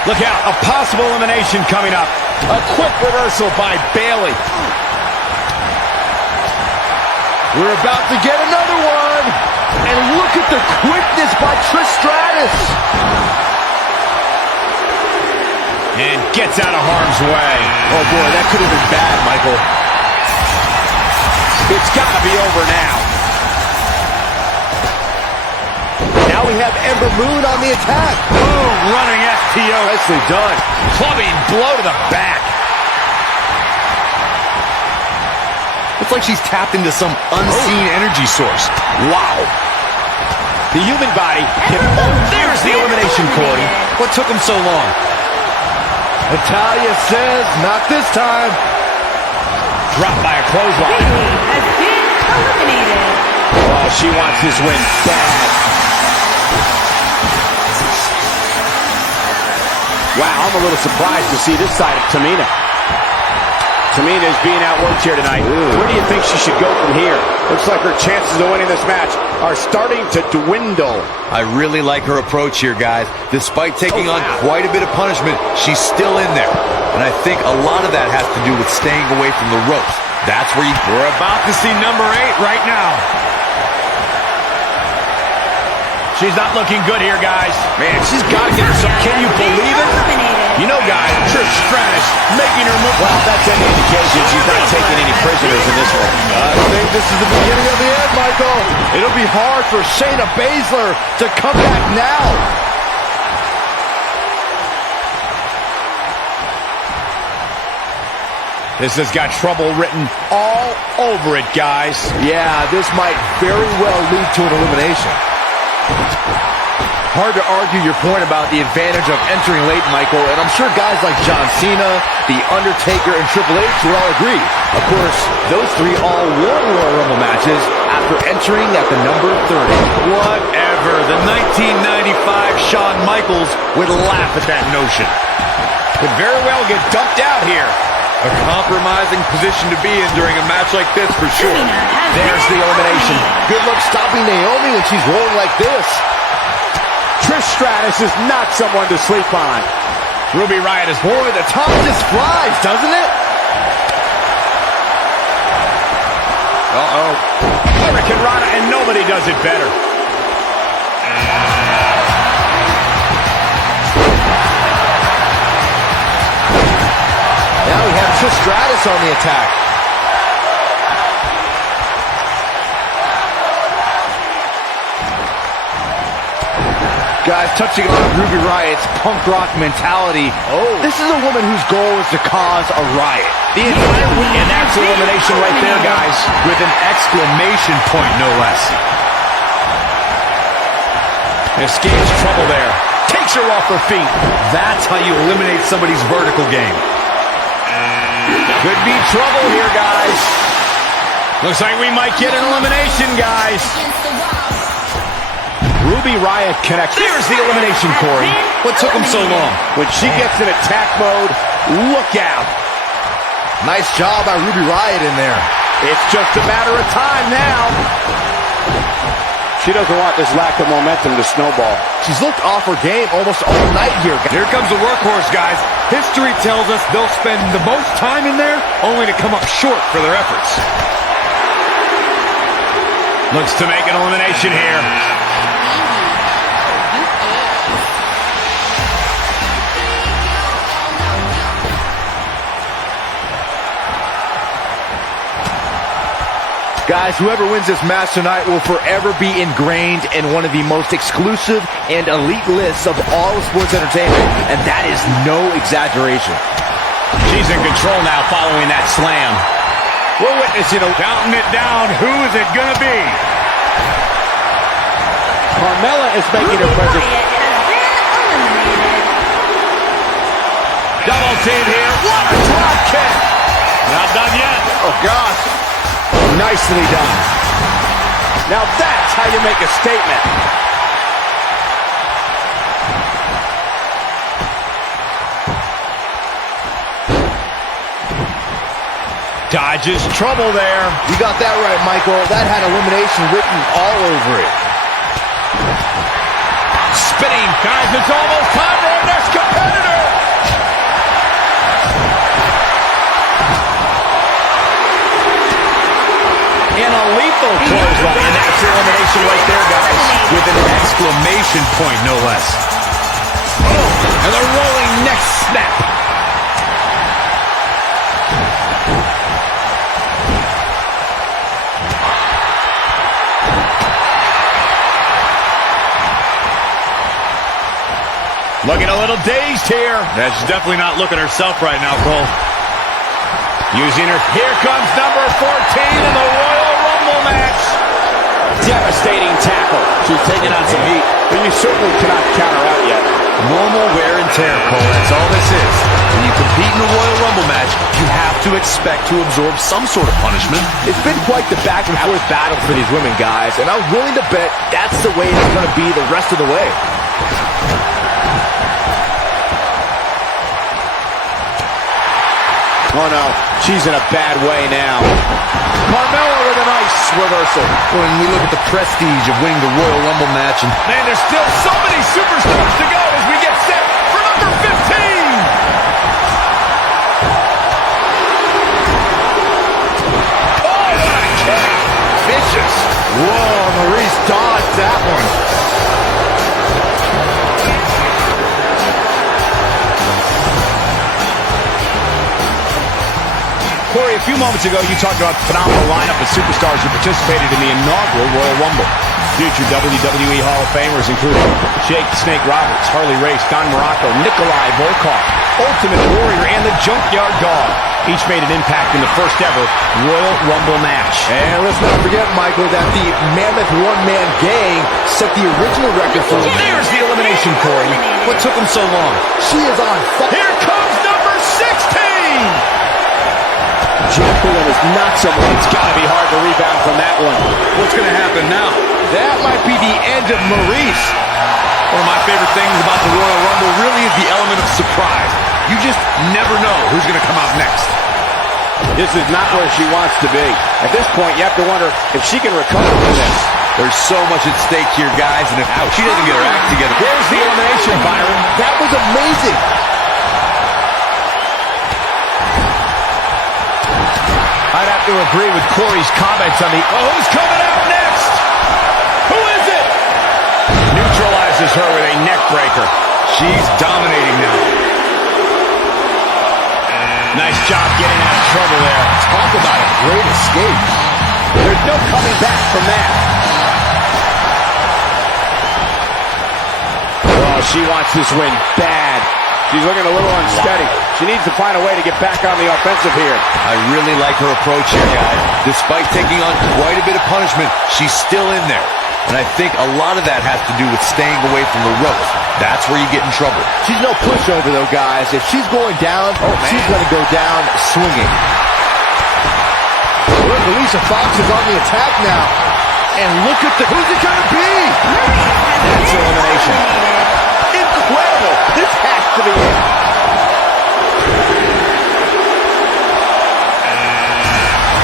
Look out, a possible elimination coming up. A quick reversal by Bayley. We're about to get another one. And look at the quickness by Trish Stratus. And gets out of harm's way. Oh boy, that could have been bad, Michael. It's got to be over now. Now we have Ember Moon on the attack. Boom, running STO. Nicely done. Clubbing blow to the back. It's like she's tapped into some unseen energy source. Wow. The human body can... There's the elimination, Corey. What took him so long? Natalia says, not this time. Dropped by a clothesline. Bailey has been eliminated. Oh, she wants this win bad. Wow, I'm a little surprised to see this side of Tamina. Tamina is being outworked here tonight. Where do you think she should go from here? Looks like her chances of winning this match are starting to dwindle. I really like her approach here, guys. Despite taking on quite a bit of punishment, she's still in there. And I think a lot of that has to do with staying away from the ropes. That's where We're about to see number 8 right now. She's not looking good here, guys. Man, she's got to get her some... Can you believe it? You know, guys, Trish Stratus making her move. Well, that's any indication she's not taking any prisoners in this one. I think this is the beginning of the end, Michael. It'll be hard for Shayna Baszler to come back now. This has got trouble written all over it, guys. Yeah, this might very well lead to an elimination. Hard to argue your point about the advantage of entering late, Michael, and I'm sure guys like John Cena, The Undertaker, and Triple H would all agree. Of course, those three all won Royal Rumble matches after entering at the number 30. whatever. The 1995 Shawn Michaels would laugh at that notion. Could very well get dumped out here. A compromising position to be in during a match like this, for sure. There's the elimination. Good luck stopping Naomi when she's rolling like this. Trish Stratus is not someone to sleep on. Ruby Riott is... Boy, the time just flies, doesn't it? Uh-oh. Hurricane Rana, and nobody does it better. Now we have Trish Stratus on the attack. Guys, touching on Ruby Riott's punk rock mentality. This is a woman whose goal is to cause a riot. The entire week, and that's elimination right there, guys. With an exclamation point, no less. Escapes trouble there. Takes her off her feet. That's how you eliminate somebody's vertical game. Could be trouble here, guys. Looks like we might get an elimination, guys. Ruby Riott connects. There's the elimination, Corey. What took him so long? When she gets in attack mode, look out. Nice job by Ruby Riott in there. It's just a matter of time now. She doesn't want this lack of momentum to snowball. She's looked off her game almost all night here. Here comes the workhorse, guys. History tells us they'll spend the most time in there only to come up short for their efforts. Looks to make an elimination here. Guys, whoever wins this match tonight will forever be ingrained in one of the most exclusive and elite lists of all of sports entertainment, and that is no exaggeration. She's in control now following that slam. We're witnessing a counting it down. Who is it going to be? Carmella is making her presence. Double team here. What a drop kick. Not done yet. Oh, gosh. Nicely done. Now that's how you make a statement. Dodges trouble there. You got that right, Michael. That had elimination written all over it. Spinning. Guys, it's almost time for our next competitor. And a leap Oh, clothesline. And that's your elimination right there, guys. With an exclamation point, no less. Oh, and the rolling neck snap. Looking a little dazed here. Yeah, she's definitely not looking herself right now, Cole. Using her. Here comes number 14 in the Royal Rumble match. Devastating tackle. She's taking on some heat, but you certainly cannot counter out yet. Normal wear and tear, Cole. That's all this is. When you compete in a Royal Rumble match, you have to expect to absorb some sort of punishment. It's been quite the back-and-forth battle for these women, guys, and I'm willing to bet that's the way it's going to be the rest of the way. Oh, no. She's in a bad way now. Carmella with a nice reversal. When we look at the prestige of winning the Royal Rumble match, and Man, there's still so many superstars to go as we get set for number 15. Oh, what a kick. Vicious. Whoa, Maurice dodged that one. Corey, a few moments ago, you talked about the phenomenal lineup of superstars who participated in the inaugural Royal Rumble. Future WWE Hall of Famers including Jake the Snake Roberts, Harley Race, Don Morocco, Nikolai Volkov, Ultimate Warrior, and the Junkyard Dog. Each made an impact in the first ever Royal Rumble match. And let's not forget, Michael, that the Mammoth One-Man Gang set the original record for the There's the elimination, Corey. what took them so long? She is on fire. Here comes number 16. Jacqueline is not someone. It's got to be hard to rebound from that one. What's going to happen now? That might be the end of Maurice. One of my favorite things about the Royal Rumble really is the element of surprise. You just never know who's going to come out next. This is not where she wants to be. At this point, you have to wonder if she can recover from this. There's so much at stake here, guys, and if she doesn't get her act together. Here's the elimination, Byron. That was amazing. I'd have to agree with Corey's comments on the... Oh, who's coming out next? Who is it? Neutralizes her with a neck breaker. She's dominating now. Nice job getting out of trouble there. Talk about a great escape. There's no coming back from that. Oh, she wants this win bad. She's looking a little unsteady. She needs to find a way to get back on the offensive here. I really like her approach here, guys. Despite taking on quite a bit of punishment, she's still in there. And I think a lot of that has to do with staying away from the ropes. That's where you get in trouble. She's no pushover, though, guys. If she's going down, she's going to go down swinging. Look, Alicia Fox is on the attack now. And look at the... Who's it going to be? That's elimination. Incredible. This has to be it.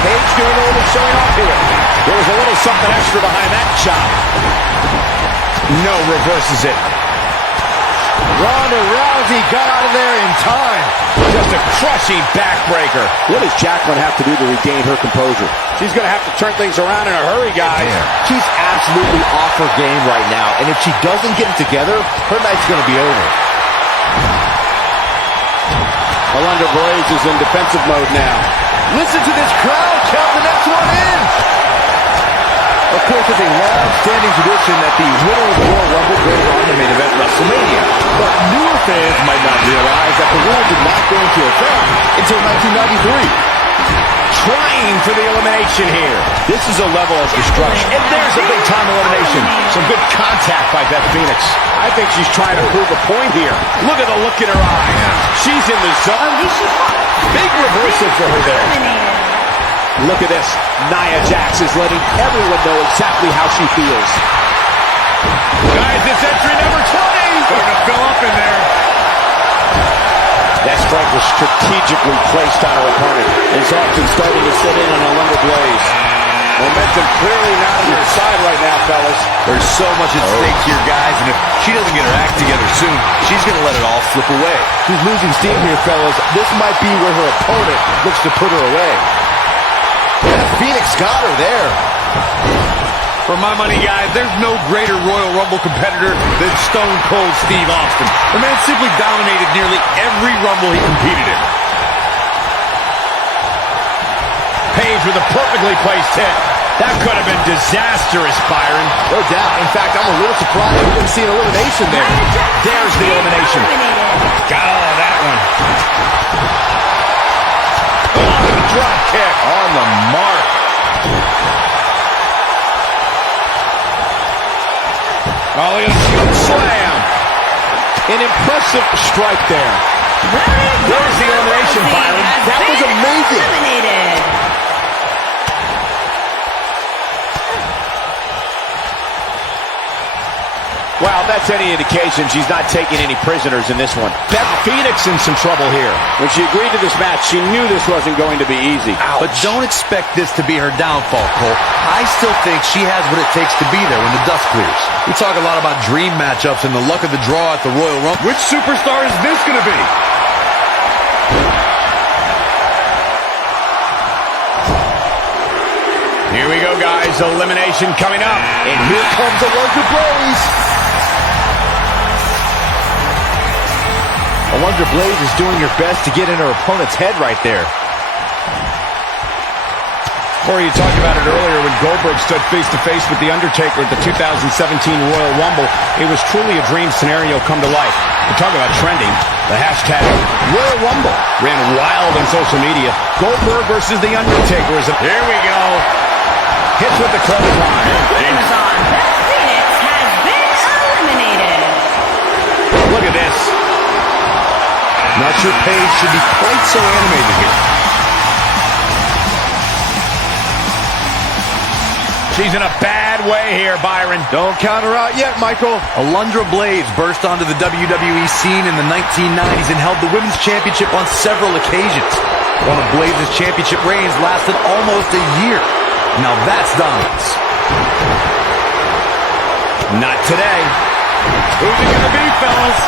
Paige doing a little showing off here. There was a little something extra behind that chop. No, reverses it. Ronda Rousey got out of there in time. Just a crushing backbreaker. What does Jacqueline have to do to regain her composure? She's going to have to turn things around in a hurry, guys. She's absolutely off her game right now. And if she doesn't get it together, her night's going to be over. Melinda Blaze is in defensive mode now. Listen to this crowd. Count the next one in. Of course, it's a long-standing tradition that the winner of the Royal Rumble goes on to main event WrestleMania. But newer fans might not realize that the rule did not go into effect until 1993. Trying for the elimination here. This is a level of destruction. And there's a big-time elimination. Some good contact by Beth Phoenix. I think she's trying to prove a point here. Look at the look in her eye. She's in the zone. Big reversal for her there. Look at this. Nia Jax is letting everyone know exactly how she feels. Guys, it's entry number 20. Starting to fill up in there. That strike was strategically placed on her opponent. And it's often starting to sit in on Melinda Blaze. Momentum clearly not on her side right now, fellas. There's so much at stake here, guys, and if she doesn't get her act together soon, she's going to let it all slip away. She's losing steam here, fellas. This might be where her opponent looks to put her away. Phoenix got her there. For my money, guys, there's no greater Royal Rumble competitor than Stone Cold Steve Austin. The man simply dominated nearly every Rumble he competed in. Page with a perfectly placed hit. That could have been disastrous, Byron. No doubt. In fact, I'm a little surprised we didn't see an elimination there. There's the elimination. Got all of that one. Oh, drop kick. On the mark. Oh, look at this slam. An impressive strike there. There's the elimination, Byron. That was amazing. Eliminated. Well, that's any indication she's not taking any prisoners in this one. Beth Phoenix in some trouble here. When she agreed to this match, she knew this wasn't going to be easy. But don't expect this to be her downfall, Cole. I still think she has what it takes to be there when the dust clears. We talk a lot about dream matchups and the luck of the draw at the Royal Rumble. Which superstar is this going to be? Here we go, guys. Elimination coming up. And here comes a Alundra Blaze. Alundra Blaze is doing her best to get in her opponent's head right there. Corey, you talked about it earlier when Goldberg stood face-to-face with The Undertaker at the 2017 Royal Rumble. It was truly a dream scenario come to life. We're talking about trending. The hashtag Royal Rumble ran wild on social media. Goldberg versus The Undertaker is here we go. Hits with the clothesline. Amazon Beth Phoenix has been eliminated. Look at this. Not sure Paige should be quite so animated here. She's in a bad way here, Byron. Don't count her out yet, Michael. Alundra Blaze burst onto the WWE scene in the 1990s and held the Women's Championship on several occasions. One of Blaze's championship reigns lasted almost a year. Now that's dominance. Not today. Who's it going to be, fellas?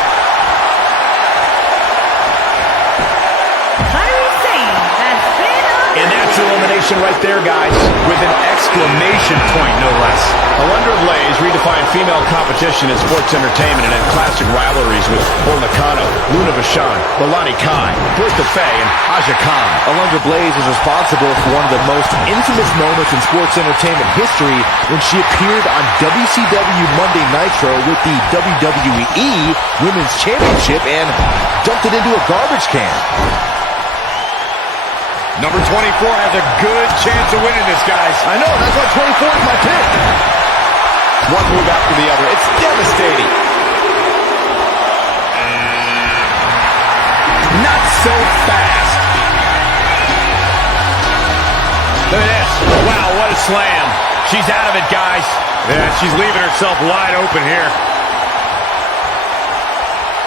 And that's elimination right there, guys, with an exclamation point, no less. Alundra Blaze redefined female competition in sports entertainment and had classic rivalries with Bull Nakano, Luna Vachon, Milani Kai, Bertha Faye, and Aja Khan. Alundra Blaze is responsible for one of the most infamous moments in sports entertainment history when she appeared on WCW Monday Nitro with the WWE Women's Championship and dumped it into a garbage can. Number 24 has a good chance of winning this, guys. I know, that's why 24 is my pick. One move after the other. It's devastating. Not so fast. Look at this. Wow, what a slam. She's out of it, guys. Yeah, she's leaving herself wide open here.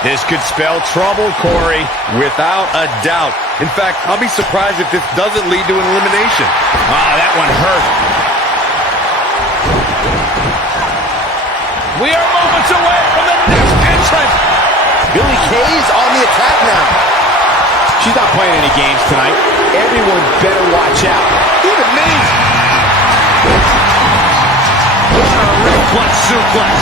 This could spell trouble, Corey. Without a doubt. In fact, I'll be surprised if this doesn't lead to an elimination. Ah, that one hurt. We are moments away from the next entrant. Billie Kay's on the attack now. She's not playing any games tonight. Everyone better watch out. Even me. What a reflex suplex.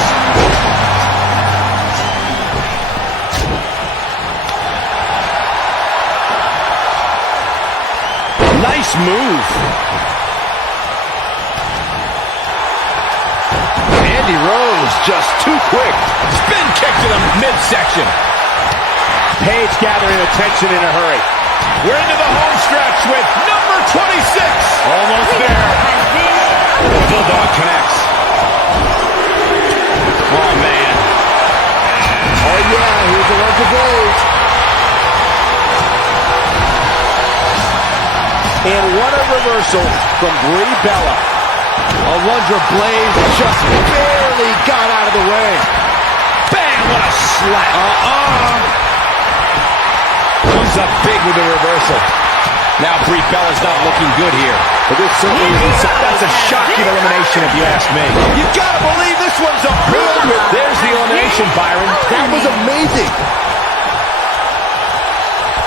Nice move. Andy Rose just too quick. Spin kick to the midsection. Paige gathering attention in a hurry. We're into the home stretch with number 26. Almost there. The Bulldog connects. Oh, man. Oh, yeah, here's the Alundra Blaze. And what a reversal from Brie Bella. Alundra Blaze just barely got out of the way. Bam! What a slap. Comes up big with the reversal. Now Brie Bella's not looking good here. But this certainly isn't. That's a shocking elimination if you ask me. You gotta believe this one's a brilliant. There's the elimination, Byron. That was amazing.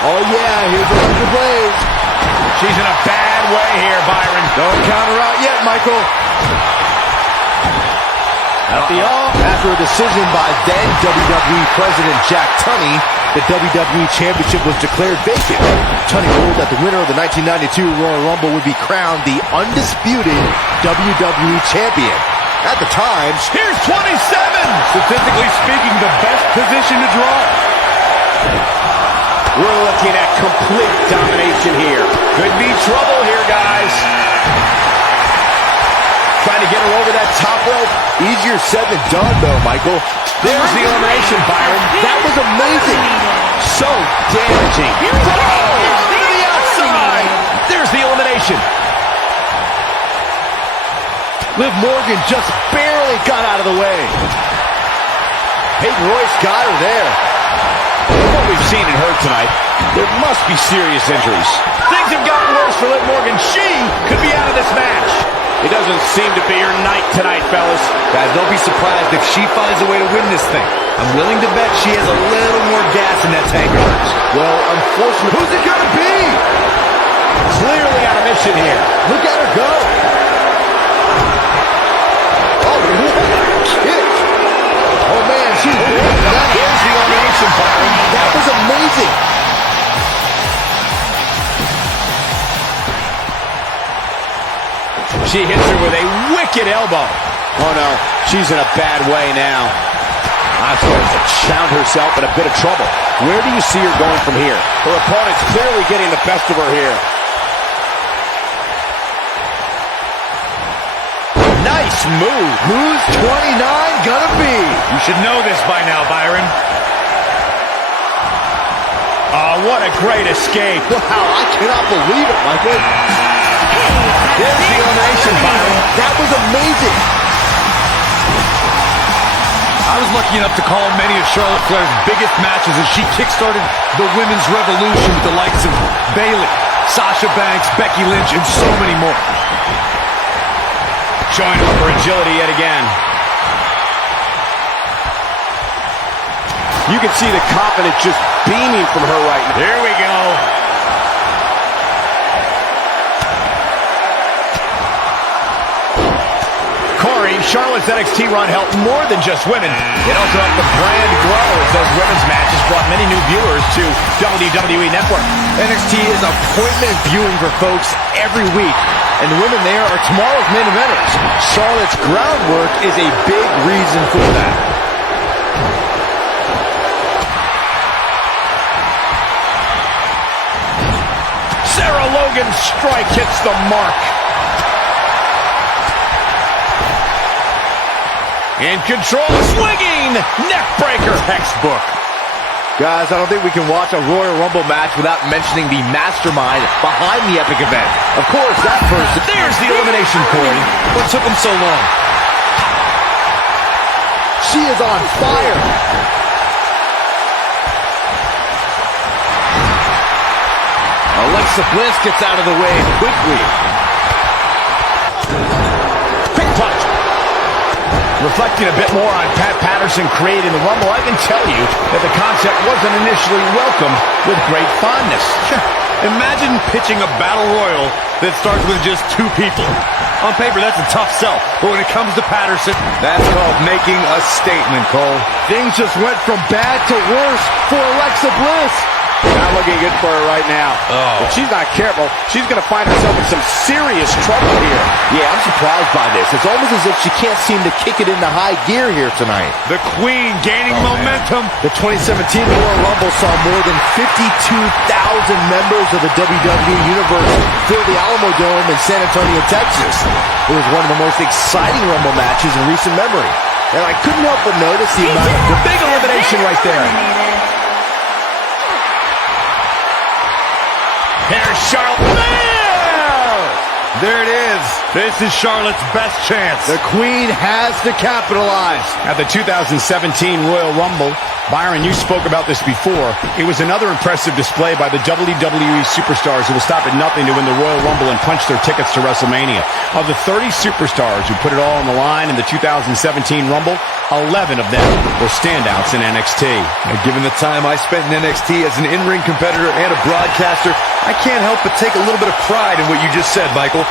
Oh yeah, here's the Alundra Blaze. She's in a bad way here, Byron. Don't count her out yet, Michael. After a decision by then WWE President Jack Tunney, the WWE Championship was declared vacant. Tunney ruled that the winner of the 1992 Royal Rumble would be crowned the undisputed WWE Champion. At the time, Here's 27. Statistically speaking, the best position to draw. We're looking at complete domination here. Could be trouble here, guys. Trying to get her over that top rope. easier said than done, though, Michael. There's the elimination, Byron. That was amazing. So damaging. To the outside. There's the elimination. Liv Morgan just barely got out of the way. Peyton Royce got her there. What we've seen and heard tonight, there must be serious injuries. Things have gotten worse for Liv Morgan. She could be out of this match. It doesn't seem to be her night tonight, fellas. Guys, don't be surprised if she finds a way to win this thing. I'm willing to bet she has a little more gas in that tank of hers. Well, unfortunately, who's it gonna be? Clearly on a mission here. Look at her go. Oh, what a kick. Oh, man, she's breaking that. Here's the elimination, Byron. That was amazing. She hits her with a wicked elbow. Oh, no. She's in a bad way now. Asuka's found herself in a bit of trouble. Where do you see her going from here? Her opponent's clearly getting the best of her here. Nice move. Who's 29 gonna be? You should know this by now, Byron. Oh, what a great escape. Wow, I cannot believe it, Michael. There's the elimination, Byron. That was amazing. I was lucky enough to call many of Charlotte Flair's biggest matches as she kickstarted the women's revolution with the likes of Bayley, Sasha Banks, Becky Lynch, and so many more. Showing off her agility yet again. You can see the confidence just beaming from her right now. Here we go. Corey, Charlotte's NXT run helped more than just women. It also helped the brand grow as those women's matches brought many new viewers to WWE Network. NXT is appointment viewing for folks every week, and the women there are tomorrow's main eventers. Charlotte's groundwork is a big reason for that. Sarah Logan's strike hits the mark. In control, swinging, neck breaker. Textbook. Guys, I don't think we can watch a Royal Rumble match without mentioning the mastermind behind the epic event. Of course, that person. There's the elimination, Corey. What took them so long? She is on fire. Alexa Bliss gets out of the way quickly. Quick punch. Reflecting a bit more on Pat Patterson creating the Rumble, I can tell you that the concept wasn't initially welcomed with great fondness. Imagine pitching a battle royal that starts with just two people. On paper, that's a tough sell. But when it comes to Patterson, That's called making a statement, Cole. Things just went from bad to worse for Alexa Bliss. Not looking good for her right now. If she's not careful, she's going to find herself in some serious trouble here. Yeah, I'm surprised by this. It's almost as if she can't seem to kick it into high gear here tonight. the Queen gaining momentum. The 2017 Royal Rumble saw more than 52,000 members of the WWE Universe fill the Alamo Dome in San Antonio, Texas. It was one of the most exciting Rumble matches in recent memory. And I couldn't help but notice the amount of Big elimination right there. Here's Charlotte. There it is. This is Charlotte's best chance. the Queen has to capitalize. At the 2017 Royal Rumble, Byron, you spoke about this before. It was another impressive display by the WWE superstars who will stop at nothing to win the Royal Rumble and punch their tickets to WrestleMania. Of the 30 superstars who put it all on the line in the 2017 Rumble, 11 of them were standouts in NXT. And given the time I spent in NXT as an in-ring competitor and a broadcaster, I can't help but take a little bit of pride in what you just said, Michael.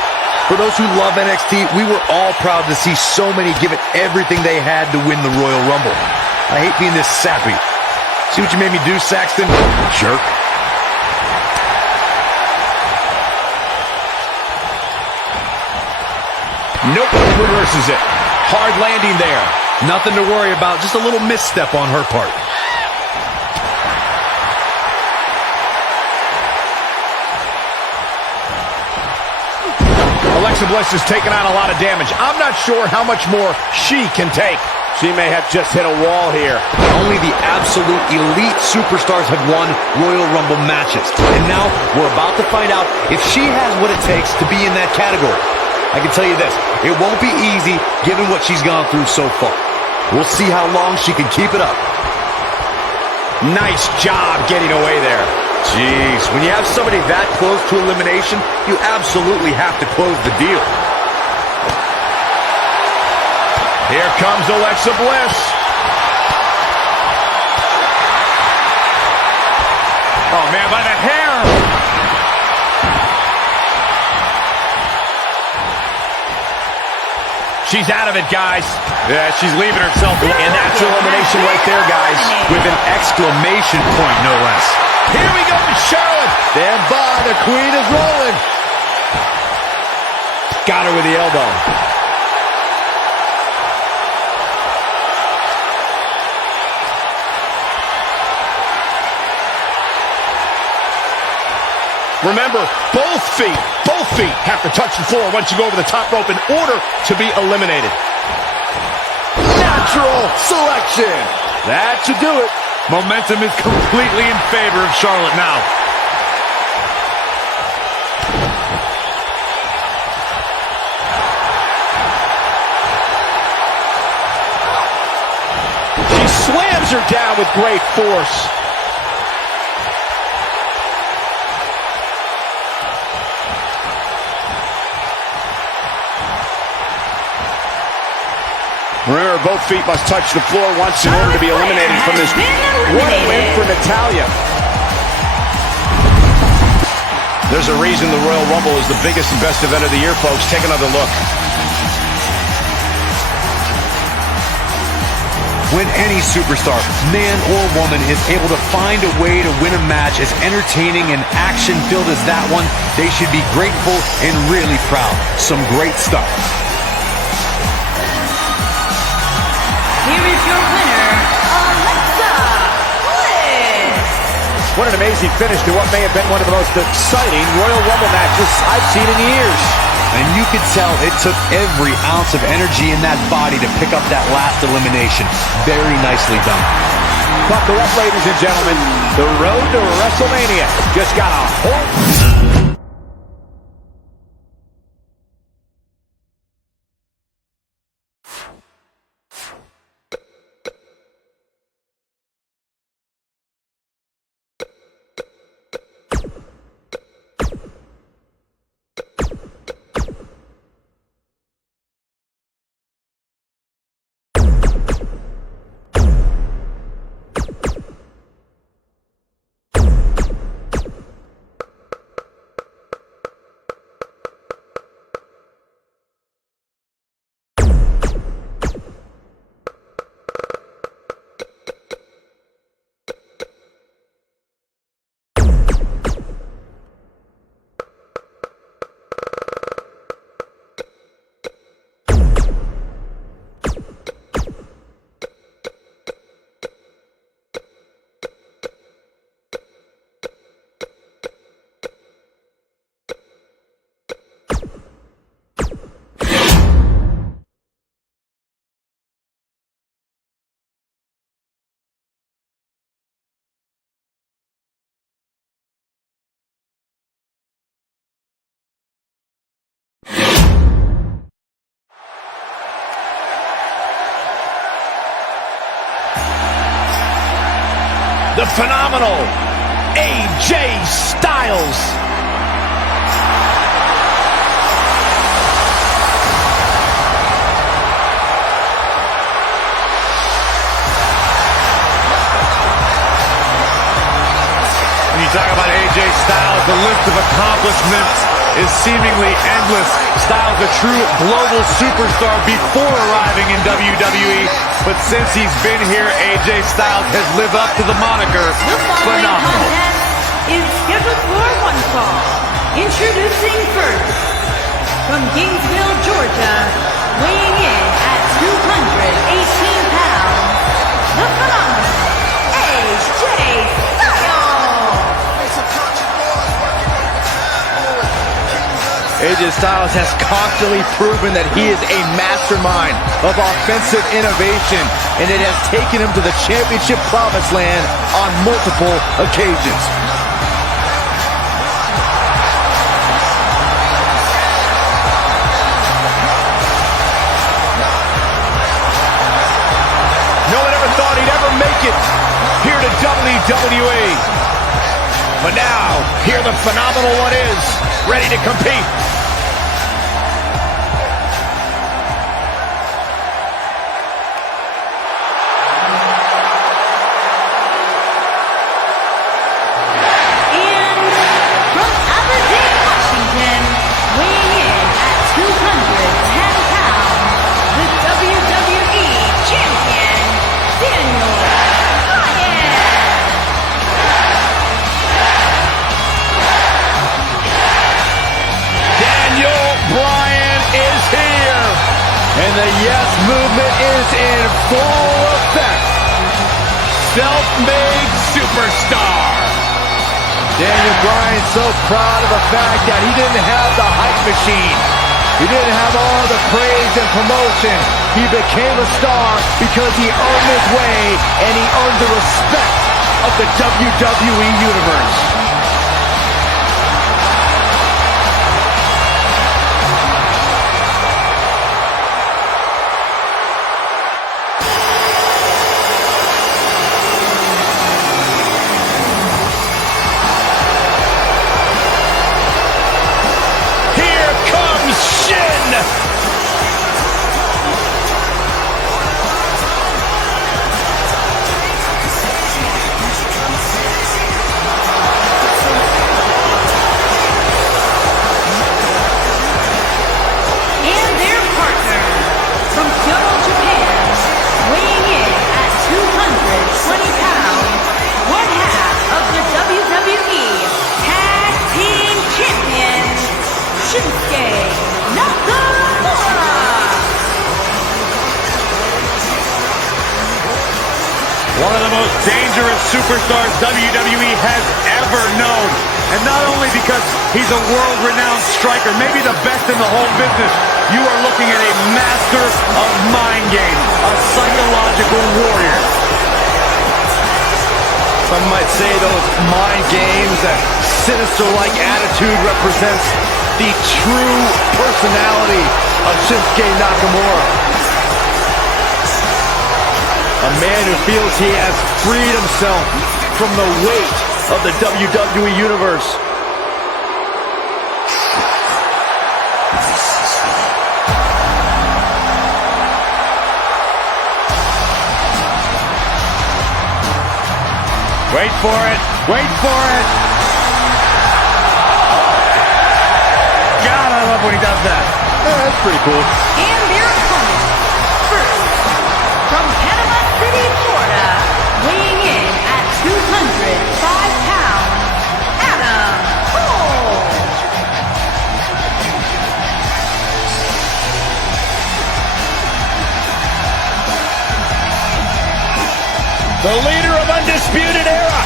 For those who love NXT, we were all proud to see so many give it everything they had to win the Royal Rumble. I hate being this sappy. See what you made me do, Saxton? Jerk. Nope, reverses it. Hard landing there. Nothing to worry about, just a little misstep on her part. Alexa Bliss has taken on a lot of damage. I'm not sure how much more she can take. She may have just hit a wall here. Only the absolute elite superstars have won Royal Rumble matches. And now we're about to find out if she has what it takes to be in that category. I can tell you this, it won't be easy given what she's gone through so far. We'll see how long she can keep it up. Nice job getting away there. Jeez, when you have somebody that close to elimination, you absolutely have to close the deal. Here comes Alexa Bliss. Oh, man, by the hair. She's out of it, guys. Yeah, she's leaving herself. And that's elimination right there, guys. With an exclamation point, no less. Here we go with Charlotte. Stand by, the queen is rolling. Got her with the elbow. Remember, both feet have to touch the floor once you go over the top rope in order to be eliminated. Natural selection. That should do it. Momentum is completely in favor of Charlotte now. She slams her down with great force. Remember, both feet must touch the floor once in order to be eliminated from this. What a win for Natalya. There's a reason the Royal Rumble is the biggest and best event of the year, folks. Take another look. When any superstar, man or woman, is able to find a way to win a match as entertaining and action-filled as that one, they should be grateful and really proud. Some great stuff. Here is your winner, Alexa Bliss. What an amazing finish to what may have been one of the most exciting Royal Rumble matches I've seen in years. And you could tell it took every ounce of energy in that body to pick up that last elimination. Very nicely done. Buckle up, ladies and gentlemen. The road to WrestleMania just got a whole... The phenomenal AJ Styles. When you talk about AJ Styles, the list of accomplishments is seemingly endless. Styles a true global superstar before arriving in WWE, but since he's been here, AJ Styles has lived up to the moniker The following phenomenal. contest is scheduled for one fall. Introducing first, from Gainesville, Georgia, weighing in at 218 pounds, the phenomenal AJ Styles. AJ Styles has constantly proven that he is a mastermind of offensive innovation, and it has taken him to the championship promised land on multiple occasions. No one ever thought he'd ever make it here to WWE. But now, here the phenomenal one is, ready to compete. And from Aberdeen, Washington, weighing in at 210 pounds, the WWE Champion, Daniel Bryan. Daniel Bryan is here. And the yes movement is in full effect. Self-made superstar. Daniel Bryan so proud of the fact that he didn't have the hype machine. He didn't have all the praise and promotion. He became a star because he earned his way and he earned the respect of the WWE Universe. Here comes Shin. And their partner, from Kyoto, Japan, weighing in at 220 pounds, one half of the WWE Tag Team Champions, Shinsuke Nakamura. One of the most dangerous superstars WWE has ever known. And not only because he's a world-renowned striker, maybe the best in the whole business, you are looking at a master of mind games, a psychological warrior. Some might say those mind games, that sinister-like attitude represents the true personality of Shinsuke Nakamura. A man who feels he has freed himself from the weight of the WWE Universe. Wait for it. Wait for it. God, I love when he does that. Yeah, that's pretty cool. And their opponent, first, from Panama City, Florida, weighing in at 205 pounds, Adam Cole. The leader of Undisputed Era.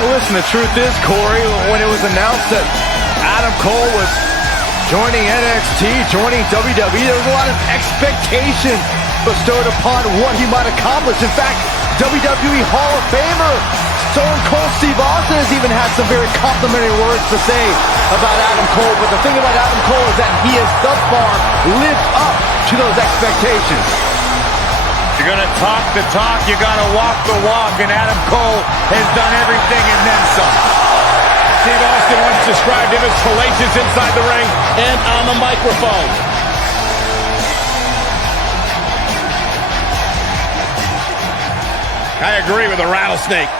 Well, listen, the truth is, Corey, when it was announced that Adam Cole was joining NXT, joining WWE, there was a lot of expectation bestowed upon what he might accomplish. In fact, WWE Hall of Famer Stone Cold Steve Austin has even had some very complimentary words to say about Adam Cole. But the thing about Adam Cole is that he has thus far lived up to those expectations. You're going to talk the talk, you got to walk the walk, and Adam Cole has done everything and then some. Steve Austin once described him as fallacious inside the ring and on the microphone. I agree with the rattlesnake.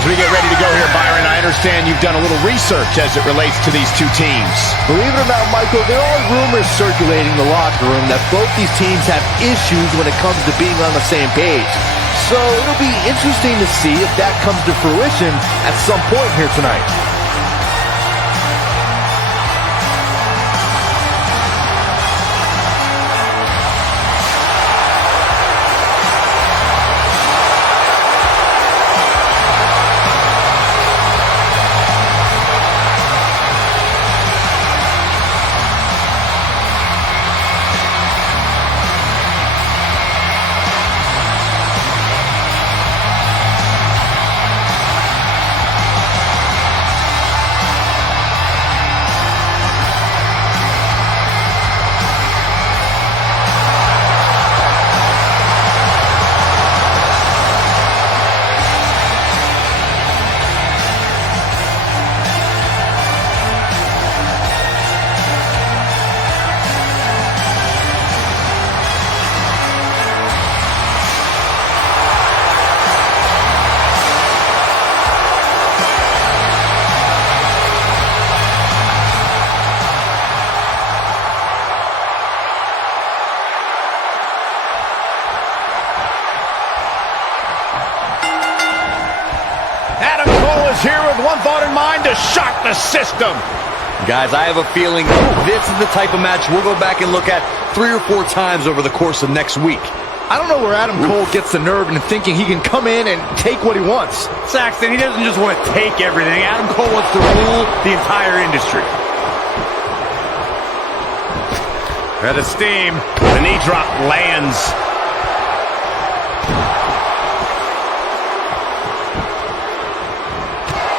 As we get ready to go here, Byron, I understand you've done a little research as it relates to these two teams. Believe it or not, Michael, there are rumors circulating in the locker room that both these teams have issues when it comes to being on the same page. So it'll be interesting to see if that comes to fruition at some point here tonight. Here with one thought in mind, to shock the system. Guys, I have a feeling this is the type of match we'll go back and look at 3 or 4 times over the course of next week. I don't know where Adam Cole gets the nerve in thinking he can come in and take what he wants. Saxton, he doesn't just want to take everything. Adam Cole wants to rule the entire industry. Head of steam. The knee drop lands.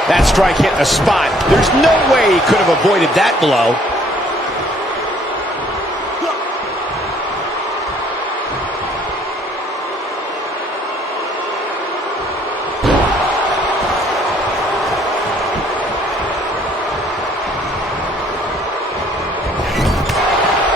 That strike hit the spot. There's no way he could have avoided that blow.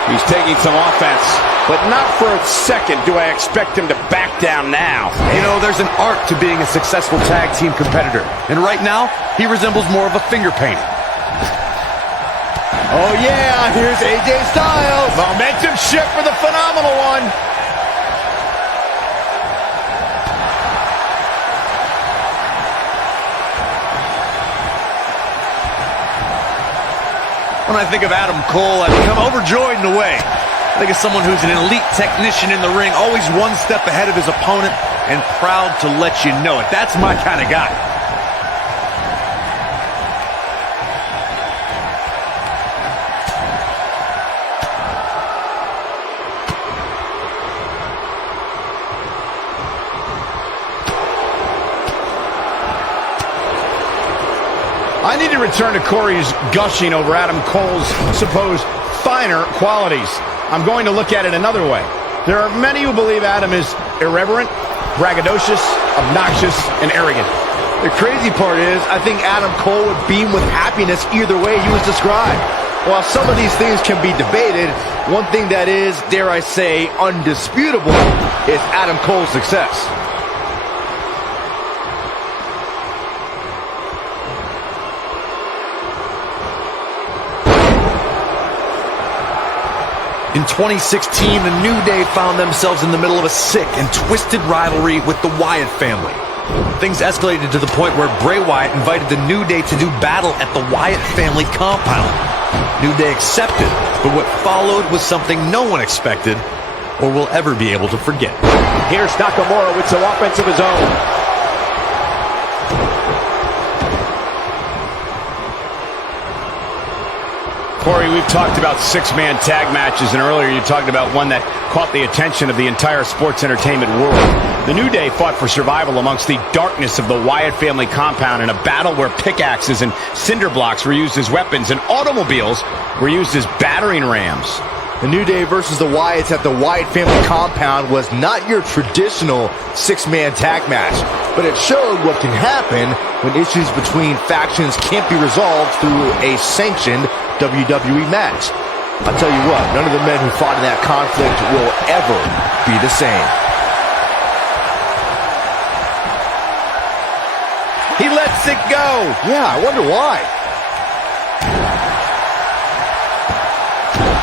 He's taking some offense, but not for a second do I expect him to back down now. You know, there's an art to being a successful tag team competitor. And right now, he resembles more of a finger painter. Oh yeah, here's AJ Styles. Momentum shift for the phenomenal one. When I think of Adam Cole, I become overjoyed in a way. I think of someone who's an elite technician in the ring, always one step ahead of his opponent, and proud to let you know it. That's my kind of guy. I need to return to Corey's gushing over Adam Cole's supposed finer qualities. I'm going to look at it another way. There are many who believe Adam is irreverent, braggadocious, obnoxious, and arrogant. The crazy part is, I think Adam Cole would beam with happiness either way he was described. While some of these things can be debated, one thing that is, dare I say, undisputable is Adam Cole's success. In 2016, the New Day found themselves in the middle of a sick and twisted rivalry with the Wyatt family. Things escalated to the point where Bray Wyatt invited the New Day to do battle at the Wyatt family compound. New Day accepted, but what followed was something no one expected or will ever be able to forget. Here's Nakamura with some offense of his own. Corey, we've talked about 6-man tag matches, and earlier you talked about one that caught the attention of the entire sports entertainment world. The New Day fought for survival amongst the darkness of the Wyatt family compound in a battle where pickaxes and cinder blocks were used as weapons and automobiles were used as battering rams. The New Day versus the Wyatts at the Wyatt family compound was not your traditional 6-man tag match, but it showed what can happen when issues between factions can't be resolved through a sanctioned WWE match. I'll tell you what, none of the men who fought in that conflict will ever be the same. He led no. Yeah, I wonder why.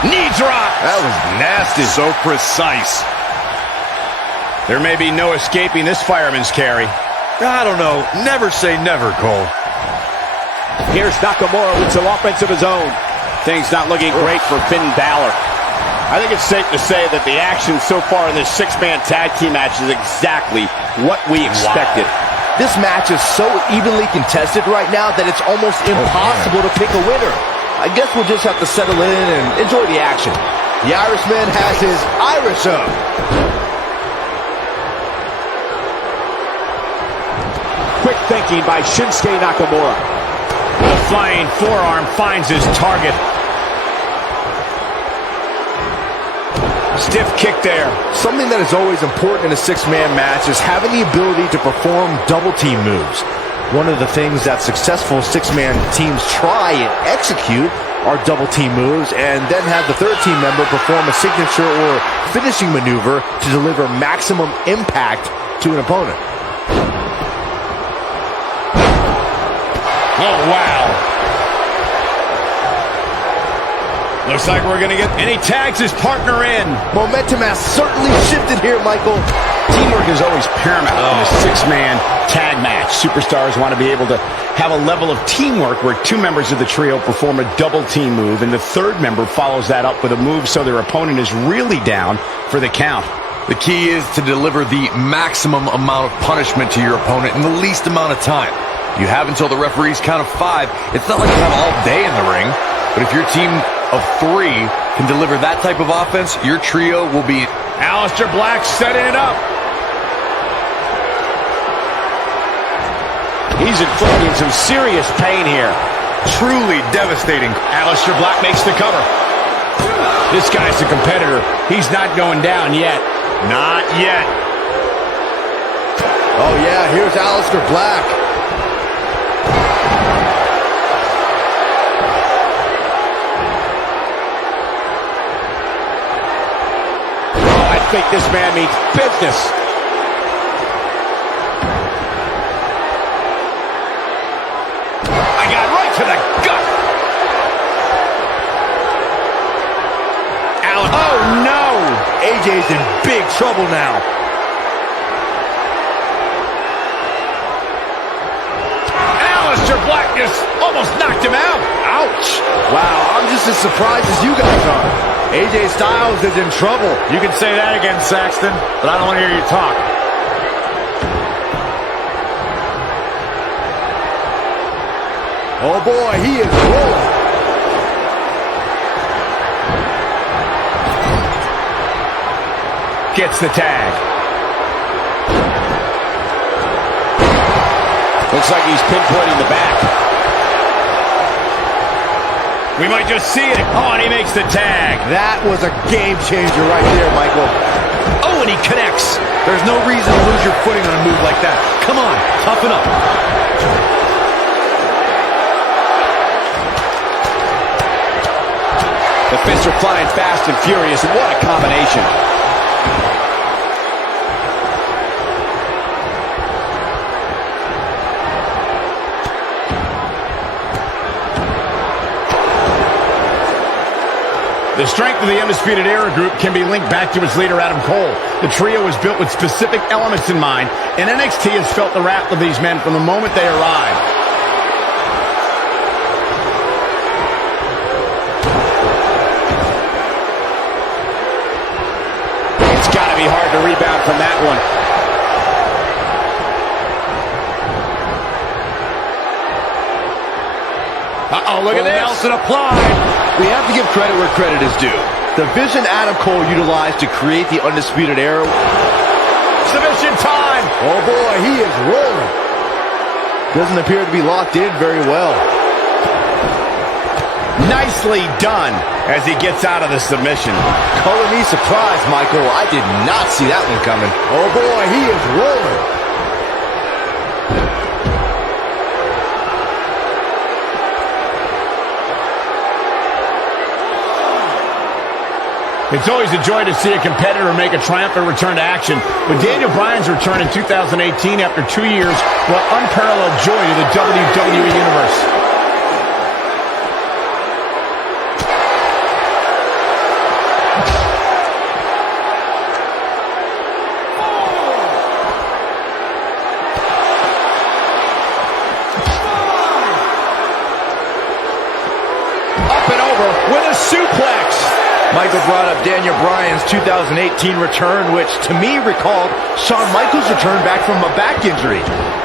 Knee drop. That was nasty. So precise. There may be no escaping this fireman's carry. I don't know. Never say never, Cole. Here's Nakamura with some offense of his own. Things not looking great for Finn Balor. I think it's safe to say that the action so far in this six-man tag team match is exactly what we expected. This match is so evenly contested right now that it's almost impossible to pick a winner. I guess we'll just have to settle in and enjoy the action. The Irishman has his Irish up. Quick thinking by Shinsuke Nakamura. The flying forearm finds his target. Stiff kick there. Something that is always important in a six-man match is having the ability to perform double-team moves. One of the things that successful six-man teams try and execute are double-team moves, and then have the third team member perform a signature or finishing maneuver to deliver maximum impact to an opponent. Oh, wow. Looks like we're going to get... And he tags his partner in. Momentum has certainly shifted here, Michael. Teamwork is always paramount in a six-man tag match. Superstars want to be able to have a level of teamwork where two members of the trio perform a double-team move, and the third member follows that up with a move so their opponent is really down for the count. The key is to deliver the maximum amount of punishment to your opponent in the least amount of time. You have until the referee's count of 5. It's not like you have all day in the ring, but if your team of 3 can deliver that type of offense, your trio will be... Aleister Black setting it up. He's inflicting some serious pain here. Truly devastating. Aleister Black makes the cover. This guy's a competitor. He's not going down yet. Not yet. Oh, yeah, here's Aleister Black. I think this man means business. I got right to the gut. Oh, no. AJ's in big trouble now. Aleister Black just almost knocked him out. Ouch. Wow, I'm just as surprised as you guys are. AJ Styles is in trouble. You can say that again, Saxton, but I don't want to hear you talk. Oh boy, he is rolling. Gets the tag. Looks like he's pinpointing the back. We might just see it. Oh, and he makes the tag. That was a game changer right there, Michael. Oh, and he connects. There's no reason to lose your footing on a move like that. Come on, toughen up. The fists are flying fast and furious. What a combination. The strength of the Undisputed Era group can be linked back to its leader, Adam Cole. The trio was built with specific elements in mind, and NXT has felt the wrath of these men from the moment they arrived. It's got to be hard to rebound from that one. Uh-oh, look at this. Nelson applied. We have to give credit where credit is due. The vision Adam Cole utilized to create the Undisputed Era. Submission time. Oh boy, he is rolling. Doesn't appear to be locked in very well. Nicely done as he gets out of the submission. Color me surprised, Michael. I did not see that one coming. Oh boy, he is rolling. It's always a joy to see a competitor make a triumphant return to action. But Daniel Bryan's return in 2018 after 2 years brought unparalleled joy to the WWE Universe. Up and over with a suplex. Michael brought up Daniel Bryan's 2018 return, which to me recalled Shawn Michaels' return back from a back injury.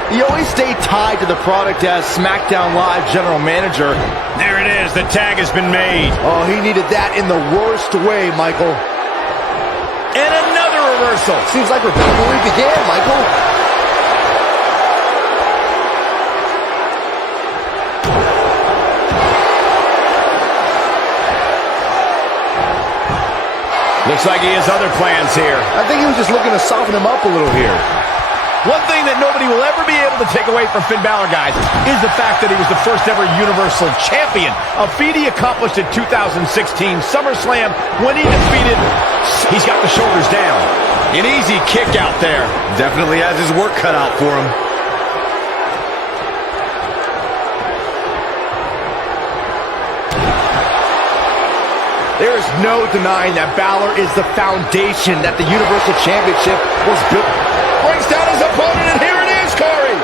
He always stayed tied to the product as SmackDown Live general manager. There it is. The tag has been made. Oh, he needed that in the worst way, Michael. And another reversal. Seems like we're back where we began, Michael. Looks like he has other plans here. I think he was just looking to soften him up a little here. One thing that nobody will ever be able to take away from Finn Balor, guys, is the fact that he was the first ever Universal Champion. A feat he accomplished in 2016 SummerSlam when he defeated... He's got the shoulders down. An easy kick out there. Definitely has his work cut out for him. There is no denying that Balor is the foundation that the Universal Championship was built. Brings down his opponent, and here it is, Corey.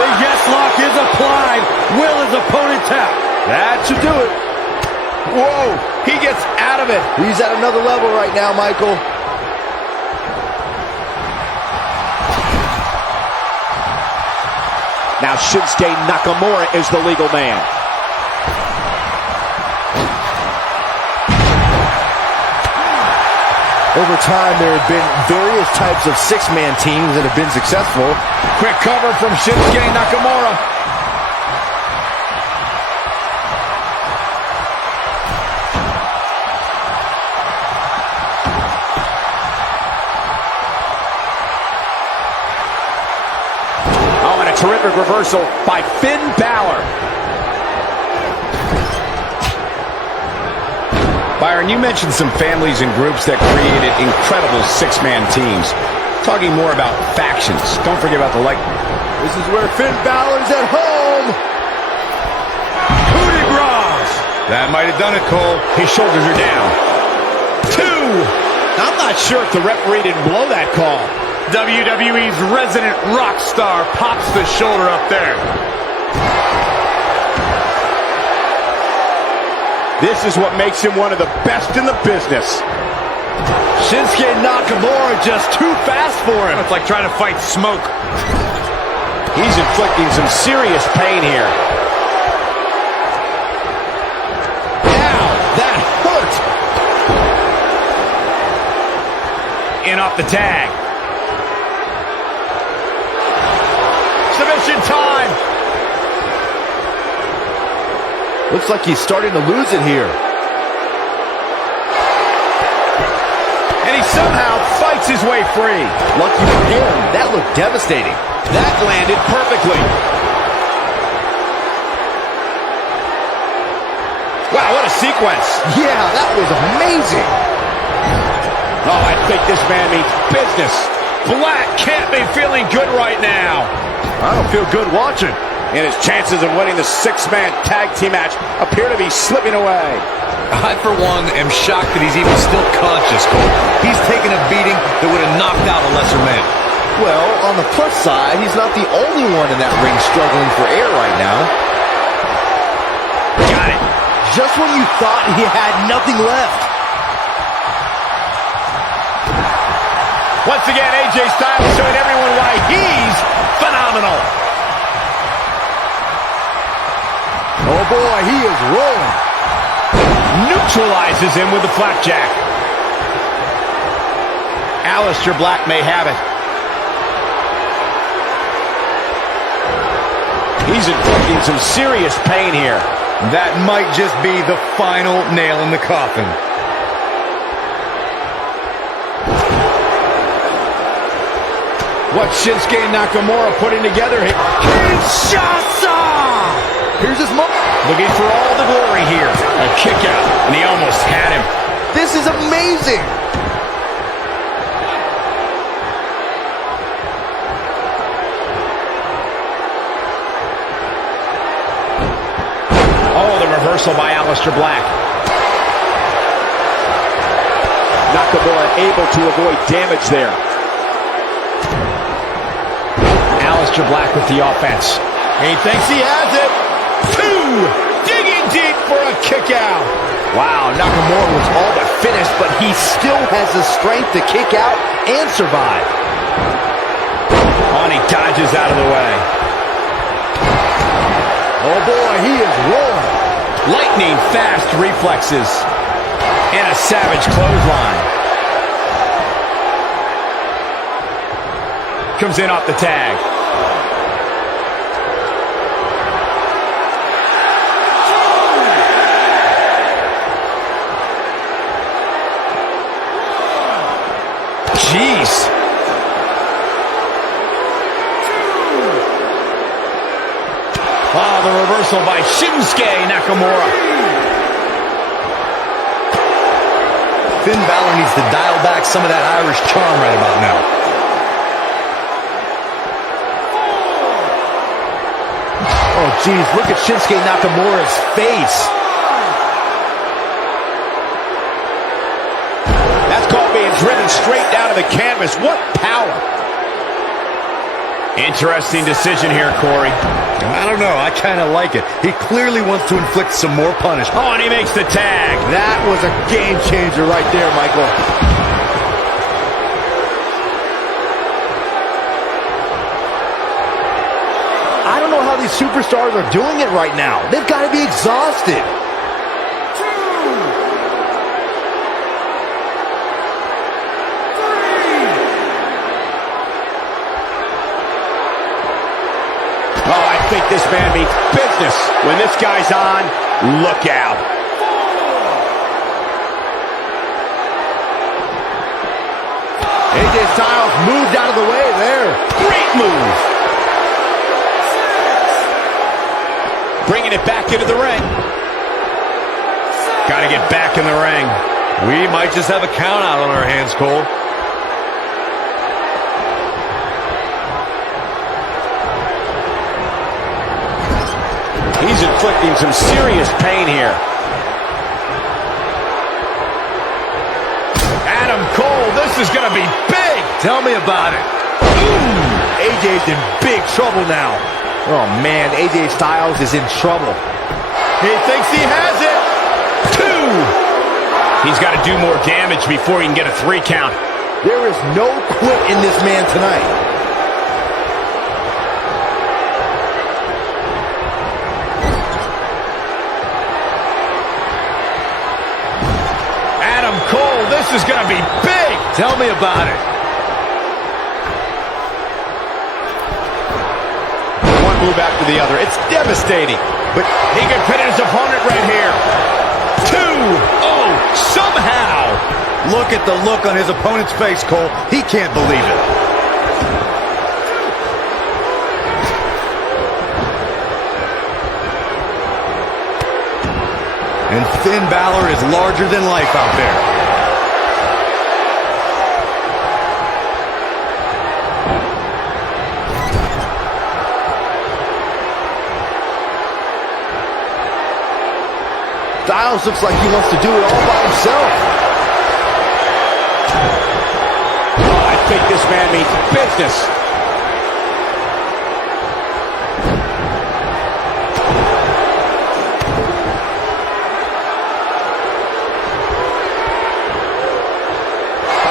The yes lock is applied. Will his opponent tap? That should do it. Whoa, he gets out of it. He's at another level right now, Michael. Now Shinsuke Nakamura is the legal man. Over time, there have been various types of six-man teams that have been successful. Quick cover from Shinsuke Nakamura. Oh, and a terrific reversal by Finn Balor. Byron, you mentioned some families and groups that created incredible six-man teams. Talking more about factions. Don't forget about the This is where Finn Balor's at home. Coup de grace. That might have done it, Cole. His shoulders are down. 2. I'm not sure if the referee didn't blow that call. WWE's resident rock star pops the shoulder up there. This is what makes him one of the best in the business. Shinsuke Nakamura just too fast for him. It's like trying to fight smoke. He's inflicting some serious pain here. Ow, that hurt. In off the tag. Submission time. Looks like he's starting to lose it here. And he somehow fights his way free. Lucky for him, that looked devastating. That landed perfectly. Wow, what a sequence. Yeah, that was amazing. Oh, I think this man means business. Black can't be feeling good right now. I don't feel good watching. And his chances of winning the six-man tag team match appear to be slipping away. I, for one, am shocked that he's even still conscious, Cole. He's taken a beating that would have knocked out a lesser man. Well, on the plus side, he's not the only one in that ring struggling for air right now. Got it. Just when you thought he had nothing left. Once again, AJ Styles showing everyone why he's phenomenal. Oh boy, he is rolling. Neutralizes him with the flapjack. Aleister Black may have it. He's inflicting some serious pain here. That might just be the final nail in the coffin. What's Shinsuke Nakamura putting together here? Kinshasa! Here's his moment. Looking for all the glory here. A kick out, and he almost had him. This is amazing. Oh, the reversal by Aleister Black. Nakamura able to avoid damage there. Aleister Black with the offense. He thinks he has it. 2, digging deep for a kick out. Wow, Nakamura was all but finished, but he still has the strength to kick out and survive. Oh, and he dodges out of the way. Oh boy, he is rolling. Lightning fast reflexes. And a savage clothesline. Comes in off the tag. Jeez. Oh, the reversal by Shinsuke Nakamura. Finn Balor needs to dial back some of that Irish charm right about now. Oh, geez, look at Shinsuke Nakamura's face. That's called being driven straight down to the canvas. What power. Interesting decision here, Corey. I don't know. I kind of like it. He clearly wants to inflict some more punishment. Oh, and he makes the tag. That was a game changer right there, Michael. I don't know how these superstars are doing it right now. They've got to be exhausted. Oh, I think this man means business. When this guy's on, look out. AJ Styles moved out of the way there. Great move. Bringing it back into the ring. Got to get back in the ring. We might just have a count out on our hands, Cole. He's inflicting some serious pain here. Adam Cole, this is going to be big. Tell me about it. Ooh, AJ's in big trouble now. Oh, man, AJ Styles is in trouble. He thinks he has it. 2. He's got to do more damage before he can get a 3 count. There is no quit in this man tonight. Adam Cole, this is going to be big. Tell me about it. One move after the other. It's devastating. But he can pin his opponent right here. 2. Oh, somehow. Look at the look on his opponent's face, Cole. He can't believe it. And Finn Balor is larger than life out there. Styles looks like he wants to do it all by himself. Oh, I think this man means business.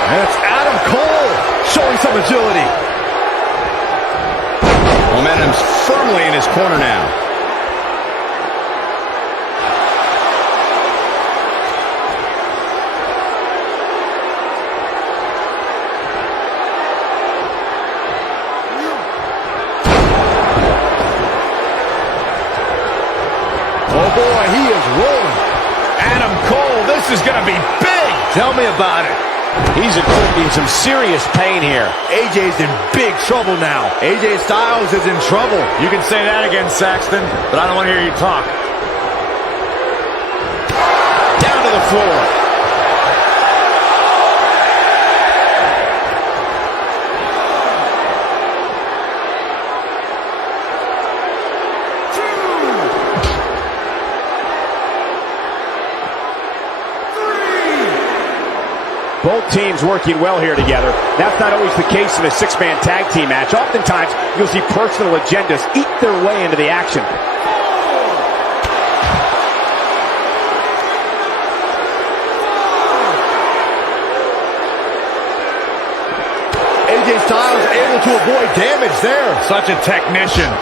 And it's Adam Cole showing some agility. Momentum's firmly in his corner now. Oh boy, he is rolling. Adam Cole, this is going to be big. Tell me about it. He's inflicting some serious pain here. AJ's in big trouble now. AJ Styles is in trouble. You can say that again, Saxton, but I don't want to hear you talk. Down to the floor. Both teams working well here together. That's not always the case in a six-man tag team match. Oftentimes, you'll see personal agendas eat their way into the action. AJ Styles able to avoid damage there. Such a technician.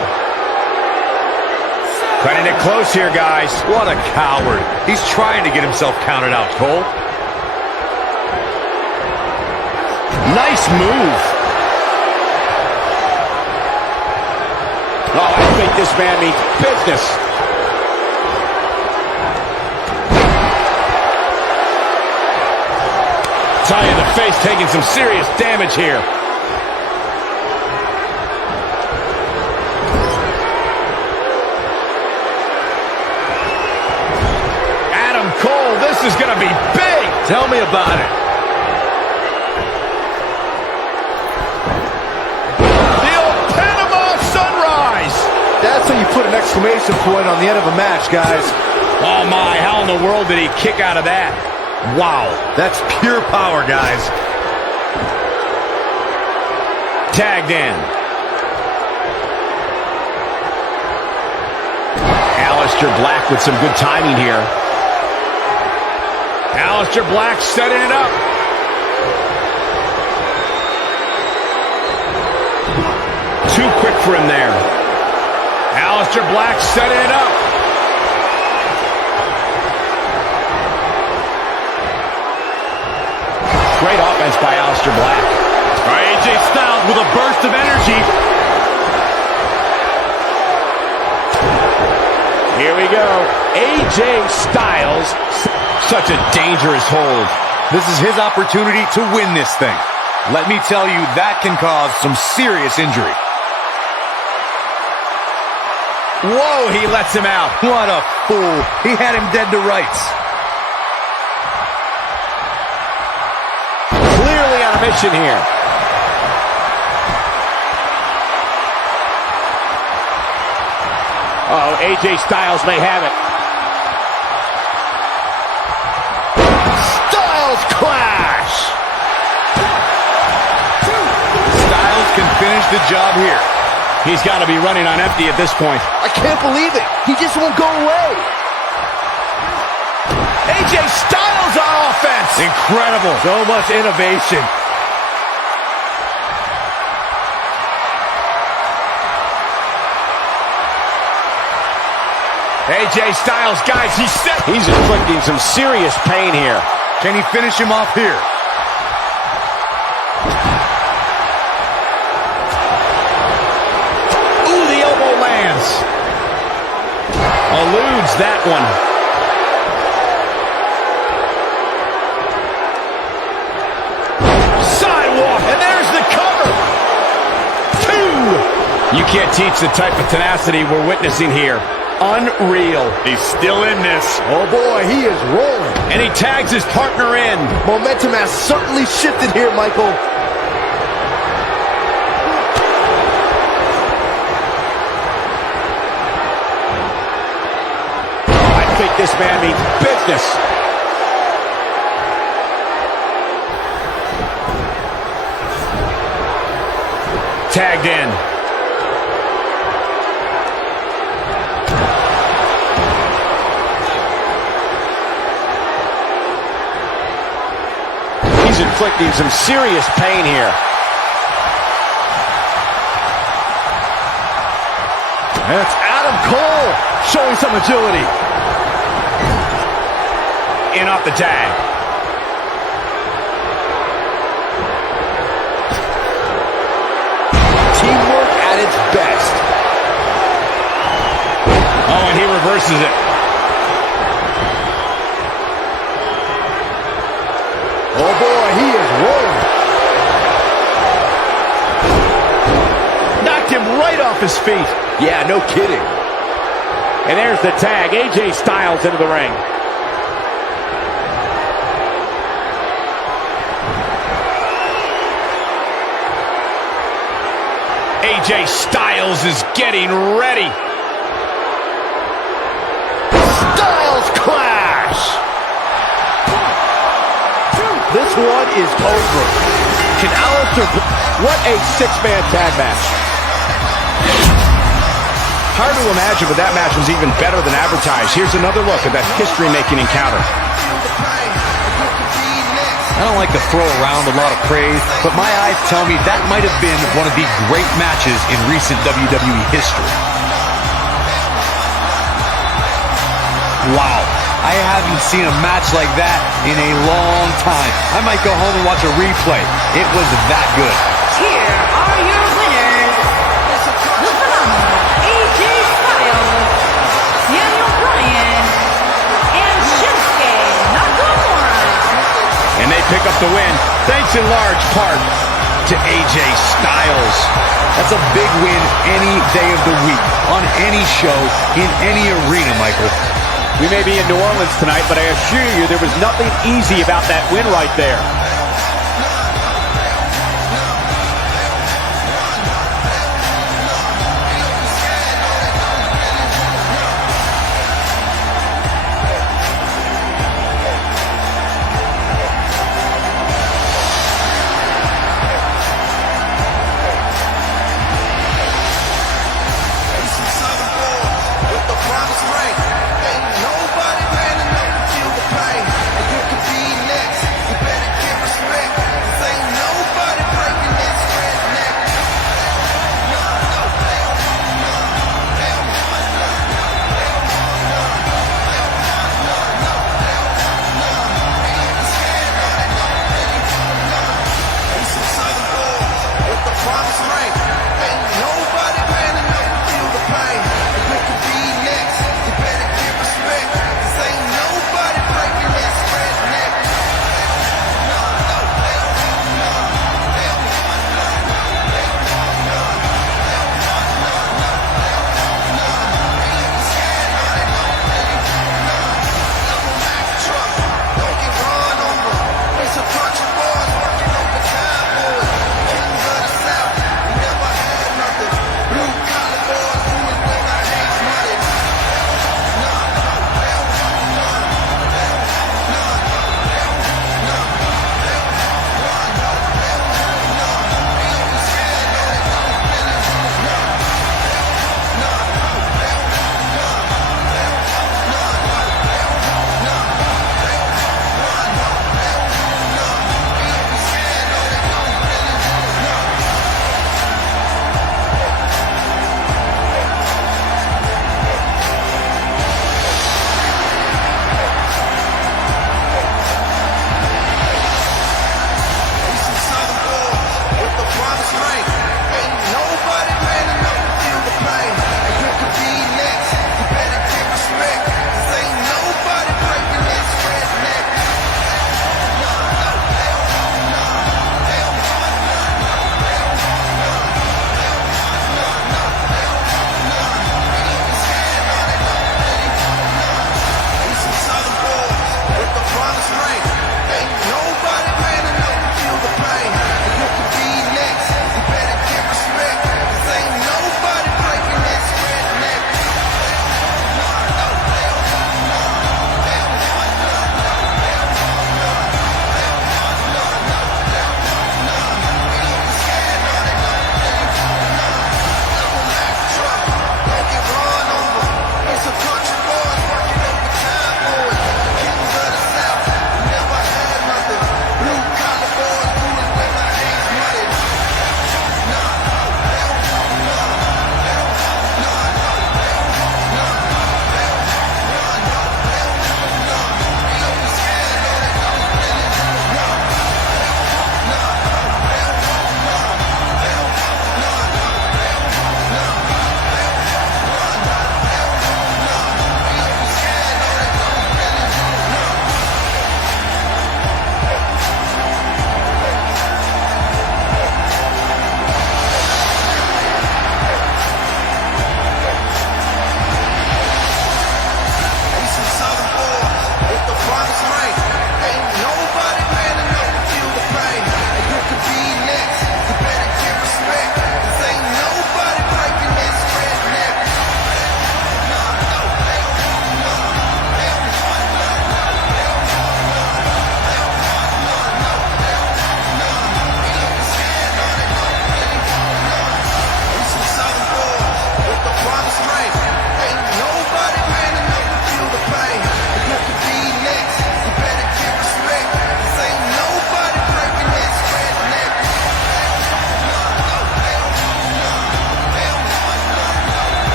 Cutting it close here, guys. What a coward. He's trying to get himself counted out, Cole. Nice move. Oh, I think this man means business. Tie in the face, taking some serious damage here. Adam Cole, this is going to be big. Tell me about it. The old Panama Sunrise. That's how you put an exclamation point on the end of a match, guys. Oh my, how in the world did he kick out of that? Wow, that's pure power, guys. Tagged in. Aleister Black with some good timing here. Aleister Black setting it up. Too quick for him there. Aleister Black setting it up. Great offense by Aleister Black. All right, AJ Styles with a burst of energy. Here we go. AJ Styles. Such a dangerous hold. This is his opportunity to win this thing. Let me tell you, that can cause some serious injury. Whoa, he lets him out. What a fool. He had him dead to rights. Clearly on a mission here. Uh-oh, AJ Styles may have it. Styles clash. Styles can finish the job here. He's got to be running on empty at this point. I can't believe it. He just won't go away. AJ Styles on offense. Incredible. So much innovation. AJ Styles, guys, He's inflicting some serious pain here. Can he finish him off here? Ooh, the elbow lands. Eludes that one. Sidewalk, and there's the cover. 2. You can't teach the type of tenacity we're witnessing here. Unreal. He's still in this. Oh boy, he is rolling. And he tags his partner in. Momentum has certainly shifted here, Michael. I think this man means business. Tagged in. He's inflicting some serious pain here. And it's Adam Cole showing some agility. In off the tag. Teamwork at its best. Oh, and he reverses it. Oh boy, he is rolling. Knocked him right off his feet. Yeah, no kidding. And there's the tag. AJ Styles into the ring. AJ Styles is getting ready. Styles clash. This one is over. Can Alistair... What a six-man tag match. Hard to imagine, but that match was even better than advertised. Here's another look at that history-making encounter. I don't like to throw around a lot of praise, but my eyes tell me that might have been one of the great matches in recent WWE history. Wow, I haven't seen a match like that in a long time. I might go home and watch a replay. It was that good. Here are your winners, the phenomenal AJ Styles, Daniel Bryan, and Shinsuke Nakamura. And they pick up the win, thanks in large part to AJ Styles. That's a big win any day of the week, on any show, in any arena, Michael. We may be in New Orleans tonight, but I assure you there was nothing easy about that win right there.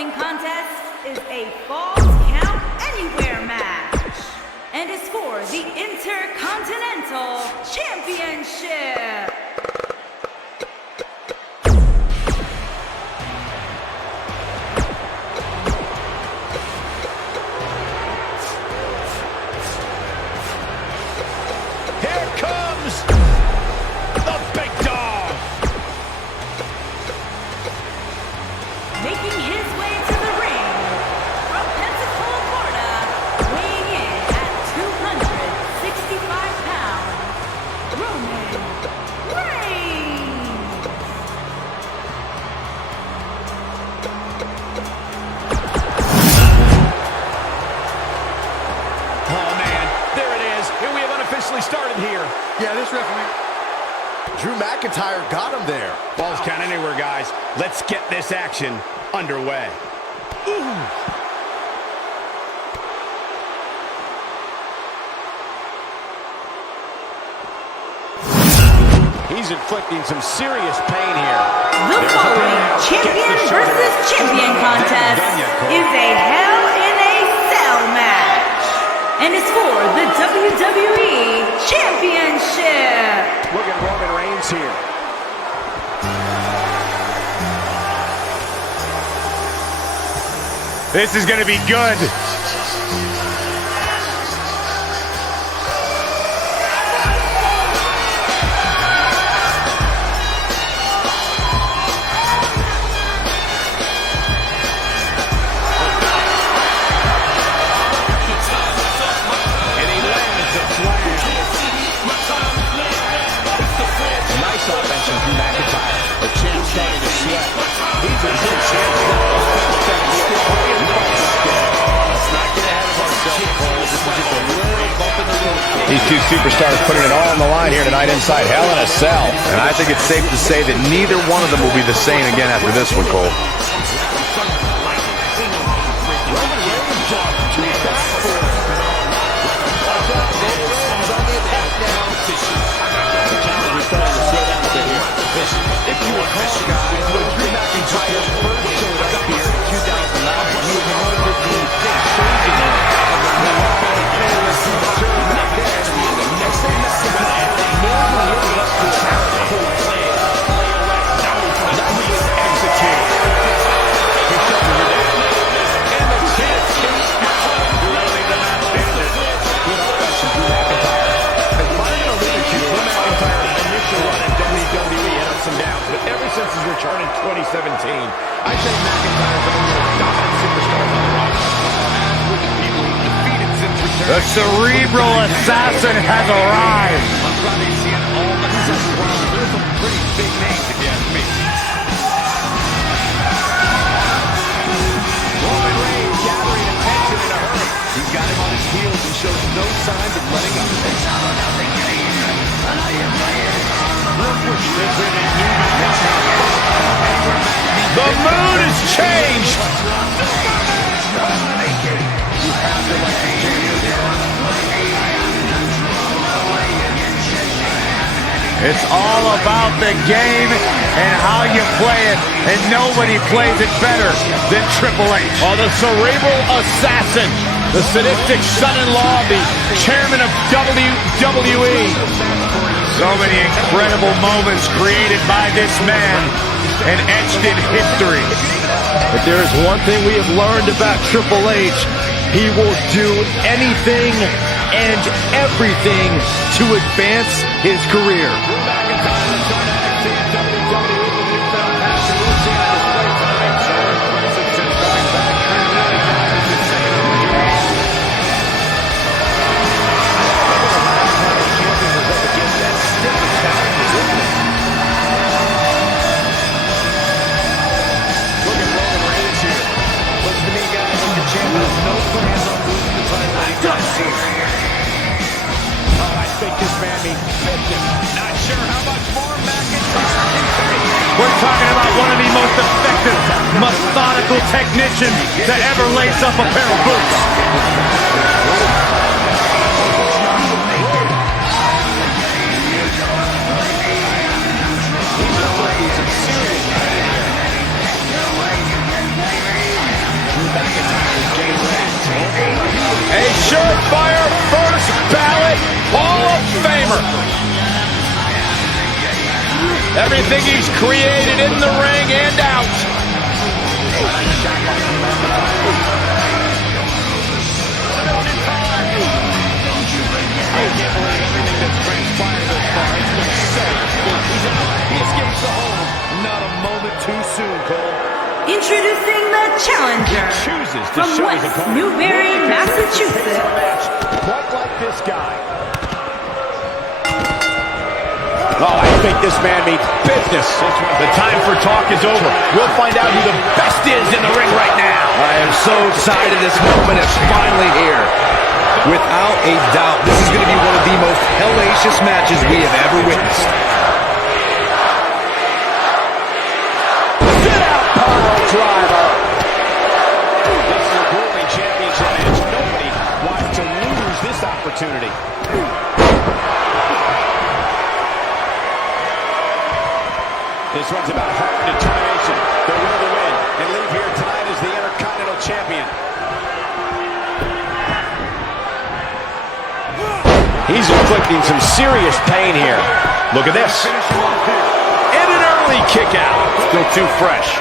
following contest is a Falls Count Anywhere match and is for the Intercontinental Championship. Here comes the big dog. Making his way to the ring from Pensacola, Florida, weighing in at 265 pounds, Roman Reigns. Oh, man, there it is. And we have unofficially started here. Yeah, this referee, Drew McIntyre, got him there. Balls count anywhere, guys. Let's get this action underway. He's inflicting some serious pain here. The following champion versus champion contest is a Hell in a Cell match and is for the WWE Championship. Look at Roman Reigns here. This is going to be good. And he lands the slam. Nice offense from Drew McIntyre. The champ starting to sweat. He's a good champ. Let's not get ahead of ourselves, Cole. This is just a little bump in the road. These two superstars putting it all on the line here tonight inside Hell in a Cell. And I think it's safe to say that neither one of them will be the same again after this one, Cole. If you recall, guys, when Drew McIntyre first showed up here in 2009, he was known for being craziness of the since his return in 2017. I'd say McIntyre's been one of the most dominant superstars on the roster. As with the people who defeated since return. The cerebral assassin has arrived. I'm probably seeing all the sudden problems. There's some pretty big names, if you ask me. Roman Reigns gathering attention in a hurry. He's got him on his heels and shows no signs of letting up. The mood has changed. It's all about the game and how you play it, and nobody plays it better than Triple H. Oh, the cerebral assassin, the sadistic son-in-law, the chairman of WWE. So many incredible moments created by this man and etched in history. If there is one thing we have learned about Triple H, he will do anything and everything to advance his career. We're talking about one of the most effective, methodical technicians to ever lace up a pair of boots. Everything he's created in the ring and out. I can't believe everything that's transpired thus far. It's been so quick. He's out. He escapes the hold. Not a moment too soon, Cole. Introducing the challenger from West Newbury, Massachusetts. Quite like this guy. Oh, I think this man means business. The time for talk is over. We'll find out who the best is in the ring right now. I am so excited this moment is finally here. Without a doubt, this is going to be one of the most hellacious matches we have ever witnessed. Sit out, power driver. This is a grueling championship match. Nobody wants to lose this opportunity. This one's about heart and determination. They will to win and leave here tonight as the Intercontinental Champion. He's inflicting some serious pain here. Look at this. And an early kick out. Still too fresh.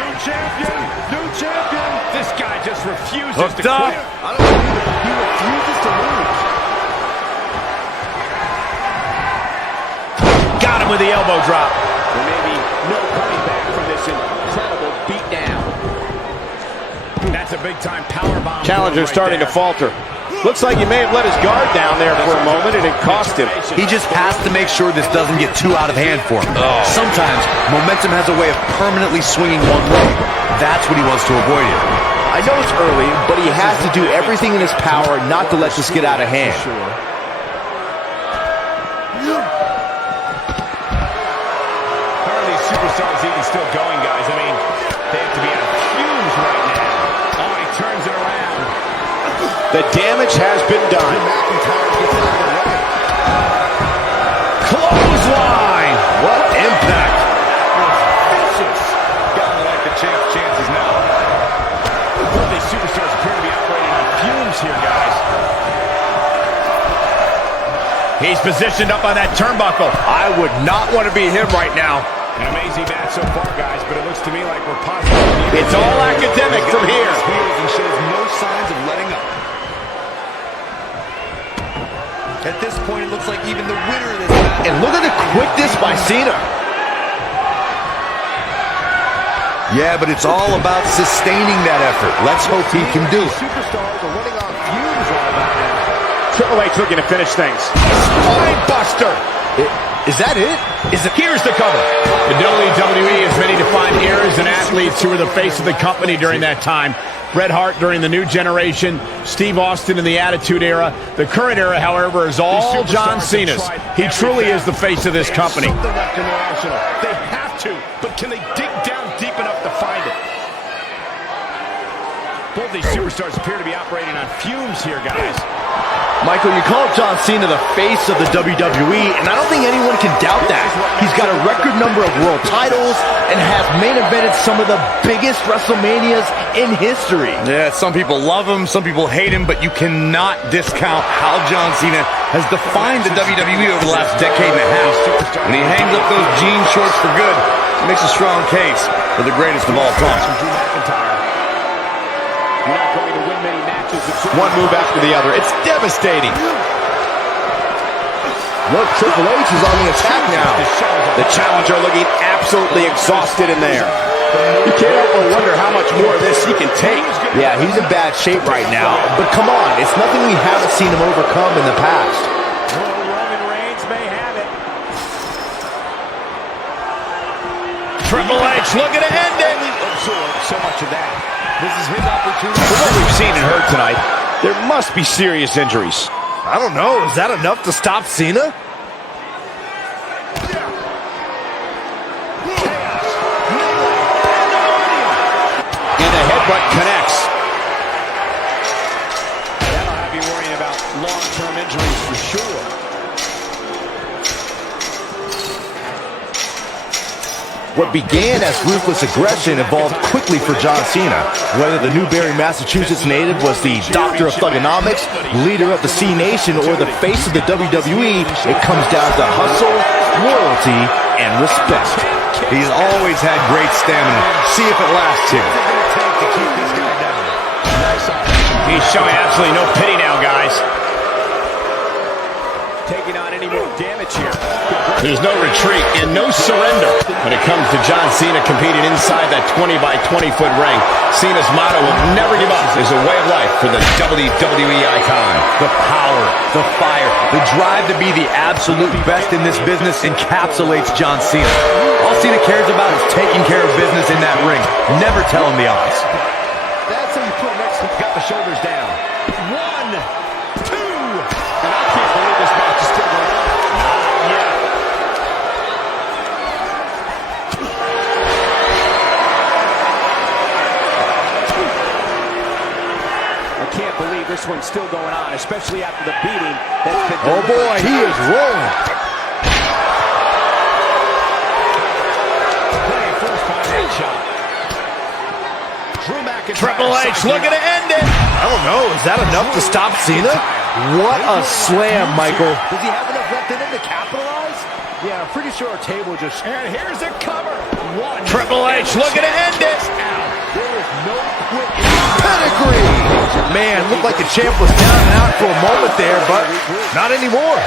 New champion. New champion. This guy just refuses Hooked to up. quit. He refuses to lose. Got him with the elbow drop. There may be no coming back from this incredible beatdown. That's a big-time powerbomb. Challenger's starting to falter. Looks like he may have let his guard down there for a moment, and it cost him. He just has to make sure this doesn't get too out of hand for him. Sometimes, momentum has a way of permanently swinging one way. That's what he wants to avoid here. I know it's early, but he has to do everything in his power not to let this get out of hand. How are these superstars even still going, guys? I mean, they have to be out of fumes right now. Oh, he turns it around. The damage has been done. Clothesline! What impact! Vicious. Gotta like the champ's chances now. Both these superstars appear to be operating on fumes here, guys. He's positioned up on that turnbuckle. I would not want to be him right now. An amazing match so far, guys, but it looks to me like we're possibly... It's all academic from here. And shows no signs of letting up. At this point, it looks like even the winner of this match... And look at the quickness by Cena. Yeah, but it's all about sustaining that effort. Let's hope he can do it. Superstars are running on fumes right about now. Triple H looking to finish things. Spine buster! Is that it? Here's the cover. The WWE has many defined eras and athletes who were the face of the company during that time. Bret Hart during the New Generation, Steve Austin in the Attitude Era. The current era, however, is all John Cena's. He truly is the face of this company. Something left in their arsenal. They have to, but can they dig down deep enough to find it? Both these superstars appear to be operating on fumes here, guys. Michael, you call John Cena the face of the WWE, and I don't think anyone can doubt that. He's got a record number of world titles and has main evented some of the biggest WrestleManias in history. Yeah, some people love him, some people hate him, but you cannot discount how John Cena has defined the WWE over the last decade and a half. When he hangs up those jean shorts for good, it makes a strong case for the greatest of all time. You're not going to win many matches. One move after the other. It's devastating. Look, Triple H is on the attack now. The challenger looking absolutely exhausted in there. You can't help but wonder how much more of this he can take. Yeah, he's in bad shape right now. But come on, it's nothing we haven't seen him overcome in the past. Roman Reigns may have it. Triple H looking to end it. Absorb so much of that. This is his opportunity. For what we've seen and heard tonight, there must be serious injuries. I don't know. Is that enough to stop Cena? And the headbutt connects. That'll have you worrying about long-term injuries for sure. What began as ruthless aggression evolved quickly for John Cena. Whether the Newbury, Massachusetts native was the doctor of thugonomics, leader of the C Nation, or the face of the WWE, it comes down to hustle, loyalty, and respect. He's always had great stamina. See if it lasts here. He's showing absolutely no pity now, guys. Taking on any more damage here. There's no retreat and no surrender when it comes to John Cena competing inside that 20 by 20 foot ring. Cena's motto will never give up is a way of life for the WWE icon. The power, the fire, the drive to be the absolute best in this business encapsulates John Cena. All Cena cares about is taking care of business in that ring. Never tell him the odds. That's how you put him next to got the shoulders down. 1, 2. And I can't believe this match is still going on. Not yet. I can't believe this one's still going on, especially after the beating that's been Oh boy, he is rolling. Triple H looking to end it. I don't know. Is that enough to stop Cena? What a slam, Michael. Does he have enough left in him to capitalize? Yeah, I'm pretty sure our table just... And here's a cover. Triple H looking to end it. There is no quitting. Pedigree! Man, looked like the champ was down and out for a moment there, but not anymore.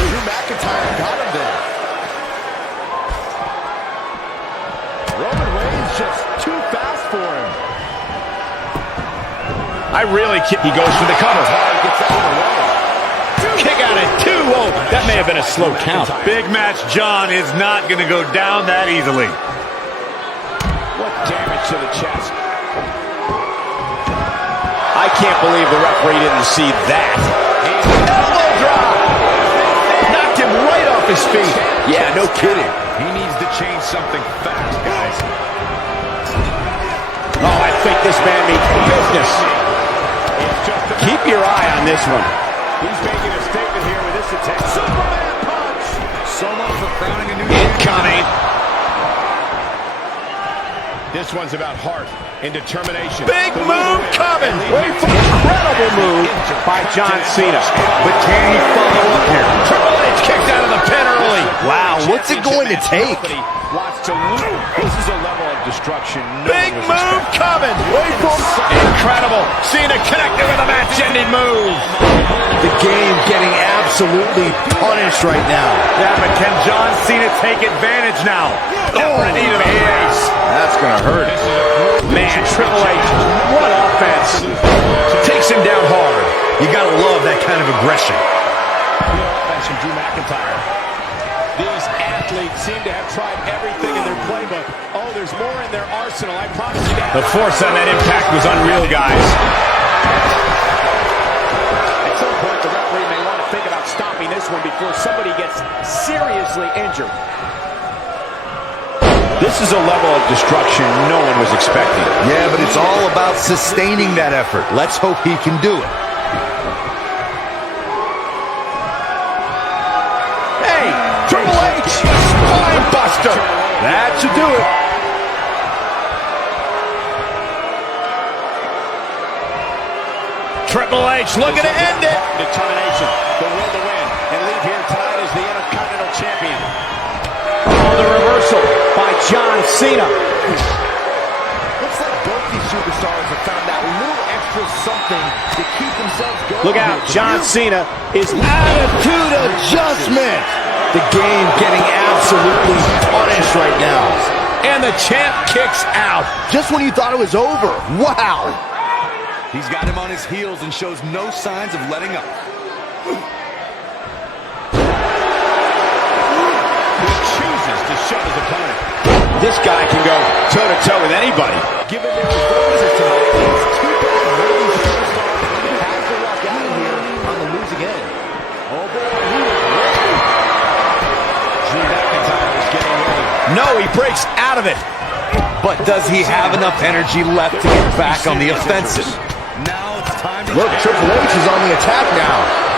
Drew McIntyre got him there. Roman Reigns just too fast for him. He goes for the cover. Kick out at 2. Oh, that may have been a slow count. Big match John is not going to go down that easily. What damage to the chest. I can't believe the referee didn't see that. Elbow drop. Knocked him right off his feet. Yeah, no kidding. He needs to change something fast, guys. Oh, I think this man means business. Keep your eye on this one. He's making a statement here with this attack. Superman punch. So much for crowning a new Incoming. This one's about heart and determination. Big move coming. Incredible move by John Cena. But can he follow up here? Triple H kicked out of the pin early. Wow, what's it going to take? Wants to lose. This is a level of destruction. Big move coming. Incredible. Cena connected with a match-ending move. The game getting absolutely punished right now. Yeah, but can John Cena take advantage now? Oh, in need of a ace. That's going to hurt. Man, Triple H, what offense. Takes him down hard. You gotta love that kind of aggression. Offense from Drew McIntyre. These athletes seem to have tried everything in their playbook. Oh, there's more in their arsenal, I promise you that. The force on that impact was unreal, guys. At some point, the referee may want to think about stopping this one before somebody gets seriously injured. This is a level of destruction no one was expecting. Yeah, but it's all about sustaining that effort. Let's hope he can do it. Hey, Triple H, spine buster. That should do it. Triple H looking to end it. Determination, the will to win, and leave here tonight as the Intercontinental Champion. Oh, the reversal by John Cena. Looks like both these superstars have found that little extra something to keep themselves going. Look out, John Cena is Attitude adjustment. The game getting absolutely punished right now. And the champ kicks out. Just when you thought it was over. Wow. He's got him on his heels and shows no signs of letting up. He chooses to shove his opponent. this guy can go toe-to-toe with anybody. Given their performances tonight, it's too bad one of these superstars has to walk out of here on the losing end. Oh boy, he was ready. Drew McIntyre is getting ready. No, he breaks out of it. But does he have enough energy left to get back on the offensive? Now it's time to look, Triple H is on the attack now.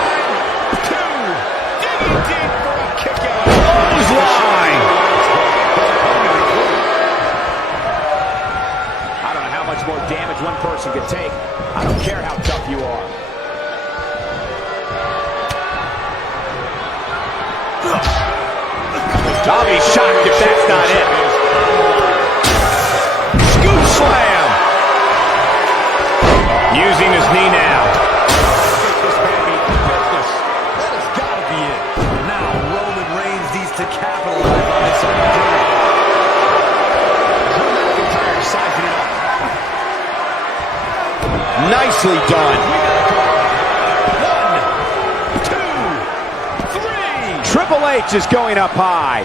I don't know how much more damage one person could take. I don't care how tough you are. I'll be shocked if that's not it. Scoop slam. Using his knee now. That has got to be it. Now Roman Reigns needs to capitalize on this opportunity. Drew McIntyre sizing it up. Nicely done. 1, 2, 3. Triple H is going up high.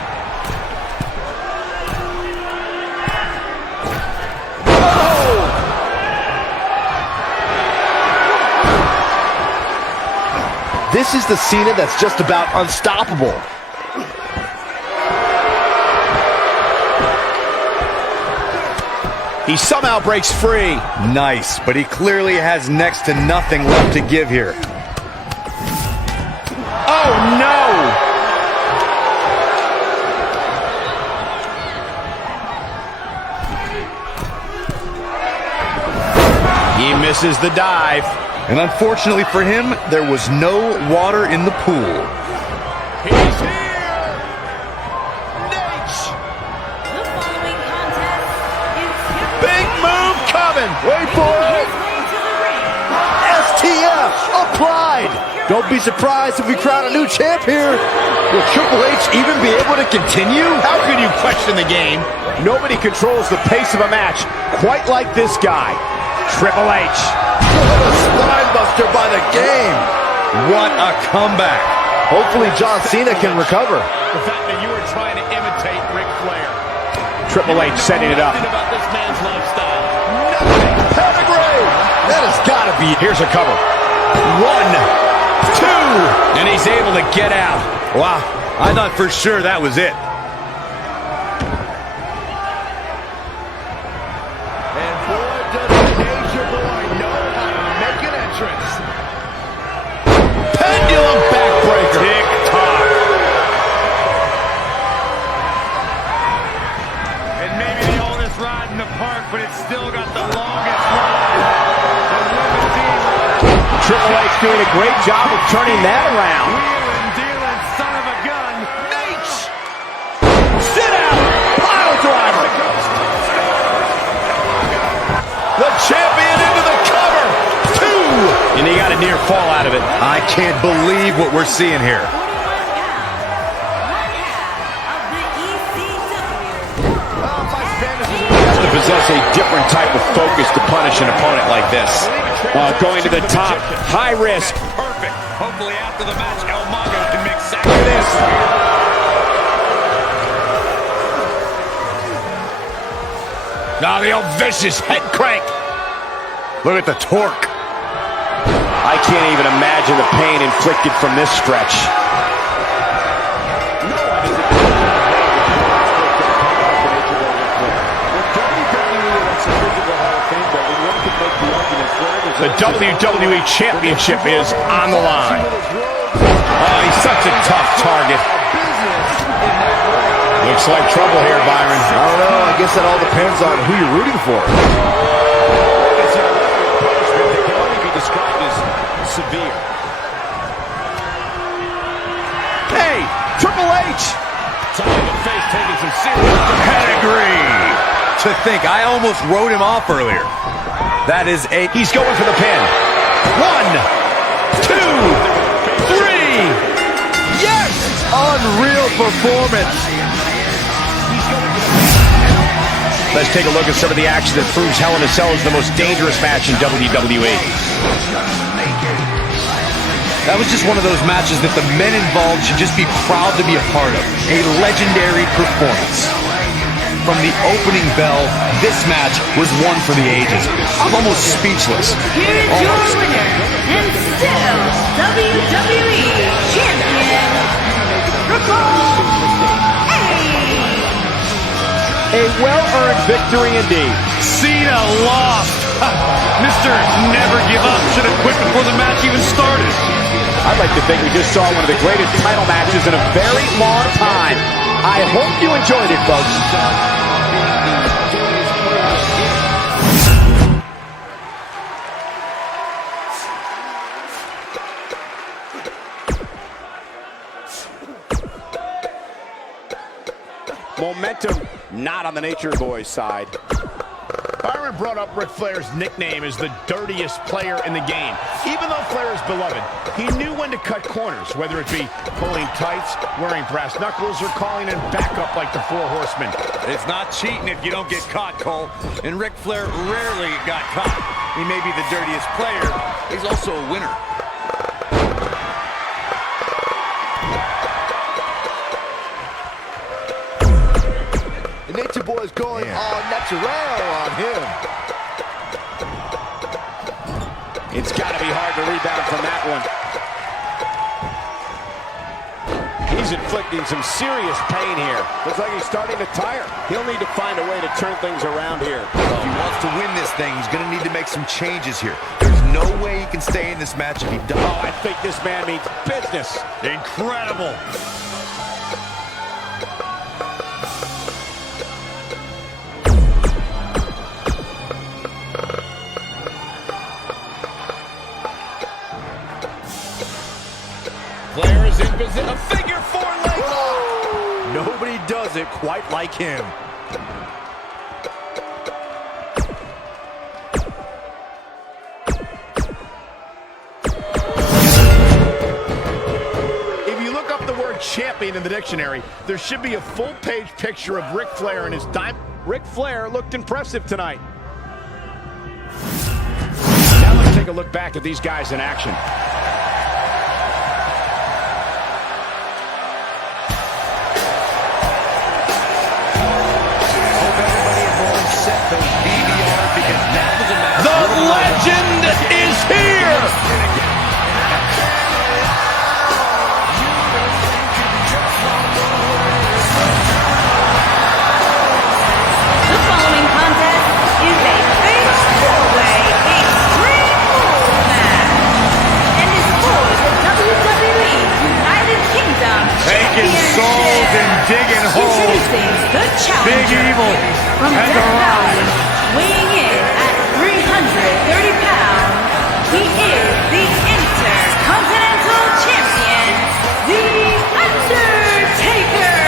This is the Cena that's just about unstoppable. He somehow breaks free. Nice, but he clearly has next to nothing left to give here. Oh no! He misses the dive. And unfortunately for him, there was no water in the pool. He's here! Nate! The following contest is scheduled Big move coming. Wait for it. his way to the ring. STF applied. Don't be surprised if we crown a new champ here. Will Triple H even be able to continue? How can you question the game? Nobody controls the pace of a match quite like this guy. Triple H. What a spine buster by the game. What a comeback. Hopefully John Cena can recover. The fact that you were trying to imitate Ric Flair. Triple H setting it up. Nothing about this man's lifestyle. Pedigree. That has got to be. Here's a cover. 1, 2, and he's able to get out. Wow, I thought for sure that was it. And boy, does the Nature Boy know how to make an entrance. Pendulum backbreaker. Tick-tock. And maybe the oldest ride in the park, but it's still got the longest ride. The limousine ride. Triple H doing a great job of turning that around. Wheeling, dealing, son of a gun. Nate! Sit out! Pile driver! The champion into the cover! 2! And he got a near fall out of it. I can't believe what we're seeing here. 41 pounds, one half of the ECW. Has to possess a different type of focus to punish an opponent like this. Going to the top, high risk. Perfect. Hopefully after the match, El Mago can make sense. Look at this. Now the old vicious head crank. Look at the torque. I can't even imagine the pain inflicted from this stretch. The WWE Championship is on the line. Oh, he's such a tough target. Looks like trouble here, Byron. I don't know. I guess that all depends on who you're rooting for. They can only be described as severe. Hey, Triple H! Top of the face taking some serious Pedigree! To think, I almost wrote him off earlier. That is a... He's going for the pin. 1, 2, 3! Yes! Unreal performance. Let's take a look at some of the action that proves Hell in a Cell is the most dangerous match in WWE. That was just one of those matches that the men involved should just be proud to be a part of. A legendary performance. From the opening bell, this match was one for the ages. I'm almost speechless. Here is your winner, and still WWE Champion, Triple H. A well-earned victory indeed. Cena lost. Mr. Never Give Up should have quit before the match even started. I'd like to think we just saw one of the greatest title matches in a very long time. I hope you enjoyed it, folks. Momentum not on the Nature Boy's side. Byron brought up Ric Flair's nickname as the dirtiest player in the game. Even though Flair is beloved, he knew when to cut corners, whether it be pulling tights, wearing brass knuckles, or calling in backup like the Four Horsemen. It's not cheating if you don't get caught, Cole. And Ric Flair rarely got caught. He may be the dirtiest player. He's also a winner. The Nature Boy is going all natural on him. It's got to be hard to rebound from that one. He's inflicting some serious pain here. Looks like he's starting to tire. He'll need to find a way to turn things around here. If he wants to win this thing, he's going to need to make some changes here. There's no way he can stay in this match if he doesn't. Oh, I think this man means business. Incredible. Flair is in position. A figure four leg. Nobody does it quite like him. If you look up the word champion in the dictionary, there should be a full-page picture of Ric Flair and his diamond. Ric Flair looked impressive tonight. Now let's take a look back at these guys in action. The legend is here. The following contest is a fatal four-way extreme rules match and is for the WWE United Kingdom Taking souls and digging holes. Introducing the challenger Big Evil from has Death Valley, arrived. weighing in at 330 pounds. He is the Intercontinental Champion, The Undertaker.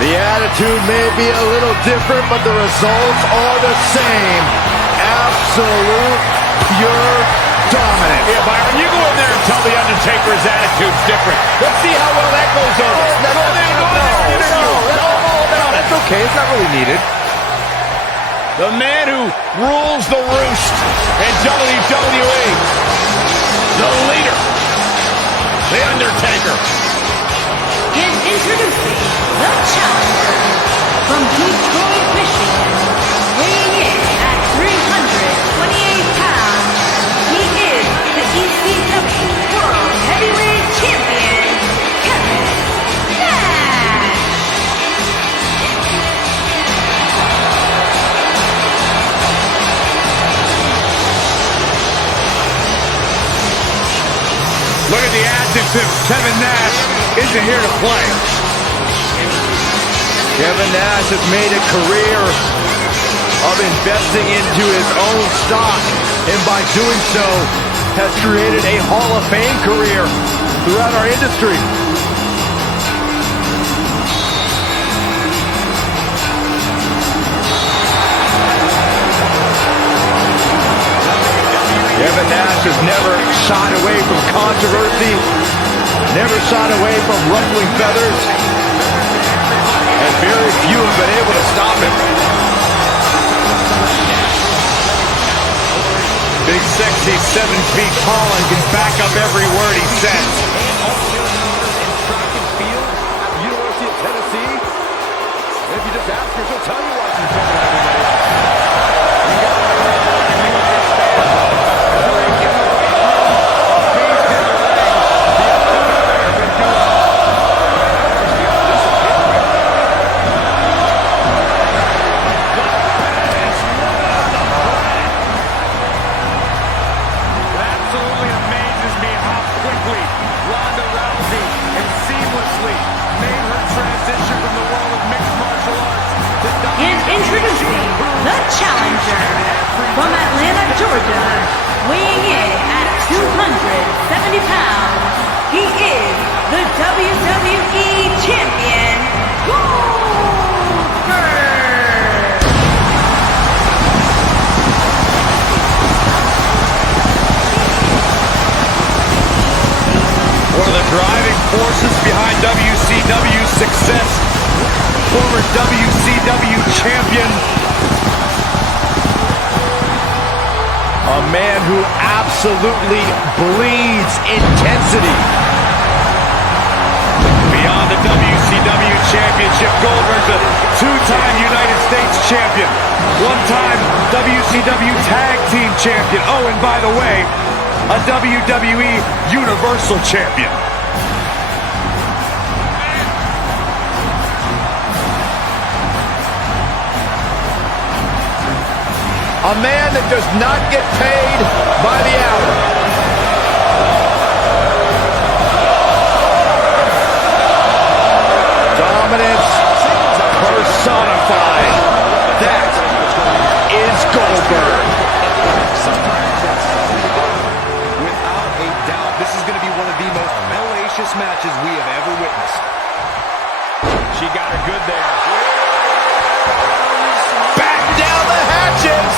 The attitude may be a little different, but the results are the same. Absolute, pure dominance. Yeah, Byron, you go in there and tell the Undertaker's attitude's different. Let's see how well that goes over. Go there. No, that's okay. It's not really needed. The man who rules the roost in WWE. The leader. The Undertaker. And introducing the challenger from Detroit, Michigan, weighing in at 328 pounds. He is the ECW World Heavyweight Champion, Kevin Nash. Look at the adjective. Kevin Nash isn't here to play. Kevin Nash has made a career of investing into his own stock, and by doing so, has created a Hall of Fame career throughout our industry. Kevin Nash has never shied away from controversy, never shied away from ruffling feathers, and very few have been able to stop him. Big, sexy, 7 feet tall and can back up every word he says. University of Tennessee. If you just ask her, she'll tell you why she's better than everybody else. Introducing the challenger from Atlanta, Georgia, weighing in at 270 pounds. He is WCW success, former WCW champion. A man who absolutely bleeds intensity. Beyond the WCW championship, Goldberg's a two-time United States champion, one-time WCW tag team champion. Oh, and by the way, a WWE Universal champion. A man that does not get paid by the hour. Dominance personified. That is Goldberg. Without a doubt, this is going to be one of the most hellacious matches we have ever witnessed. She got her good there. Back down the hatches.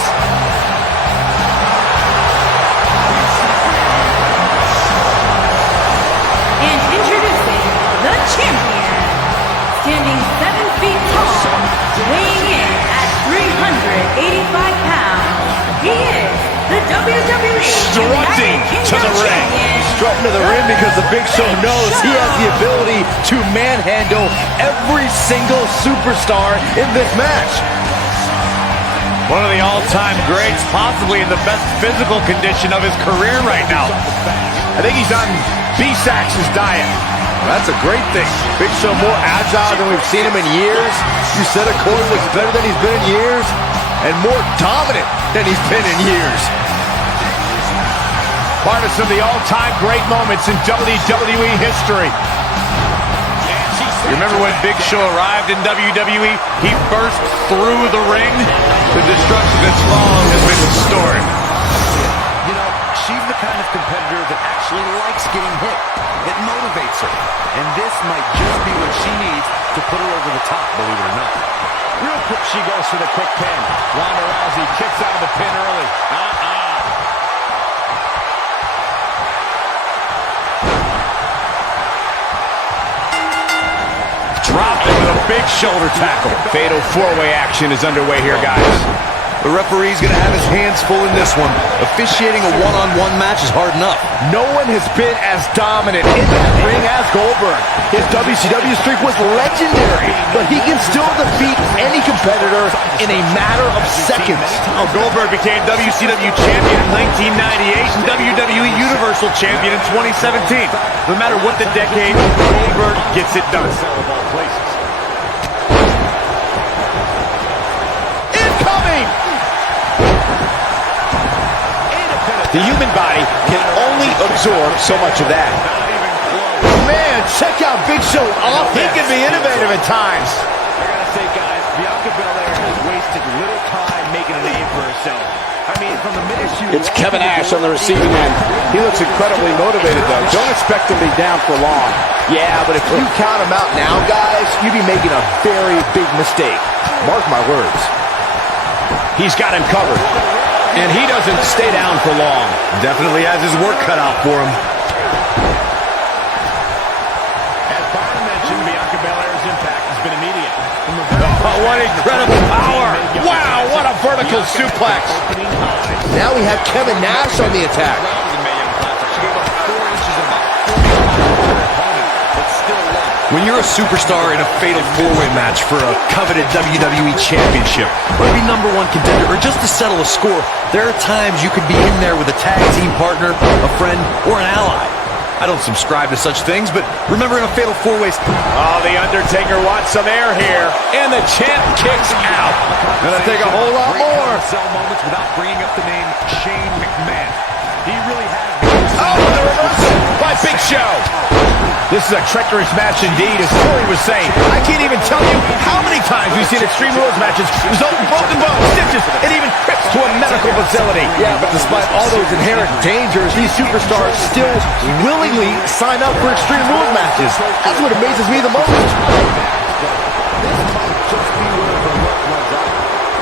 And introducing the champion, standing 7 feet tall, weighing in at 385 pounds, he is the WWE Strutting to the ring. Strutting to the ring because the Big Show knows he has the ability to manhandle every single superstar in this match. One of the all-time greats, possibly in the best physical condition of his career right now. I think he's on B-Sax's diet. That's a great thing. Big Show more agile than we've seen him in years. You said it, Corey looks better than he's been in years, and more dominant than he's been in years. Part of some of the all-time great moments in WWE history. You remember when Big Show arrived in WWE? He burst through the ring. The destruction that's long has been restored. You know, she's the kind of competitor that actually likes getting hit. It motivates her. And this might just be what she needs to put her over the top, believe it or not. Real quick, she goes for the quick pin. Ronda Rousey kicks out of the pin early. Dropped it with a big shoulder tackle. Fatal four-way action is underway here, guys. The referee's going to have his hands full in this one. Officiating a one-on-one match is hard enough. No one has been as dominant in that ring as Goldberg. His WCW streak was legendary, but he can still defeat any competitor in a matter of seconds. Oh, Goldberg became WCW champion in 1998 and WWE Universal champion in 2017. No matter what the decade, Goldberg gets it done. Incoming! The human body can only absorb so much of that. Man, check out Big Show off. He can be innovative at times. I gotta say, guys, Bianca Belair has wasted little time making a name for herself. I mean, from the minute she... It's Kevin Nash on the receiving end. He looks incredibly motivated, though. Don't expect him to be down for long. Yeah, but if you count him out now, guys, you'd be making a very big mistake. Mark my words. He's got him covered. And he doesn't stay down for long. Definitely has his work cut out for him. As Byron mentioned, Bianca Belair's impact has been immediate. Oh, what incredible power! Wow, what a vertical suplex! Now we have Kevin Nash on the attack. When you're a superstar in a fatal four-way match for a coveted WWE championship, or to be #1 contender, or just to settle a score, there are times you could be in there with a tag team partner, a friend, or an ally. I don't subscribe to such things, but remember in a fatal four-way... Oh, The Undertaker wants some air here. And the champ kicks out. Gonna take a whole lot more. Sell moments without bringing up the name Shane McMahon. He really has... Oh, the reversal by Big Show. This is a treacherous match indeed, as Corey was saying. I can't even tell you how many times we've seen Extreme Rules matches result in broken bones, stitches, and even trips to a medical facility. Yeah, but despite all those inherent dangers, these superstars still willingly sign up for Extreme Rules matches. That's what amazes me the most.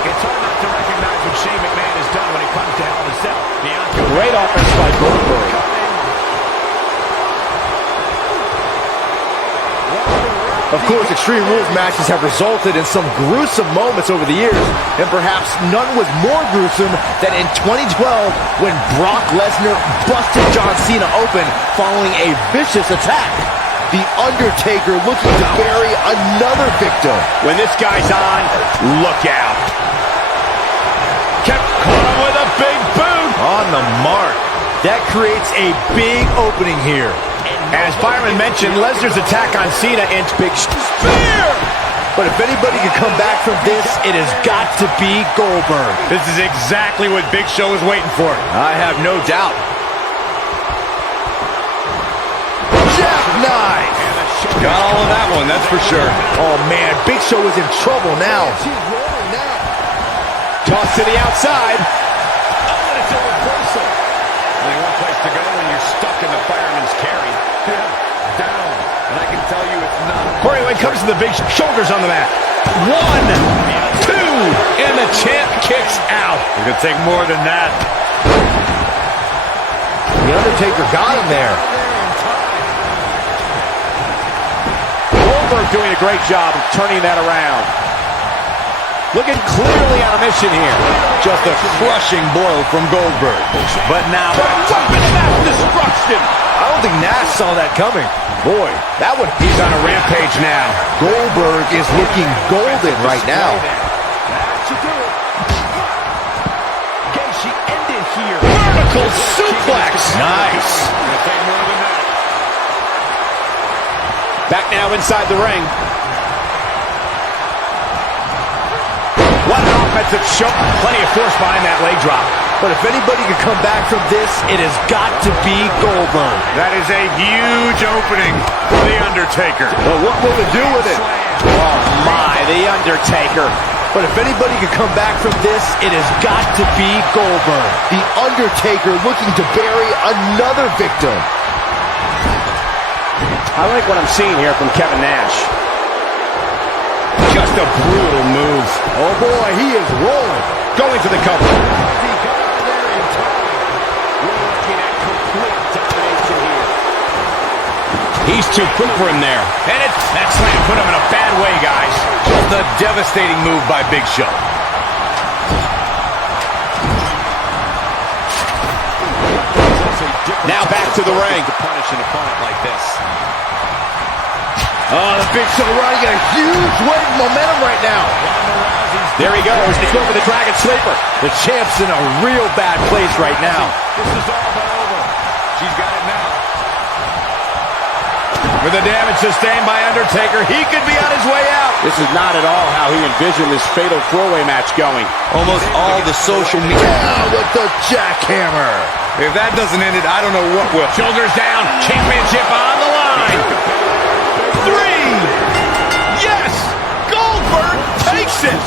It's hard not to recognize what Shane McMahon has done when it comes to Hell in a Cell. Bianca. Great offense by Goldberg. Of course, Extreme Rules matches have resulted in some gruesome moments over the years, and perhaps none was more gruesome than in 2012 when Brock Lesnar busted John Cena open following a vicious attack. The Undertaker looking to bury another victim. When this guy's on, look out. Kept caught him with a big boot. On the mark. That creates a big opening here. As Byron mentioned, Lesnar's attack on Cena into big Spear! But if anybody can come back from this, it has got to be Goldberg. This is exactly what Big Show is waiting for. I have no doubt. Jackknife! Got all of that one, that's for sure. Oh man, Big Show is in trouble now. toss to the outside. Oh, and it's a reversal. Only one place to go when you're stuck in the fireman's carry. Down. And I can tell you it's not. Corey, when it comes to the big shoulders on the mat. 1, 2, and the champ kicks out. It's going to take more than that. The Undertaker got him there. Goldberg doing a great job of turning that around. Looking clearly on a mission here. Just a crushing blow from Goldberg. But now, Weapon of mass destruction. I don't think Nash saw that coming. Boy, that would... He's on a rampage now. Goldberg is looking golden right now. That should do it. Can she end it here? Vertical suplex. Nice. It'll take more than that. back now inside the ring. What an offensive shot. Plenty of force behind that leg drop. But if anybody can come back from this, it has got to be Goldberg. That is a huge opening for The Undertaker. But what will it do with it? Oh my, The Undertaker. But if anybody can come back from this, it has got to be Goldberg. The Undertaker looking to bury another victim. I like what I'm seeing here from Kevin Nash. Just a brutal move. Oh boy, he is rolling. Going for the cover. He's too quick for him there. And that slam put him in a bad way, guys. Just a devastating move by Big Show. Now back to the ring. To punish an opponent like this. Oh, the Big Show riding a huge wave of momentum right now. There he goes. He's going for the Dragon Sleeper. The champ's in a real bad place right now. This is all but over. She's got it now. With the damage sustained by Undertaker, he could be on his way out. This is not at all how he envisioned this fatal four-way match going. Almost all the social media. Down with the jackhammer. If that doesn't end it, I don't know what will. Shoulders down, championship on the line. 3. Yes! Goldberg takes it!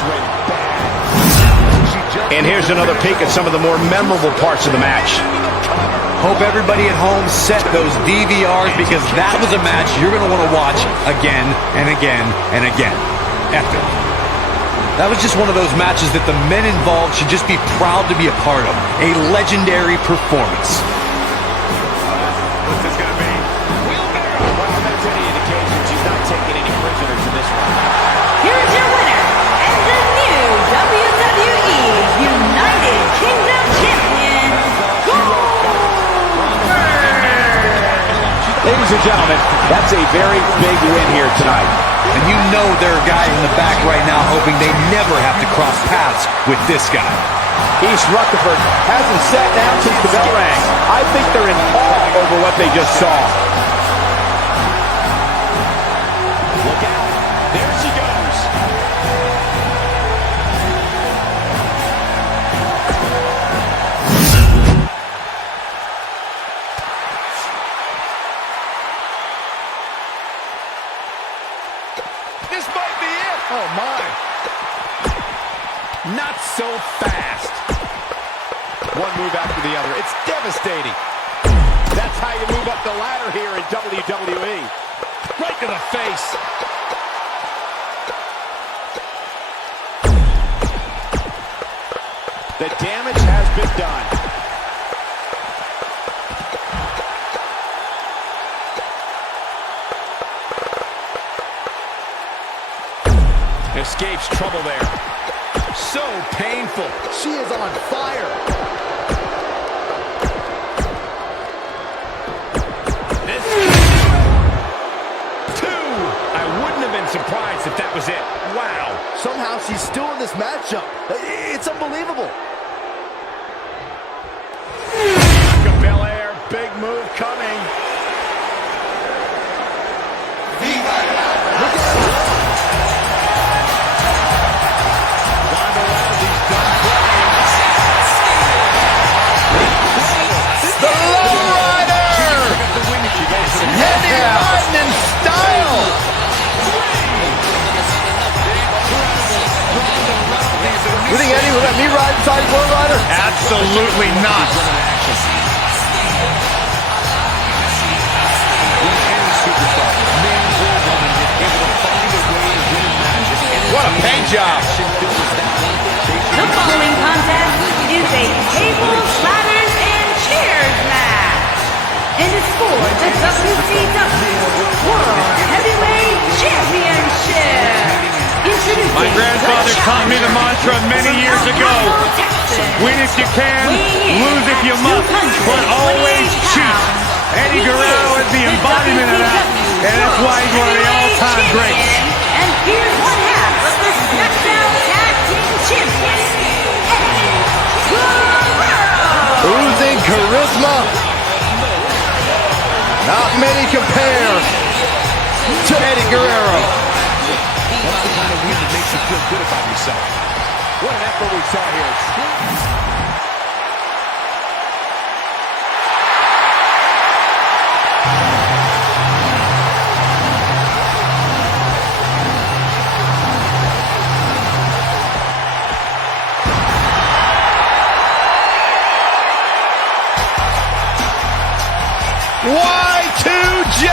And here's another peek at some of the more memorable parts of the match. Hope everybody at home set those DVRs because that was a match you're going to want to watch again and again and again. Epic. That was just one of those matches that the men involved should just be proud to be a part of. A legendary performance. What's this going to be? Wheelbarrow. Well, that's any indication she's not taking any prisoners in this one. Here is your winner and the new WWE United Kingdom Champion, Goldberg. Ladies and gentlemen, that's a very big win here tonight. And you know there are guys in the back right now hoping they never have to cross paths with this guy. East Rutherford hasn't sat down since the bell rang. I think they're in awe over what they just saw. Look out. There she goes. This might be it. Oh, my. Not so fast. One move after the other. It's devastating. That's how you move up the ladder here in WWE. Right to the face. The damage has been done. escapes trouble there. So painful. She is on fire. This two. I wouldn't have been surprised if that was it. Wow. Somehow she's still in this matchup. It's unbelievable. Belair, big move coming. The lowrider! Heavy riding in style! You think Eddie will let me ride inside the lowrider? Absolutely not. What a paint job. The following contest is a tables, ladders, and chairs match. And it's for the WCW World Heavyweight Championship. Introducing My grandfather taught me the mantra many years ago. Win if you can, lose if you must, but always cheat. Eddie Guerrero is the embodiment of that, and that's why he's one of the all-time greats. And here's one half of the SmackDown Tag Team Champions, Eddie Guerrero. Oozing charisma. Not many compare to Eddie Guerrero. That's the kind of win that makes you feel good about yourself. What an effort we saw here. Y2J!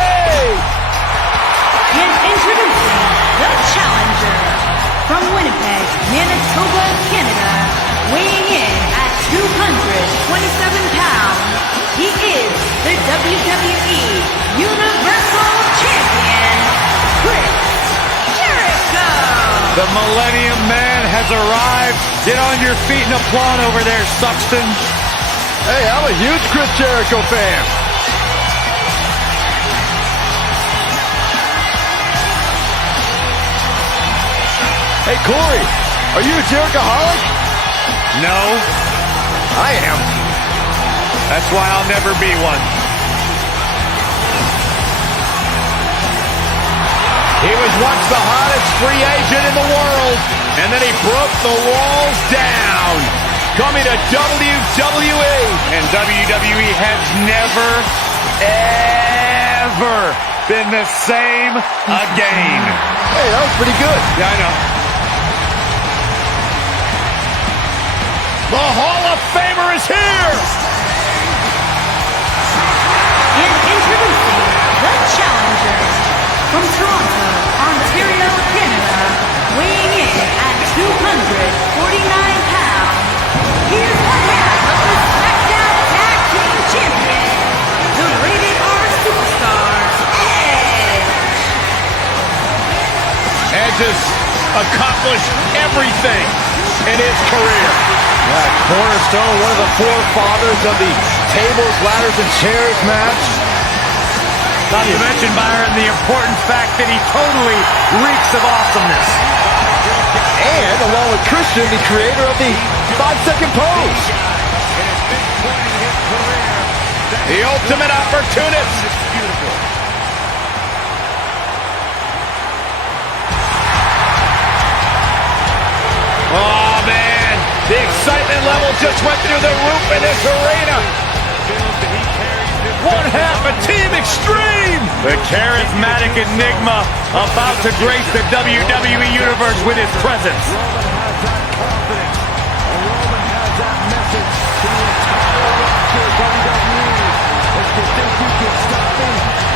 And introducing the challenger from Winnipeg, Manitoba, Canada, weighing in at 227 pounds. He is the WWE Universal Champion, Chris Jericho. The Millennium Man has arrived. Get on your feet and applaud over there, Suxton. Hey, I'm a huge Chris Jericho fan. Hey, Corey, are you a Jerichoholic? No, I am. that's why I'll never be one. He was once the hottest free agent in the world, and then he broke the walls down. Coming to WWE. And WWE has never, ever been the same again. Hey, that was pretty good. Yeah, I know. The Hall of Famer is here. And introducing the challenger from Toronto, Ontario, Canada, weighing in at 249 pounds. Here's one half of the SmackDown Tag Team Champion, the Rated R Superstar, Edge. Edge has accomplished everything in his career. Yeah, cornerstone, one of the forefathers of the tables, ladders, and chairs match. Not to mention, Byron, the important fact that he totally reeks of awesomeness. And along with Christian, the creator of the 5-second pose. The ultimate opportunist. Oh, man. The excitement level just went through the roof in this arena. One half of Team Extreme. The charismatic enigma about to grace the WWE Universe with his presence.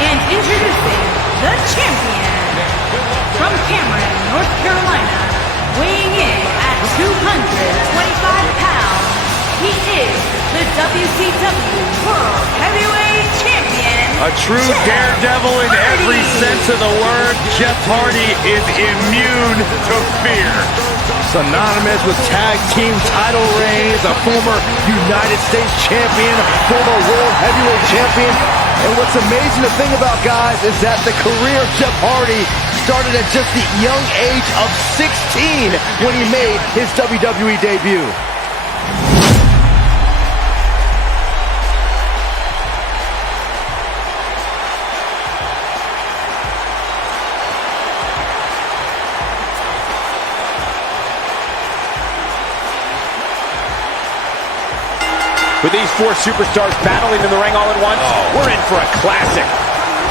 And introducing the champion from Cameron, North Carolina, weighing in at 225 pounds. He is the WCW World Heavyweight Champion, A true daredevil in every sense of the word, Jeff Hardy is immune to fear. Synonymous with tag team title reigns, a former United States champion, former World Heavyweight champion. And what's amazing to think about, guys, is that the career of Jeff Hardy started at just the young age of 16 when he made his WWE debut. With these four superstars battling in the ring all at once, we're in for a classic.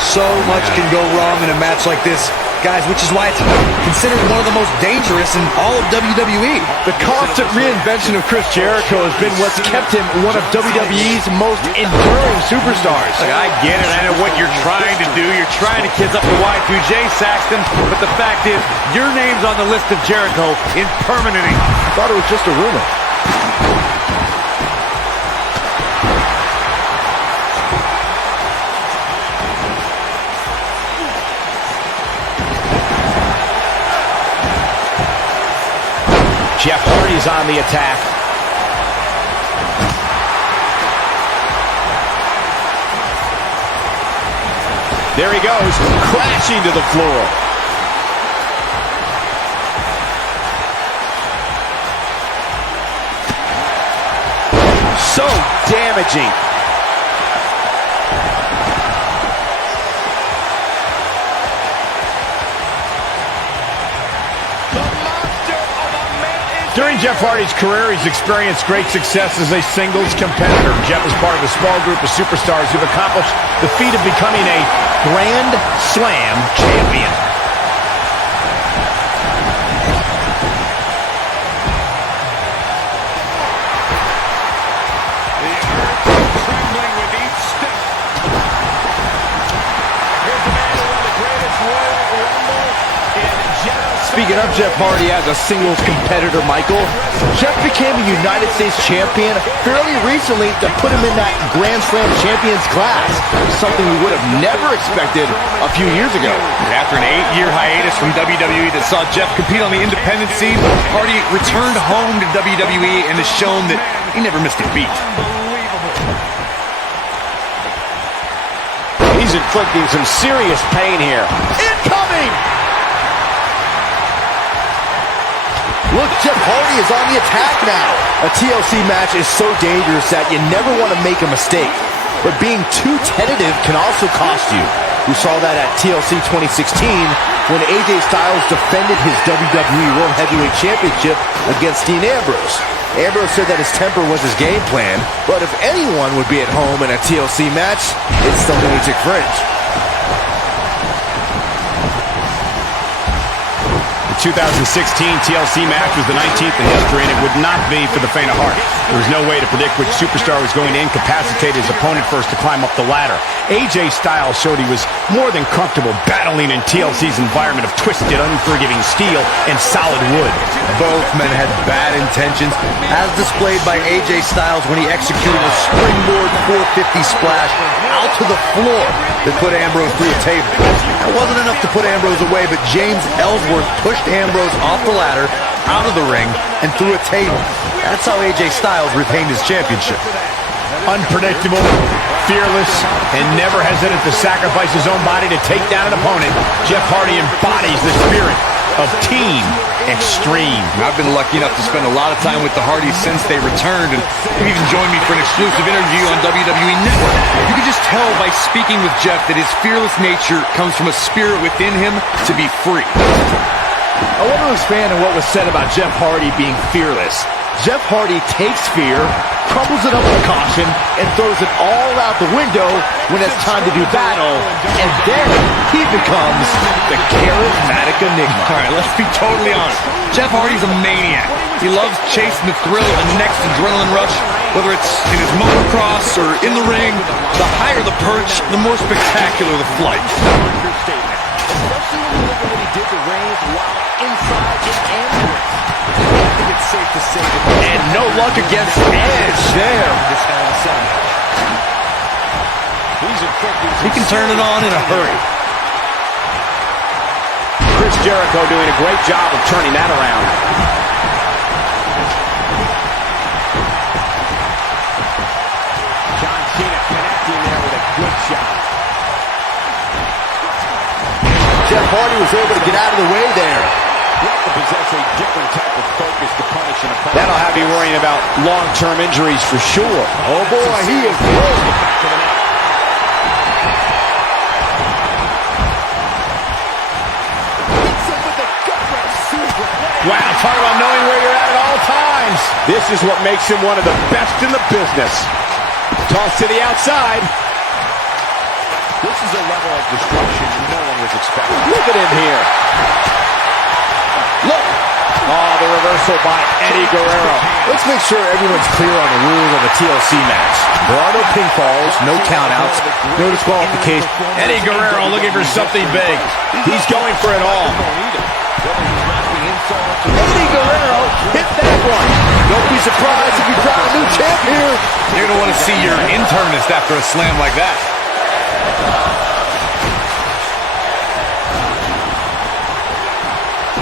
So much can go wrong in a match like this, guys, which is why it's considered one of the most dangerous in all of WWE. The constant reinvention of Chris Jericho has been what's kept him one of WWE's most enduring superstars. Look, I get it. I know what you're trying to do. You're trying to kiss up to Y2J, Saxton, but the fact is, your name's on the list of Jericho in permanent ink. I thought it was just a rumor. Jeff Hardy's on the attack. There he goes, crashing to the floor. So damaging. During Jeff Hardy's career, he's experienced great success as a singles competitor. Jeff is part of a small group of superstars who've accomplished the feat of becoming a Grand Slam champion. The earth is trembling with each step. Here's the man who won the greatest Royal Rumble in Jeff. Speaking of Jeff Hardy as a singles competitor, Michael, Jeff became a United States champion fairly recently to put him in that Grand Slam champions class, something we would have never expected a few years ago. After an 8-year hiatus from WWE that saw Jeff compete on the independent scene, Hardy returned home to WWE and has shown that he never missed a beat. He's inflicting some serious pain here. Incoming! Look, Jeff Hardy is on the attack now. A TLC match is so dangerous that you never want to make a mistake. But being too tentative can also cost you. We saw that at TLC 2016 when AJ Styles defended his WWE World Heavyweight Championship against Dean Ambrose. Ambrose said that his temper was his game plan, but if anyone would be at home in a TLC match, it's the lunatic fringe. The 2016 TLC match was the 19th in history, and it would not be for the faint of heart. There was no way to predict which superstar was going to incapacitate his opponent first to climb up the ladder. AJ Styles showed he was more than comfortable battling in TLC's environment of twisted, unforgiving steel and solid wood. Both men had bad intentions, as displayed by AJ Styles when he executed a springboard 450 splash out to the floor that put Ambrose through a table. It wasn't enough to put Ambrose away, but James Ellsworth pushed Ambrose off the ladder, out of the ring, and through a table. That's how AJ Styles retained his championship. Unpredictable, fearless, and never hesitant to sacrifice his own body to take down an opponent, Jeff Hardy embodies the spirit of Team Extreme. I've been lucky enough to spend a lot of time with the Hardys since they returned, and they've even joined me for an exclusive interview on WWE Network. You can just tell by speaking with Jeff that his fearless nature comes from a spirit within him to be free. I want to expand on what was said about Jeff Hardy being fearless. Jeff Hardy takes fear, crumbles it up with caution, and throws it all out the window when it's time to do battle, and then he becomes the charismatic enigma. All right, let's be totally honest. Jeff Hardy's a maniac. He loves chasing the thrill of the next adrenaline rush, whether it's in his motocross or in the ring. The higher the perch, the more spectacular the flight. Understatement. Especially when you look at what he did to Reigns while inside his ambulance. I think it's safe to say that. And no luck against Edge there. He can turn it on in a hurry. Chris Jericho doing a great job of turning that around. John Cena connecting there with a good shot. Jeff Hardy was able to get out of the way there. You have to possess a different type of focus to punish an opponent. That'll have you worrying about long-term injuries for sure. Oh boy, he is rolling. Wow, talk about knowing where you're at all times. This is what makes him one of the best in the business. Toss to the outside. This is a level of destruction no one was expecting. Look at him here. Look. Oh, the reversal by Eddie Guerrero. Let's make sure everyone's clear on the rules of a TLC match. There are no pinfalls, no countouts, no disqualification. Eddie Guerrero looking for something big. He's going for it all. Eddie Guerrero hit that one. Don't be surprised if you crown a new champ here. You're going to want to see your internist after a slam like that.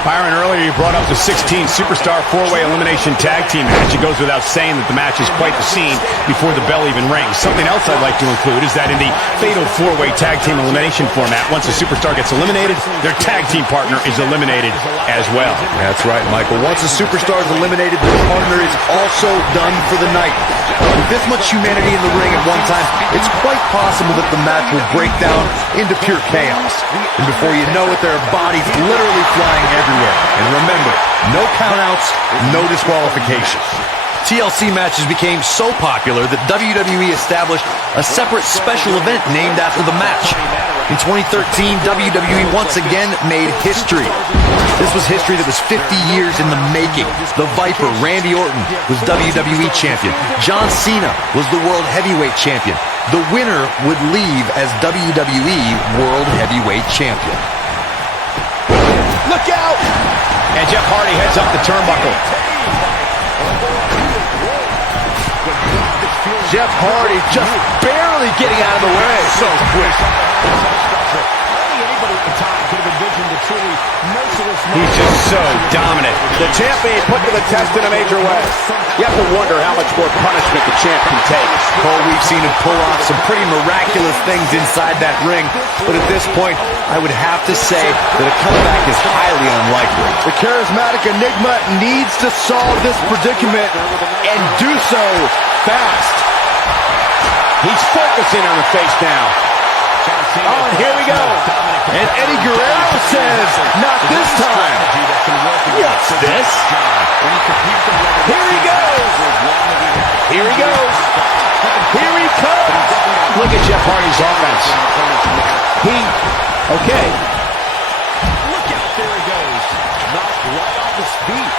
Byron, earlier you brought up the 16 Superstar 4-way elimination tag team match. It goes without saying that the match is quite the scene before the bell even rings. Something else I'd like to include is that in the fatal 4-way tag team elimination format, once a Superstar gets eliminated, their tag team partner is eliminated as well. That's right, Michael. Once a Superstar is eliminated, their partner is also done for the night. With this much humanity in the ring at one time, it's quite possible that the match will break down into pure chaos. And before you know it, there are bodies literally flying everywhere. And remember, no countouts, no disqualification. TLC matches became so popular that WWE established a separate special event named after the match. In 2013, WWE once again made history. This was history that was 50 years in the making. The Viper, Randy Orton, was WWE Champion. John Cena was the World Heavyweight Champion. The winner would leave as WWE World Heavyweight Champion. Look out! And Jeff Hardy heads up the turnbuckle. Jeff Hardy just barely getting out of the way. So quick. He's just so dominant. The champ being put to the test in a major way. You have to wonder how much more punishment the champ can take. Oh, we've seen him pull off some pretty miraculous things inside that ring. But at this point, I would have to say that a comeback is highly unlikely. The charismatic Enigma needs to solve this predicament and do so fast. He's focusing on the face now. Oh, and here we go. And Eddie Guerrero says, not this time. What's this? Here he goes. Here he goes. Here he comes. Look at Jeff Hardy's offense. Okay. Look out, there he goes. Knocked right off his feet.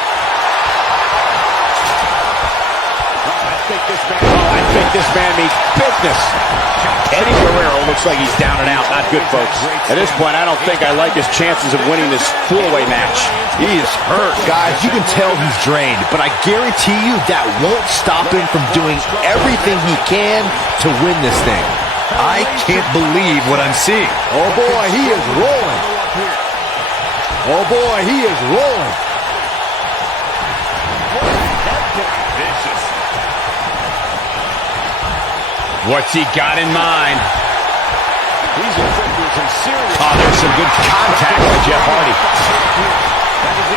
I think this man means business. Eddie Guerrero looks like he's down and out. Not good, folks. At this point, I don't think I like his chances of winning this 4-way match. He is hurt, guys. You can tell he's drained, but I guarantee you that won't stop him from doing everything he can to win this thing. I can't believe what I'm seeing. Oh boy, he is rolling. Oh boy, he is rolling. What's he got in mind? He's inflicting some serious. Oh, there's some good contact by Jeff Hardy.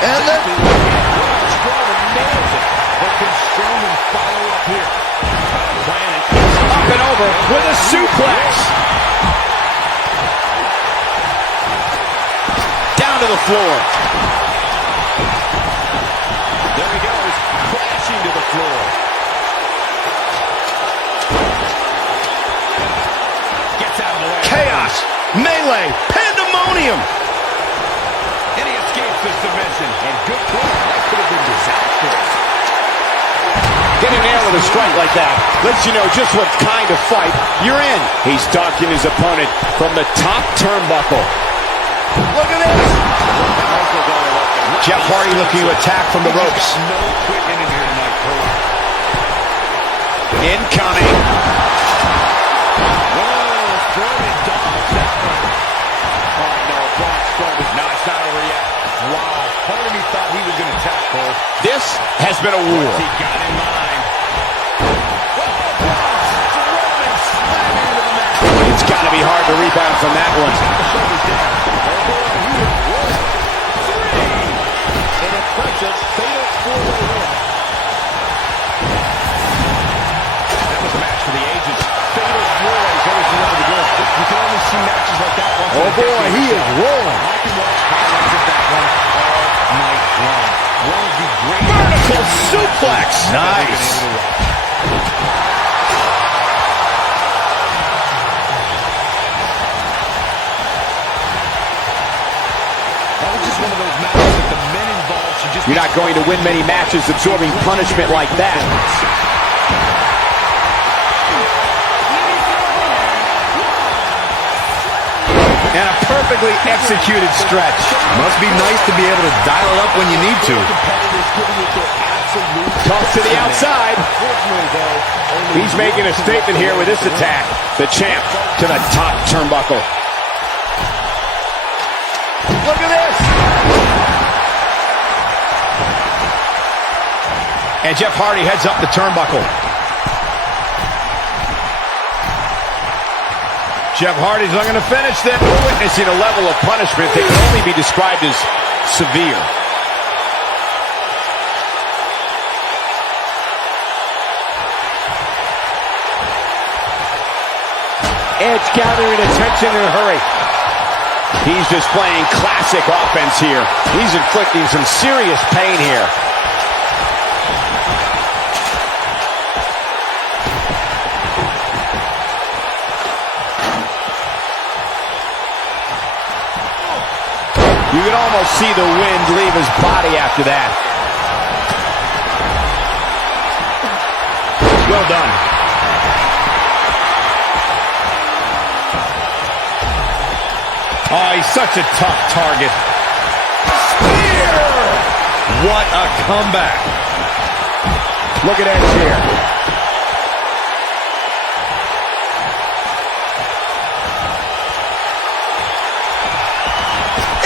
And then But can Strowman follow up here? Up and over with a suplex. Down to the floor. There he goes, crashing to the floor. Gets out of the way. Chaos, melee, pandemonium. And he escapes the submission. And good play. That could have been disastrous. Getting nailed with a strike like that lets you know just what kind of fight you're in. He's stalking his opponent from the top turnbuckle. look at this. Jeff Hardy looking to attack from the ropes. No quitting in here tonight, Cole. Incoming. Oh, Strowman dodged that one. Oh, no, Braun Strowman. No, it's not over yet. Wow. Part of me thought he was going to tap, Cole. This has been a war. What's he got in mind? Strowman slamming into the mat. It's got to be hard to rebound from that one. An impressive fatal four-way win. That was a match for the ages. Fatal four-ways always another the good. You can only see matches like that once. Oh boy, he is rolling. I can watch highlights of that one all night long. One of the greatest. Vertical suplex. Nice. That was just one of those matches that the men involved should just. You're not going to win many matches absorbing punishment like that. And a perfectly executed stretch. Must be nice to be able to dial it up when you need to. Toss to the outside. He's making a statement here with this attack. The champ to the top turnbuckle. Look at this. And Jeff Hardy heads up the turnbuckle. Jeff Hardy's looking to finish this. We're witnessing a level of punishment that can only be described as severe. Edge gathering attention in a hurry. He's displaying classic offense here. He's inflicting some serious pain here. You can almost see the wind leave his body after that. Well done. Oh, he's such a tough target. Spear! What a comeback. Look at Edge here.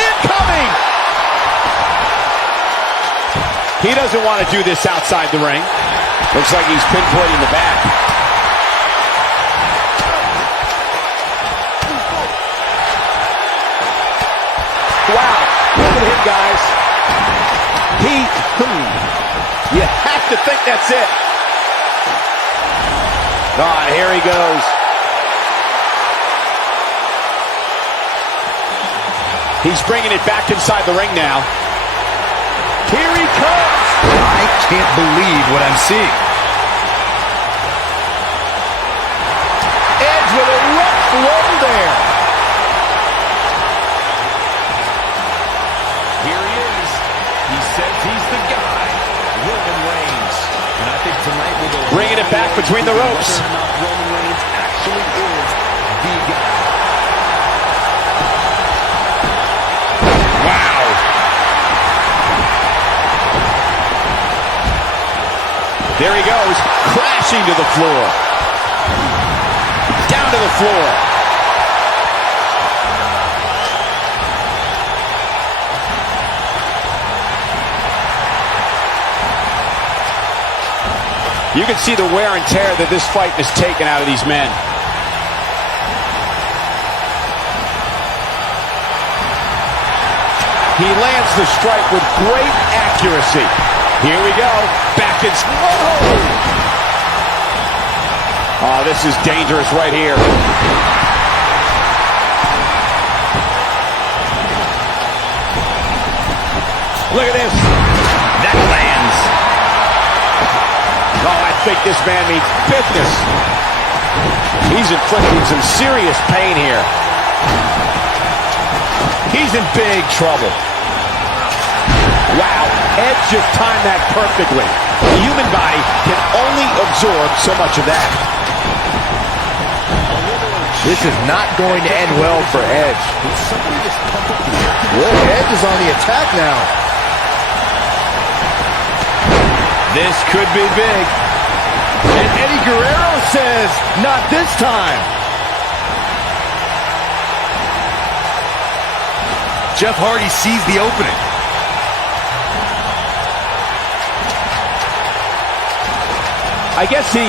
Incoming! He doesn't want to do this outside the ring. Looks like he's pinpointing the back. Wow, look at him, guys. You have to think that's it. Oh, and here he goes. He's bringing it back inside the ring now. Here he comes. I can't believe what I'm seeing. Edge with a rough blow there. Here he is. He says he's the guy. Roman Reigns. And I think tonight we'll go Bringing it back between the ropes. whether or not Roman Reigns actually is the guy. Wow. There he goes, crashing to the floor. Down to the floor. You can see the wear and tear that this fight has taken out of these men. He lands the strike with great accuracy. Here we go. Back in. Oh, this is dangerous right here. Look at this. That lands. Oh, I think this man means business. He's inflicting some serious pain here. He's in big trouble. Wow, Edge just timed that perfectly. The human body can only absorb so much of that. This is not going to end well for Edge. Whoa, Edge is on the attack now. This could be big. And Eddie Guerrero says, not this time. Jeff Hardy sees the opening. I guess he...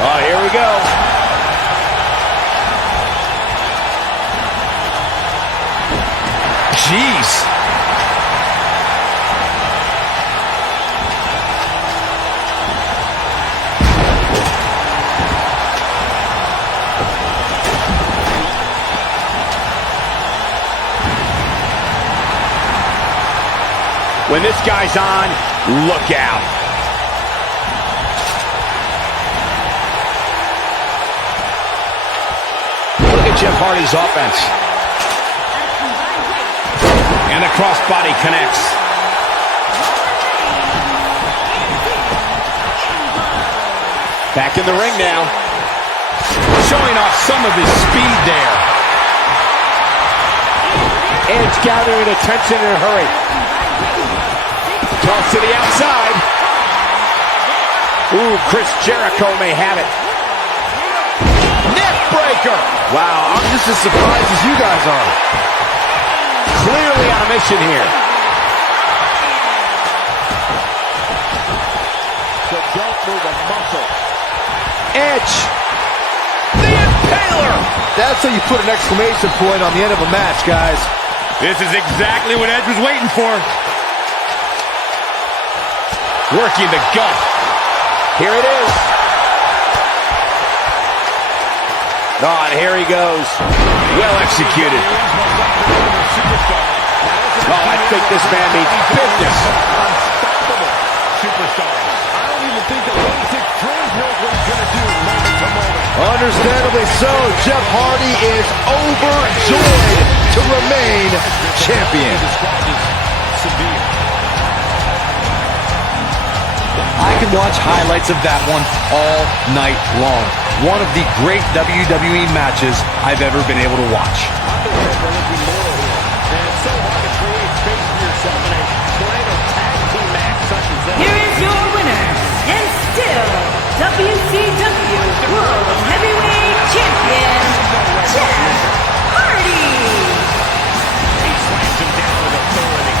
Oh, here we go. Jeez. When this guy's on, look out. Look at Jeff Hardy's offense. And the crossbody connects. Back in the ring now. Showing off some of his speed there. Edge gathering attention in a hurry. Toss to the outside. Ooh, Chris Jericho may have it. Neck breaker. Wow, I'm just as surprised as you guys are. Clearly on a mission here. So don't move a muscle. Edge. The Impaler. That's how you put an exclamation point on the end of a match, guys. This is exactly what Edge was waiting for. Working the gut. Here it is. Oh, and here he goes. Well executed. Oh, I think this man means business. Unstoppable superstars. I don't even think the basic fringe knows what he's going to do moment to moment. Understandably so, Jeff Hardy is overjoyed to remain champion. I can watch highlights of that one all night long. One of the great WWE matches I've ever been able to watch. Here is your winner, and still WCW World Heavyweight Champion, Jeff Hardy. He slams him down with authority.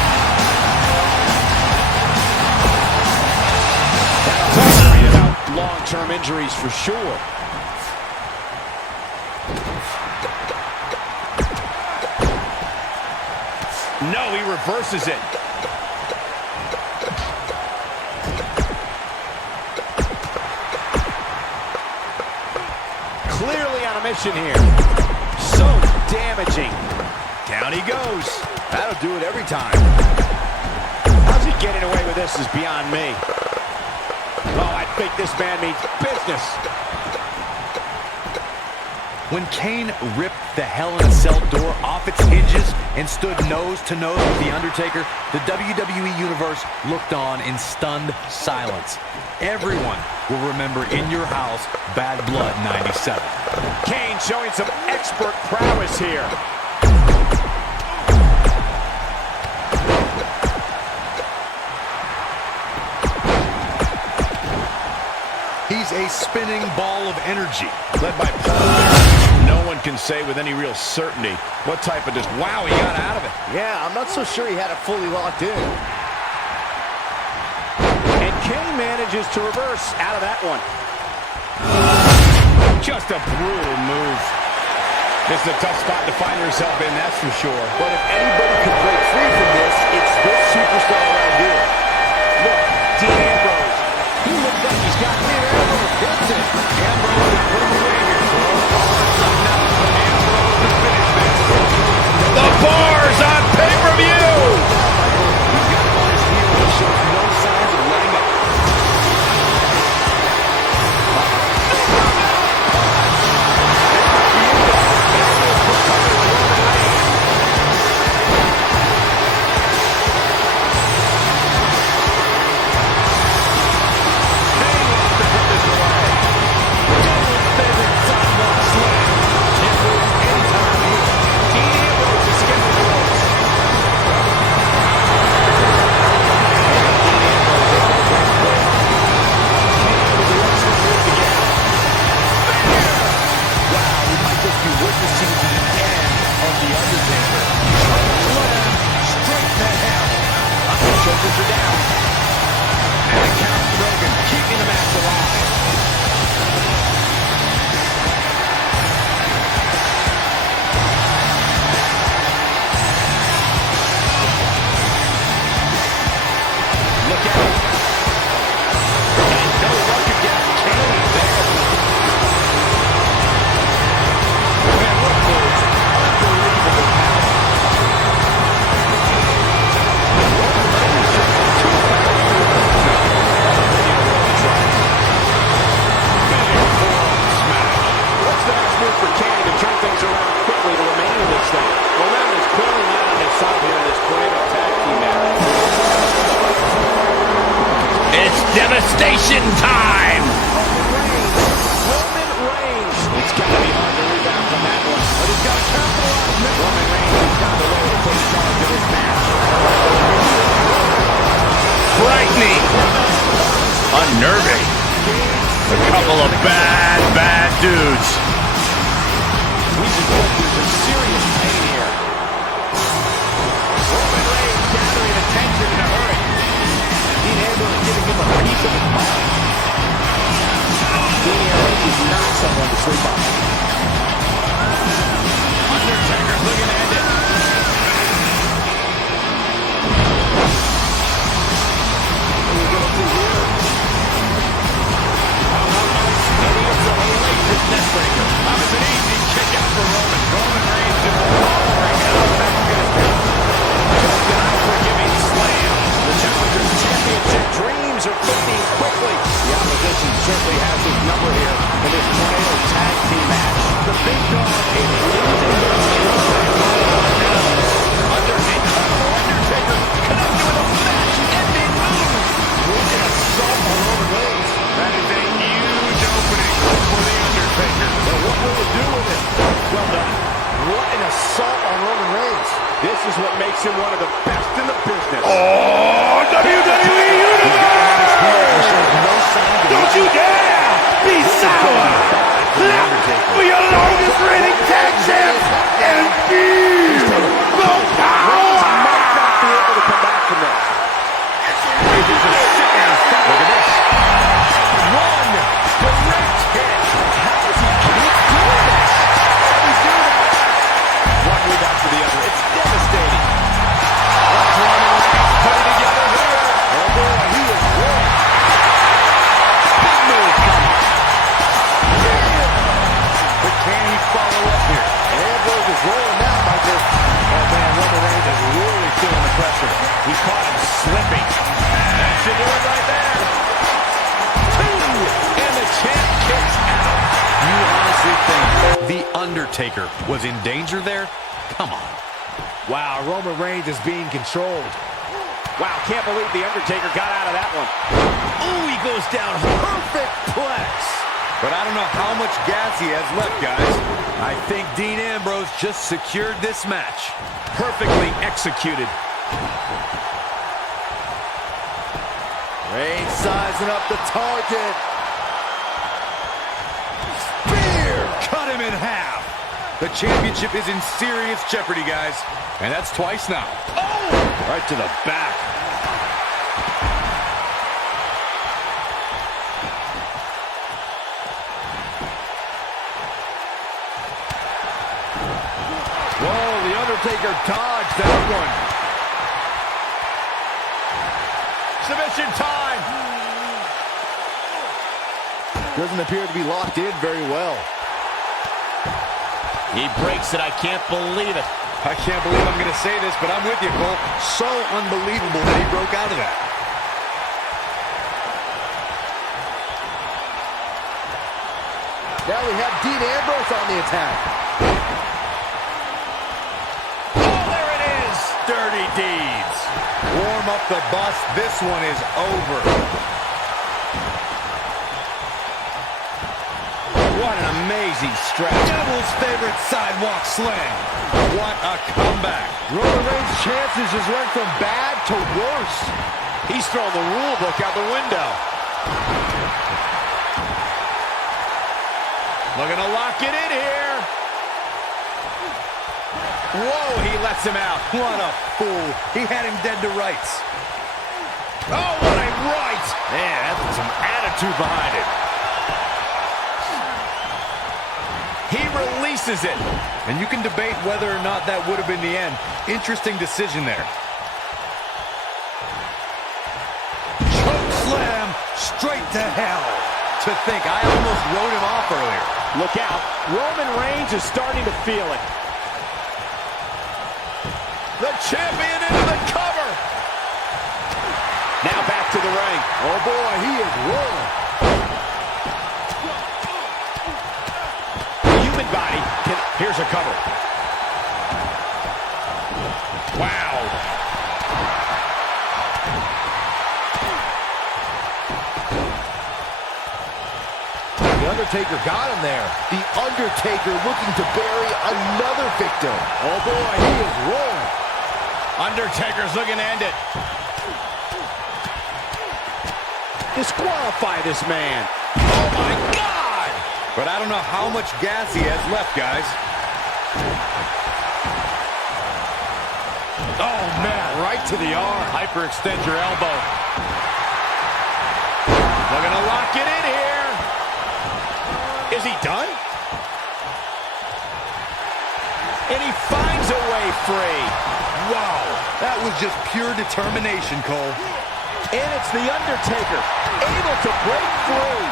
That'll worry about long-term injuries for sure. No, he reverses it. Clearly on a mission here. So damaging. Down he goes. That'll do it every time. How's he getting away with this is beyond me. Oh, I think this man means business. When Kane ripped the Hell in a Cell door off its hinges and stood nose to nose with The Undertaker, the WWE Universe looked on in stunned silence. Everyone will remember In Your House, Bad Blood 97. Kane showing some expert prowess here. He's a spinning ball of energy. Led by Paul. No one can say with any real certainty what type of just, wow, he got out of it. Yeah, I'm not so sure he had it fully locked in. And Kane manages to reverse out of that one. Just a brutal move. This is a tough spot to find yourself in, that's for sure. But if anybody could break free from this, it's this superstar right here. Look, Dean Ambrose. He looks like he's got Dean Ambrose. Gets it. Ambrose is putting away here. The bars on pay-per-view! He's got him on his heels. He shows no signs of letting up. A couple of bad dudes. We just hope there's some serious pain here. Roman Reigns gathering attention in a hurry. Dean Ambrose giving him a piece of his mind. Dean Ambrose is not someone to sleep on. Undertaker's looking to end it. What are we going to see here? Neckbreaker. That was an easy kick out for Roman. Roman Reigns just lowering it up. That's good. Just an unforgiving slam. The Challenger's Championship dreams are fading quickly. The opposition certainly has his number here in this tornado tag team match. The big dog is losing the right now. Undertaker connected with a match-ending move. What an assault on Roman Reigns. That is a huge opening for the Undertaker. Well, what will it do with it? Well done. What an assault on Roman Reigns. This is what makes him one of the best in the business. Oh, WWE Universe! Don't you dare be sour! Clap for your longest reigning tag champs and feel the power! Might not be able to come back from this. It is a sickening thought. Look at this. One direct hit. How does he keep doing this? How do we do that? One move after the other. It's devastating. Watch Roman Reigns put it together here. Oh boy, he is rolling. Big move coming. But can he follow up here? Ambrose is rolling now, Michael. Oh man, Roman Reigns is really feeling the pressure. He caught him slipping. That should do it right there. Two, and the champ kicks out. You honestly think The Undertaker was in danger there? Come on. Wow, Roman Reigns is being controlled. Wow, can't believe The Undertaker got out of that one. Ooh, he goes down. Perfect plex. But I don't know how much gas he has left, guys. I think Dean Ambrose just secured this match. Perfectly executed. Reigns sizing up the target. Spear! Cut him in half. The championship is in serious jeopardy, guys. And that's twice now. Oh! Right to the back. Whoa, The Undertaker dodged that one. Submission time. Doesn't appear to be locked in very well. He breaks it. I can't believe it. I can't believe I'm going to say this, but I'm with you, Cole. So unbelievable that he broke out of that. Now we have Dean Ambrose on the attack. Oh, there it is. Dirty deeds. Warm up the bus. This one is over. What an amazing stretch. Devil's favorite sidewalk slam. What a comeback. Roman Reigns' chances just went from bad to worse. He's throwing the rule book out the window. Looking to lock it in here. Whoa, he lets him out. What a fool. He had him dead to rights. Oh, what a right. Man, that's some attitude behind it. He releases it. And you can debate whether or not that would have been the end. Interesting decision there. Choke slam straight to hell. To think, I almost wrote him off earlier. Look out. Roman Reigns is starting to feel it. The champion into the cover. Now back to the ring. Oh boy, he is rolling. Human body. Here's a cover. Wow. The Undertaker got him there. The Undertaker looking to bury another victim. Oh boy, he is rolling. Undertaker's looking to end it. disqualify this man. Oh, my God! But I don't know how much gas he has left, guys. Oh, man, right to the arm. Hyperextend your elbow. Looking to lock it in here. Is he done? And he finds a way free. Wow, that was just pure determination, Cole. And it's The Undertaker, able to break free.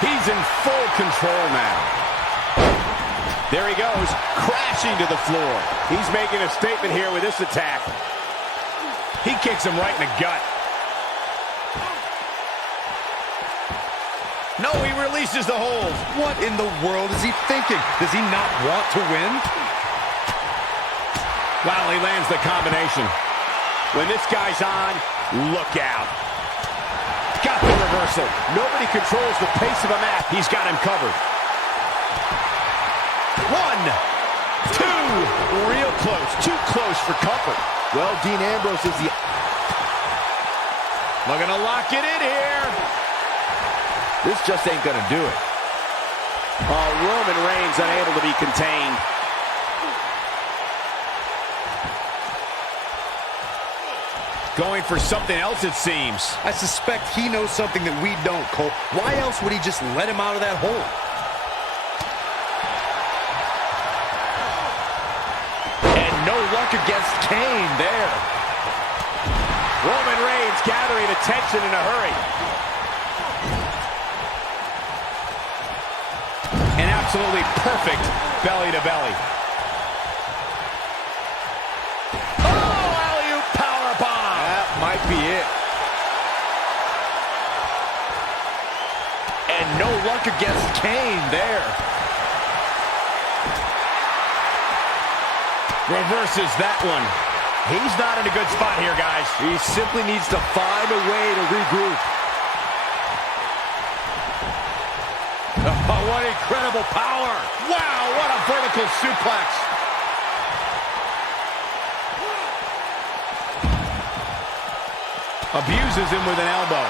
He's in full control now. There he goes, crashing to the floor. He's making a statement here with this attack. He kicks him right in the gut. No, he releases the hold. What in the world is he thinking? Does he not want to win? Wow, he lands the combination. When this guy's on, look out. Got the reversal. Nobody controls the pace of a match. He's got him covered. 1, 2. Real close. Too close for comfort. Well, Dean Ambrose is the... Looking to lock it in here. This just ain't gonna do it. Oh, Roman Reigns unable to be contained. Going for something else, it seems. I suspect he knows something that we don't, Cole. Why else would he just let him out of that hole? And no luck against Kane there. Roman Reigns gathering attention in a hurry. An absolutely perfect belly to belly. Might be it. And no luck against Kane there. Reverses that one. He's not in a good spot here, guys. He simply needs to find a way to regroup. Oh, what incredible power. Wow, what a vertical suplex. Abuses him with an elbow.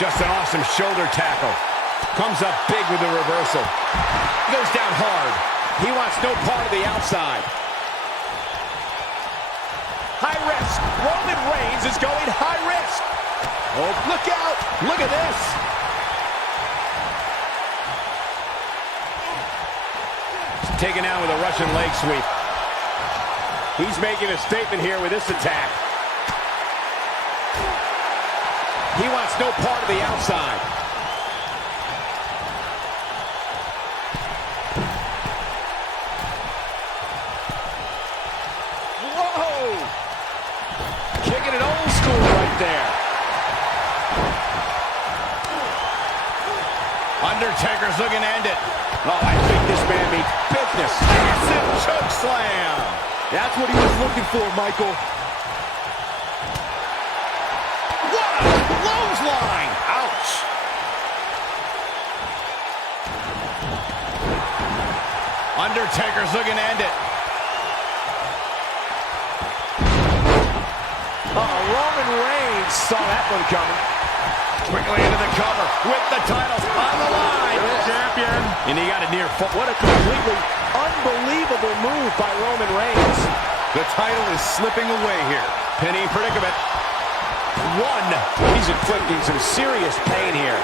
Just an awesome shoulder tackle. Comes up big with the reversal. Goes down hard. He wants no part of the outside. High risk. Roman Reigns is going high risk. Oh, look out. Look at this. Taken out with a Russian leg sweep. He's making a statement here with this attack. He wants no part of the outside. Whoa! Kicking it old school right there. Undertaker's looking to end it. Oh, I think this man means business. Massive choke slam. That's what he was looking for, Michael. What a clothesline. Ouch. Undertaker's looking to end it. Oh, Roman Reigns saw that one coming. Quickly into the cover with the title on the line. Champion. And he got a near foot. What a completely unbelievable move by Roman Reigns. The title is slipping away here. Pinning predicament. 1. He's inflicting some serious pain here.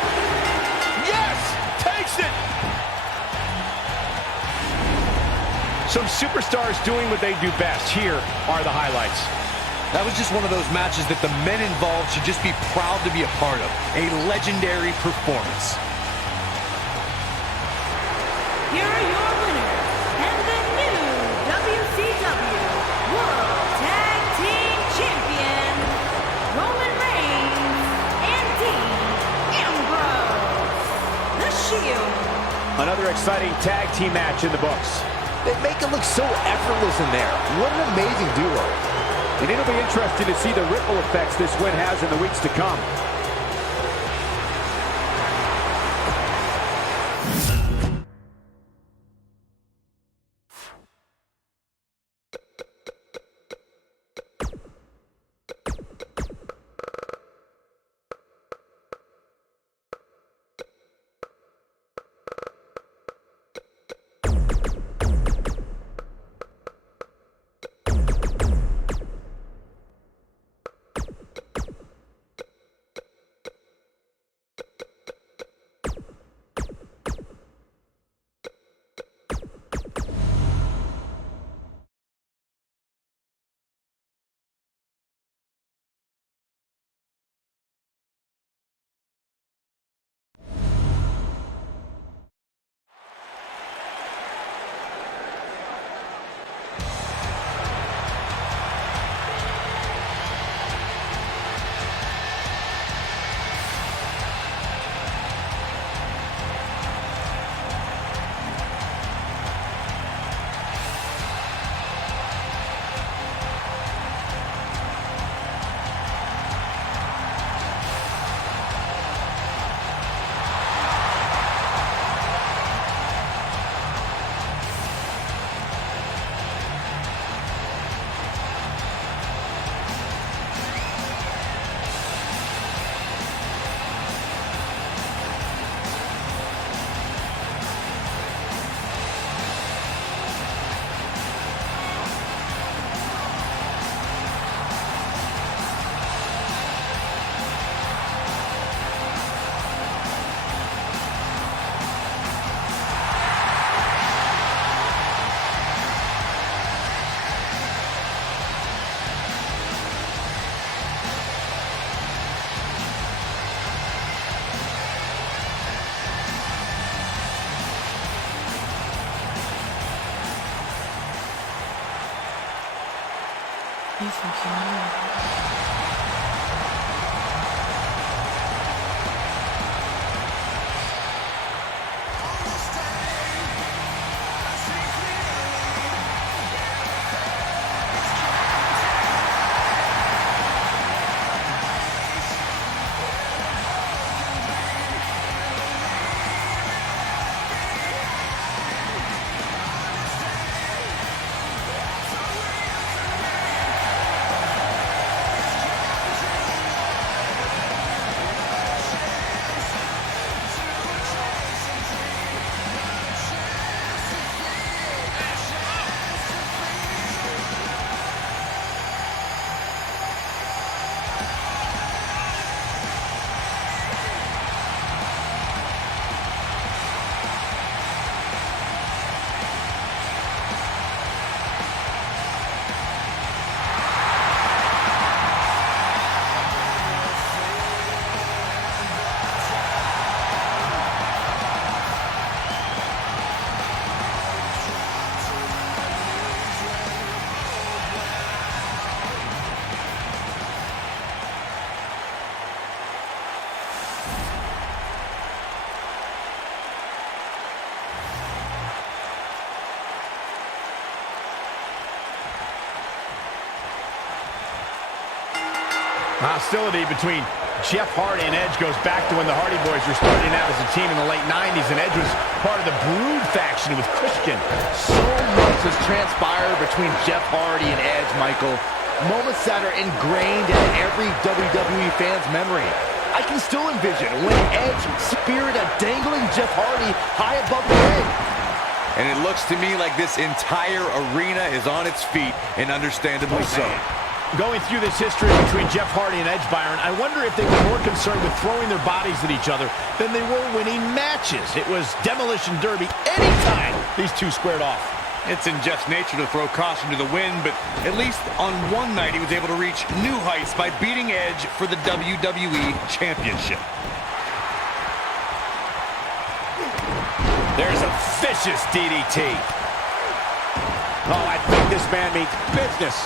Yes! Takes it! Some superstars doing what they do best. Here are the highlights. That was just one of those matches that the men involved should just be proud to be a part of. A legendary performance. Here are your winners and the new WCW World Tag Team Champions, Roman Reigns and Dean Ambrose. The Shield. Another exciting tag team match in the books. They make it look so effortless in there. What an amazing duo. And it'll be interesting to see the ripple effects this win has in the weeks to come. Hostility between Jeff Hardy and Edge goes back to when the Hardy Boys were starting out as a team in the late 90s, and Edge was part of the Brood faction with Christian. So much has transpired between Jeff Hardy and Edge, Michael. Moments that are ingrained in every WWE fan's memory. I can still envision when Edge speared a dangling Jeff Hardy high above the ring. And it looks to me like this entire arena is on its feet, and understandably so. Going through this history between Jeff Hardy and Edge, Byron, I wonder if they were more concerned with throwing their bodies at each other than they were winning matches. It was Demolition Derby anytime these two squared off. It's in Jeff's nature to throw caution to the wind, but at least on one night he was able to reach new heights by beating Edge for the WWE Championship. There's a vicious DDT. Oh, I think this man means business.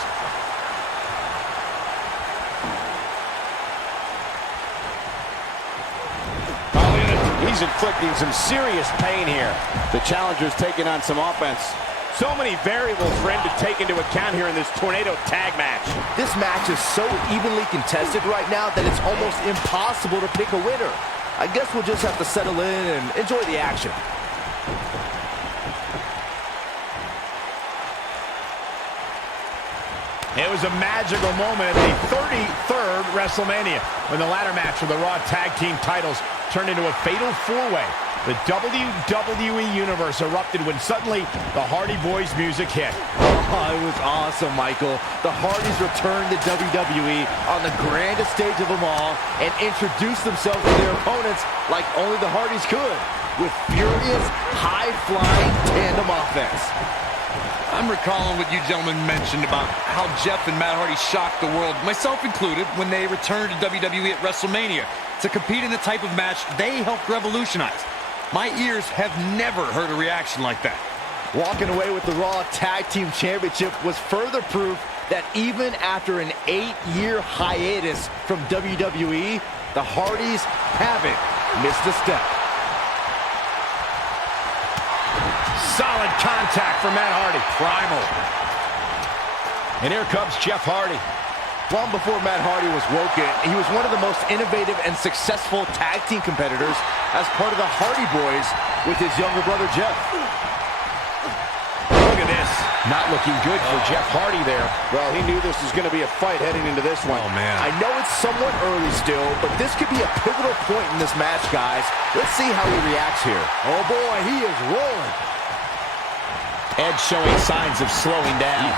He's inflicting some serious pain here. The challenger's taking on some offense. So many variables for him to take into account here in this tornado tag match. This match is so evenly contested right now that it's almost impossible to pick a winner. I guess we'll just have to settle in and enjoy the action. It was a magical moment at the 33rd WrestleMania when the ladder match for the Raw Tag Team titles turned into a fatal four-way. The WWE Universe erupted when suddenly the Hardy Boys music hit. Oh, it was awesome, Michael. The Hardys returned to WWE on the grandest stage of them all and introduced themselves to their opponents like only the Hardys could, with furious, high-flying tandem offense. I'm recalling what you gentlemen mentioned about how Jeff and Matt Hardy shocked the world, myself included, when they returned to WWE at WrestleMania to compete in the type of match they helped revolutionize. My ears have never heard a reaction like that. Walking away with the Raw Tag Team Championship was further proof that even after an 8-year hiatus from WWE, the Hardys haven't missed a step. Solid contact for Matt Hardy. Primal. And here comes Jeff Hardy. Long before Matt Hardy was woken, he was one of the most innovative and successful tag team competitors as part of the Hardy Boys with his younger brother Jeff. Look at this. Not looking good for Jeff Hardy there. Well, he knew this was going to be a fight heading into this one. Oh, man. I know it's somewhat early still, but this could be a pivotal point in this match, guys. Let's see how he reacts here. Oh, boy, he is rolling. Edge showing signs of slowing down.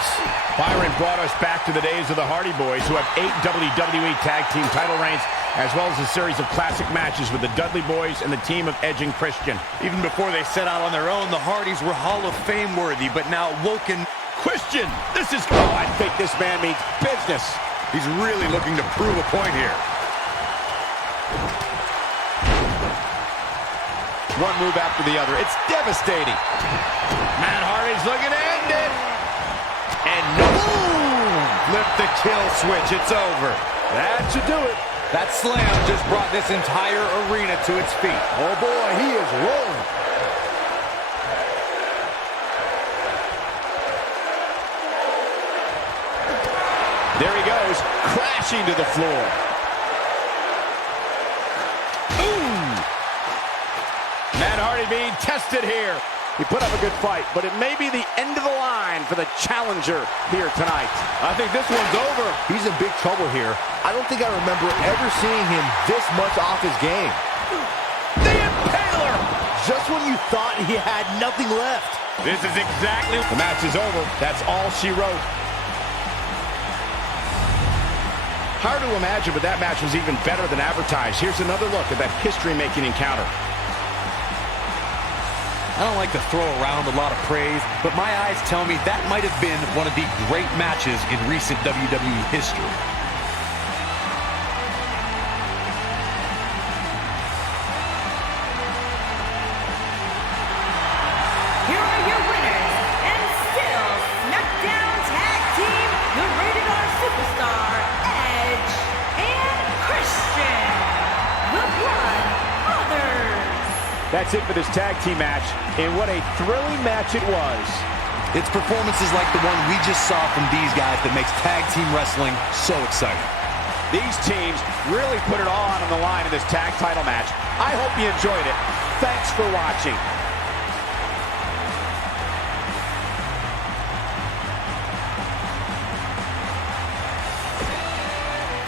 Byron brought us back to the days of the Hardy Boys, who have 8 WWE Tag Team title reigns, as well as a series of classic matches with the Dudley Boys and the team of Edge and Christian. Even before they set out on their own, the Hardys were Hall of Fame worthy, but now woken. Christian, this is... Oh, I think this man means business. He's really looking to prove a point here. One move after the other. It's devastating. Matt Hardy's looking to end it. And no. Boom! flip the kill switch. It's over. That should do it. That slam just brought this entire arena to its feet. Oh boy, he is rolling. There he goes, crashing to the floor. Ooh! Matt Hardy being tested here. He put up a good fight, but it may be the end of the line for the challenger here tonight. I think this one's over. He's in big trouble here. I don't think I remember ever seeing him this much off his game. The Impaler! Just when you thought he had nothing left. This is exactly... The match is over. That's all she wrote. Hard to imagine, but that match was even better than advertised. Here's another look at that history-making encounter. I don't like to throw around a lot of praise, but my eyes tell me that might have been one of the great matches in recent WWE history. Here are your winners, and still SmackDown Tag Team, the Rated R Superstar, Edge and Christian, the Blood Brothers. That's it for this tag team match, and what a thrilling match it was. It's performances like the one we just saw from these guys that makes tag team wrestling so exciting. These teams really put it all on the line in this tag title match. I hope you enjoyed it. Thanks for watching.